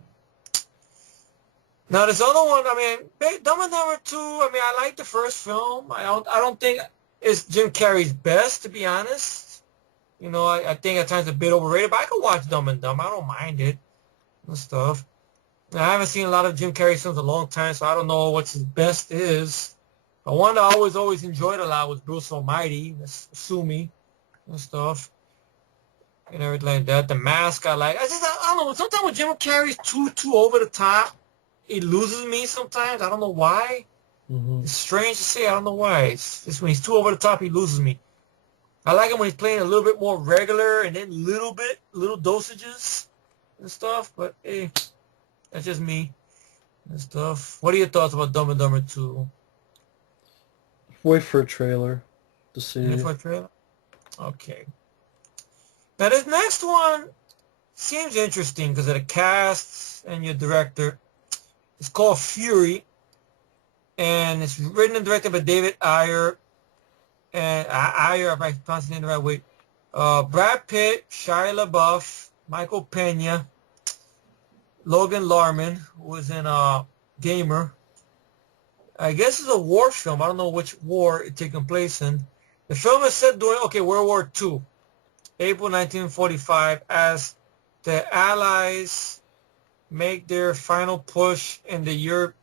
Now this other one, I mean, Dumb and Dumber 2. I mean, I like the first film. I don't think it's Jim Carrey's best, to be honest. You know, I think at times it's a bit overrated, but I can watch Dumb and Dumb. I don't mind it and stuff. And I haven't seen a lot of Jim Carrey films in a long time, so I don't know what his best is. But one I always enjoyed a lot was Bruce Almighty. That's Sue Me and stuff. And everything like that. The Mask I like. I don't know. Sometimes when Jim Carrey's too over the top, it loses me sometimes. I don't know why. Hmm. It's strange to say. I don't know why. It's just when he's too over the top, he loses me. I like him when he's playing a little bit more regular and then little dosages and stuff. But hey, that's just me and stuff. What are your thoughts about Dumb and Dumber 2? Wait for a trailer to Any see. for a trailer? Okay. Now this next one seems interesting because of the cast and your director. It's called Fury, and it's written and directed by David Ayer. And Ayer, if I pronounce his name the right way. Brad Pitt, Shia LaBeouf, Michael Pena, Logan Lerman, who was in Gamer. I guess it's a war film. I don't know which war it's taking place in. The film is set during World War II, April 1945, as the Allies make their final push in the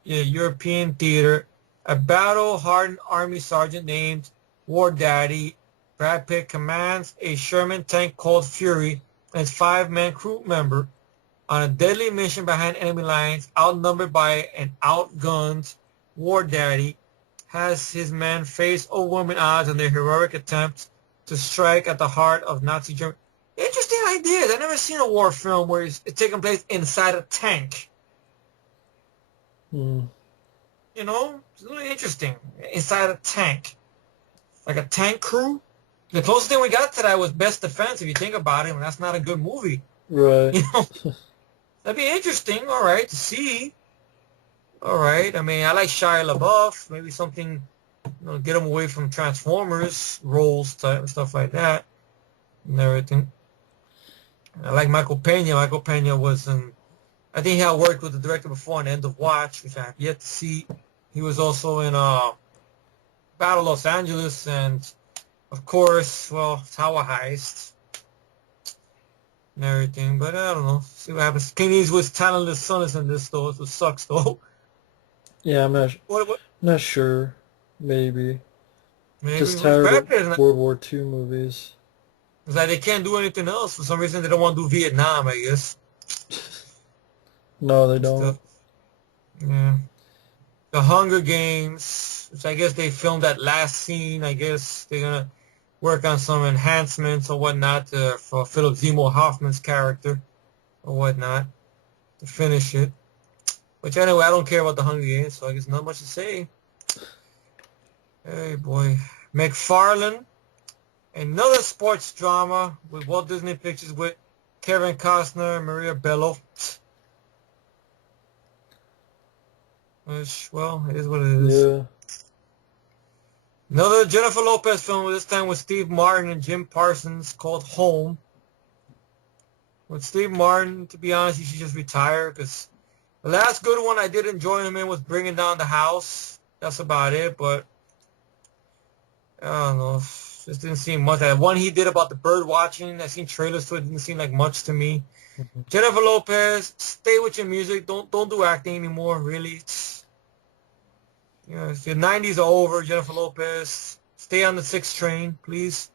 European theater. A battle-hardened army sergeant named War Daddy Brad Pitt commands a Sherman tank called Fury and his 5-man crew member on a deadly mission behind enemy lines. Outnumbered by and outgunned, War Daddy has his men face overwhelming odds in their heroic attempt to strike at the heart of Nazi Germany. Interesting ideas. I've never seen a war film where it's taking place inside a tank. Mm. You know, it's really interesting. Inside a tank. Like a tank crew. The closest thing we got to that was Best Defense, if you think about it, and that's not a good movie. Right. You know, that'd be interesting, all right, to see. All right. I mean, I like Shia LaBeouf. Maybe something, get him away from Transformers roles type and stuff like that and everything. I like Michael Pena. Michael Pena was in, I think he had worked with the director before in End of Watch, which I have yet to see. He was also in Battle Los Angeles and, of course, Tower Heist and everything. But I don't know. See what happens. Clint Eastwood's talentless son is in this, though. It sucks, though. Yeah, I'm What? not sure. Maybe. Maybe Just who's tired Brad of Pitt? World War II movies. It's like they can't do anything else. For some reason, they don't want to do Vietnam, I guess. No, they And don't. stuff. Yeah. The Hunger Games, which I guess they filmed that last scene. I guess they're going to work on some enhancements or whatnot for Philip Seymour Hoffman's character or whatnot. to finish it. Which anyway, I don't care about the Hunger Games, so I guess not much to say. Hey boy, MacFarlane, another sports drama with Walt Disney Pictures with Kevin Costner and Maria Bello. Which, well, it is what it is. Yeah. Another Jennifer Lopez film, this time with Steve Martin and Jim Parsons, called Home. With Steve Martin, to be honest, he should just retire, because the last good one I did enjoy him in was Bringing Down the House. That's about it, but I don't know. Just didn't seem much. That one he did about the bird watching, I seen trailers to it, didn't seem like much to me. Jennifer Lopez, stay with your music. Don't do acting anymore, really. You know, if your 90s are over, Jennifer Lopez, stay on the 6 train, please.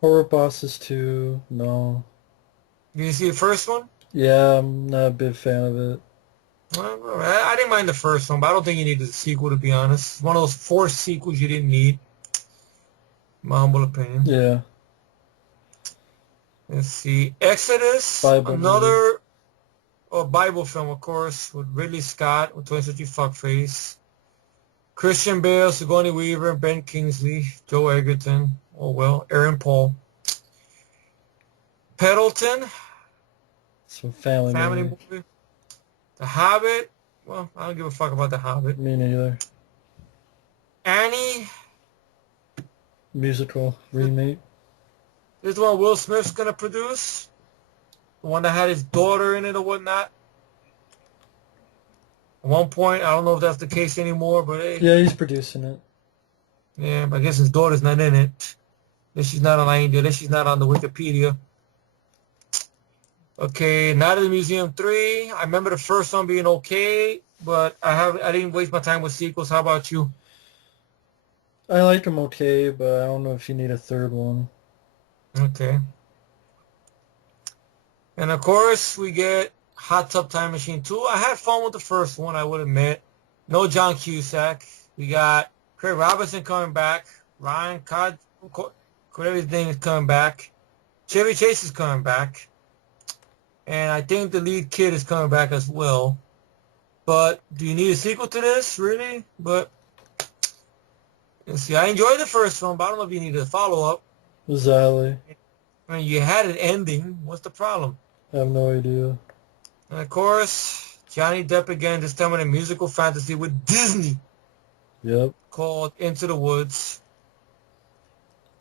Horror Bosses 2, no. Did you see the first one? Yeah, I'm not a big fan of it. Well, I didn't mind the first one, but I don't think you needed a sequel, to be honest. It's one of those forced sequels you didn't need. My humble opinion. Yeah. Let's see. Exodus, Bible another Bible film, of course, with Ridley Scott, with 20th Century Fuckface. Christian Bale, Sigourney Weaver, Ben Kingsley, Joe Egerton, oh well, Aaron Paul. Pendleton, Some family movie. The Hobbit, well, I don't give a fuck about The Hobbit. Me neither. Annie. Musical remake. This is the one Will Smith's going to produce. The one that had his daughter in it or whatnot. At one point, I don't know if that's the case anymore, but hey. Yeah, he's producing it. Yeah, but I guess his daughter's not in it. At she's not on IMDb. At she's not on the Wikipedia. Okay, Night at the Museum 3. I remember the first one being okay, but I didn't waste my time with sequels. How about you? I like him okay, but I don't know if you need a third one. Okay. And of course, we get Hot Tub Time Machine 2. I had fun with the first one, I would admit. No John Cusack. We got Craig Robinson coming back. Ryan Cod, whatever his name is, coming back. Chevy Chase is coming back. And I think the lead kid is coming back as well. But do you need a sequel to this? Really? But let's see. I enjoyed the first one, but I don't know if you need a follow-up. Exactly. I mean, you had an ending. What's the problem? I have no idea. And of course, Johnny Depp again, this time in a musical fantasy with Disney. Yep. Called Into the Woods.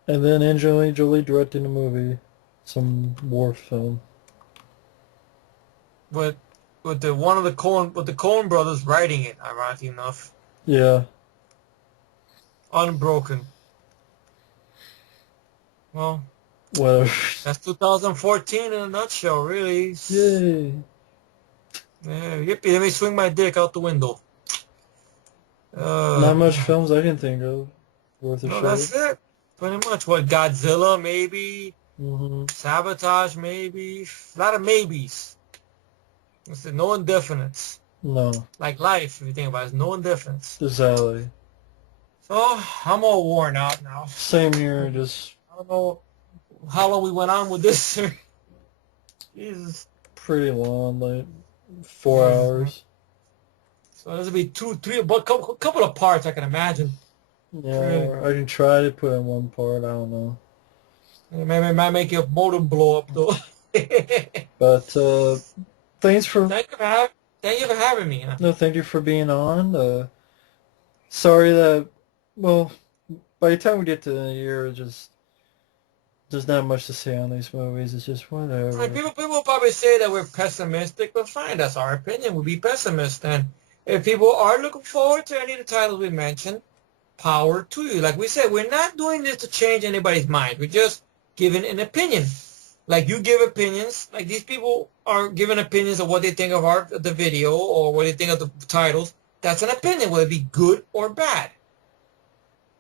And then Angelina Jolie directing a movie. Some war film. With the Coen brothers writing it, ironically enough. Yeah. Unbroken. Well, Whatever. that's 2014 in a nutshell, really. Yay. Yeah, yippee, let me swing my dick out the window. Not much films I can think of worth a shot. That's it. Pretty much. What, Godzilla, maybe? Mm-hmm. Sabotage, maybe? A lot of maybes. No indefinites. No. Like life, if you think about it. No indefinites. Exactly. So, I'm all worn out now. Same here, just... I don't know how long we went on with this. Jesus. Pretty long, like 4 hours. So this will be 2, 3, but couple of parts I can imagine. Yeah, I can try to put in one part, I don't know. Maybe it might make your modem blow up though. But thanks for... Thank you for having me. Huh? No, thank you for being on. Sorry that, well, by the time we get to the year, there's not much to say on these movies. It's just whatever. Like, people probably say that we're pessimistic, but fine, that's our opinion. We'll be pessimists. And if people are looking forward to any of the titles we mentioned, power to you. Like we said, we're not doing this to change anybody's mind. We're just giving an opinion. Like you give opinions. Like these people are giving opinions of what they think of the video or what they think of the titles. That's an opinion, whether it be good or bad.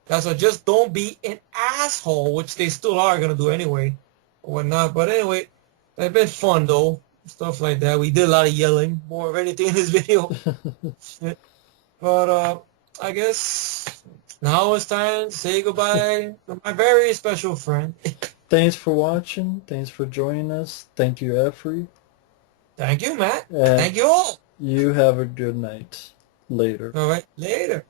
That's why just don't be an asshole, which they still are going to do anyway, or whatnot. But anyway, it's been fun, though. Stuff like that. We did a lot of yelling, more of anything in this video. Shit. But I guess now it's time to say goodbye to my very special friend. Thanks for watching. Thanks for joining us. Thank you, Efree. Thank you, Matt. And Thank you all. you have a good night. Later. All right, later.